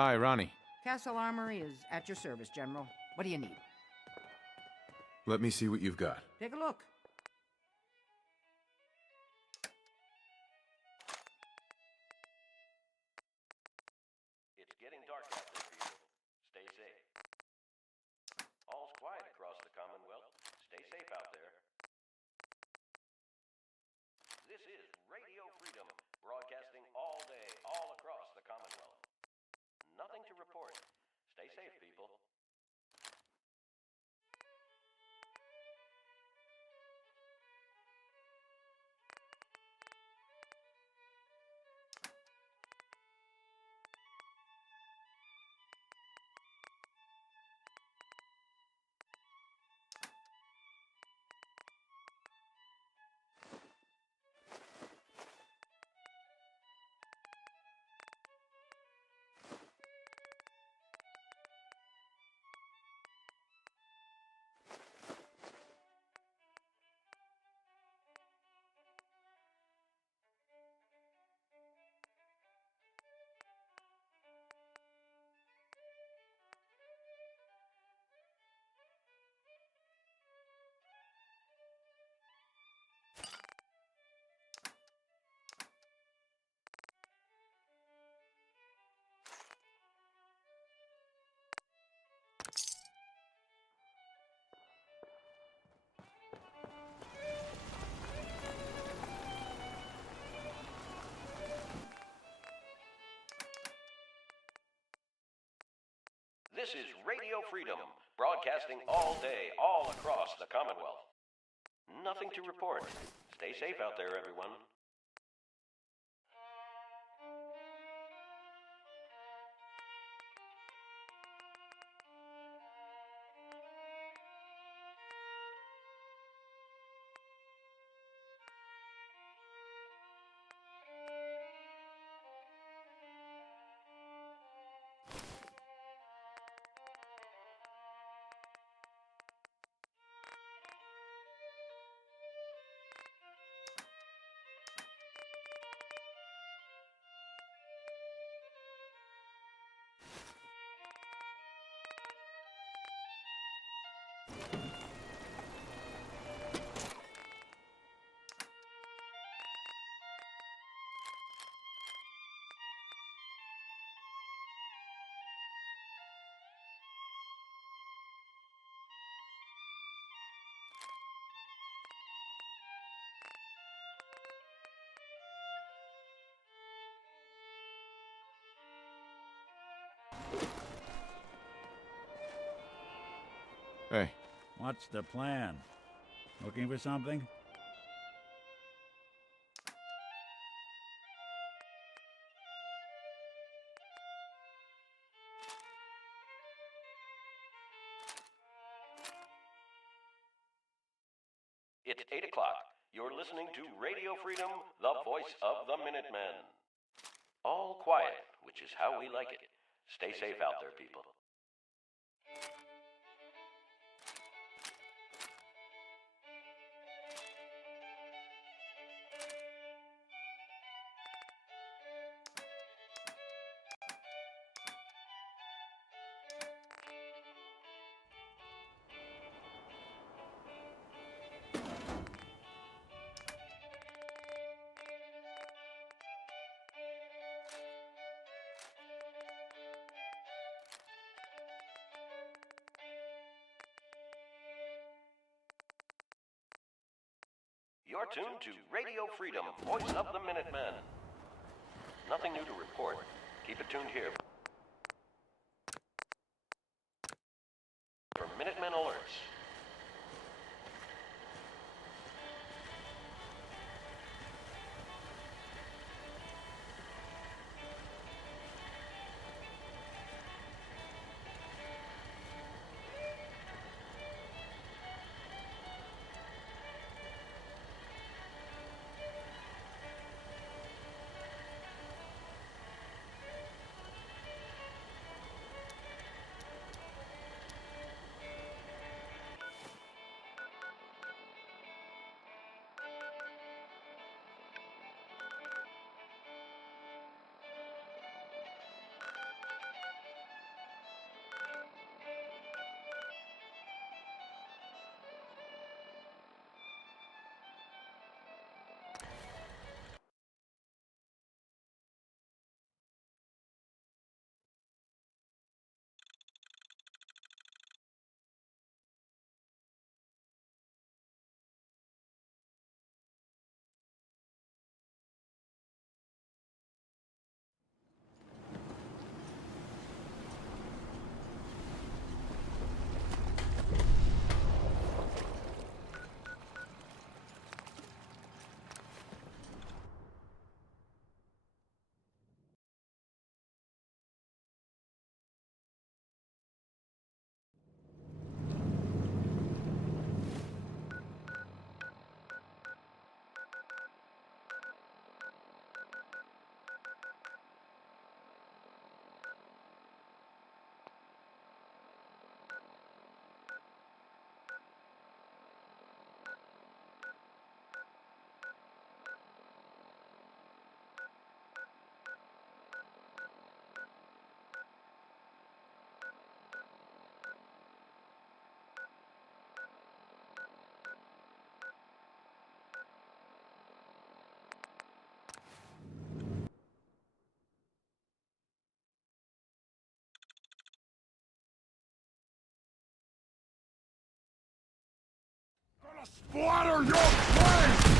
Hi, Ronnie. Castle Armory is at your service, General. What do you need? Let me see what you've got. Take a look. It's getting dark out there, people. Stay safe. All's quiet across the Commonwealth. Stay safe out there. This is Radio Freedom, broadcasting all day, all across the Commonwealth. Nothing to report. Stay safe, people. This is Radio Freedom, broadcasting all day, all across the Commonwealth. Nothing to report. Stay safe out there, everyone. Hey. What's the plan? Looking for something? It's 8 o'clock. You're listening to Radio Freedom, the voice of the Minutemen. All quiet, which is how we like it. Stay safe out there, people. You're tuned to Radio Freedom, voice of the Minutemen. Nothing new to report. Keep it tuned here for Minutemen alerts. Splatter your place!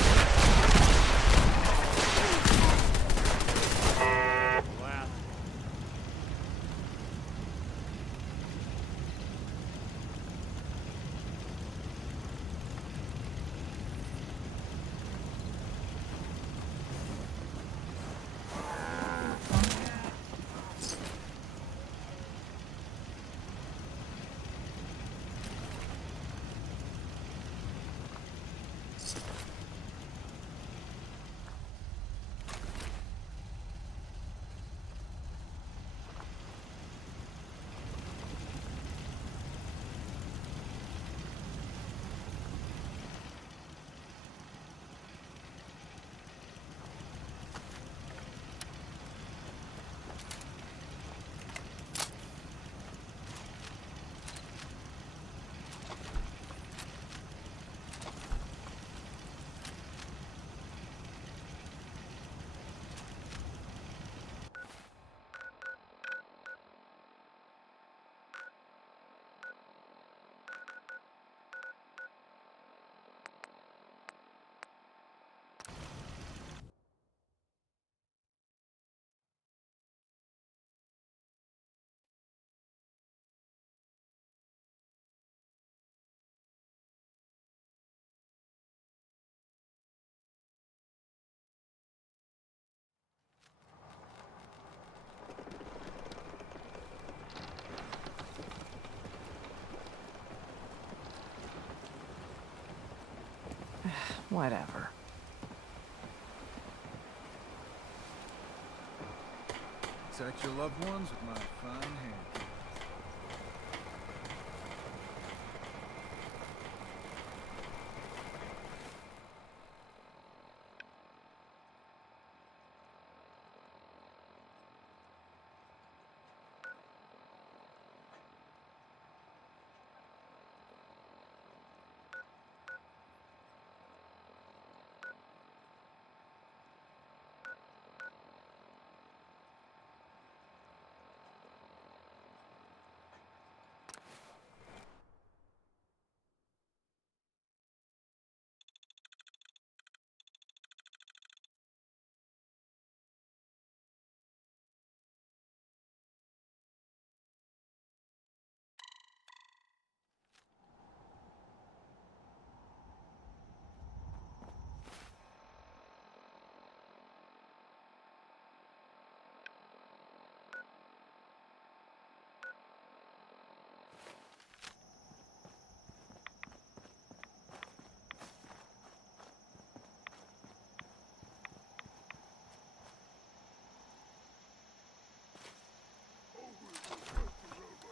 Whatever. Protect your loved ones with my fine hand.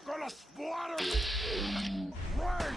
Gonna splatter! Rain!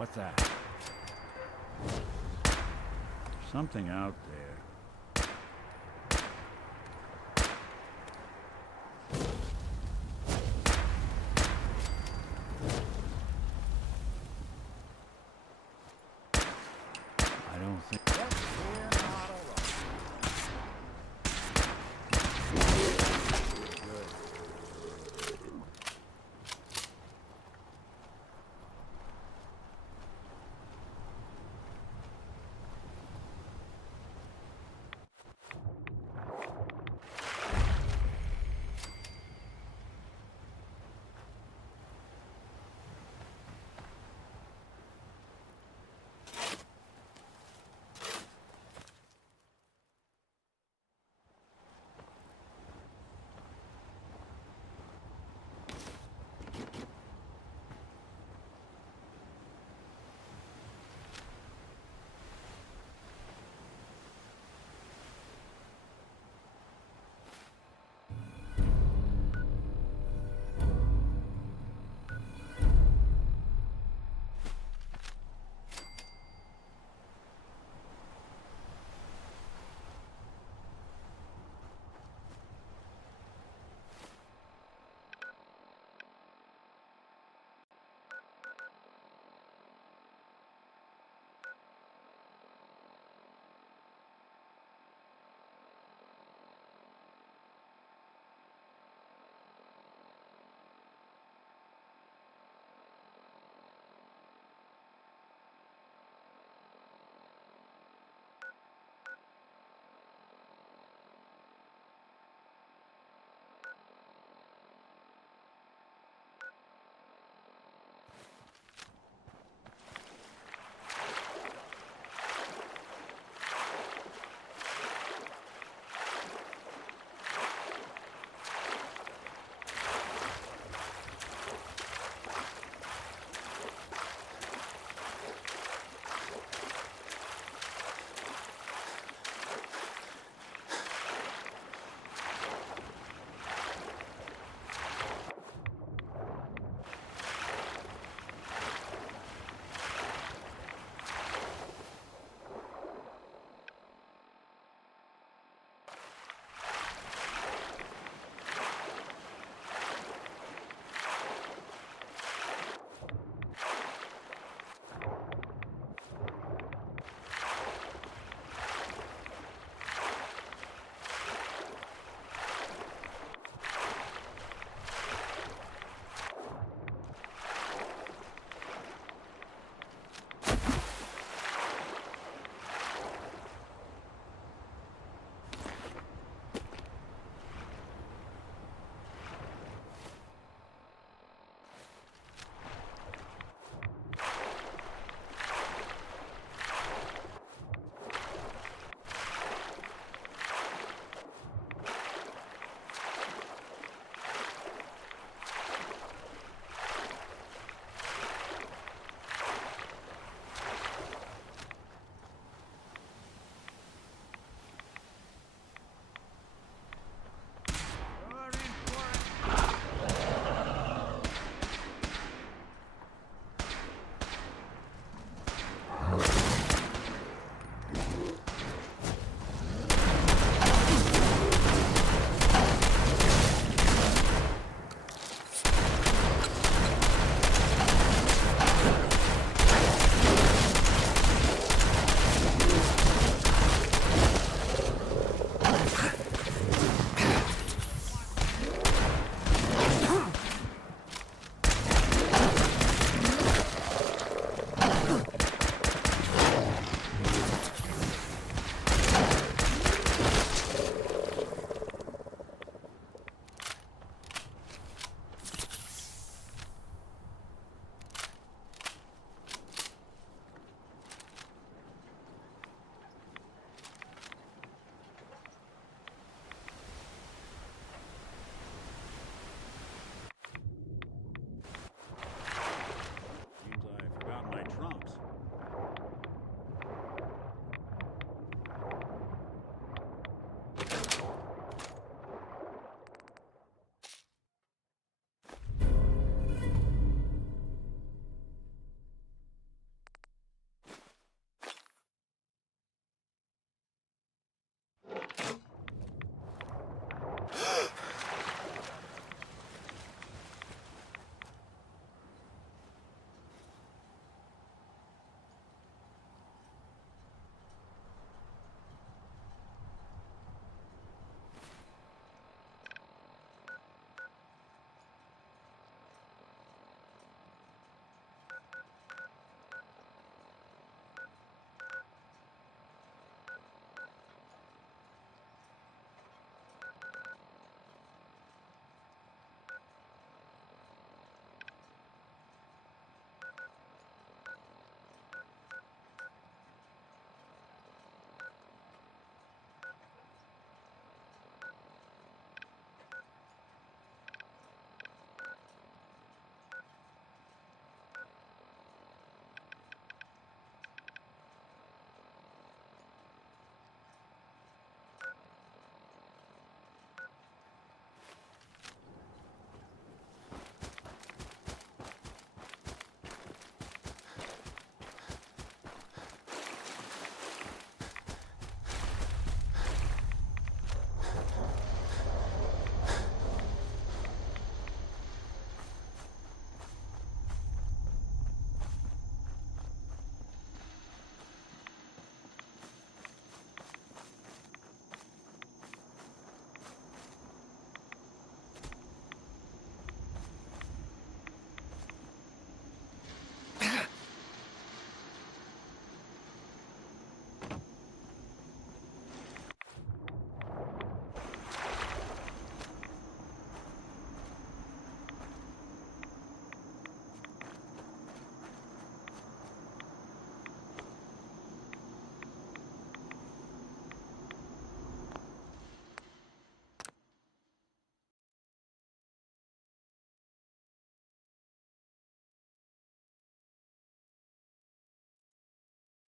What's that? Something out there. I don't think...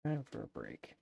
Time for a break.